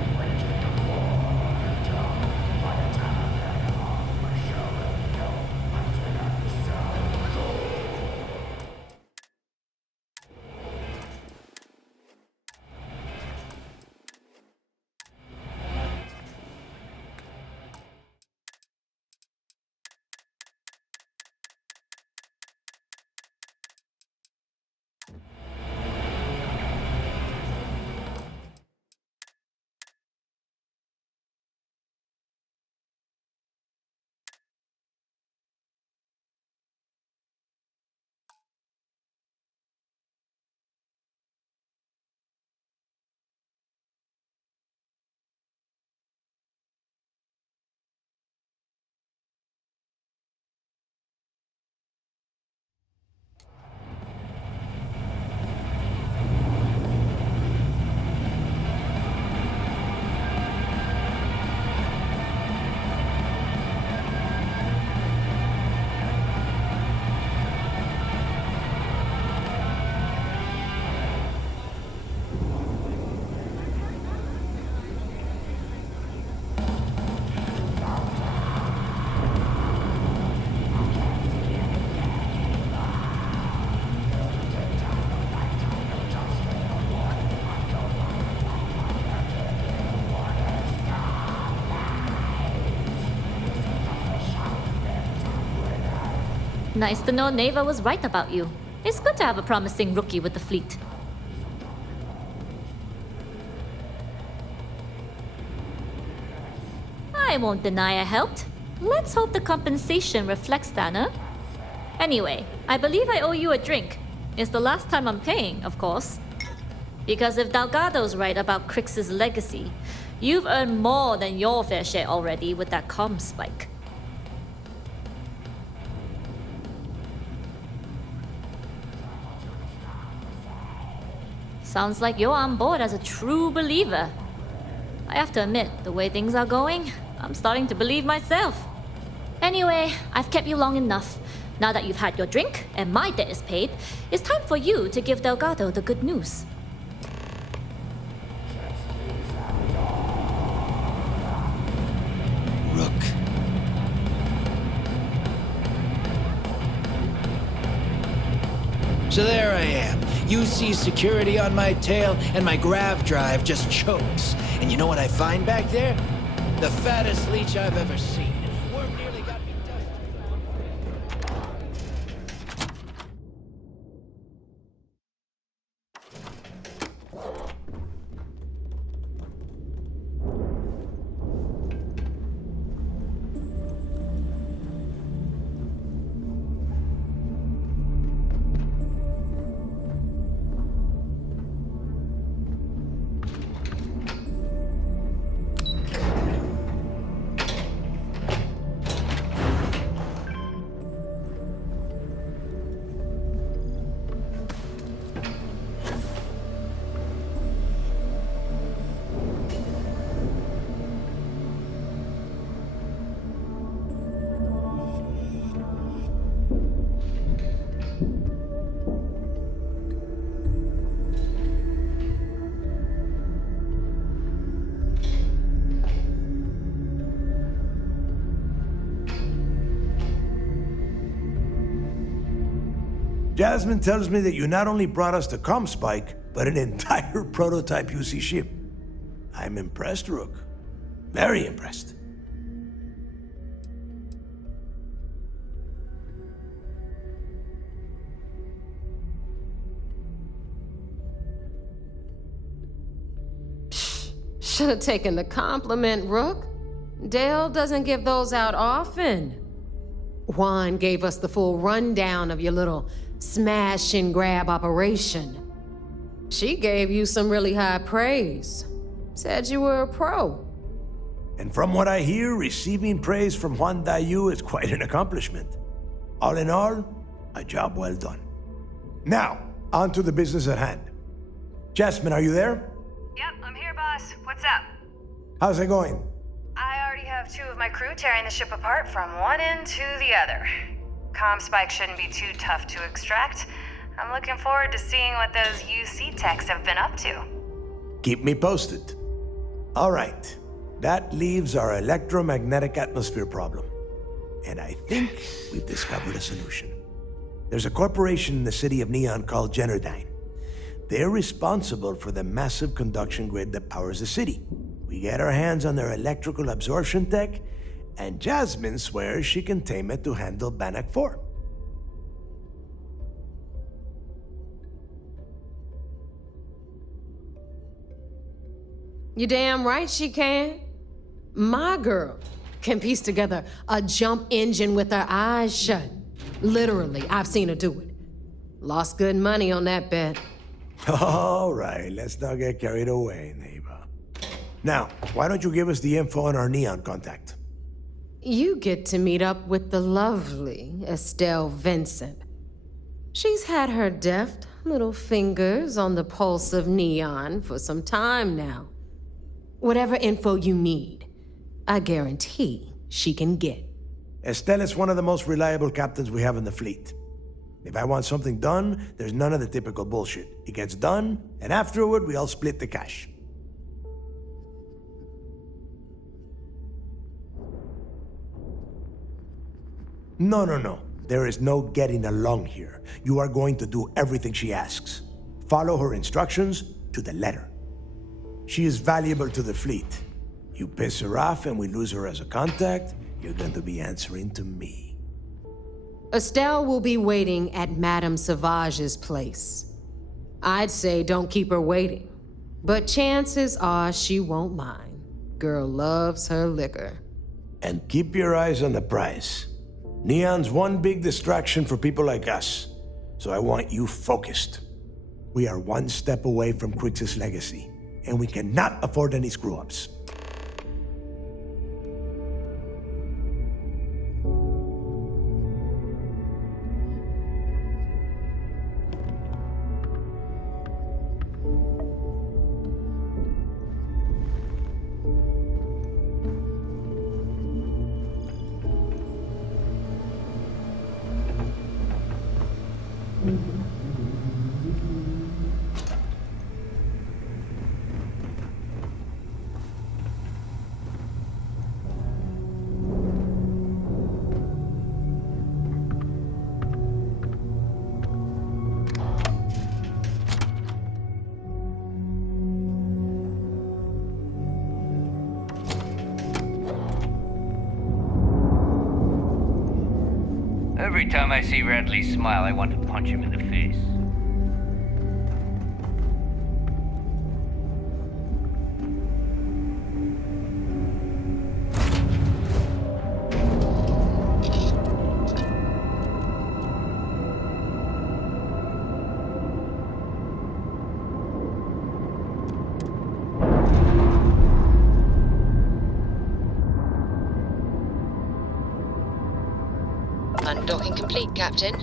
Nice to know Neva was right about you. It's good to have a promising rookie with the fleet. I won't deny I helped. Let's hope the compensation reflects that, huh? Anyway, I believe I owe you a drink. It's the last time I'm paying, of course. Because if Delgado's right about Crix's legacy, you've earned more than your fair share already with that comm spike. Sounds like you're on board as a true believer. I have to admit, the way things are going, I'm starting to believe myself. Anyway, I've kept you long enough. Now that you've had your drink and my debt is paid, it's time for you to give Delgado the good news. Rook. So there I am. You see security on my tail, and my grav drive just chokes. And you know what I find back there? The fattest leech I've ever seen. Worm nearly got me Jasmine tells me that you not only brought us the ComSpike, but an entire prototype UC ship. I'm impressed, Rook. Very impressed. Should have taken the compliment, Rook. Dale doesn't give those out often. Juan gave us the full rundown of your little smash and grab operation. She gave you some really high praise. Said you were a pro. And from what I hear, receiving praise from Juan Dayu is quite an accomplishment. All in all, a job well done. Now, on to the business at hand. Jasmine, are you there? Yep, I'm here, boss. What's up? How's it going? I already have 2 of my crew tearing the ship apart from one end to the other. ComSpike shouldn't be too tough to extract. I'm looking forward to seeing what those UC techs have been up to. Keep me posted. All right. That leaves our electromagnetic atmosphere problem. And I think we've discovered a solution. There's a corporation in the city of Neon called Generdyne. They're responsible for the massive conduction grid that powers the city. We get our hands on their electrical absorption tech, and Jasmine swears she can tame it to handle Bannock 4. You damn right she can. My girl can piece together a jump engine with her eyes shut. Literally, I've seen her do it. Lost good money on that bet. All right, let's not get carried away, neighbor. Now, why don't you give us the info on our Neon contact? You get to meet up with the lovely Estelle Vincent. She's had her deft little fingers on the pulse of Neon for some time now. Whatever info you need, I guarantee she can get. Estelle is one of the most reliable captains we have in the fleet. If I want something done, there's none of the typical bullshit. It gets done, and afterward, we all split the cash. No. There is no getting along here. You are going to do everything she asks. Follow her instructions to the letter. She is valuable to the fleet. You piss her off and we lose her as a contact, you're going to be answering to me. Estelle will be waiting at Madame Sauvage's place. I'd say don't keep her waiting, but chances are she won't mind. Girl loves her liquor. And keep your eyes on the prize. Neon's one big distraction for people like us, so I want you focused. We are one step away from Crix's legacy, and we cannot afford any screw-ups. Every time I see Radley smile, I want to punch him in the face. Undocking complete, Captain.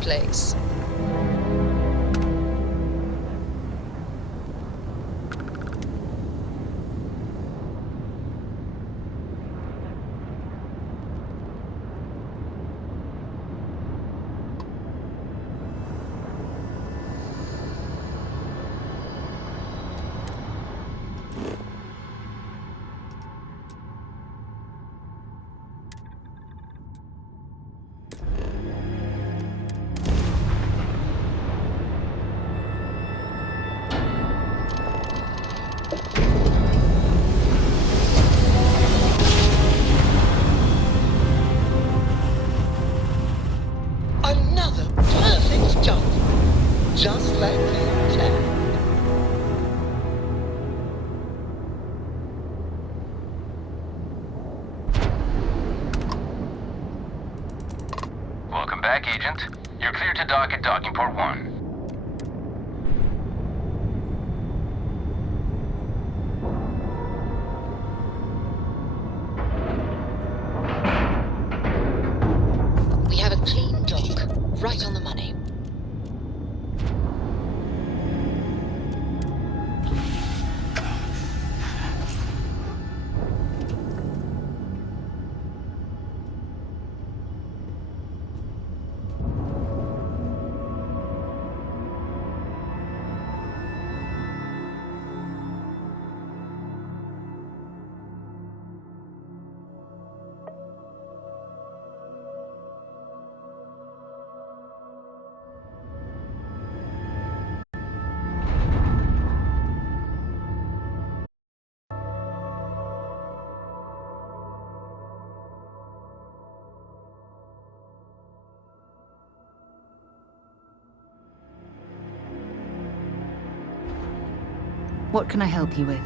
place. Another perfect jump. Just like you planned. Welcome back, Agent. You're clear to dock at docking port 1. We have a clean dock, right on the money. What can I help you with?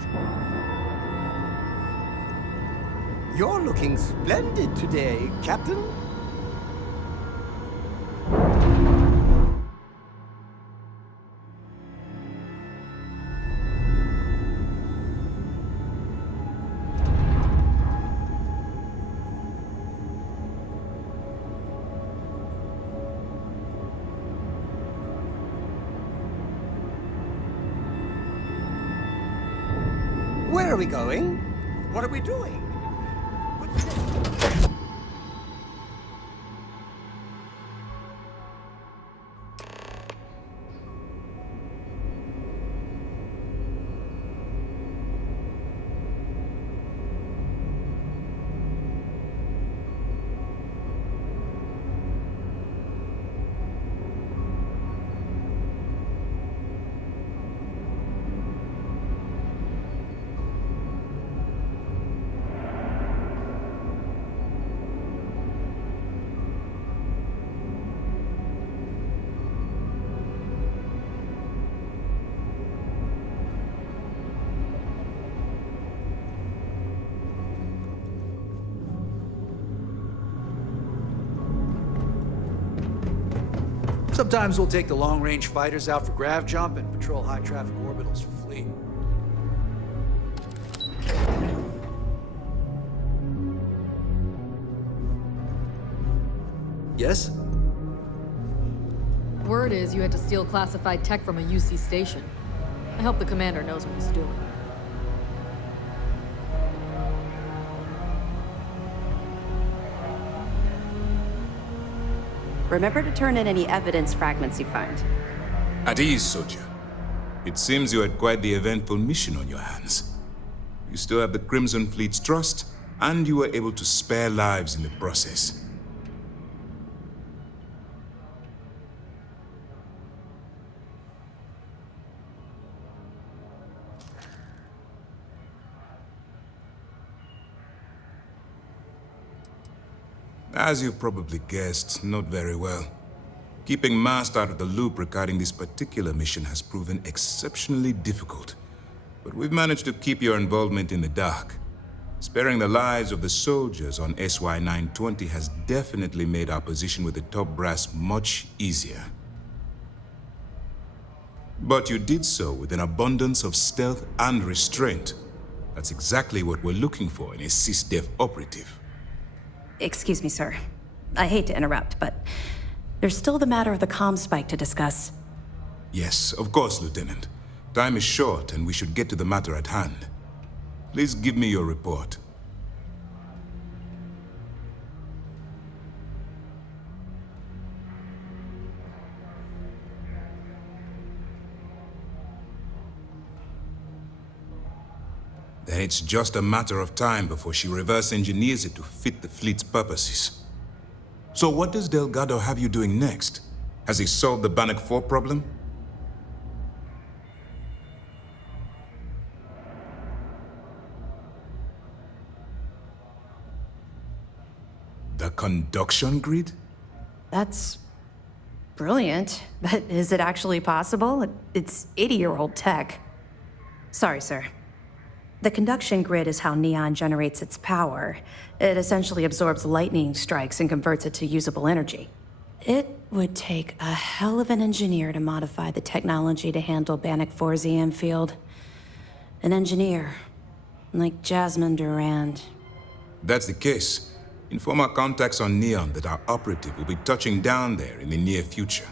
You're looking splendid today, Captain. Where are we going? What are we doing? What's next? Sometimes we'll take the long-range fighters out for grav jump and patrol high-traffic orbitals for fleet. Yes? Word is you had to steal classified tech from a UC station. I hope the commander knows what he's doing. Remember to turn in any evidence fragments you find. At ease, soldier. It seems you had quite the eventful mission on your hands. You still have the Crimson Fleet's trust, and you were able to spare lives in the process. As you've probably guessed, not very well. Keeping Mast out of the loop regarding this particular mission has proven exceptionally difficult. But we've managed to keep your involvement in the dark. Sparing the lives of the soldiers on SY-920 has definitely made our position with the top brass much easier. But you did so with an abundance of stealth and restraint. That's exactly what we're looking for in a SysDef operative. Excuse me, sir. I hate to interrupt, but There's still the matter of the comm spike to discuss. Yes, of course, Lieutenant. Time is short, and we should get to the matter at hand. Please give me your report. Then it's just a matter of time before she reverse engineers it to fit the fleet's purposes. So what does Delgado have you doing next? Has he solved the Bannock 4 problem? The conduction grid? That's brilliant, but is it actually possible? It's 80-year-old tech. Sorry, sir. The conduction grid is how Neon generates its power. It essentially absorbs lightning strikes and converts it to usable energy. It would take a hell of an engineer to modify the technology to handle Bannock 4's EM field. An engineer, like Jasmine Durand. That's the case. Inform our contacts on Neon that our operative will be touching down there in the near future.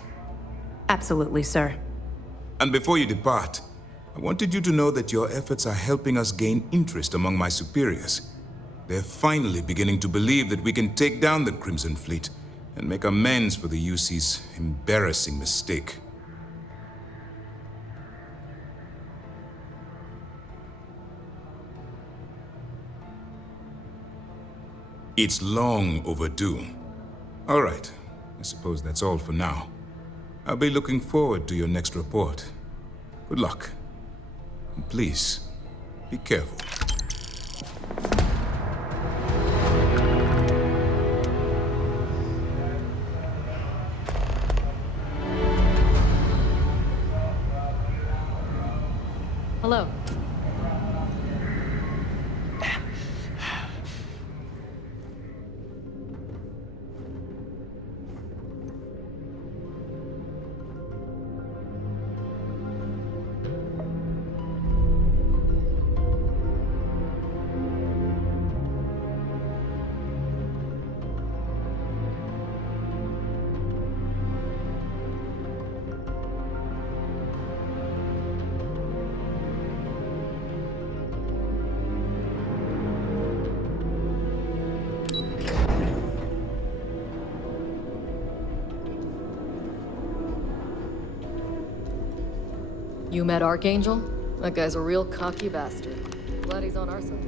Absolutely, sir. And before you depart, I wanted you to know that your efforts are helping us gain interest among my superiors. They're finally beginning to believe that we can take down the Crimson Fleet and make amends for the UC's embarrassing mistake. It's long overdue. All right, I suppose that's all for now. I'll be looking forward to your next report. Good luck. And please, be careful. Hello. You met Archangel? That guy's a real cocky bastard. Glad he's on our side.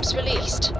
troops released.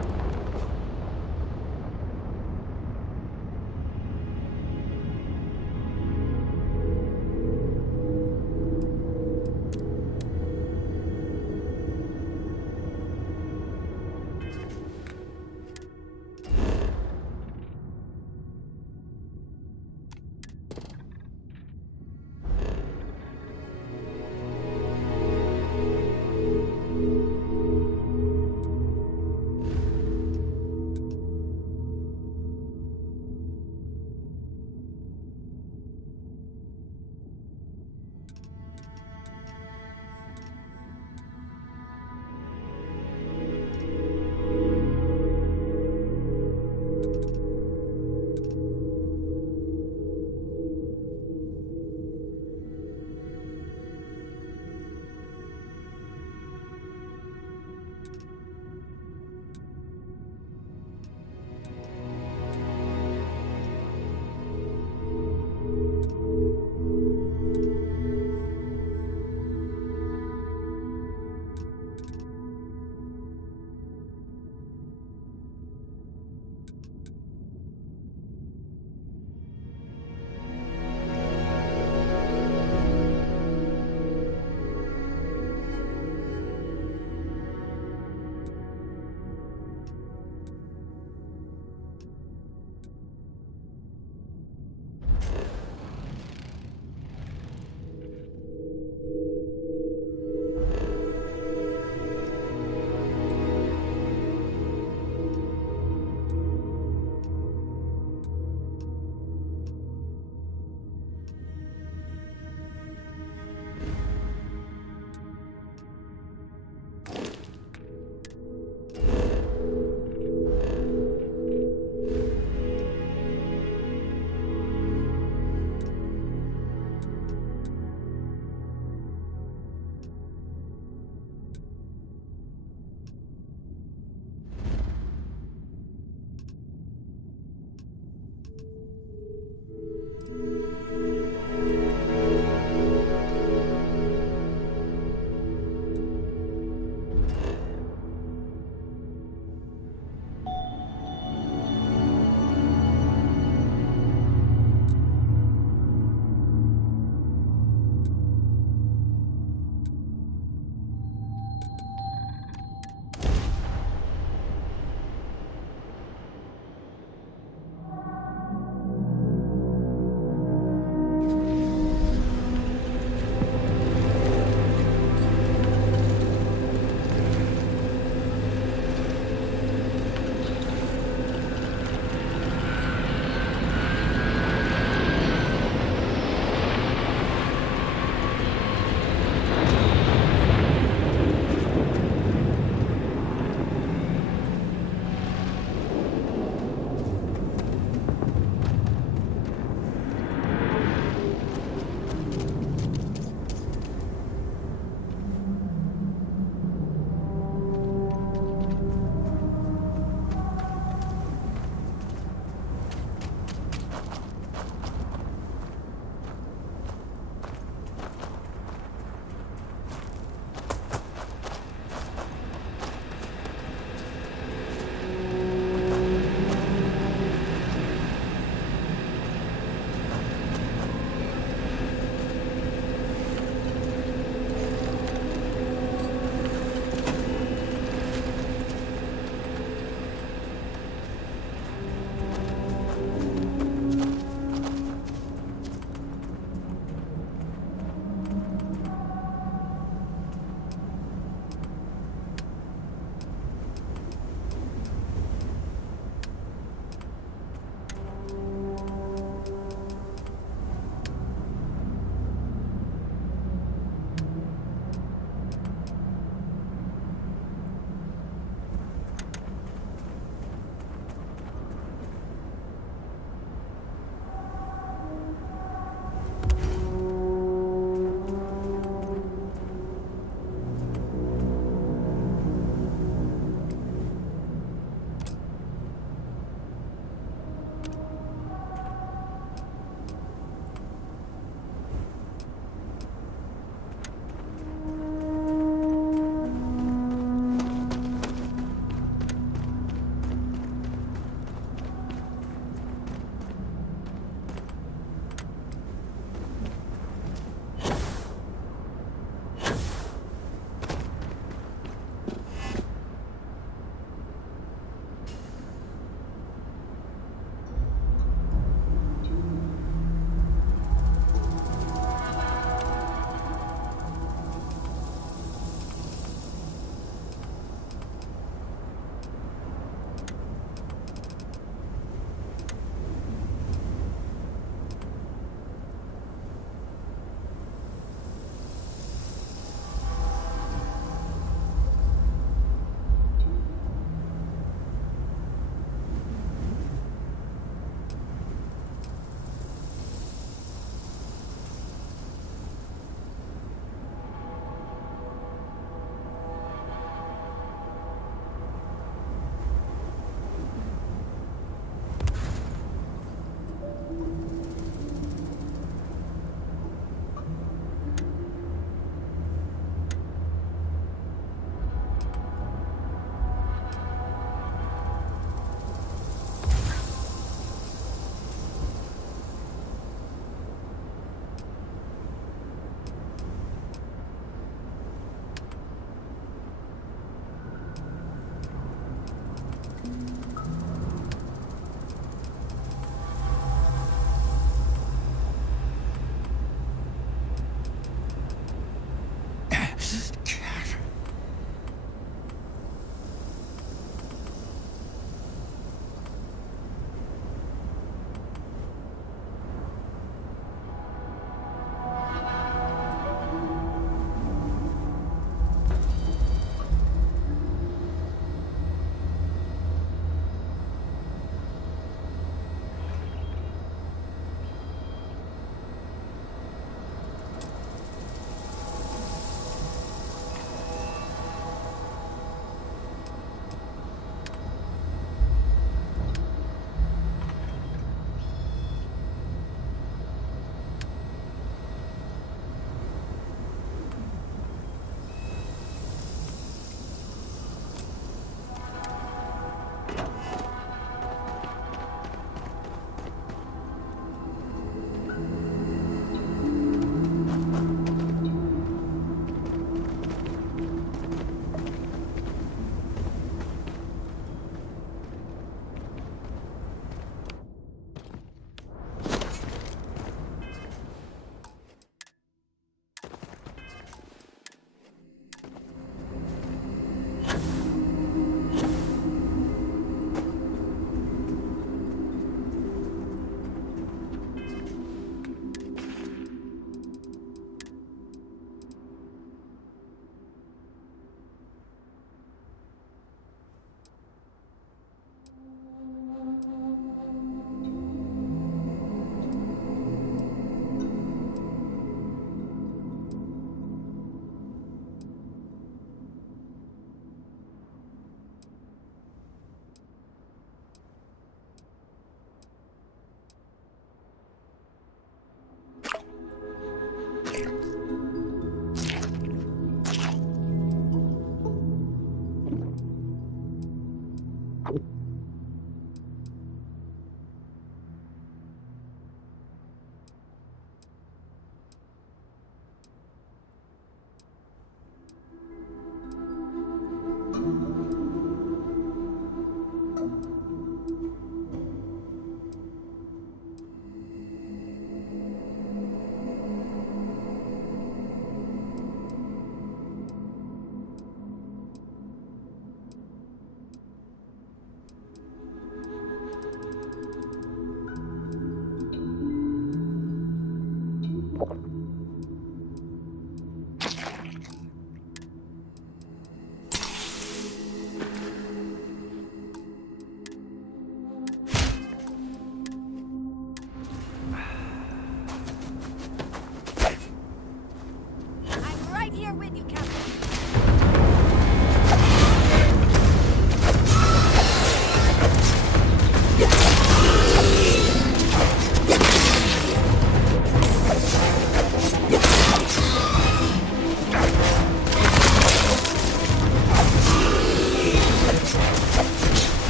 are with you, Captain.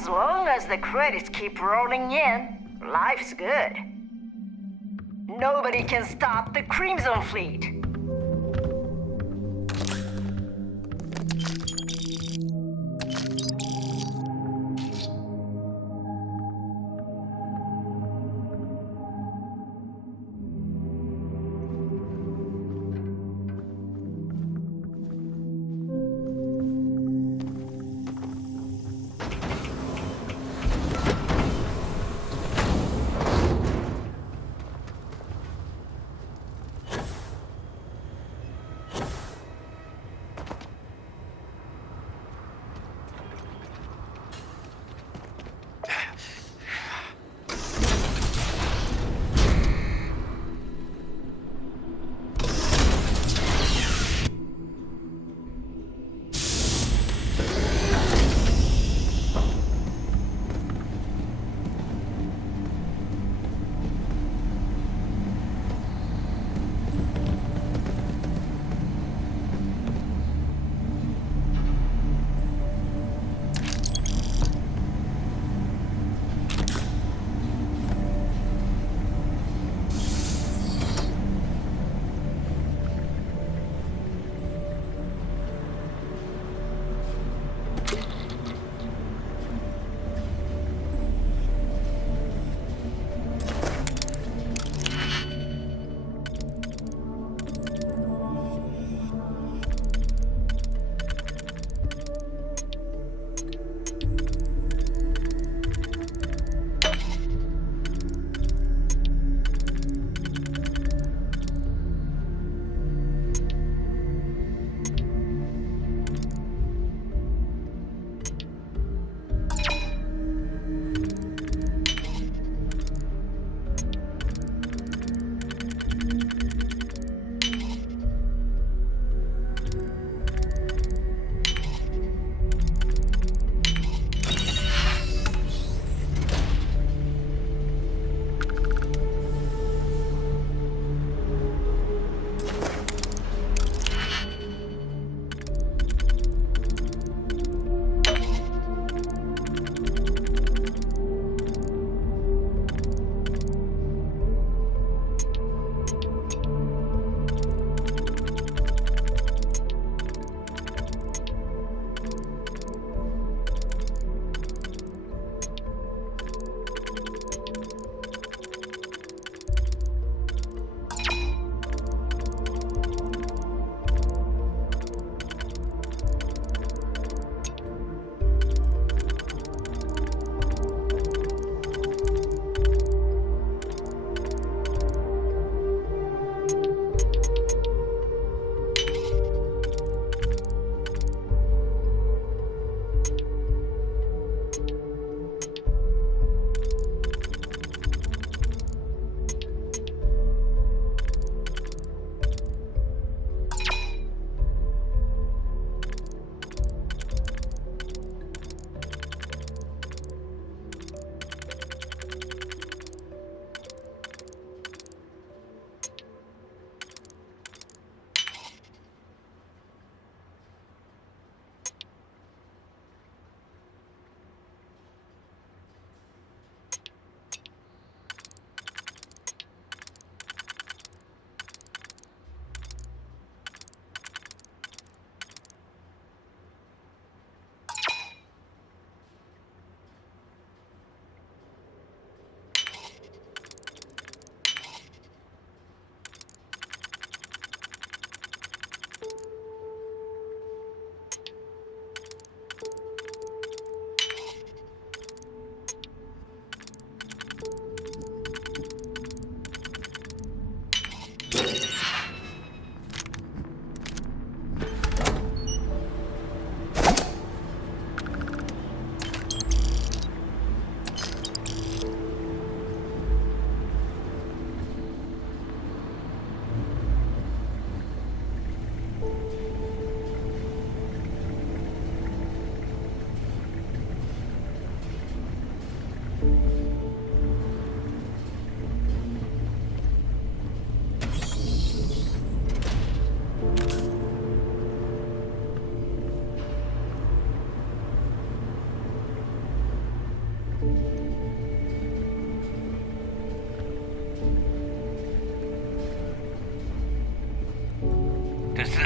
As long as the credits keep rolling in, life's good. Nobody can stop the Crimson Fleet.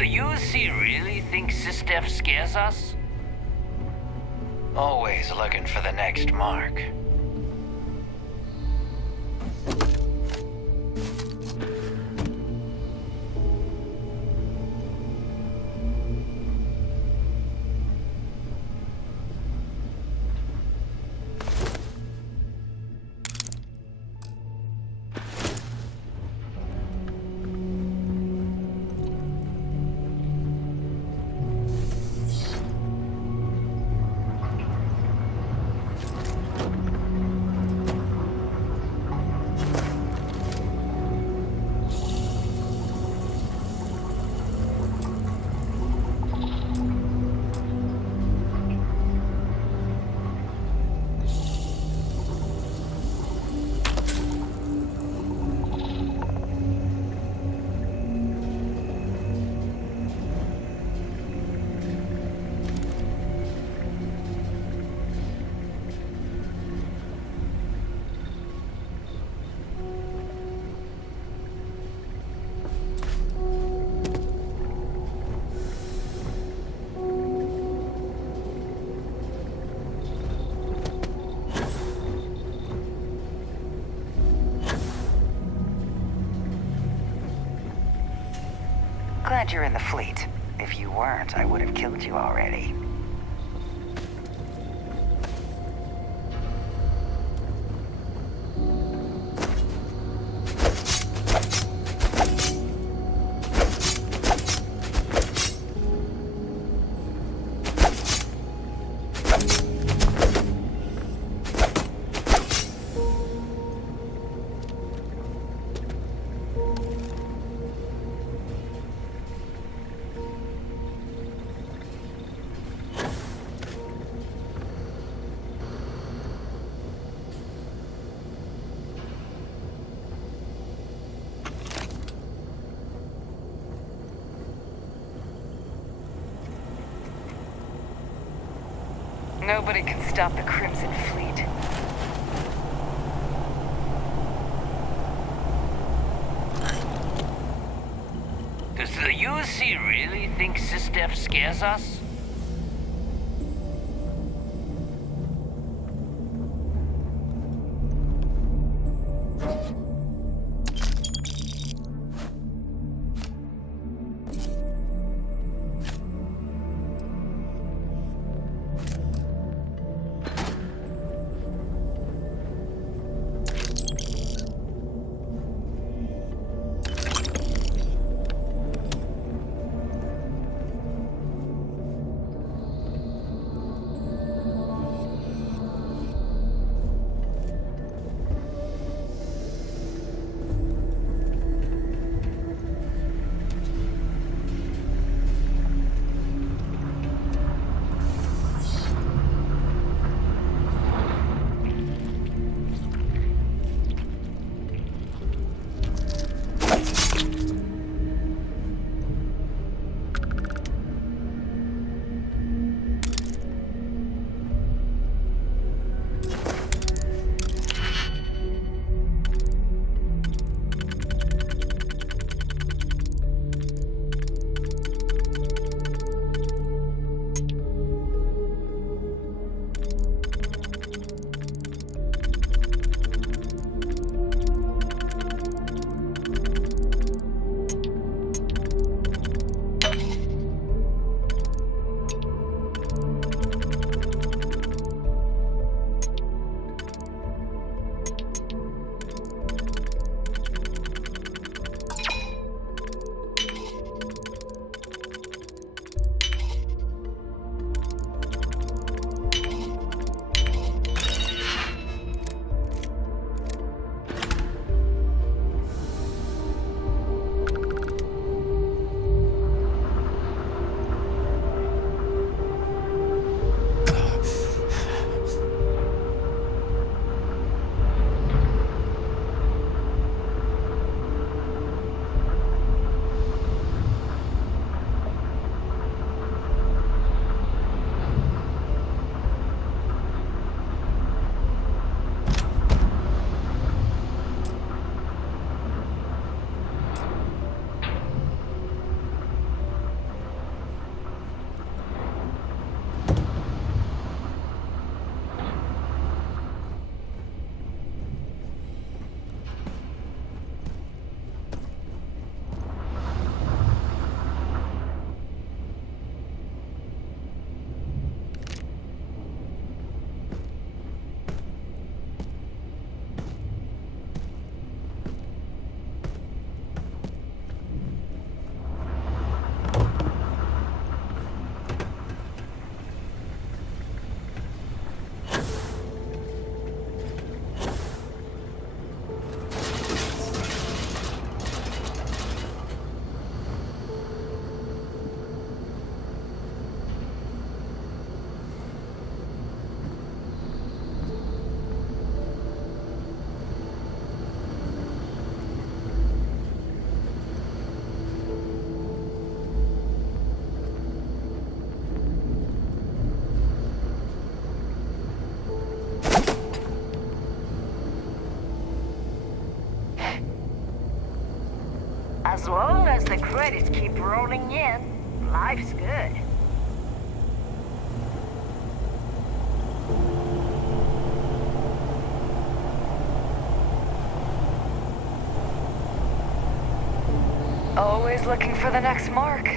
UC really think Sistef scares us? Always looking for the next mark. Glad you're in the fleet. If you weren't, I would have killed you already. Nobody can stop the Crimson Fleet. Does the UC really think Sistef scares us? As long as the credits keep rolling in, life's good. Always looking for the next mark.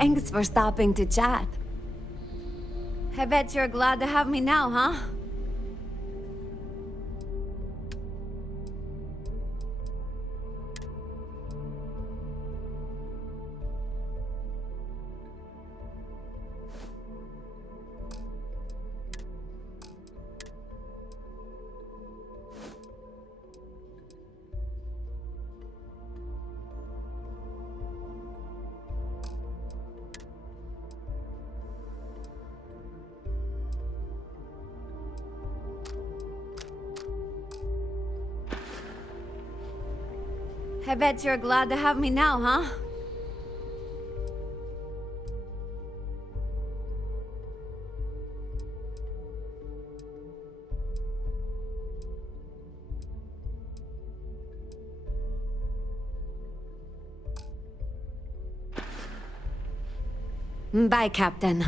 Thanks for stopping to chat. I bet you're glad to have me now, huh? I bet you're glad to have me now, huh? Bye, Captain.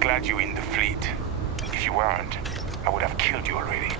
Glad you're in the fleet. If you weren't, I would have killed you already.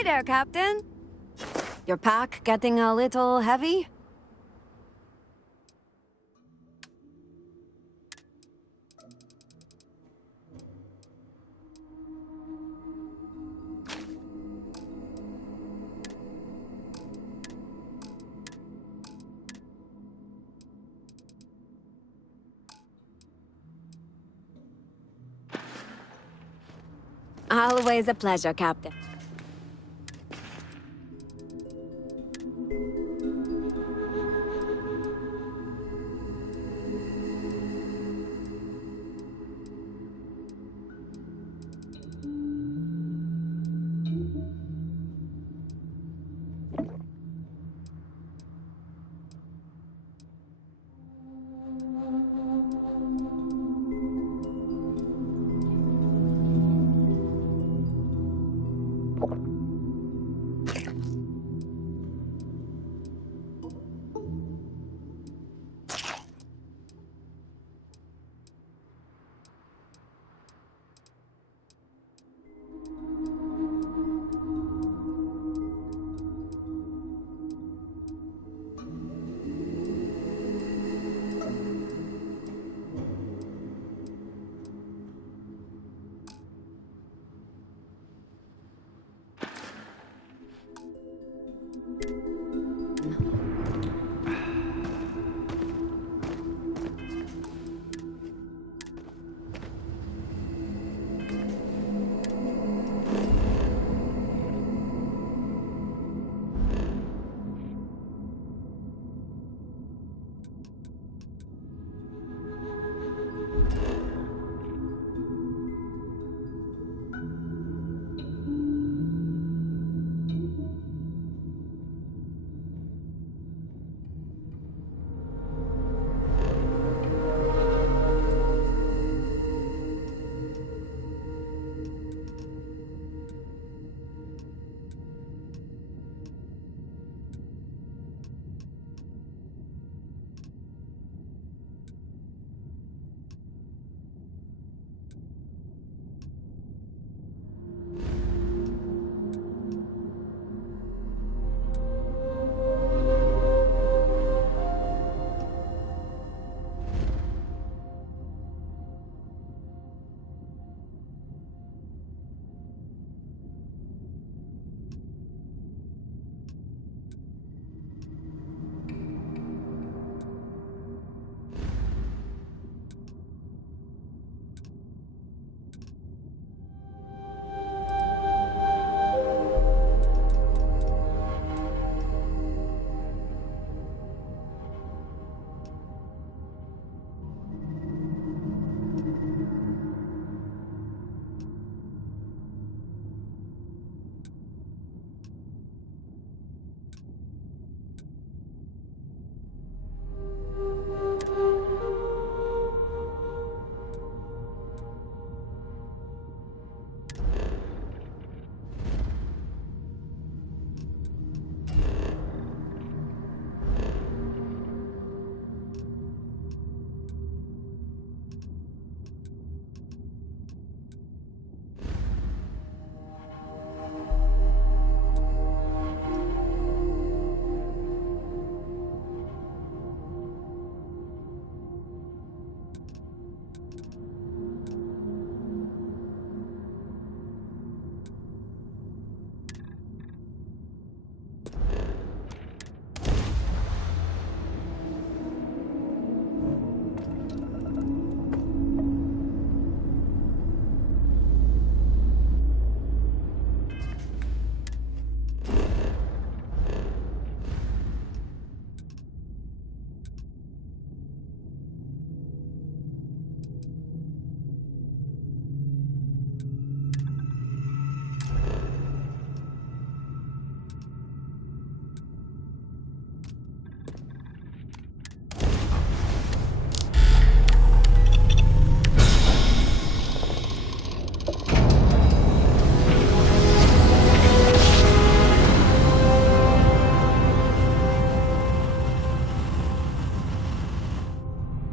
Hi there, Captain. Your pack getting a little heavy? Always a pleasure, Captain.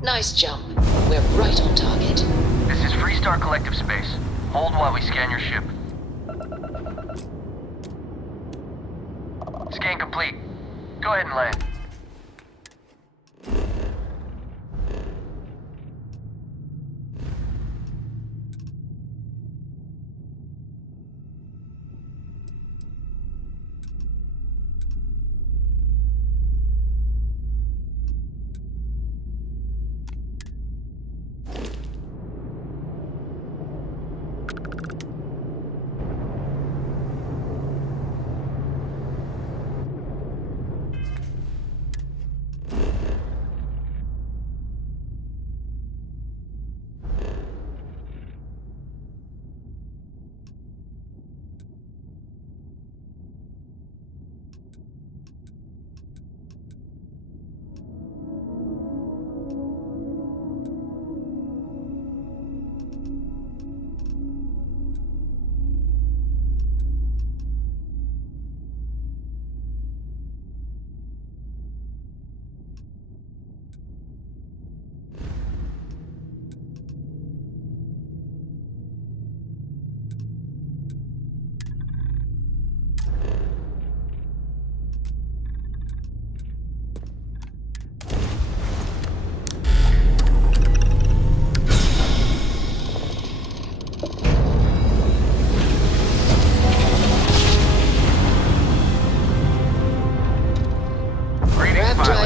Nice jump. We're right on target. This is Freestar Collective Space. Hold while we scan your ship. Go ahead and land.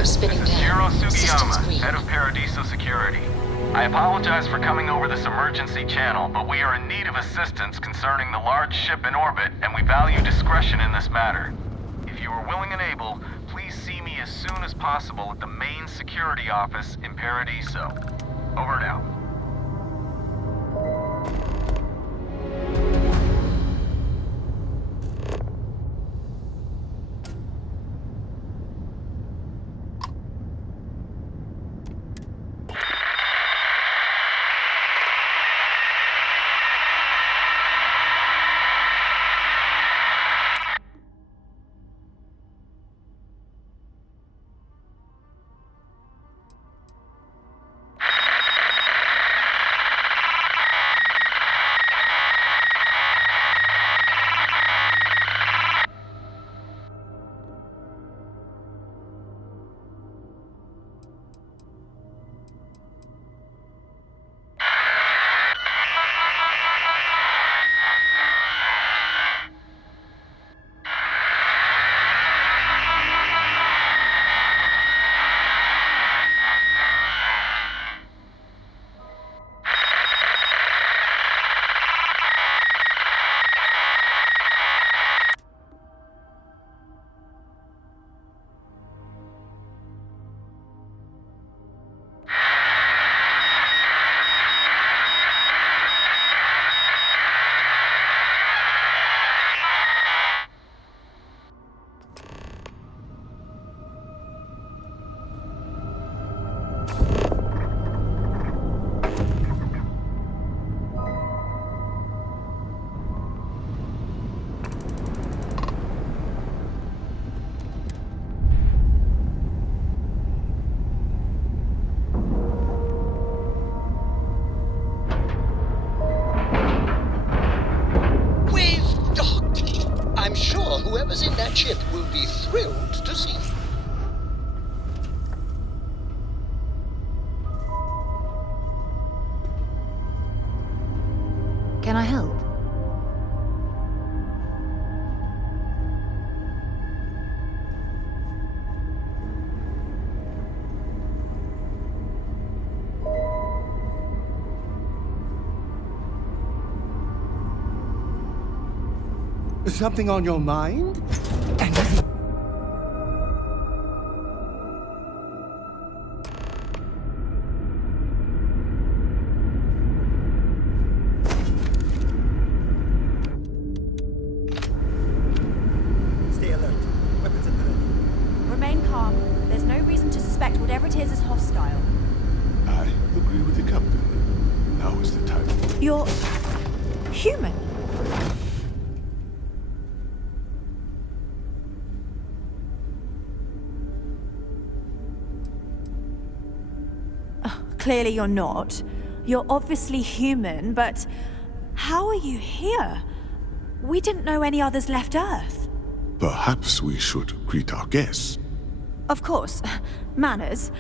Spinning this is down. Jiro Systems Sugiyama, green. head of Paradiso Security. I apologize for coming over this emergency channel, but we are in need of assistance concerning the large ship in orbit, and we value discretion in this matter. If you are willing and able, please see me as soon as possible at the main security office in Paradiso. Over and out. I'm sure whoever's in that ship will be thrilled to see you. Can I help? Something on your mind? Stay alert. Weapons at the ready. Remain calm. There's no reason to suspect whatever it is hostile. I agree with the captain. Now is the time. You're human. Clearly you're not. You're obviously human, but how are you here? We didn't know any others left Earth. Perhaps we should greet our guests. Of course. Manners.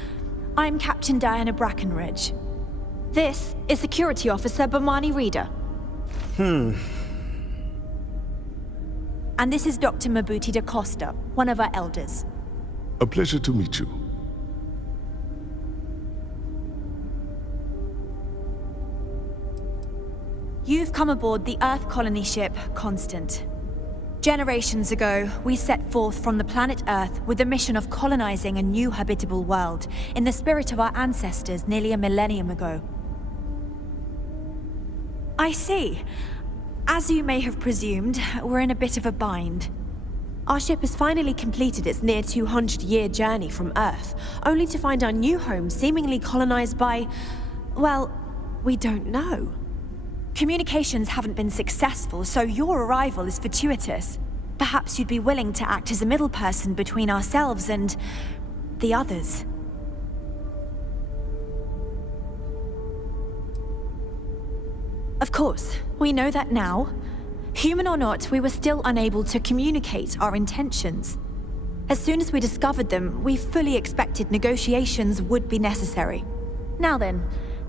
I'm Captain Diana Brackenridge. This is Security Officer Bomani Reader. And this is Dr. Mabuti da Costa, one of our elders. A pleasure to meet you. You've come aboard the Earth colony ship Constant. Generations ago, we set forth from the planet Earth with the mission of colonizing a new habitable world in the spirit of our ancestors nearly a millennium ago. I see. As you may have presumed, we're in a bit of a bind. Our ship has finally completed its near 200-year journey from Earth, only to find our new home seemingly colonized by... well, we don't know. Communications haven't been successful, so your arrival is fortuitous. Perhaps you'd be willing to act as a middle person between ourselves and... the others. Of course, we know that now. Human or not, we were still unable to communicate our intentions. As soon as we discovered them, we fully expected negotiations would be necessary. Now then,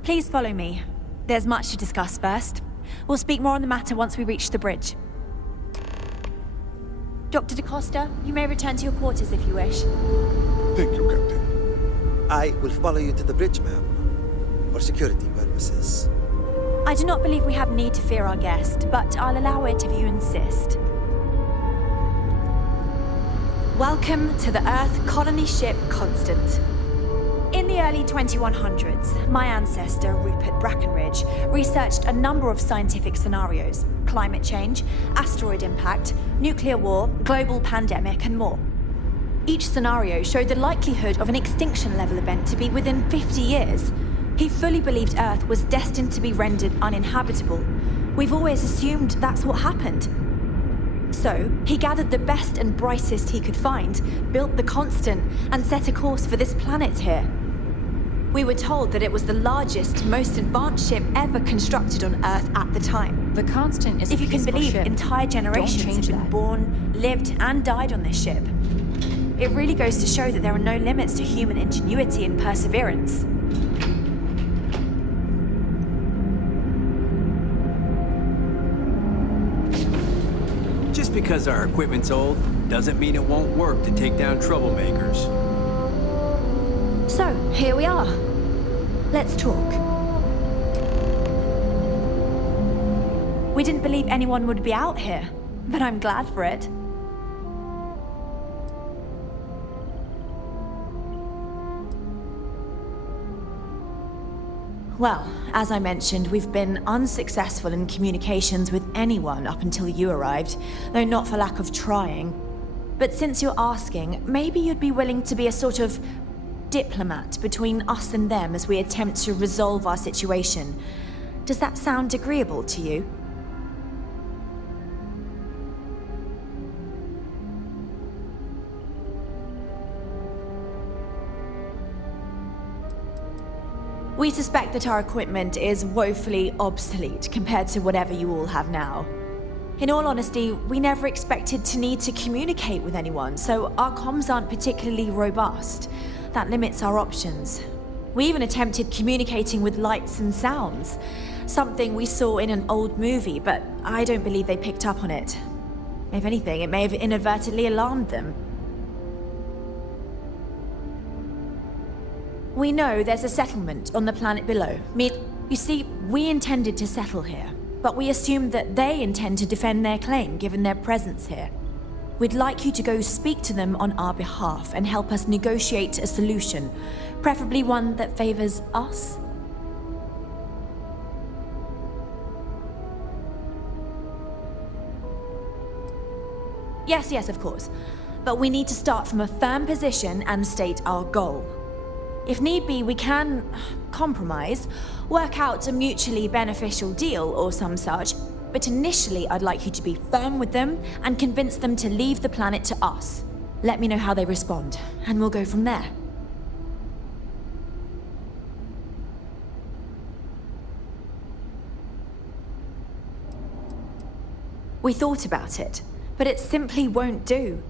please follow me. There's much to discuss first. We'll speak more on the matter once we reach the bridge. Dr. da Costa, you may return to your quarters if you wish. Thank you, Captain. I will follow you to the bridge, ma'am, for security purposes. I do not believe we have need to fear our guest, but I'll allow it if you insist. Welcome to the Earth colony ship Constant. In the early 2100s, my ancestor, Rupert Brackenridge, researched a number of scientific scenarios: climate change, asteroid impact, nuclear war, global pandemic, and more. Each scenario showed the likelihood of an extinction-level event to be within 50 years. He fully believed Earth was destined to be rendered uninhabitable. We've always assumed that's what happened. So, he gathered the best and brightest he could find, built the Constant, and set a course for this planet here. We were told that it was the largest, most advanced ship ever constructed on Earth at the time. The Constant is a If you can peaceful believe, ship. entire generations have been born, lived, and died on this ship. It really goes to show that there are no limits to human ingenuity and perseverance. Just because our equipment's old doesn't mean it won't work to take down troublemakers. So, here we are. Let's talk. We didn't believe anyone would be out here, but I'm glad for it. Well, as I mentioned, we've been unsuccessful in communications with anyone up until you arrived, though not for lack of trying. But since you're asking, maybe you'd be willing to be a sort of diplomat between us and them as we attempt to resolve our situation. Does that sound agreeable to you? We suspect that our equipment is woefully obsolete compared to whatever you all have now. In all honesty, we never expected to need to communicate with anyone, so our comms aren't particularly robust. That limits our options. We even attempted communicating with lights and sounds, something we saw in an old movie, but I don't believe they picked up on it. If anything, it may have inadvertently alarmed them. We know there's a settlement on the planet below. You see, we intended to settle here, but we assumed that they intend to defend their claim given their presence here. We'd like you to go speak to them on our behalf and help us negotiate a solution, preferably one that favors us. Yes, of course. But we need to start from a firm position and state our goal. If need be, we can compromise, work out a mutually beneficial deal or some such, but initially I'd like you to be firm with them and convince them to leave the planet to us. Let me know how they respond, and we'll go from there. We thought about it, but it simply won't do.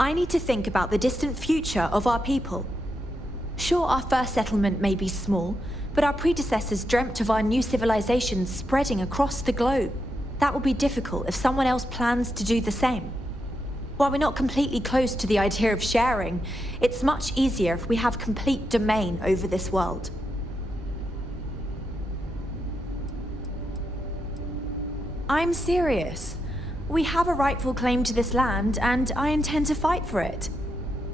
I need to think about the distant future of our people. Sure, our first settlement may be small, but our predecessors dreamt of our new civilization spreading across the globe. That will be difficult if someone else plans to do the same. While we're not completely close to the idea of sharing, it's much easier if we have complete domain over this world. I'm serious. We have a rightful claim to this land, and I intend to fight for it.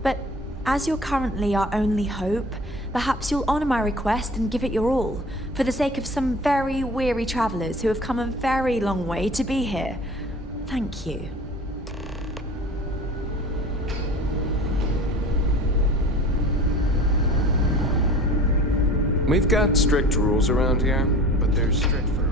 But as you're currently our only hope, perhaps you'll honor my request and give it your all, for the sake of some very weary travelers who have come a very long way to be here. Thank you. We've got strict rules around here, but they're strict for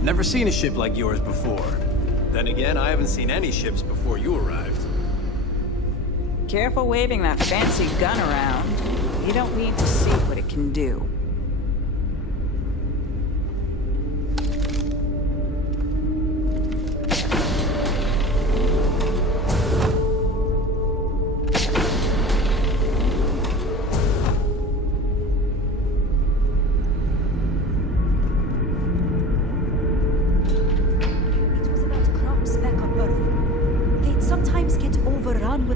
Never seen a ship like yours before. Then again, I haven't seen any ships before you arrived. Careful waving that fancy gun around. You don't need to see what it can do.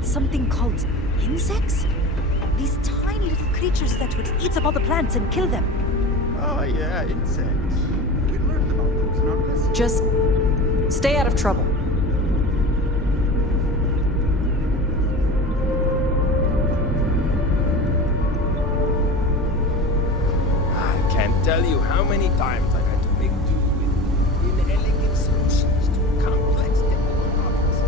Something called insects? These tiny little creatures that would eat up all the plants and kill them. Oh yeah, insects. We learned about those in our lesson. Just stay out of trouble. I can't tell you how many times I've had to make do with inelegant solutions to complex technical problems.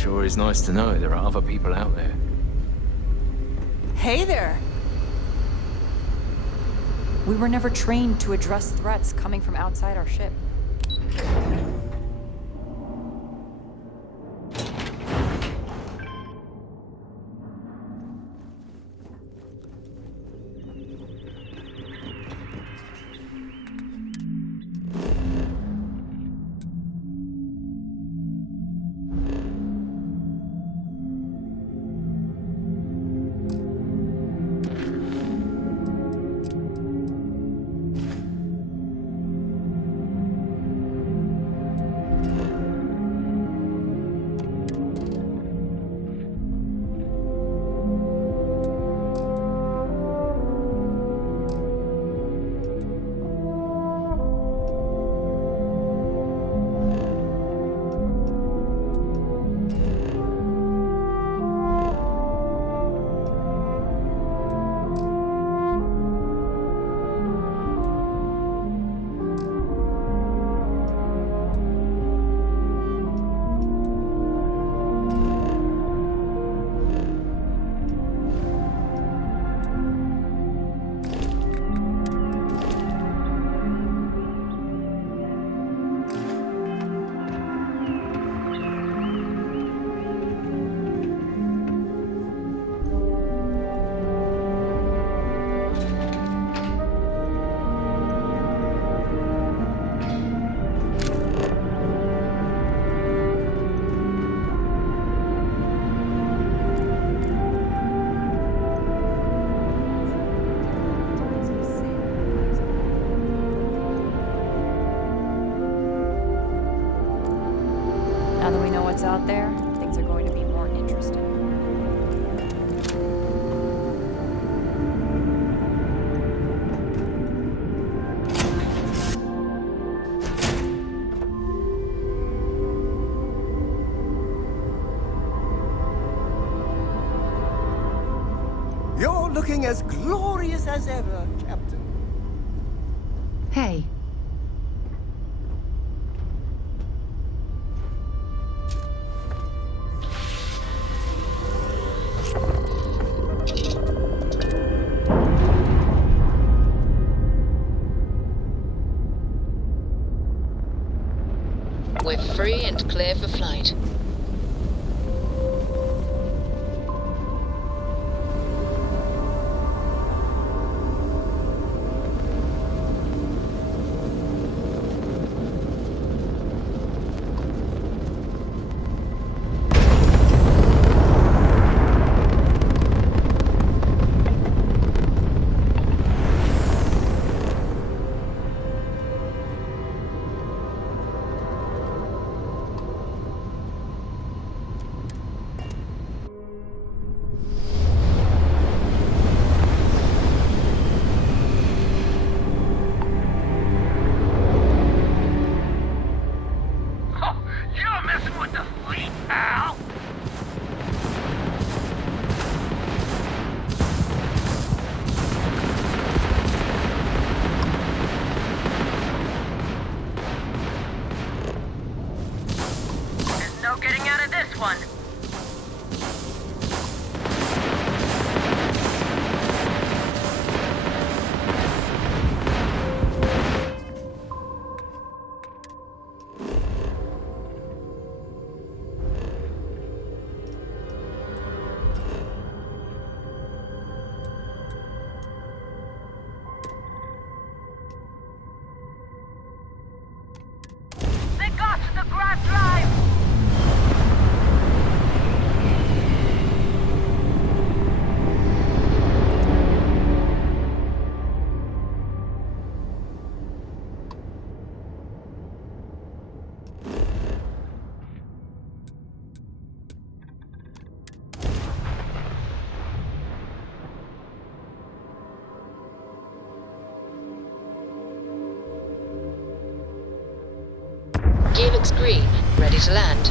Sure is nice to know there are other people out there. Hey there! We were never trained to address threats coming from outside our ship. Now that we know what's out there, things are going to be more interesting. looking as glorious as ever, Captain. Hey. We're free and clear for flight. You're messing with the fleet, pal! There's no getting out of this one. They got the grav drive! Gear looks green, ready to land.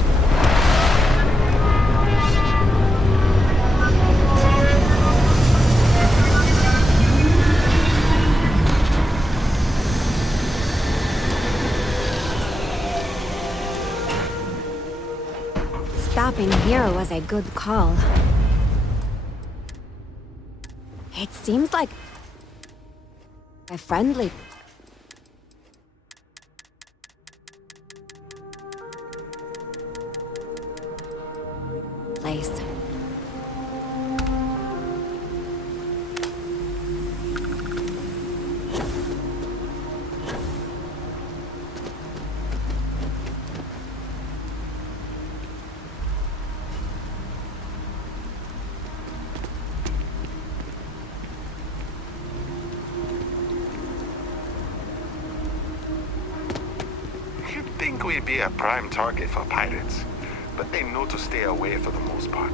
Stopping here was a good call. It seems like a friendly place. You'd think we'd be a prime target for pirates, but they know to stay away for the most part.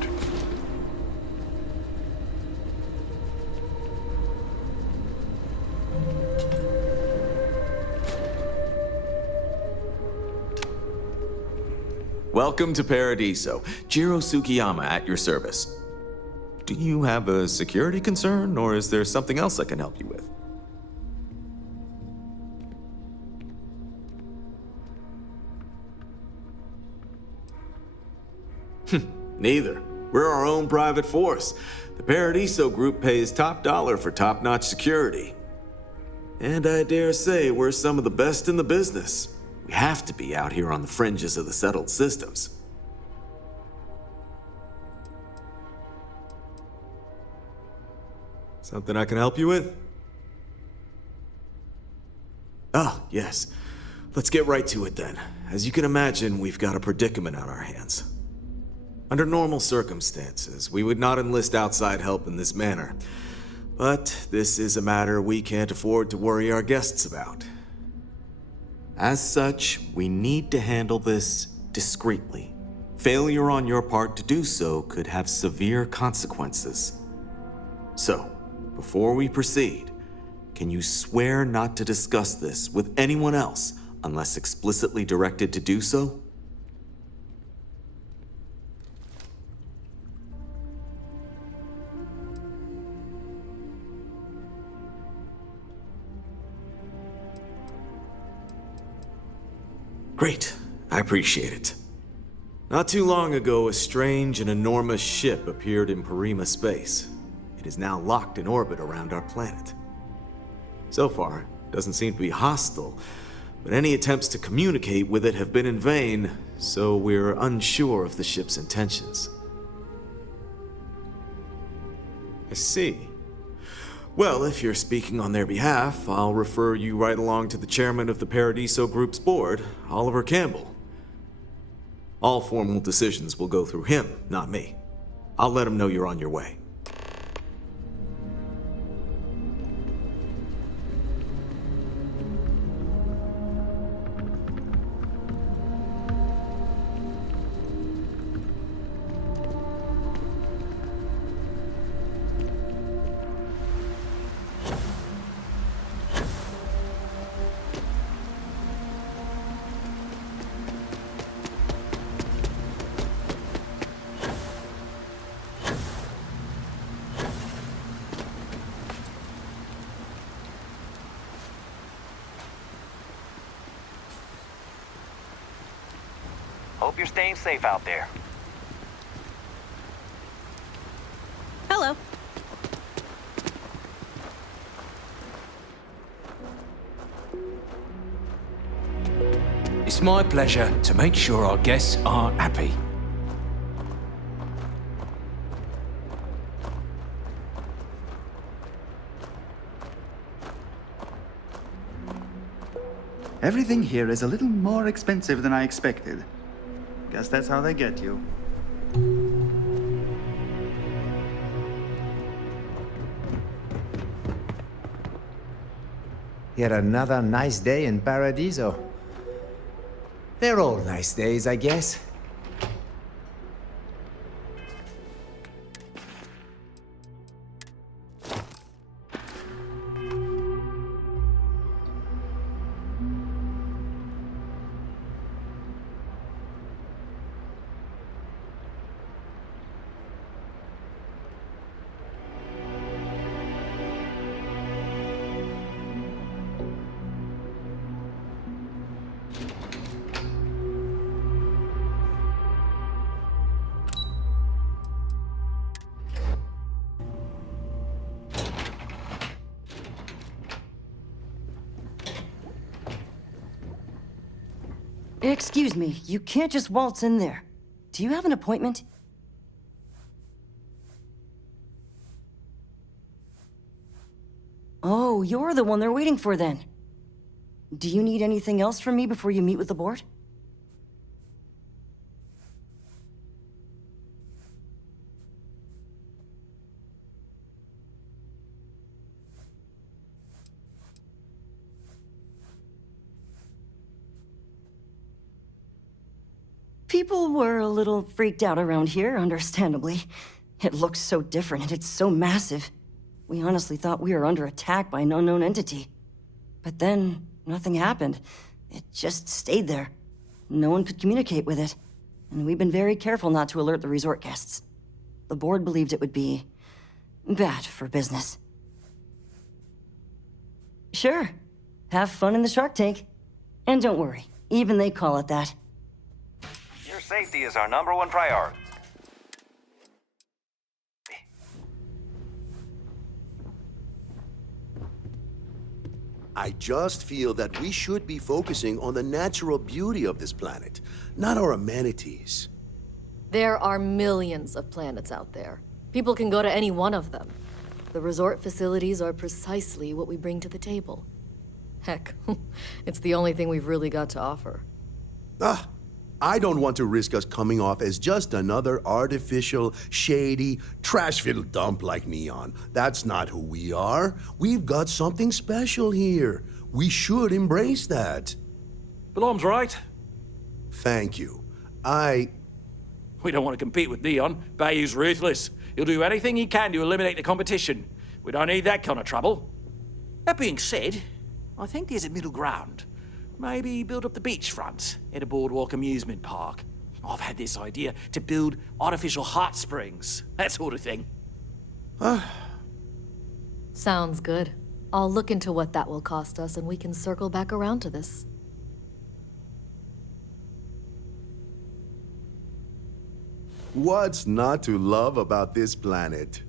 Welcome to Paradiso. Jiro Tsukiyama at your service. Do you have a security concern, or is there something else I can help you with? Neither. We're our own private force. The Paradiso Group pays top dollar for top-notch security. And I dare say we're some of the best in the business. We have to be out here on the fringes of the settled systems. Something I can help you with? Ah, yes. Let's get right to it then. As you can imagine, we've got a predicament on our hands. Under normal circumstances, we would not enlist outside help in this manner. But this is a matter we can't afford to worry our guests about. As such, we need to handle this discreetly. Failure on your part to do so could have severe consequences. So, before we proceed, can you swear not to discuss this with anyone else unless explicitly directed to do so? Great. I appreciate it. Not too long ago, a strange and enormous ship appeared in Parima space. It is now locked in orbit around our planet. So far, it doesn't seem to be hostile, but any attempts to communicate with it have been in vain, so we're unsure of the ship's intentions. I see. Well, if you're speaking on their behalf, I'll refer you right along to the chairman of the Paradiso Group's board, Oliver Campbell. All formal decisions will go through him, not me. I'll let him know you're on your way. Hope you're staying safe out there. Hello. It's my pleasure to make sure our guests are happy. Everything here is a little more expensive than I expected. Guess that's how they get you. Yet another nice day in Paradiso. They're all nice days, I guess. Excuse me, you can't just waltz in there. Do you have an appointment? Oh, you're the one they're waiting for then. Do you need anything else from me before you meet with the board? People were a little freaked out around here, understandably. It looks so different and it's so massive. We honestly thought we were under attack by an unknown entity. But then, nothing happened. It just stayed there. No one could communicate with it. And we've been very careful not to alert the resort guests. The board believed it would be bad for business. Sure. Have fun in the shark tank. And don't worry, even they call it that. Your safety is our #1 priority. I just feel that we should be focusing on the natural beauty of this planet, not our amenities. There are millions of planets out there. People can go to any one of them. The resort facilities are precisely what we bring to the table. Heck, it's the only thing we've really got to offer. I don't want to risk us coming off as just another artificial, shady, trash-filled dump like Neon. That's not who we are. We've got something special here. We should embrace that. Blom's right. Thank you. We don't want to compete with Neon. Bayou's ruthless. He'll do anything he can to eliminate the competition. We don't need that kind of trouble. That being said, I think there's a middle ground. Maybe build up the beachfront at a boardwalk amusement park. I've had this idea to build artificial hot springs, that sort of thing. Sounds good. I'll look into what that will cost us and we can circle back around to this. What's not to love about this planet?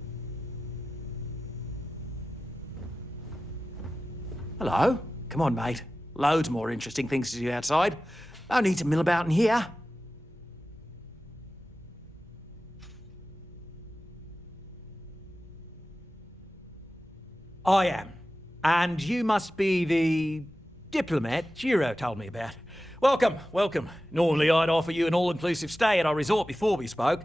Hello? Come on, mate. Loads more interesting things to do outside. No need to mill about in here. I am. And you must be the diplomat Giro told me about. Welcome, welcome. Normally I'd offer you an all-inclusive stay at our resort before we spoke.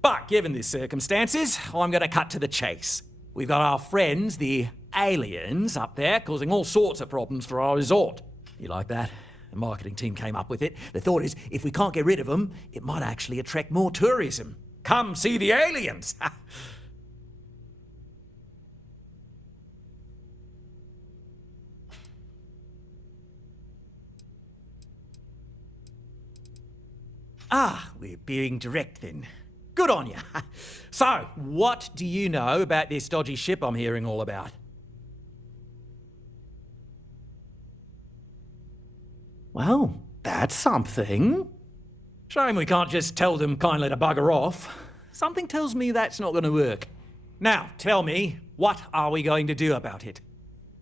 But given the circumstances, I'm going to cut to the chase. We've got our friends, the aliens, up there causing all sorts of problems for our resort. You like that? The marketing team came up with it. The thought is, if we can't get rid of them, it might actually attract more tourism. Come see the aliens! Ah, we're being direct then. Good on you. So, what do you know about this dodgy ship I'm hearing all about? Well, that's something. Shame we can't just tell them kindly to bugger off. Something tells me that's not going to work. Now, tell me, what are we going to do about it?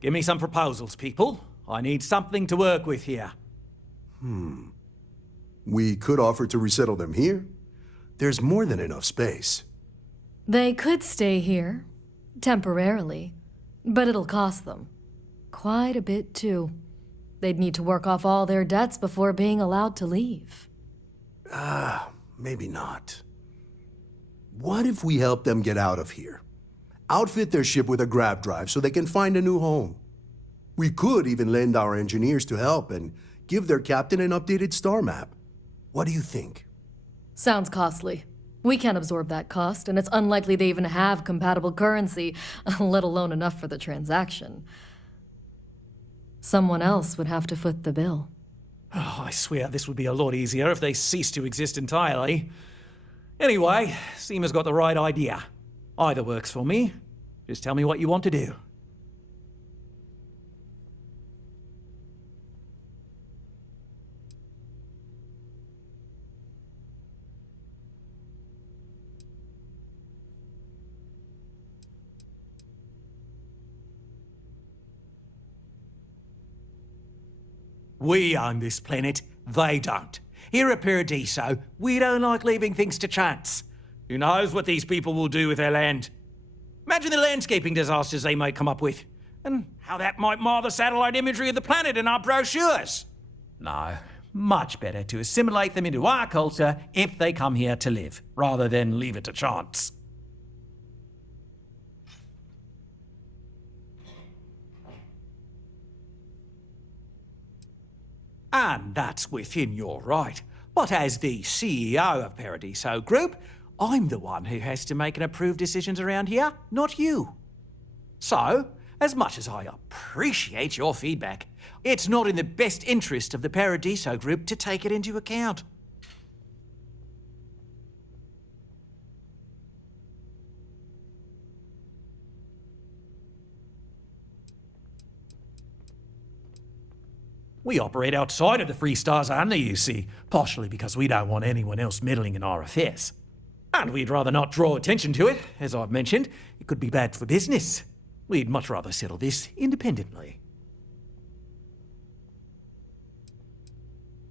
Give me some proposals, people. I need something to work with here. We could offer to resettle them here. There's more than enough space. They could stay here, temporarily, but it'll cost them. Quite a bit, too. They'd need to work off all their debts before being allowed to leave. Maybe not. What if we help them get out of here? Outfit their ship with a grav drive so they can find a new home. We could even lend our engineers to help and give their captain an updated star map. What do you think? Sounds costly. We can't absorb that cost, and it's unlikely they even have compatible currency, let alone enough for the transaction. Someone else would have to foot the bill. Oh, I swear this would be a lot easier if they ceased to exist entirely. Anyway, Seema's got the right idea. Either works for me. Just tell me what you want to do. We own this planet, they don't. Here at Paradiso, we don't like leaving things to chance. Who knows what these people will do with their land? Imagine the landscaping disasters they might come up with, and how that might mar the satellite imagery of the planet in our brochures. No, much better to assimilate them into our culture if they come here to live, rather than leave it to chance. And that's within your right. But as the CEO of Paradiso Group, I'm the one who has to make and approve decisions around here, not you. So, as much as I appreciate your feedback, it's not in the best interest of the Paradiso Group to take it into account. We operate outside of the Free Stars only, you see, partially because we don't want anyone else meddling in our affairs. And we'd rather not draw attention to it, as I've mentioned. It could be bad for business. We'd much rather settle this independently.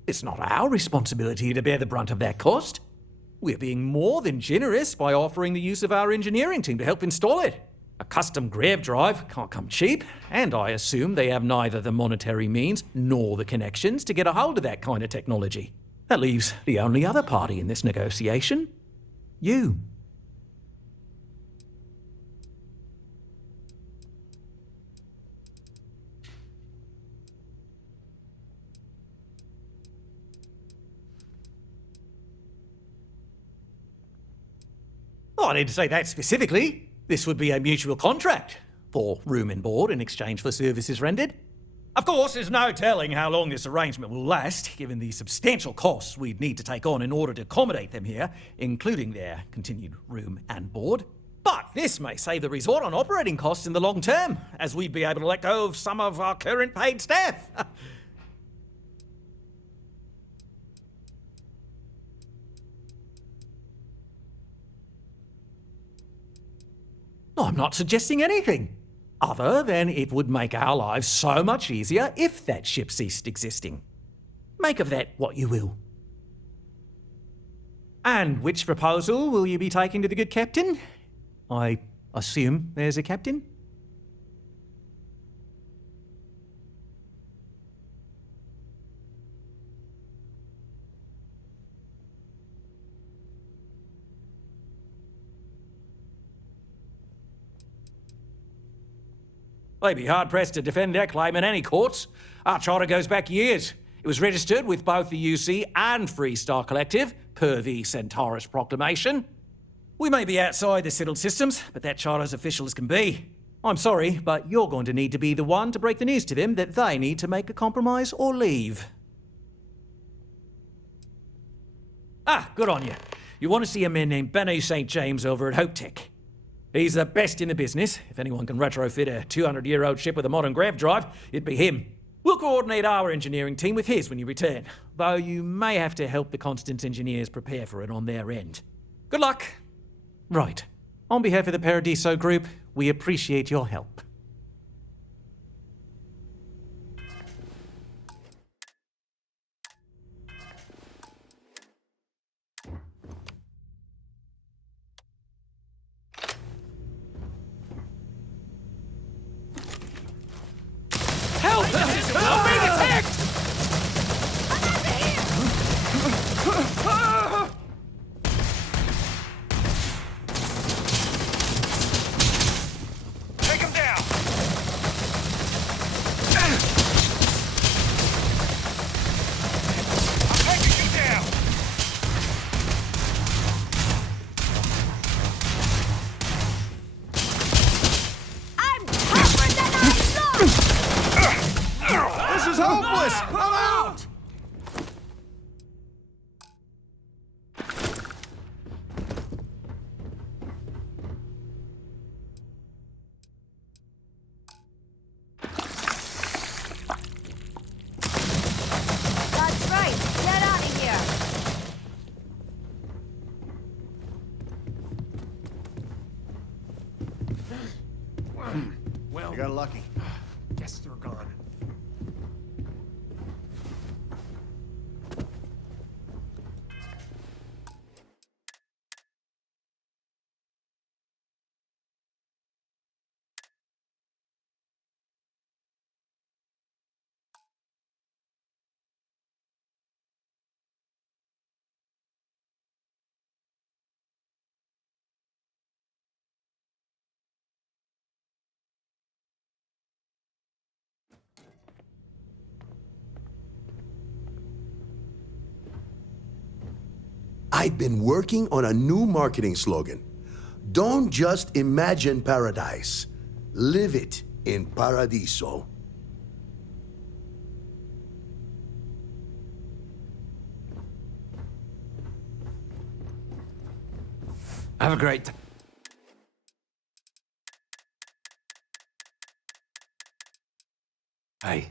It's not our responsibility to bear the brunt of that cost. We're being more than generous by offering the use of our engineering team to help install it. A custom grav drive can't come cheap, and I assume they have neither the monetary means nor the connections to get a hold of that kind of technology. That leaves the only other party in this negotiation: you. Oh, I didn't say that specifically. This would be a mutual contract for room and board in exchange for services rendered. Of course, there's no telling how long this arrangement will last, given the substantial costs we'd need to take on in order to accommodate them here, including their continued room and board. But this may save the resort on operating costs in the long term, as we'd be able to let go of some of our current paid staff. I'm not suggesting anything, other than it would make our lives so much easier if that ship ceased existing. Make of that what you will. And which proposal will you be taking to the good captain? I assume there's a captain? They'd be hard-pressed to defend their claim in any courts. Our charter goes back years. It was registered with both the UC and Free Star Collective, per the Centaurus Proclamation. We may be outside the settled systems, but that charter's official as can be. I'm sorry, but you're going to need to be the one to break the news to them that they need to make a compromise or leave. Ah, good on you. You want to see a man named Benny St. James over at Hope Tech. He's the best in the business. If anyone can retrofit a 200-year-old ship with a modern grav drive, it'd be him. We'll coordinate our engineering team with his when you return, though you may have to help the Constance engineers prepare for it on their end. Good luck. Right. On behalf of the Paradiso Group, we appreciate your help. Help! I'm being attacked! Take him down! I'm taking you down! This is hopeless! I'm out! That's right. Get out of here. Well, you got lucky. Guess they're gone. I've been working on a new marketing slogan. Don't just imagine paradise. Live it in Paradiso. Have a great Hey.